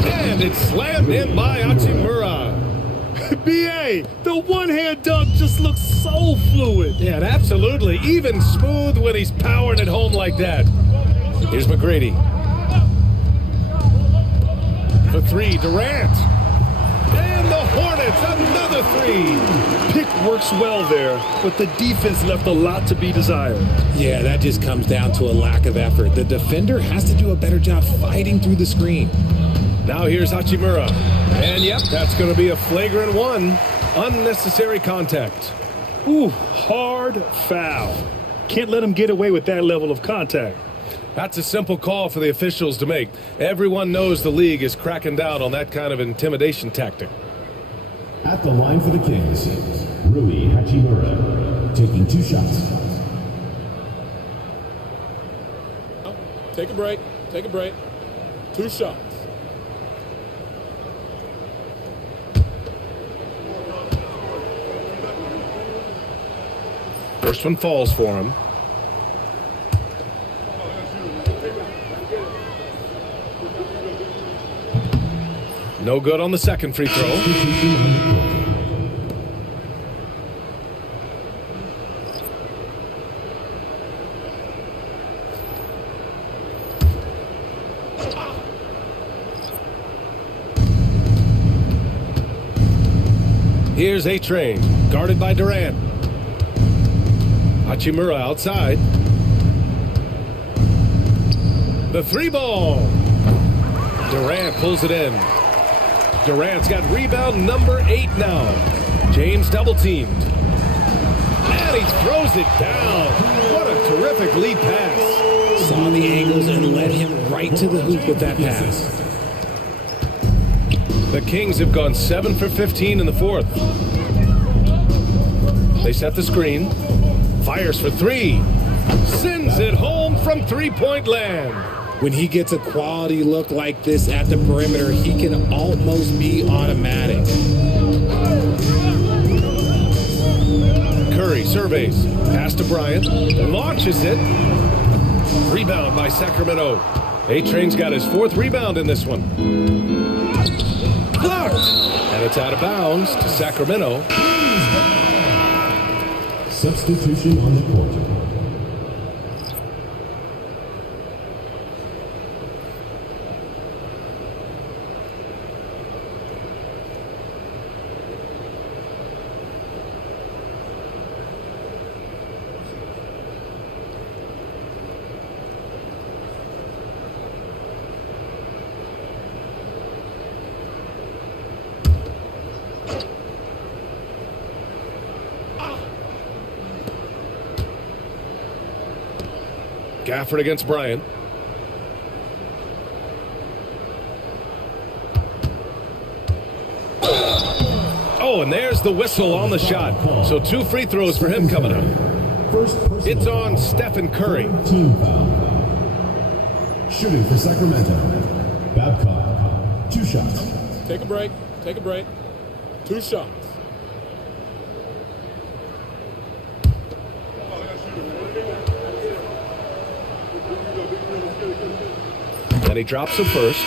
And it's slammed in by Hachimura. B.A., the one-hand dunk just looks so fluid. Yeah, absolutely. Even smooth when he's powering it home like that. Here's McGrady. For 3, Durant. And the Hornets, another 3. Pick works well there, but the defense left a lot to be desired. Yeah, that just comes down to a lack of effort. The defender has to do a better job fighting through the screen. Now here's Hachimura. And yep, that's going to be a flagrant 1. Unnecessary contact. Ooh, hard foul. Can't let him get away with that level of contact. That's a simple call for the officials to make. Everyone knows the league is cracking down on that kind of intimidation tactic. At the line for the Kings, Rui Hachimura, taking 2 shots. Take a break. Take a break. 2 shots. First one falls for him. No good on the second free throw. Here's A-Train, guarded by Durant. Hachimura outside. The 3-ball. Durant pulls it in. Durant's got rebound number 8 now. James double-teamed. And he throws it down. What a terrific lead pass. Saw the angles and led him right to the hoop with that pass. The Kings have gone 7 for 15 in the fourth. They set the screen. Fires for 3. Sends it home from three-point land. When he gets a quality look like this at the perimeter, he can almost be automatic. Curry surveys. Pass to Bryant. Launches it. Rebound by Sacramento. A-Train's got his 4th rebound in this one. Blocked. And it's out of bounds to Sacramento. Substitution on the court. Gafford against Bryant. Oh, and there's the whistle on the shot. So 2 free throws for him coming up. It's on Stephen Curry. Team foul. Shooting for Sacramento. Babcock. 2 shots. Take a break. Take a break. 2 shots. And he drops him first.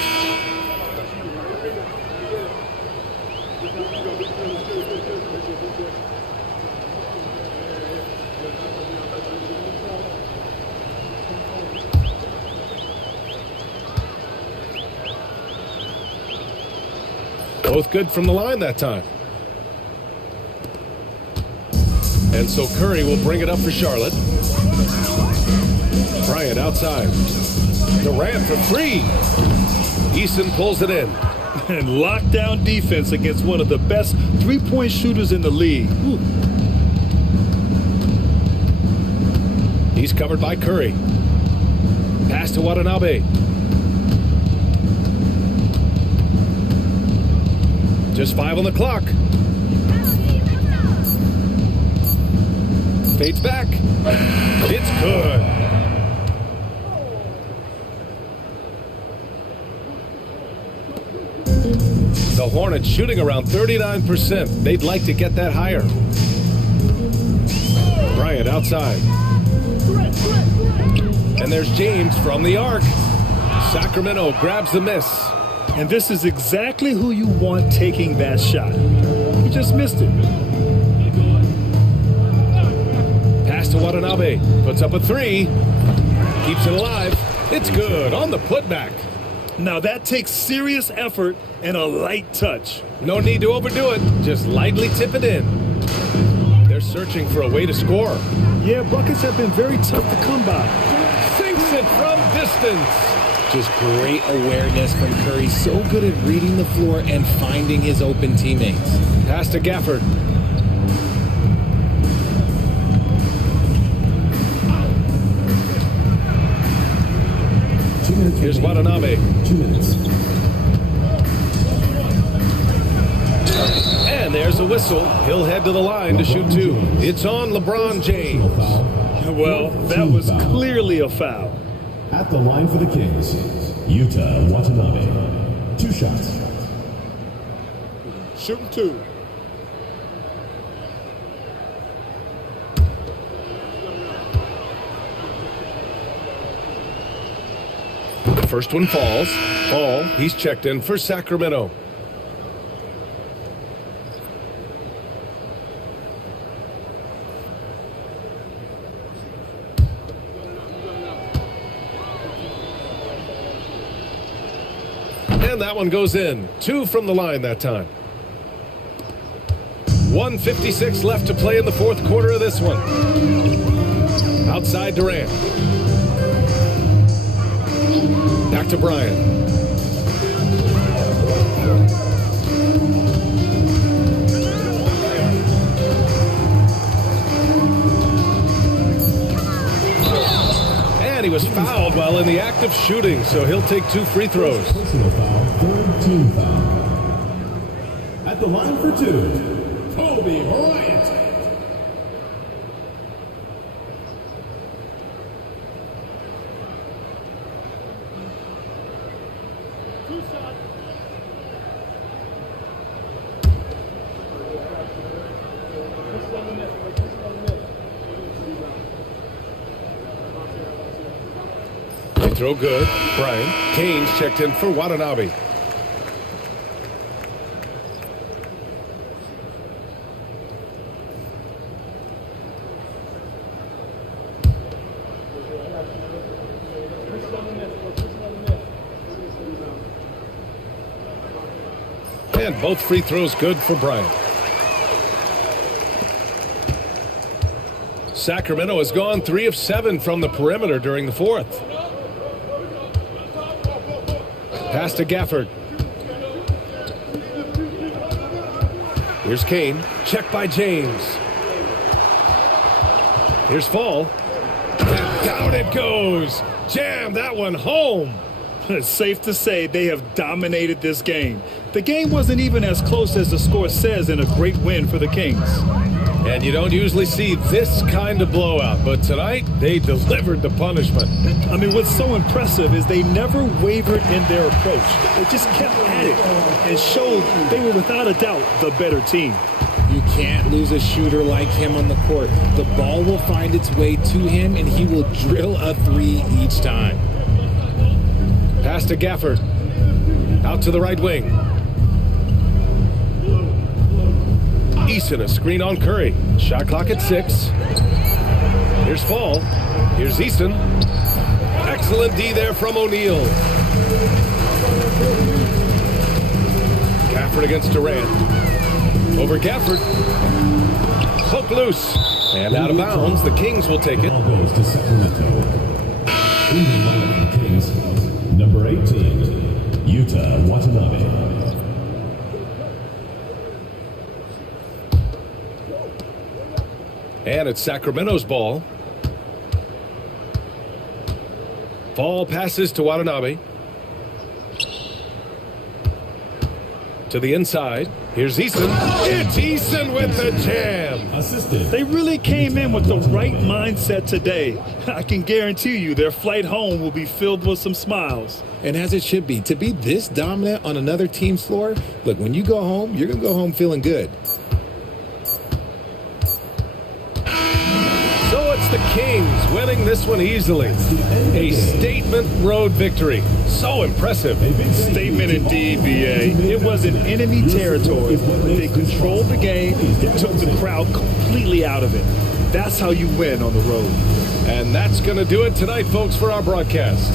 Both good from the line that time. And so Curry will bring it up for Charlotte. Bryant outside. Durant for three. Eason pulls it in. And lockdown defense against one of the best three-point shooters in the league. Ooh. He's covered by Curry. Pass to Watanabe. Just 5 on the clock. Fades back. It's good. The Hornets shooting around 39%. They'd like to get that higher. Bryant outside. And there's James from the arc. Sacramento grabs the miss. And this is exactly who you want taking that shot. He just missed it. Pass to Watanabe. Puts up a three. Keeps it alive. It's good on the putback. Now that takes serious effort and a light touch. No need to overdo it. Just lightly tip it in. They're searching for a way to score. Yeah, buckets have been very tough to come by. Sinks it from distance. Just great awareness from Curry. So good at reading the floor and finding his open teammates. Pass to Gafford. Here's Watanabe. 2 minutes. And there's a whistle. He'll head to the line to shoot two. It's on LeBron James. Well, that was clearly a foul. At the line for the Kings, Yuta Watanabe. 2 shots. Shooting 2. The first one falls. Ball, he's checked in for Sacramento. And that one goes in. 2 from the line that time. 1:56 left to play in the fourth quarter of this one. Outside Durant. Back to Bryant. And he was fouled while in the act of shooting, so he'll take 2 free throws. Personal foul, third team foul. At the line for 2, Kobe Bryant. Throw good. Bryant. Kane's checked in for Watanabe. And both free throws good for Bryant. Sacramento has gone 3 of 7 from the perimeter during the fourth. Pass to Gafford. Here's Kane. Checked by James. Here's Fall. And down it goes. Jam that one home. It's safe to say they have dominated this game. The game wasn't even as close as the score says in a great win for the Kings. And you don't usually see this kind of blowout, but tonight they delivered the punishment. I mean, what's so impressive is they never wavered in their approach. They just kept at it and showed they were without a doubt the better team. You can't lose a shooter like him on the court. The ball will find its way to him, and he will drill a 3 each time. Pass to Gafford. Out to the right wing. Eason, a screen on Curry. Shot clock at 6. Here's Fall. Here's Eason. Excellent D there from O'Neal. Gafford against Durant. Over Gafford. Hook loose. And out of bounds. The Kings will take it. In the lineup for Kings, number 18, Yuta Watanabe. And it's Sacramento's ball. Ball passes to Watanabe. To the inside. Here's Eason. It's Eason with the jam. Assisted. They really came in with the right mindset today. I can guarantee you their flight home will be filled with some smiles. And as it should be, to be this dominant on another team's floor, look, when you go home, you're going to go home feeling good. So it's the Kings winning this one easily. A statement road victory. So impressive. Statement indeed, BA. It was in enemy territory. They controlled the game and took the crowd completely out of it. That's how you win on the road. And that's going to do it tonight, folks, for our broadcast.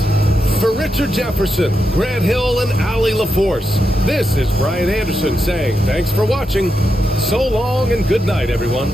For Richard Jefferson, Grant Hill, and Ali LaForce, this is Brian Anderson saying thanks for watching. So long and good night, everyone.